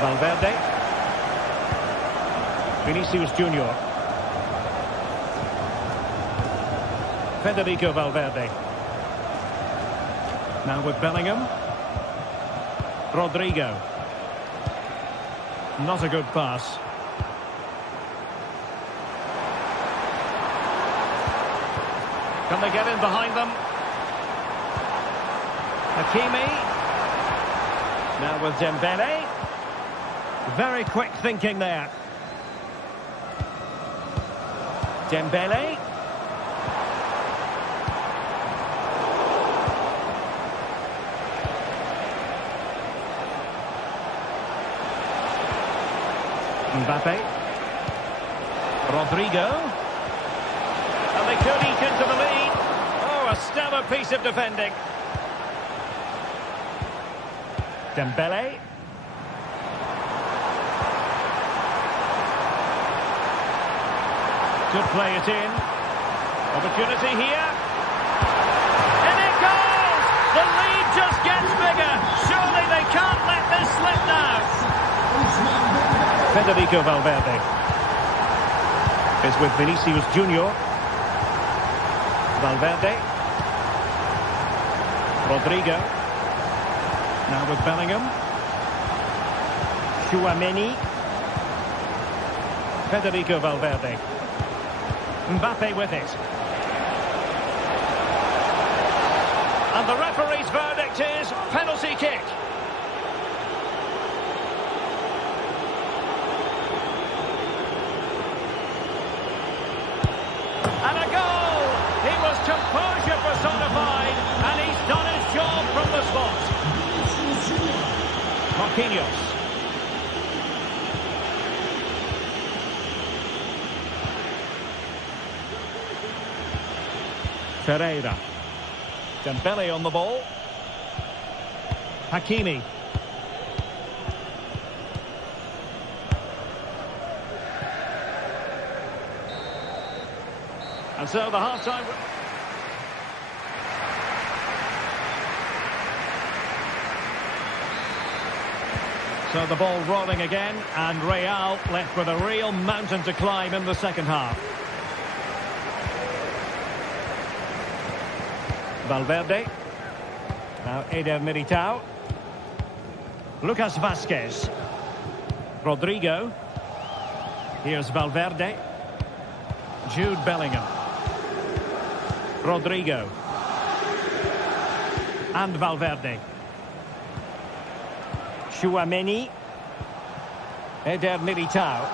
Valverde. Vinicius Junior. Federico Valverde. Now with Bellingham. Rodrigo. Not a good pass. Can they get in behind them? Hakimi. Now with Dembele. Very quick thinking there. Dembele. Mbappe. Rodrigo. And they could eke into the lead. Oh, a stellar piece of defending. Dembele. Could play it in. Opportunity here. And it goes! The lead just gets bigger. Surely they can't let this slip now. Federico Valverde is with Vinicius Junior. Valverde. Rodrigo. Now with Bellingham. Tchouaméni. Federico Valverde. Mbappe with it. And the referee's verdict is penalty kick. And a goal! He was composure personified, and he's done his job from the spot. Marquinhos. Ferreira. Dembele on the ball. Hakimi. And so the half-time... So the ball rolling again, and Real left with a real mountain to climb in the second half. Valverde. Now Eder Militao. Lucas Vazquez. Rodrigo. Here's Valverde. Jude Bellingham. Rodrigo. And Valverde. Tchouaméni. Eder Militao.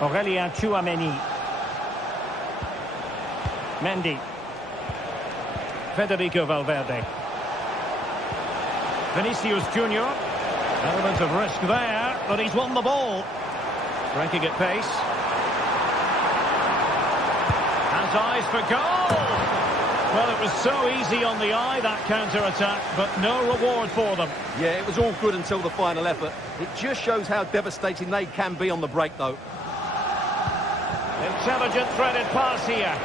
Aurélien Tchouaméni. Mendy. Federico Valverde. Vinicius Junior. Element of risk there, but he's won the ball. Breaking at pace. Has eyes for goal. Well, it was so easy on the eye, that counter-attack, but no reward for them. Yeah, it was all good until the final effort. It just shows how devastating they can be on the break, though. Intelligent threaded pass here.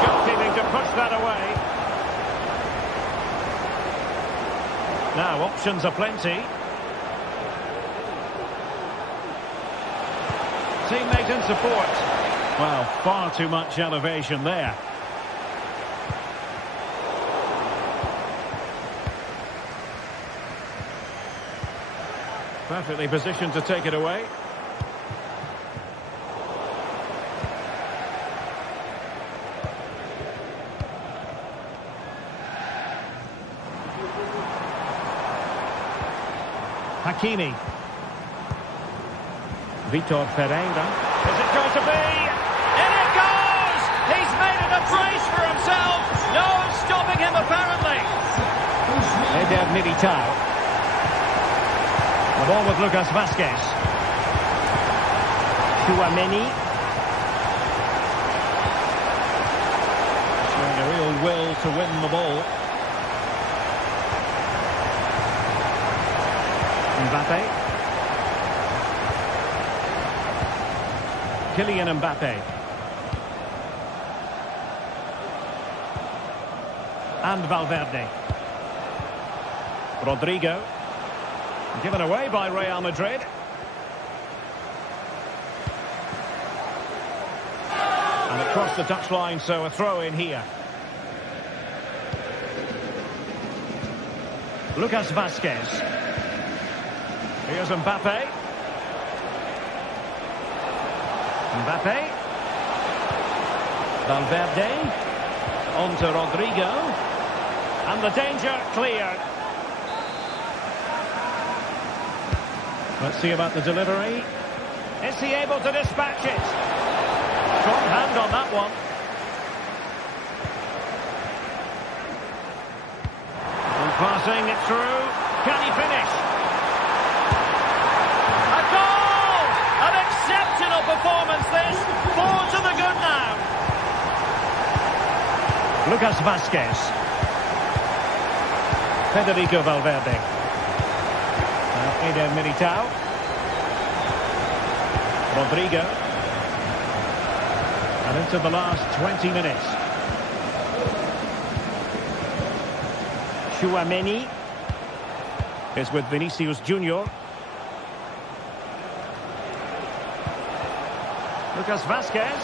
Goalkeeping to push that away. Now, options are plenty. Teammate in support. Well, far too much elevation there. Perfectly positioned to take it away. Hakimi. Vitor Pereira. Is it going to be? In it goes! He's made it a brace for himself. No one's stopping him, apparently. Eder Militao. The ball with Lucas Vazquez. Tchouaméni. Showing a real will to win the ball. Mbappe. Kylian Mbappe. And Valverde. Rodrigo. Given away by Real Madrid. And across the touchline, so a throw in here. Lucas Vazquez. Here's Mbappe. Mbappe. Valverde. On to Rodrigo. And the danger cleared. Let's see about the delivery. Is he able to dispatch it? Strong hand on that one. And passing it through. Can he finish? performance, this. 4 to the good now. Lucas Vazquez. Federico Valverde. Now Eder Militao. Rodrigo. And into the last 20 minutes. Tchouaméni is with Vinicius Junior. Lucas Vazquez.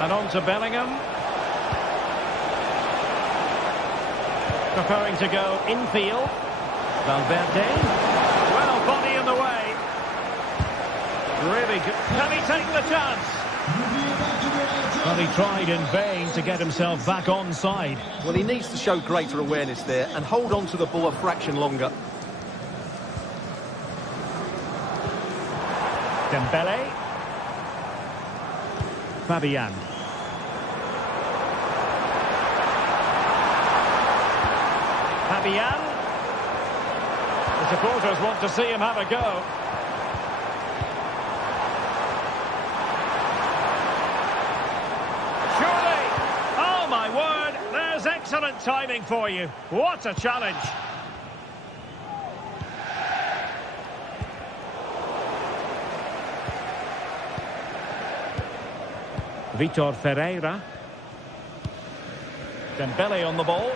And on to Bellingham. Preferring to go infield. Valverde. Well, body in the way. Really good. Can he take the chance? Well, he tried in vain to get himself back onside. Well, he needs to show greater awareness there and hold on to the ball a fraction longer. Dembele. Fabian. Fabian. The supporters want to see him have a go. Surely. Oh, my word. There's excellent timing for you. What a challenge. Vitor Ferreira. Dembele on the ball.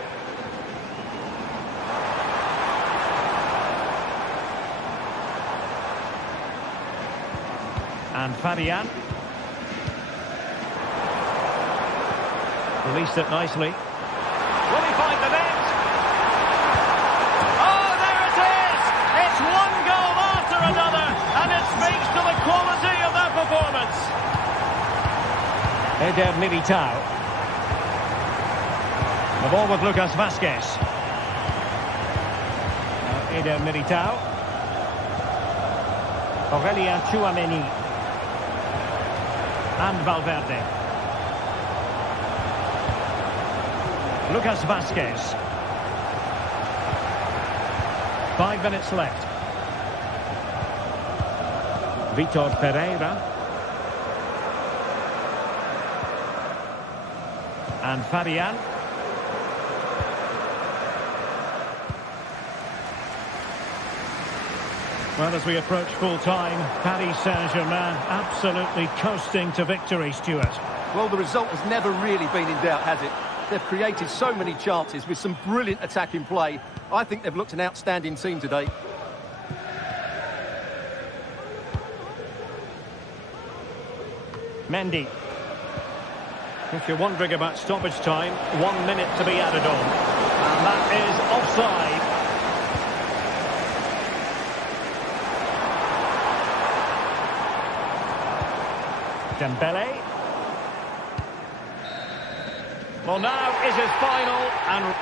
And Fabian. Released it nicely. Will he find the net? Oh, there it is! It's one goal after another, and it speaks to the quality of that performance. Eder Militao. The ball with Lucas Vazquez. Now Eder Militao. Aurelien Tchouaméni. And Valverde. Lucas Vazquez. 5 minutes left. Vitor Ferreira. And Fabian. Well, as we approach full-time, Paris Saint-Germain absolutely coasting to victory, Stuart. Well, the result has never really been in doubt, has it? They've created so many chances with some brilliant attacking play. I think they've looked an outstanding team today. Mendy. If you're wondering about stoppage time, 1 minute to be added on. And that is offside. Dembele. Well, now is his final and...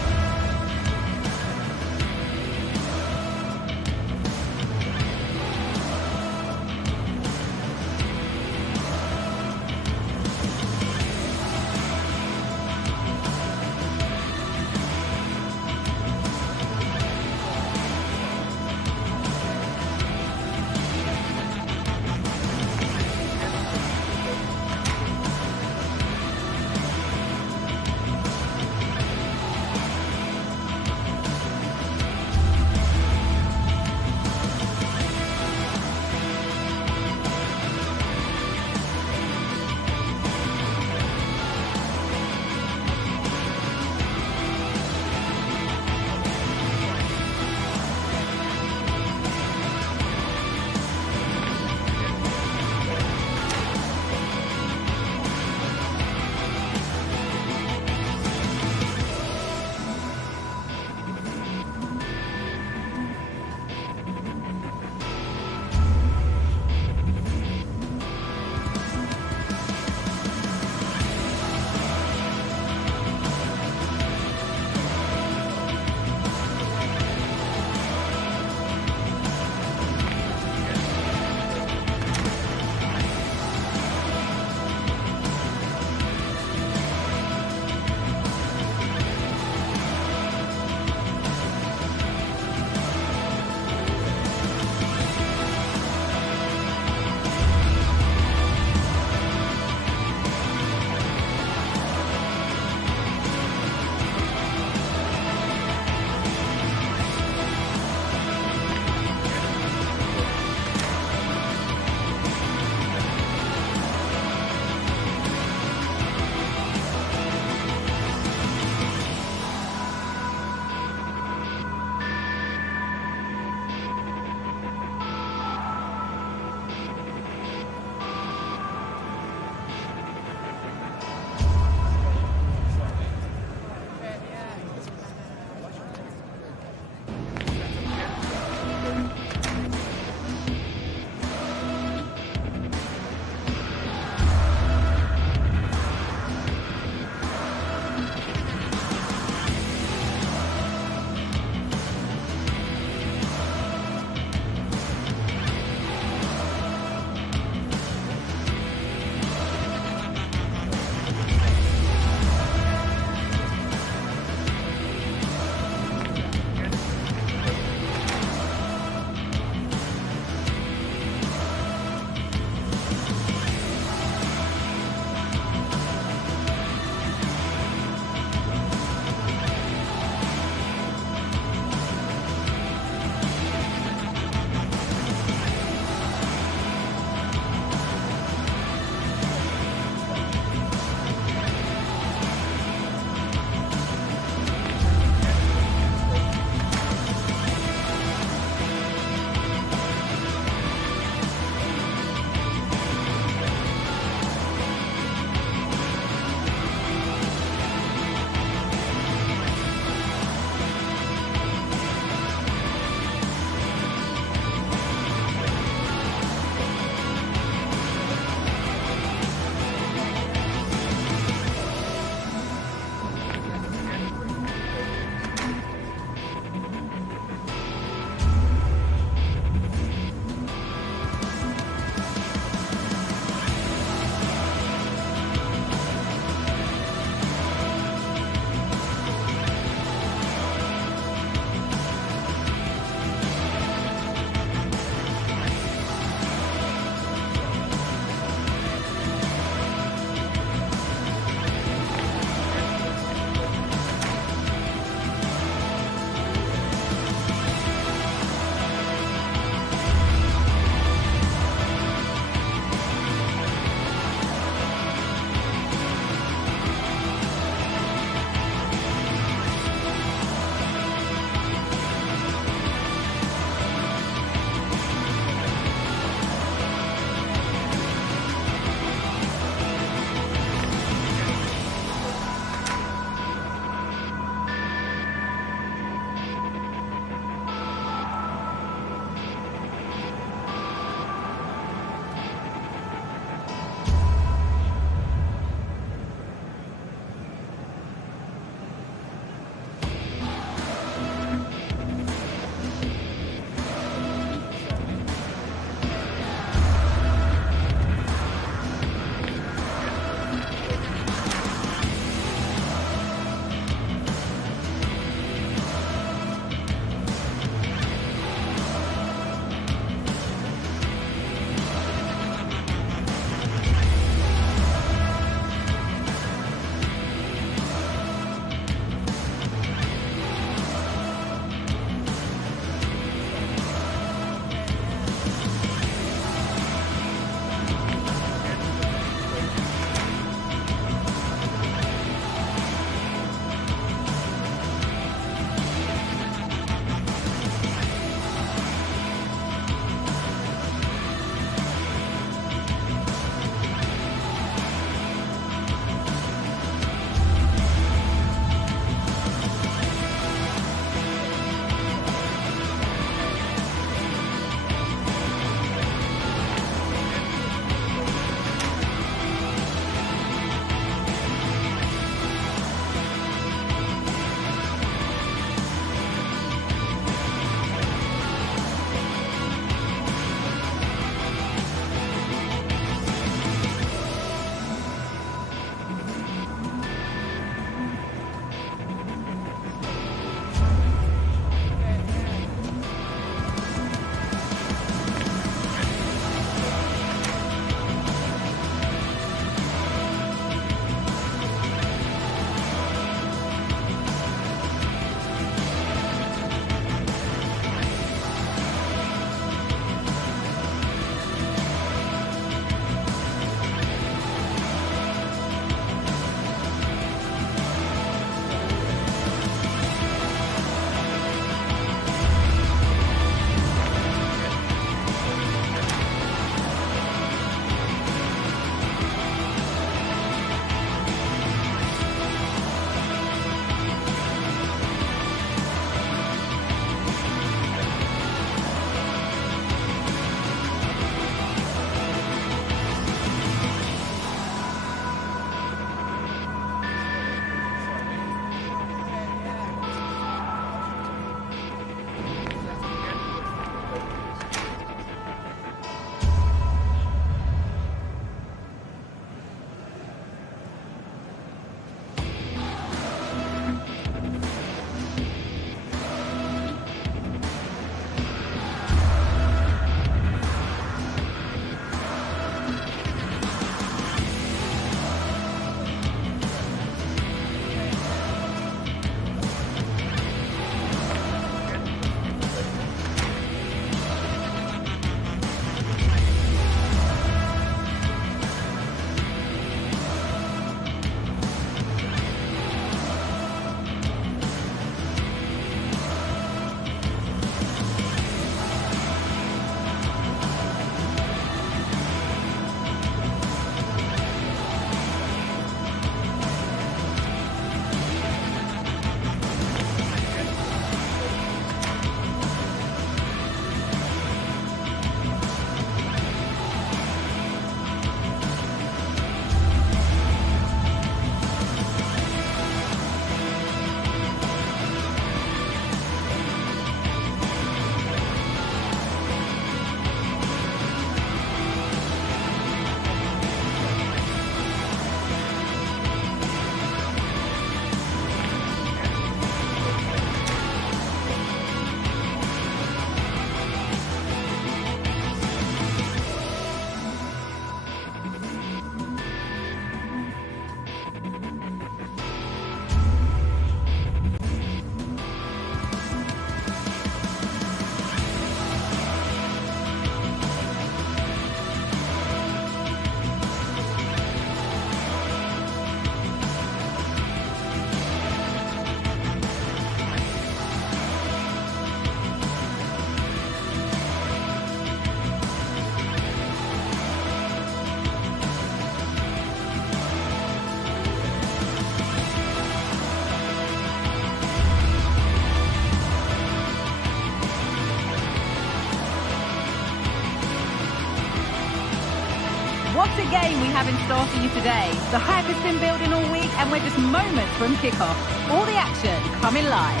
What a game we have in store for you today. The hype has been building all week and we're just moments from kickoff. All the action coming live.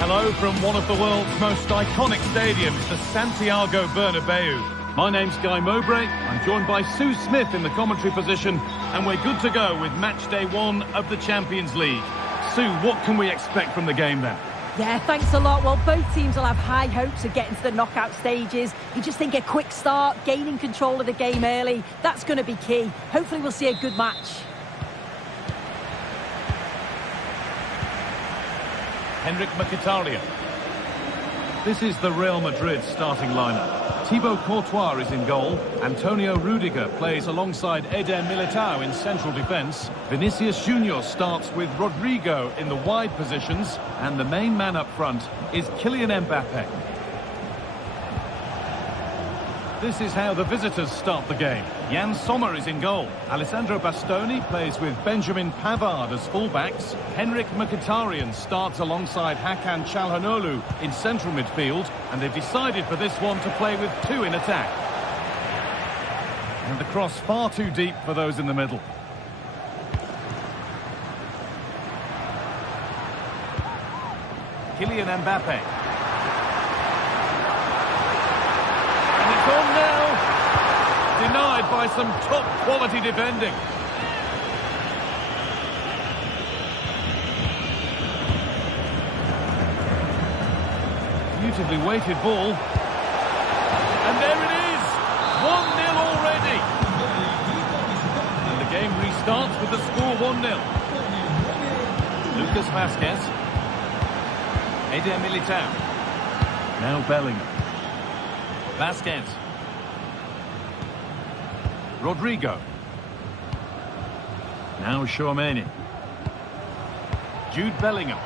Hello from one of the world's most iconic stadiums, the Santiago Bernabeu. My name's Guy Mowbray. I'm joined by Sue Smith in the commentary position, and we're good to go with match day 1 of the Champions League. Sue, what can we expect from the game then? Yeah, thanks a lot. Well, both teams will have high hopes of getting to the knockout stages. You just think a quick start, gaining control of the game early, that's going to be key. Hopefully we'll see a good match. Henrik Mkhitaryan. This is the Real Madrid starting lineup. Thibaut Courtois is in goal. Antonio Rudiger plays alongside Eder Militao in central defence. Vinicius Junior starts with Rodrigo in the wide positions. And the main man up front is Kylian Mbappe. This is how the visitors start the game. Jan Sommer is in goal. Alessandro Bastoni plays with Benjamin Pavard as fullbacks. Henrik Mkhitaryan starts alongside Hakan Çalhanoğlu in central midfield. And they've decided for this one to play with 2 in attack. And the cross far too deep for those in the middle. Kylian Mbappe. On now, denied by some top quality defending. Beautifully weighted ball, and there it is, 1-0 already, and the game restarts with the score 1-0. Lucas Vazquez, Eder Militao, now Bellingham. Vazquez. Rodrigo. Now Tchouaméni. Jude Bellingham.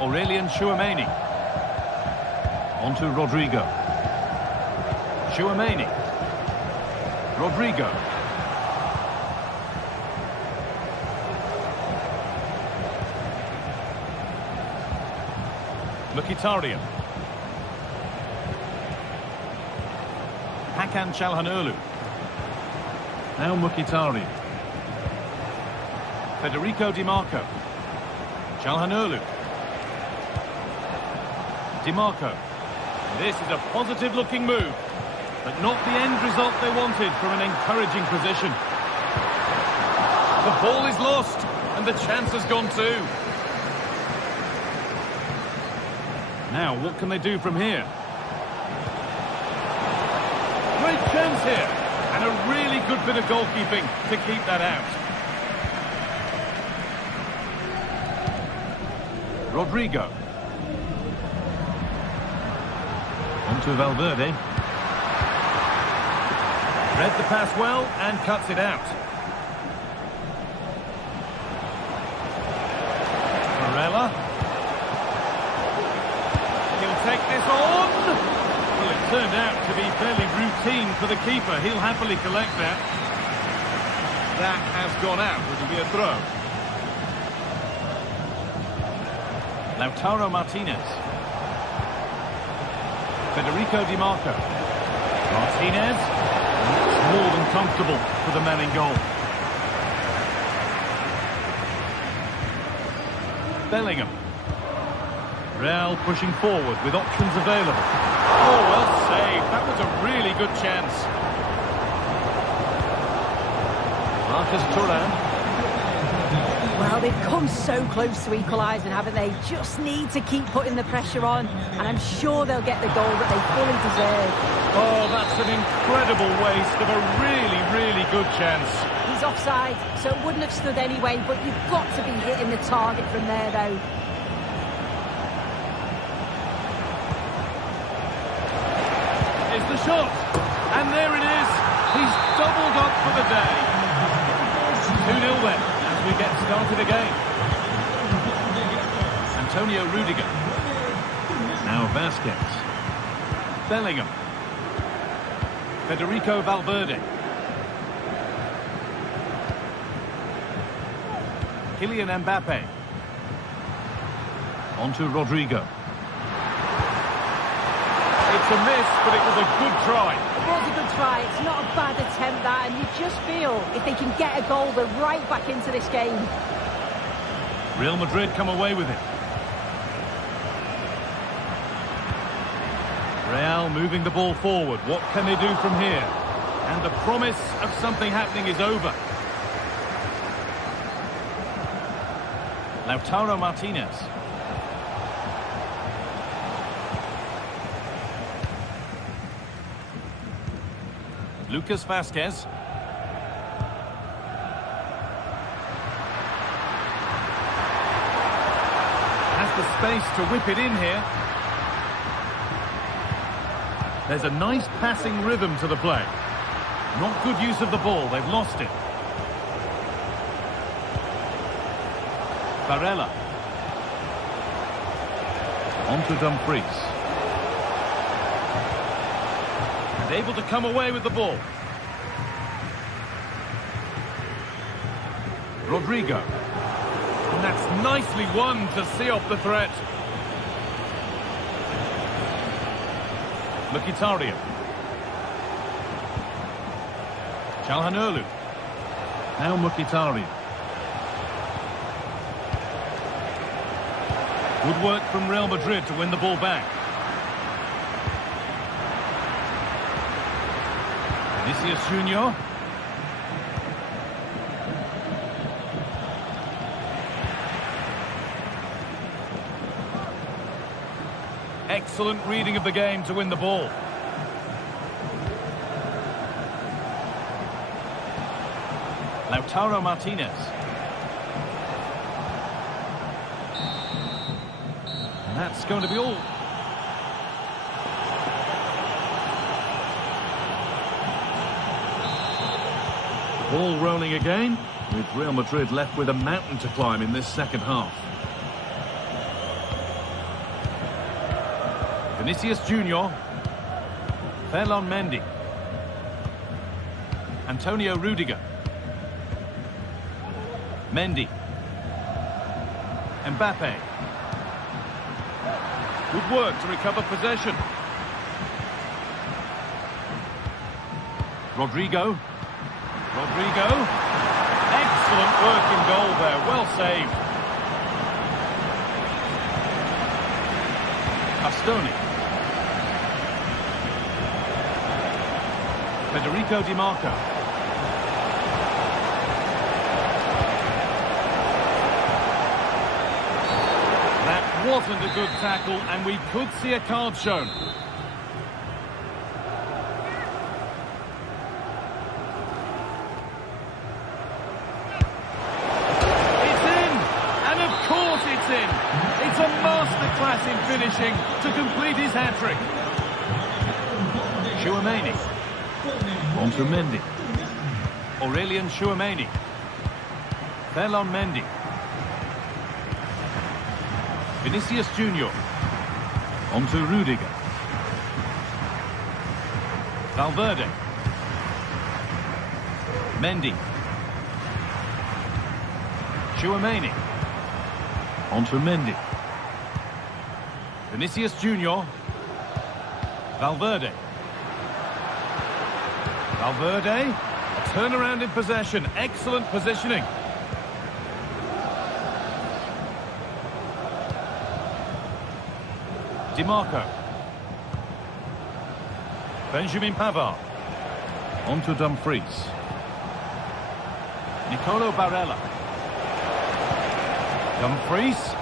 Aurélien Tchouaméni. On to Rodrigo. Tchouaméni. Rodrigo. Mkhitaryan. Hakan Çalhanoğlu. Now Mkhitaryan. Federico Di Marco. Çalhanoğlu. Di Marco. This is a positive-looking move, but not the end result they wanted from an encouraging position. The ball is lost, and the chance has gone too. Now, what can they do from here? Great chance here, and a really good bit of goalkeeping to keep that out. Rodrigo. On to Valverde. Read the pass well and cuts it out. Varela. He'll take this on. Well, it turned out to be fairly routine for the keeper. He'll happily collect that. That has gone out. It'll be a throw. Lautaro Martinez. Federico Di Marco. Martinez. It's more than comfortable for the man in goal. Bellingham. Real pushing forward with options available. Oh, well saved. That was a really good chance. Marcus Thuram. Well, they've come so close to equalising, haven't they? Just need to keep putting the pressure on, and I'm sure they'll get the goal that they fully deserve. Oh, that's an incredible waste of a really, really good chance. He's offside, so it wouldn't have stood anyway, but you've got to be hitting the target from there, though. Is the shot, and there it is. He's doubled up for the day. 2-0 then, as we get started again. Antonio Rudiger. Now Vazquez. Bellingham. Federico Valverde. Kylian Mbappe. On to Rodrigo. It's It's a miss, but it was a good try. It was a good try. It's not a bad attempt, that, and you just feel if they can get a goal, they're right back into this game. Real Madrid come away with it. Real moving the ball forward. What can they do from here? And the promise of something happening is over. Lautaro Martinez. Lucas Vazquez. Has the space to whip it in here. There's a nice passing rhythm to the play. Not good use of the ball, they've lost it. Barella. On to Dumfries. And able to come away with the ball. Rodrigo. And that's nicely won to see off the threat. Mkhitaryan. Çalhanoğlu. Now Mkhitaryan. Good work from Real Madrid to win the ball back. Vinicius Junior. Excellent reading of the game to win the ball. Lautaro Martinez. And that's going to be all. Ball rolling again, with Real Madrid left with a mountain to climb in this second half. Vinicius Junior. Ferland Mendy. Antonio Rudiger. Mendy. Mbappe. Good work to recover possession. Rodrigo. Rodrigo. Excellent work in goal there. Well saved. Bastoni. Federico Di Marco. That wasn't a good tackle, and we could see a card shown. It's in! And of course it's in! It's a masterclass in finishing to complete his hat-trick. Tchouaméni. On to Mendy. Aurélien Tchouaméni. Ferland Mendy. Vinicius Junior. On to Rudiger. Valverde. Mendy. Tchouaméni. On to Mendy. Vinicius Junior. Valverde. Valverde, a turnaround in possession, excellent positioning. Di Marco. Benjamin Pavard. On to Dumfries. Nicolo Barella. Dumfries.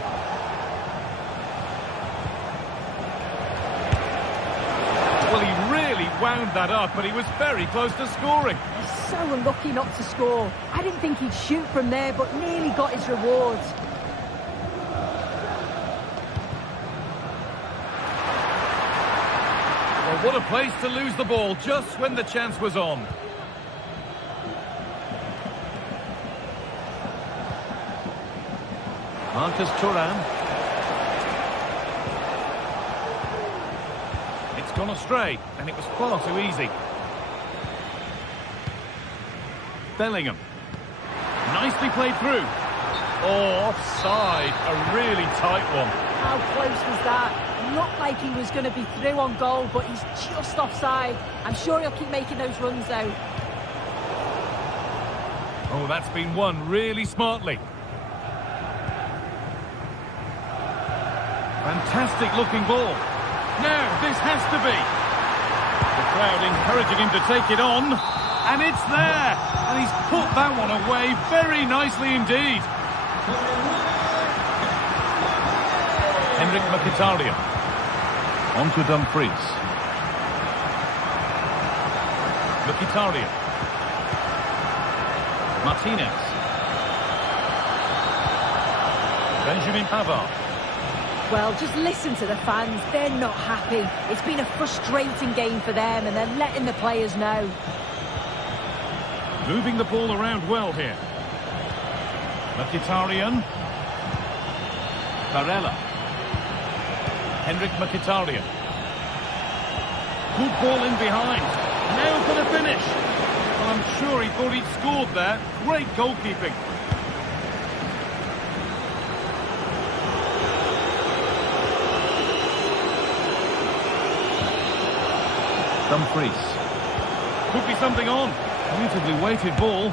Well, he really wound that up, but he was very close to scoring. He's so unlucky not to score. I didn't think he'd shoot from there, but nearly got his rewards. Well, what a place to lose the ball just when the chance was on. Marcus Thuram. It's gone astray, and it was far too easy. Bellingham. Nicely played through. Oh, offside. A really tight one. How close was that? Looked like he was going to be through on goal, but he's just offside. I'm sure he'll keep making those runs, though. Oh, that's been won really smartly. Fantastic looking ball. Now, this has to be. The crowd encouraging him to take it on. And it's there. And he's put that one away very nicely indeed. Henrik Mkhitaryan. On to Dumfries. Mkhitaryan. Martinez. Benjamin Pavard. Well, just listen to the fans. They're not happy. It's been a frustrating game for them, and they're letting the players know. Moving the ball around well here. Mkhitaryan. Barella. Henrik Mkhitaryan. Good ball in behind. Now for the finish. Well, I'm sure he thought he'd scored there. Great goalkeeping. Dumfries. Could be something on. Beautifully weighted ball.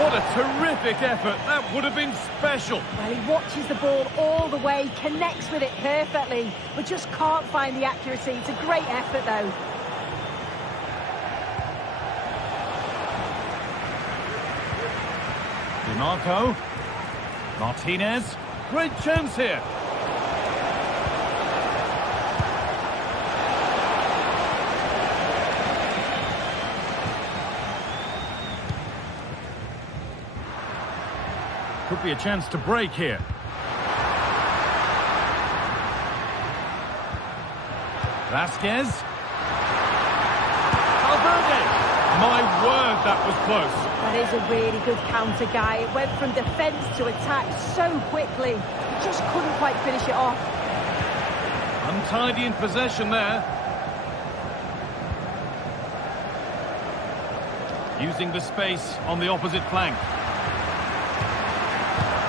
What a terrific effort. That would have been special. Well, he watches the ball all the way, connects with it perfectly, but just can't find the accuracy. It's a great effort, though. DiMarco. Martinez. Great chance here. Could be a chance to break here. Vasquez. Valverde. My word, that was close. That is a really good counter, Guy. It went from defence to attack so quickly. He just couldn't quite finish it off. Untidy in possession there. Using the space on the opposite flank.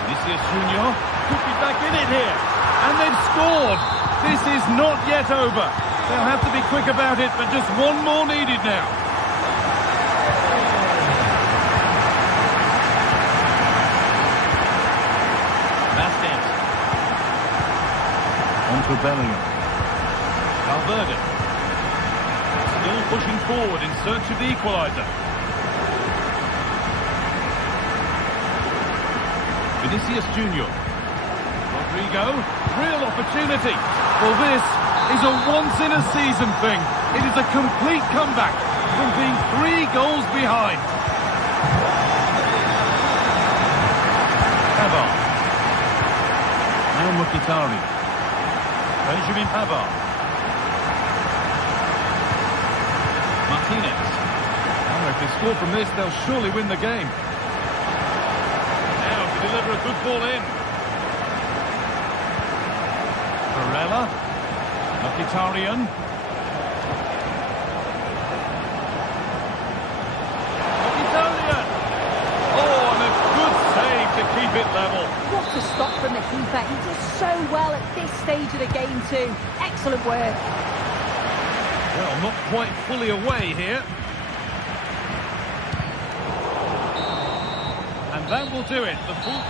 Vinicius Junior could be back in it here. And they've scored. This is not yet over. They'll have to be quick about it, but just one more needed now. Vasquez. On to Bellingham. Valverde. Still pushing forward in search of the equaliser. Vinicius Junior. Rodrigo. Real opportunity. Well, this is a once-in-a-season thing. It is a complete comeback from being 3 goals behind. Pavard. Now Mkhitaryan. Benjamin Pavard. Martinez. Oh, if they score from this, they'll surely win the game. Now to deliver a good ball in. Barella. Mkhitaryan. Mkhitaryan. Oh, and a good save to keep it level. What a stop from the keeper. He does so well at this stage of the game too. Excellent work. Well, not quite fully away here. And that will do it. The full...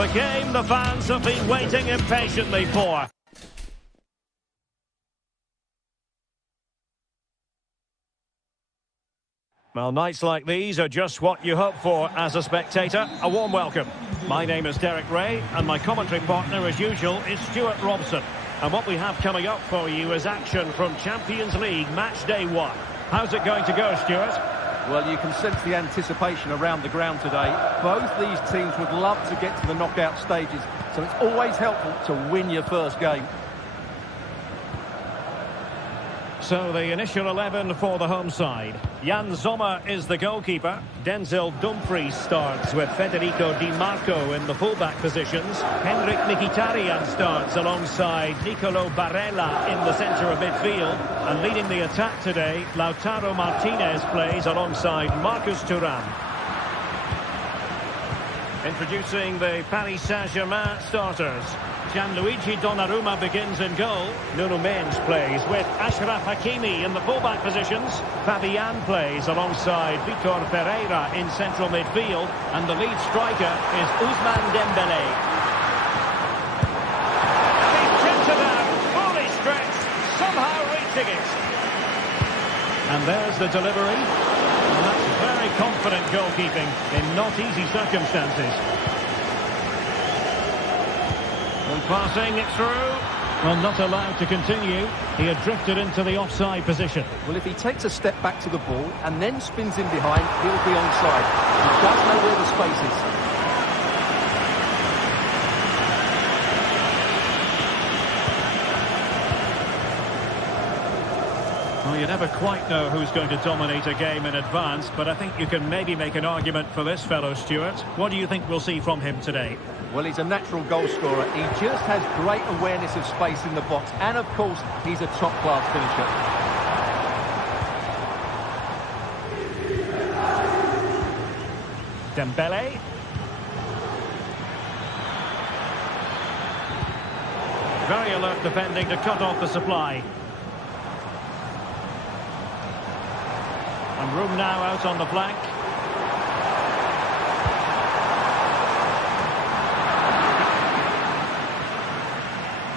The game the fans have been waiting impatiently for. Well, nights like these are just what you hope for as a spectator. A warm welcome. My name is Derek Ray, and my commentary partner, as usual, is Stuart Robson. And what we have coming up for you is action from Champions League Match Day 1. How's it going to go, Stuart? Well, you can sense the anticipation around the ground today. Both these teams would love to get to the knockout stages, so it's always helpful to win your first game. So the initial 11 for the home side. Jan Sommer is the goalkeeper. Denzel Dumfries starts with Federico Di Marco in the fullback positions. Henrik Mkhitaryan starts alongside Nicolo Barella in the centre of midfield. And leading the attack today, Lautaro Martinez plays alongside Marcus Thuram. Introducing the Paris Saint-Germain starters. Gianluigi Donnarumma begins in goal. Nuno Mendes plays with Achraf Hakimi in the fullback positions. Fabian plays alongside Vitor Pereira in central midfield. And the lead striker is Ousmane Dembélé. And he's tipped it out, fully stretched, somehow reaching it. And there's the delivery. And that's very confident goalkeeping in not easy circumstances. And passing it through. Well, not allowed to continue. He had drifted into the offside position. Well, if he takes a step back to the ball and then spins in behind, he'll be onside. He does know where the space is. Well, you never quite know who's going to dominate a game in advance, but I think you can maybe make an argument for this fellow, Stuart. What do you think we'll see from him today? Well, he's a natural goal scorer. He just has great awareness of space in the box. And, of course, he's a top-class finisher. Dembélé. Very alert defending to cut off the supply. And room now out on the flank.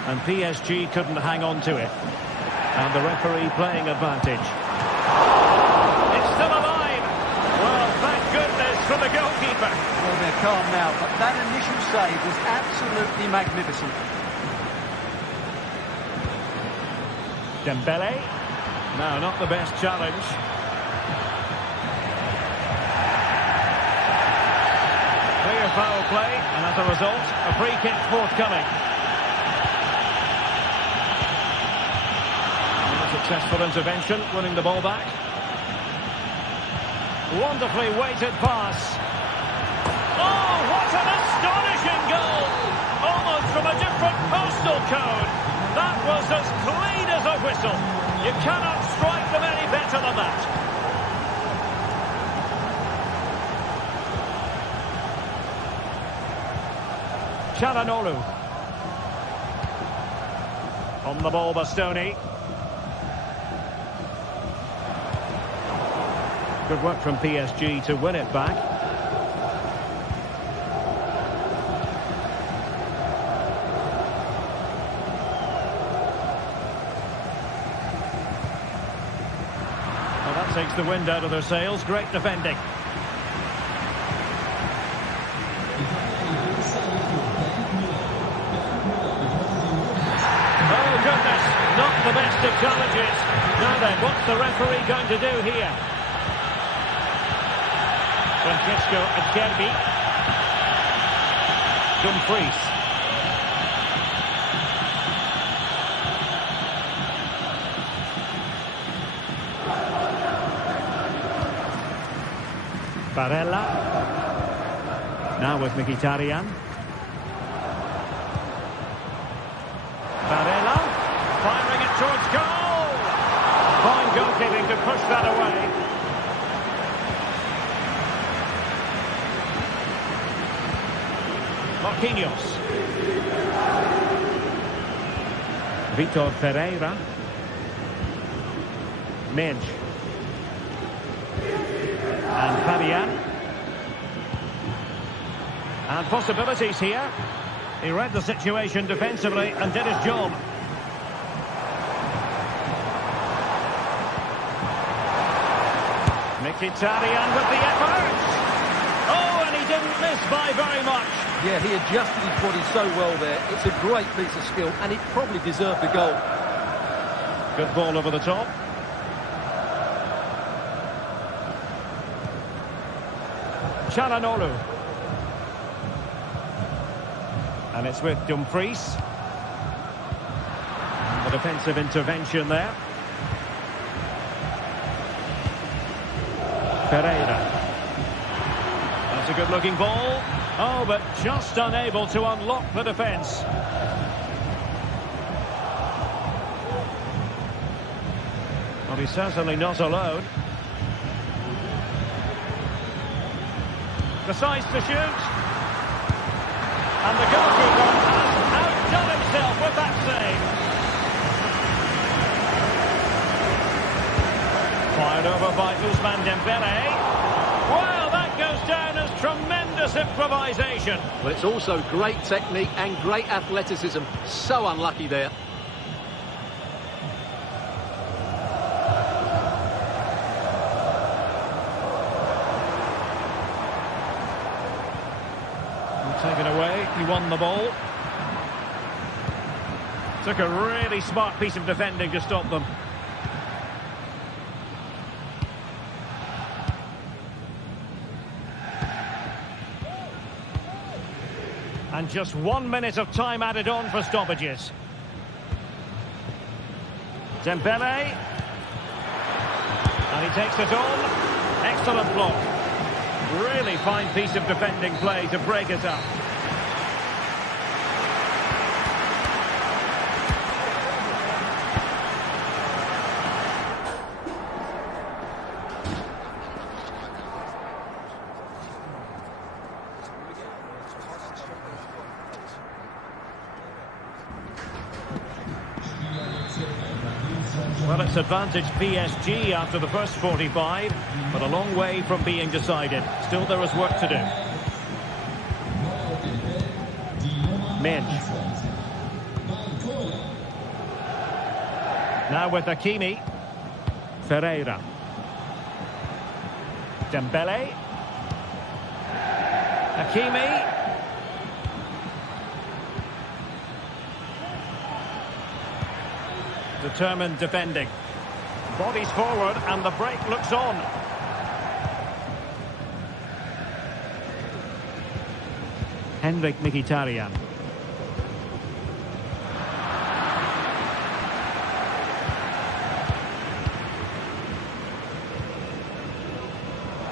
And PSG couldn't hang on to it. And the referee playing advantage. It's still alive. Well, thank goodness for the goalkeeper. Well, they're calm now, but that initial save was absolutely magnificent. Dembélé. No, not the best challenge. Clear foul play, and as a result, a free kick forthcoming. Successful intervention, winning the ball back. Wonderfully weighted pass. Oh, what an astonishing goal! Almost from a different postal code. That was as clean as a whistle. You cannot strike them any better than that. Çalhanoğlu. On the ball, Bastoni. Good work from PSG to win it back. Well, that takes the wind out of their sails. Great defending. Oh, goodness. Not the best of challenges. Now then, what's the referee going to do here? Francesco Acerbi. Dumfries. Barella. Now with Mkhitaryan. Barella. Firing it towards goal. Fine goalkeeping to push that away. Marquinhos. Vitor Pereira. Mendes. And Fabian. And possibilities here. He read the situation defensively and did his job. Mkhitaryan with the effort. Oh, and he didn't miss by very much. Yeah, he adjusted his body so well there. It's a great piece of skill, and it probably deserved the goal. Good ball over the top. Çalhanoğlu. And it's with Dumfries. And the defensive intervention there. Pereira. That's a good-looking ball. Oh, but just unable to unlock the defence. Well, he's certainly not alone. Decides to shoot. And the goalkeeper has outdone himself with that save. Fired over by Ousmane Dembele. Well, that goes down as tremendous improvisation. But it's also great technique and great athleticism. So unlucky there. Taken away, he won the ball. Took a really smart piece of defending to stop them. And just 1 minute of time added on for stoppages. Dembele. And he takes it on. Excellent block. Really fine piece of defending play to break it up. Well, it's advantage PSG after the first 45, but a long way from being decided. Still, there is work to do. Minge. Now with Hakimi. Ferreira. Dembele. Hakimi. Determined defending. Bodies forward and the break looks on. Henrik Mkhitaryan.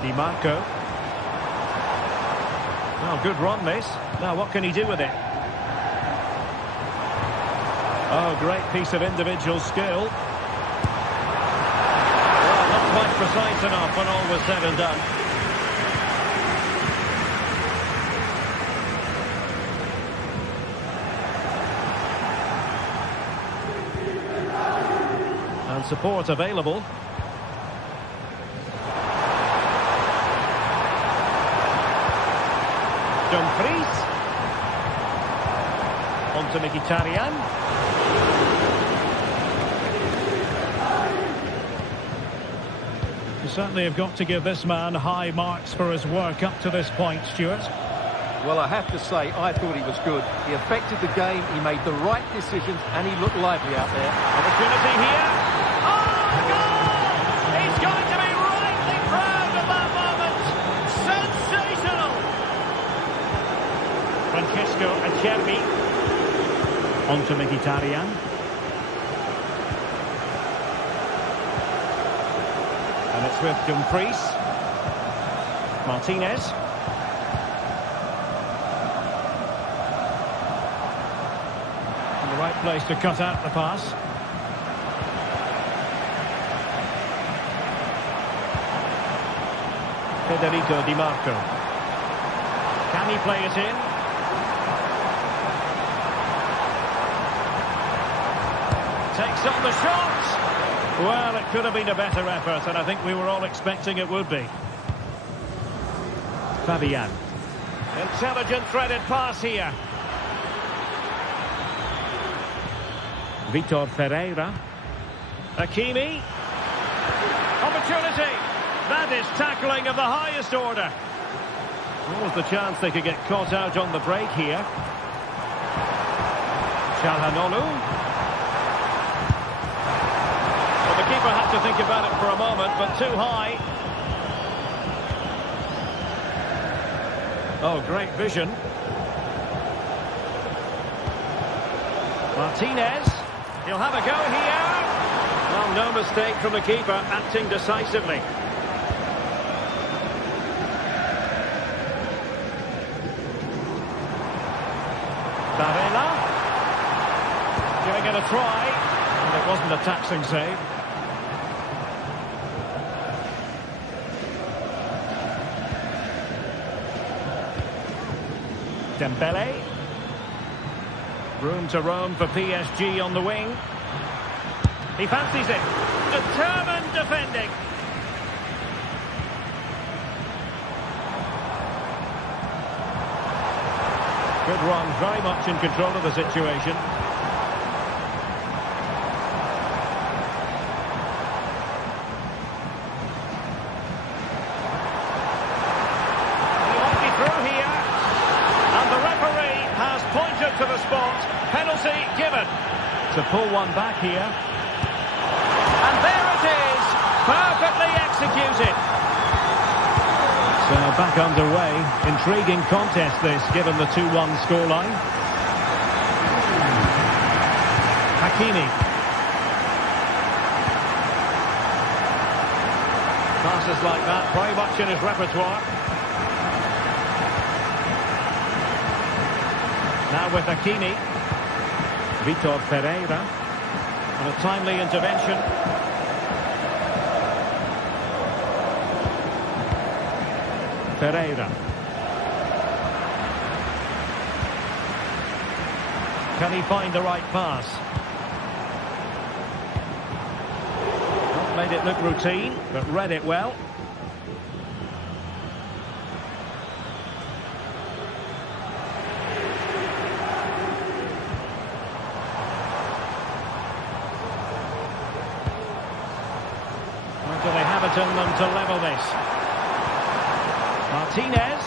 Di Marco. Well, good run this. Now what can he do with it? Oh, great piece of individual skill. Well, not quite precise enough when all was said and done. And support available. Dumfries. On to Mkhitaryan. You certainly have got to give this man high marks for his work up to this point, Stuart. Well, I have to say, I thought he was good. He affected the game, he made the right decisions, and he looked lively out there. Opportunity here. Oh, goal! He's going to be rightly proud of that moment. Sensational! Francesco Acerbi. On to Mkhitaryan. And it's with Dumfries. Martinez. In the right place to cut out the pass. Federico Di Marco. Can he play it in? Takes on the shot. Well, it could have been a better effort, and I think we were all expecting it would be. Fabian. Intelligent threaded pass here. Vitor Ferreira. Hakimi. Opportunity. That is tackling of the highest order. What was the chance they could get caught out on the break here? Calhanoglu. Well, the keeper had to think about it for a moment, but too high. Oh, great vision. Martinez. He'll have a go here. Well, no mistake from the keeper, acting decisively. Barella. Giving it a try. And it wasn't a taxing save. Dembele. Room to roam for PSG on the wing. He fancies it. Determined defending. Good run, very much in control of the situation. He might be through here. And the referee has pointed to the spot. Penalty given. To pull one back here. And there it is. Perfectly executed. So back underway. Intriguing contest this, given the 2-1 scoreline. Hakimi. Passes like that, very much in his repertoire. Now with Hakimi. Vitor Ferreira. And a timely intervention. Ferreira. Can he find the right pass? Not made it look routine, but read it well. Or do they have it in them to level this? Martinez.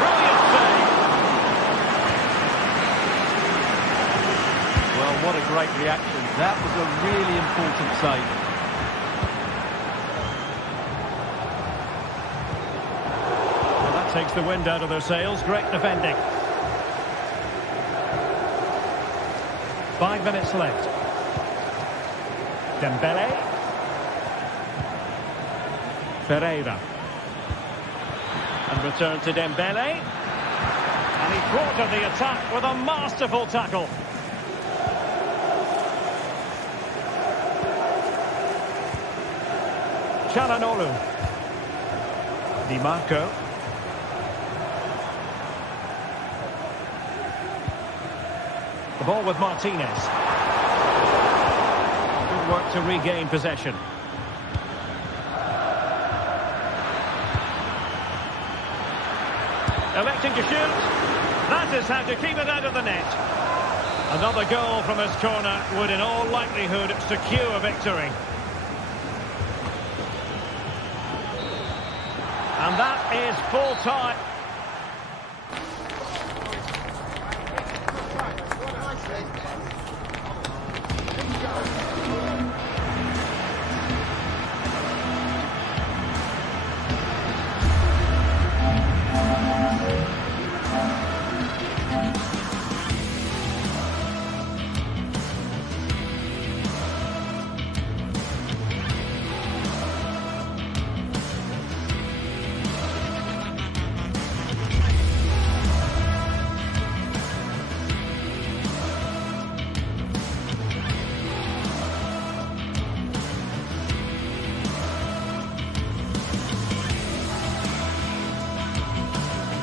Brilliant save. Well, what a great reaction. That was a really important save. Well, that takes the wind out of their sails. Great defending. 5 minutes left. Dembele. Ferreira. And return to Dembele. And he thwarted the attack with a masterful tackle. Calhanoglu. Di Marco. The ball with Martinez. Good work to regain possession. Electing to shoot. That is how to keep it out of the net. Another goal from his corner would in all likelihood secure a victory. And that is full time.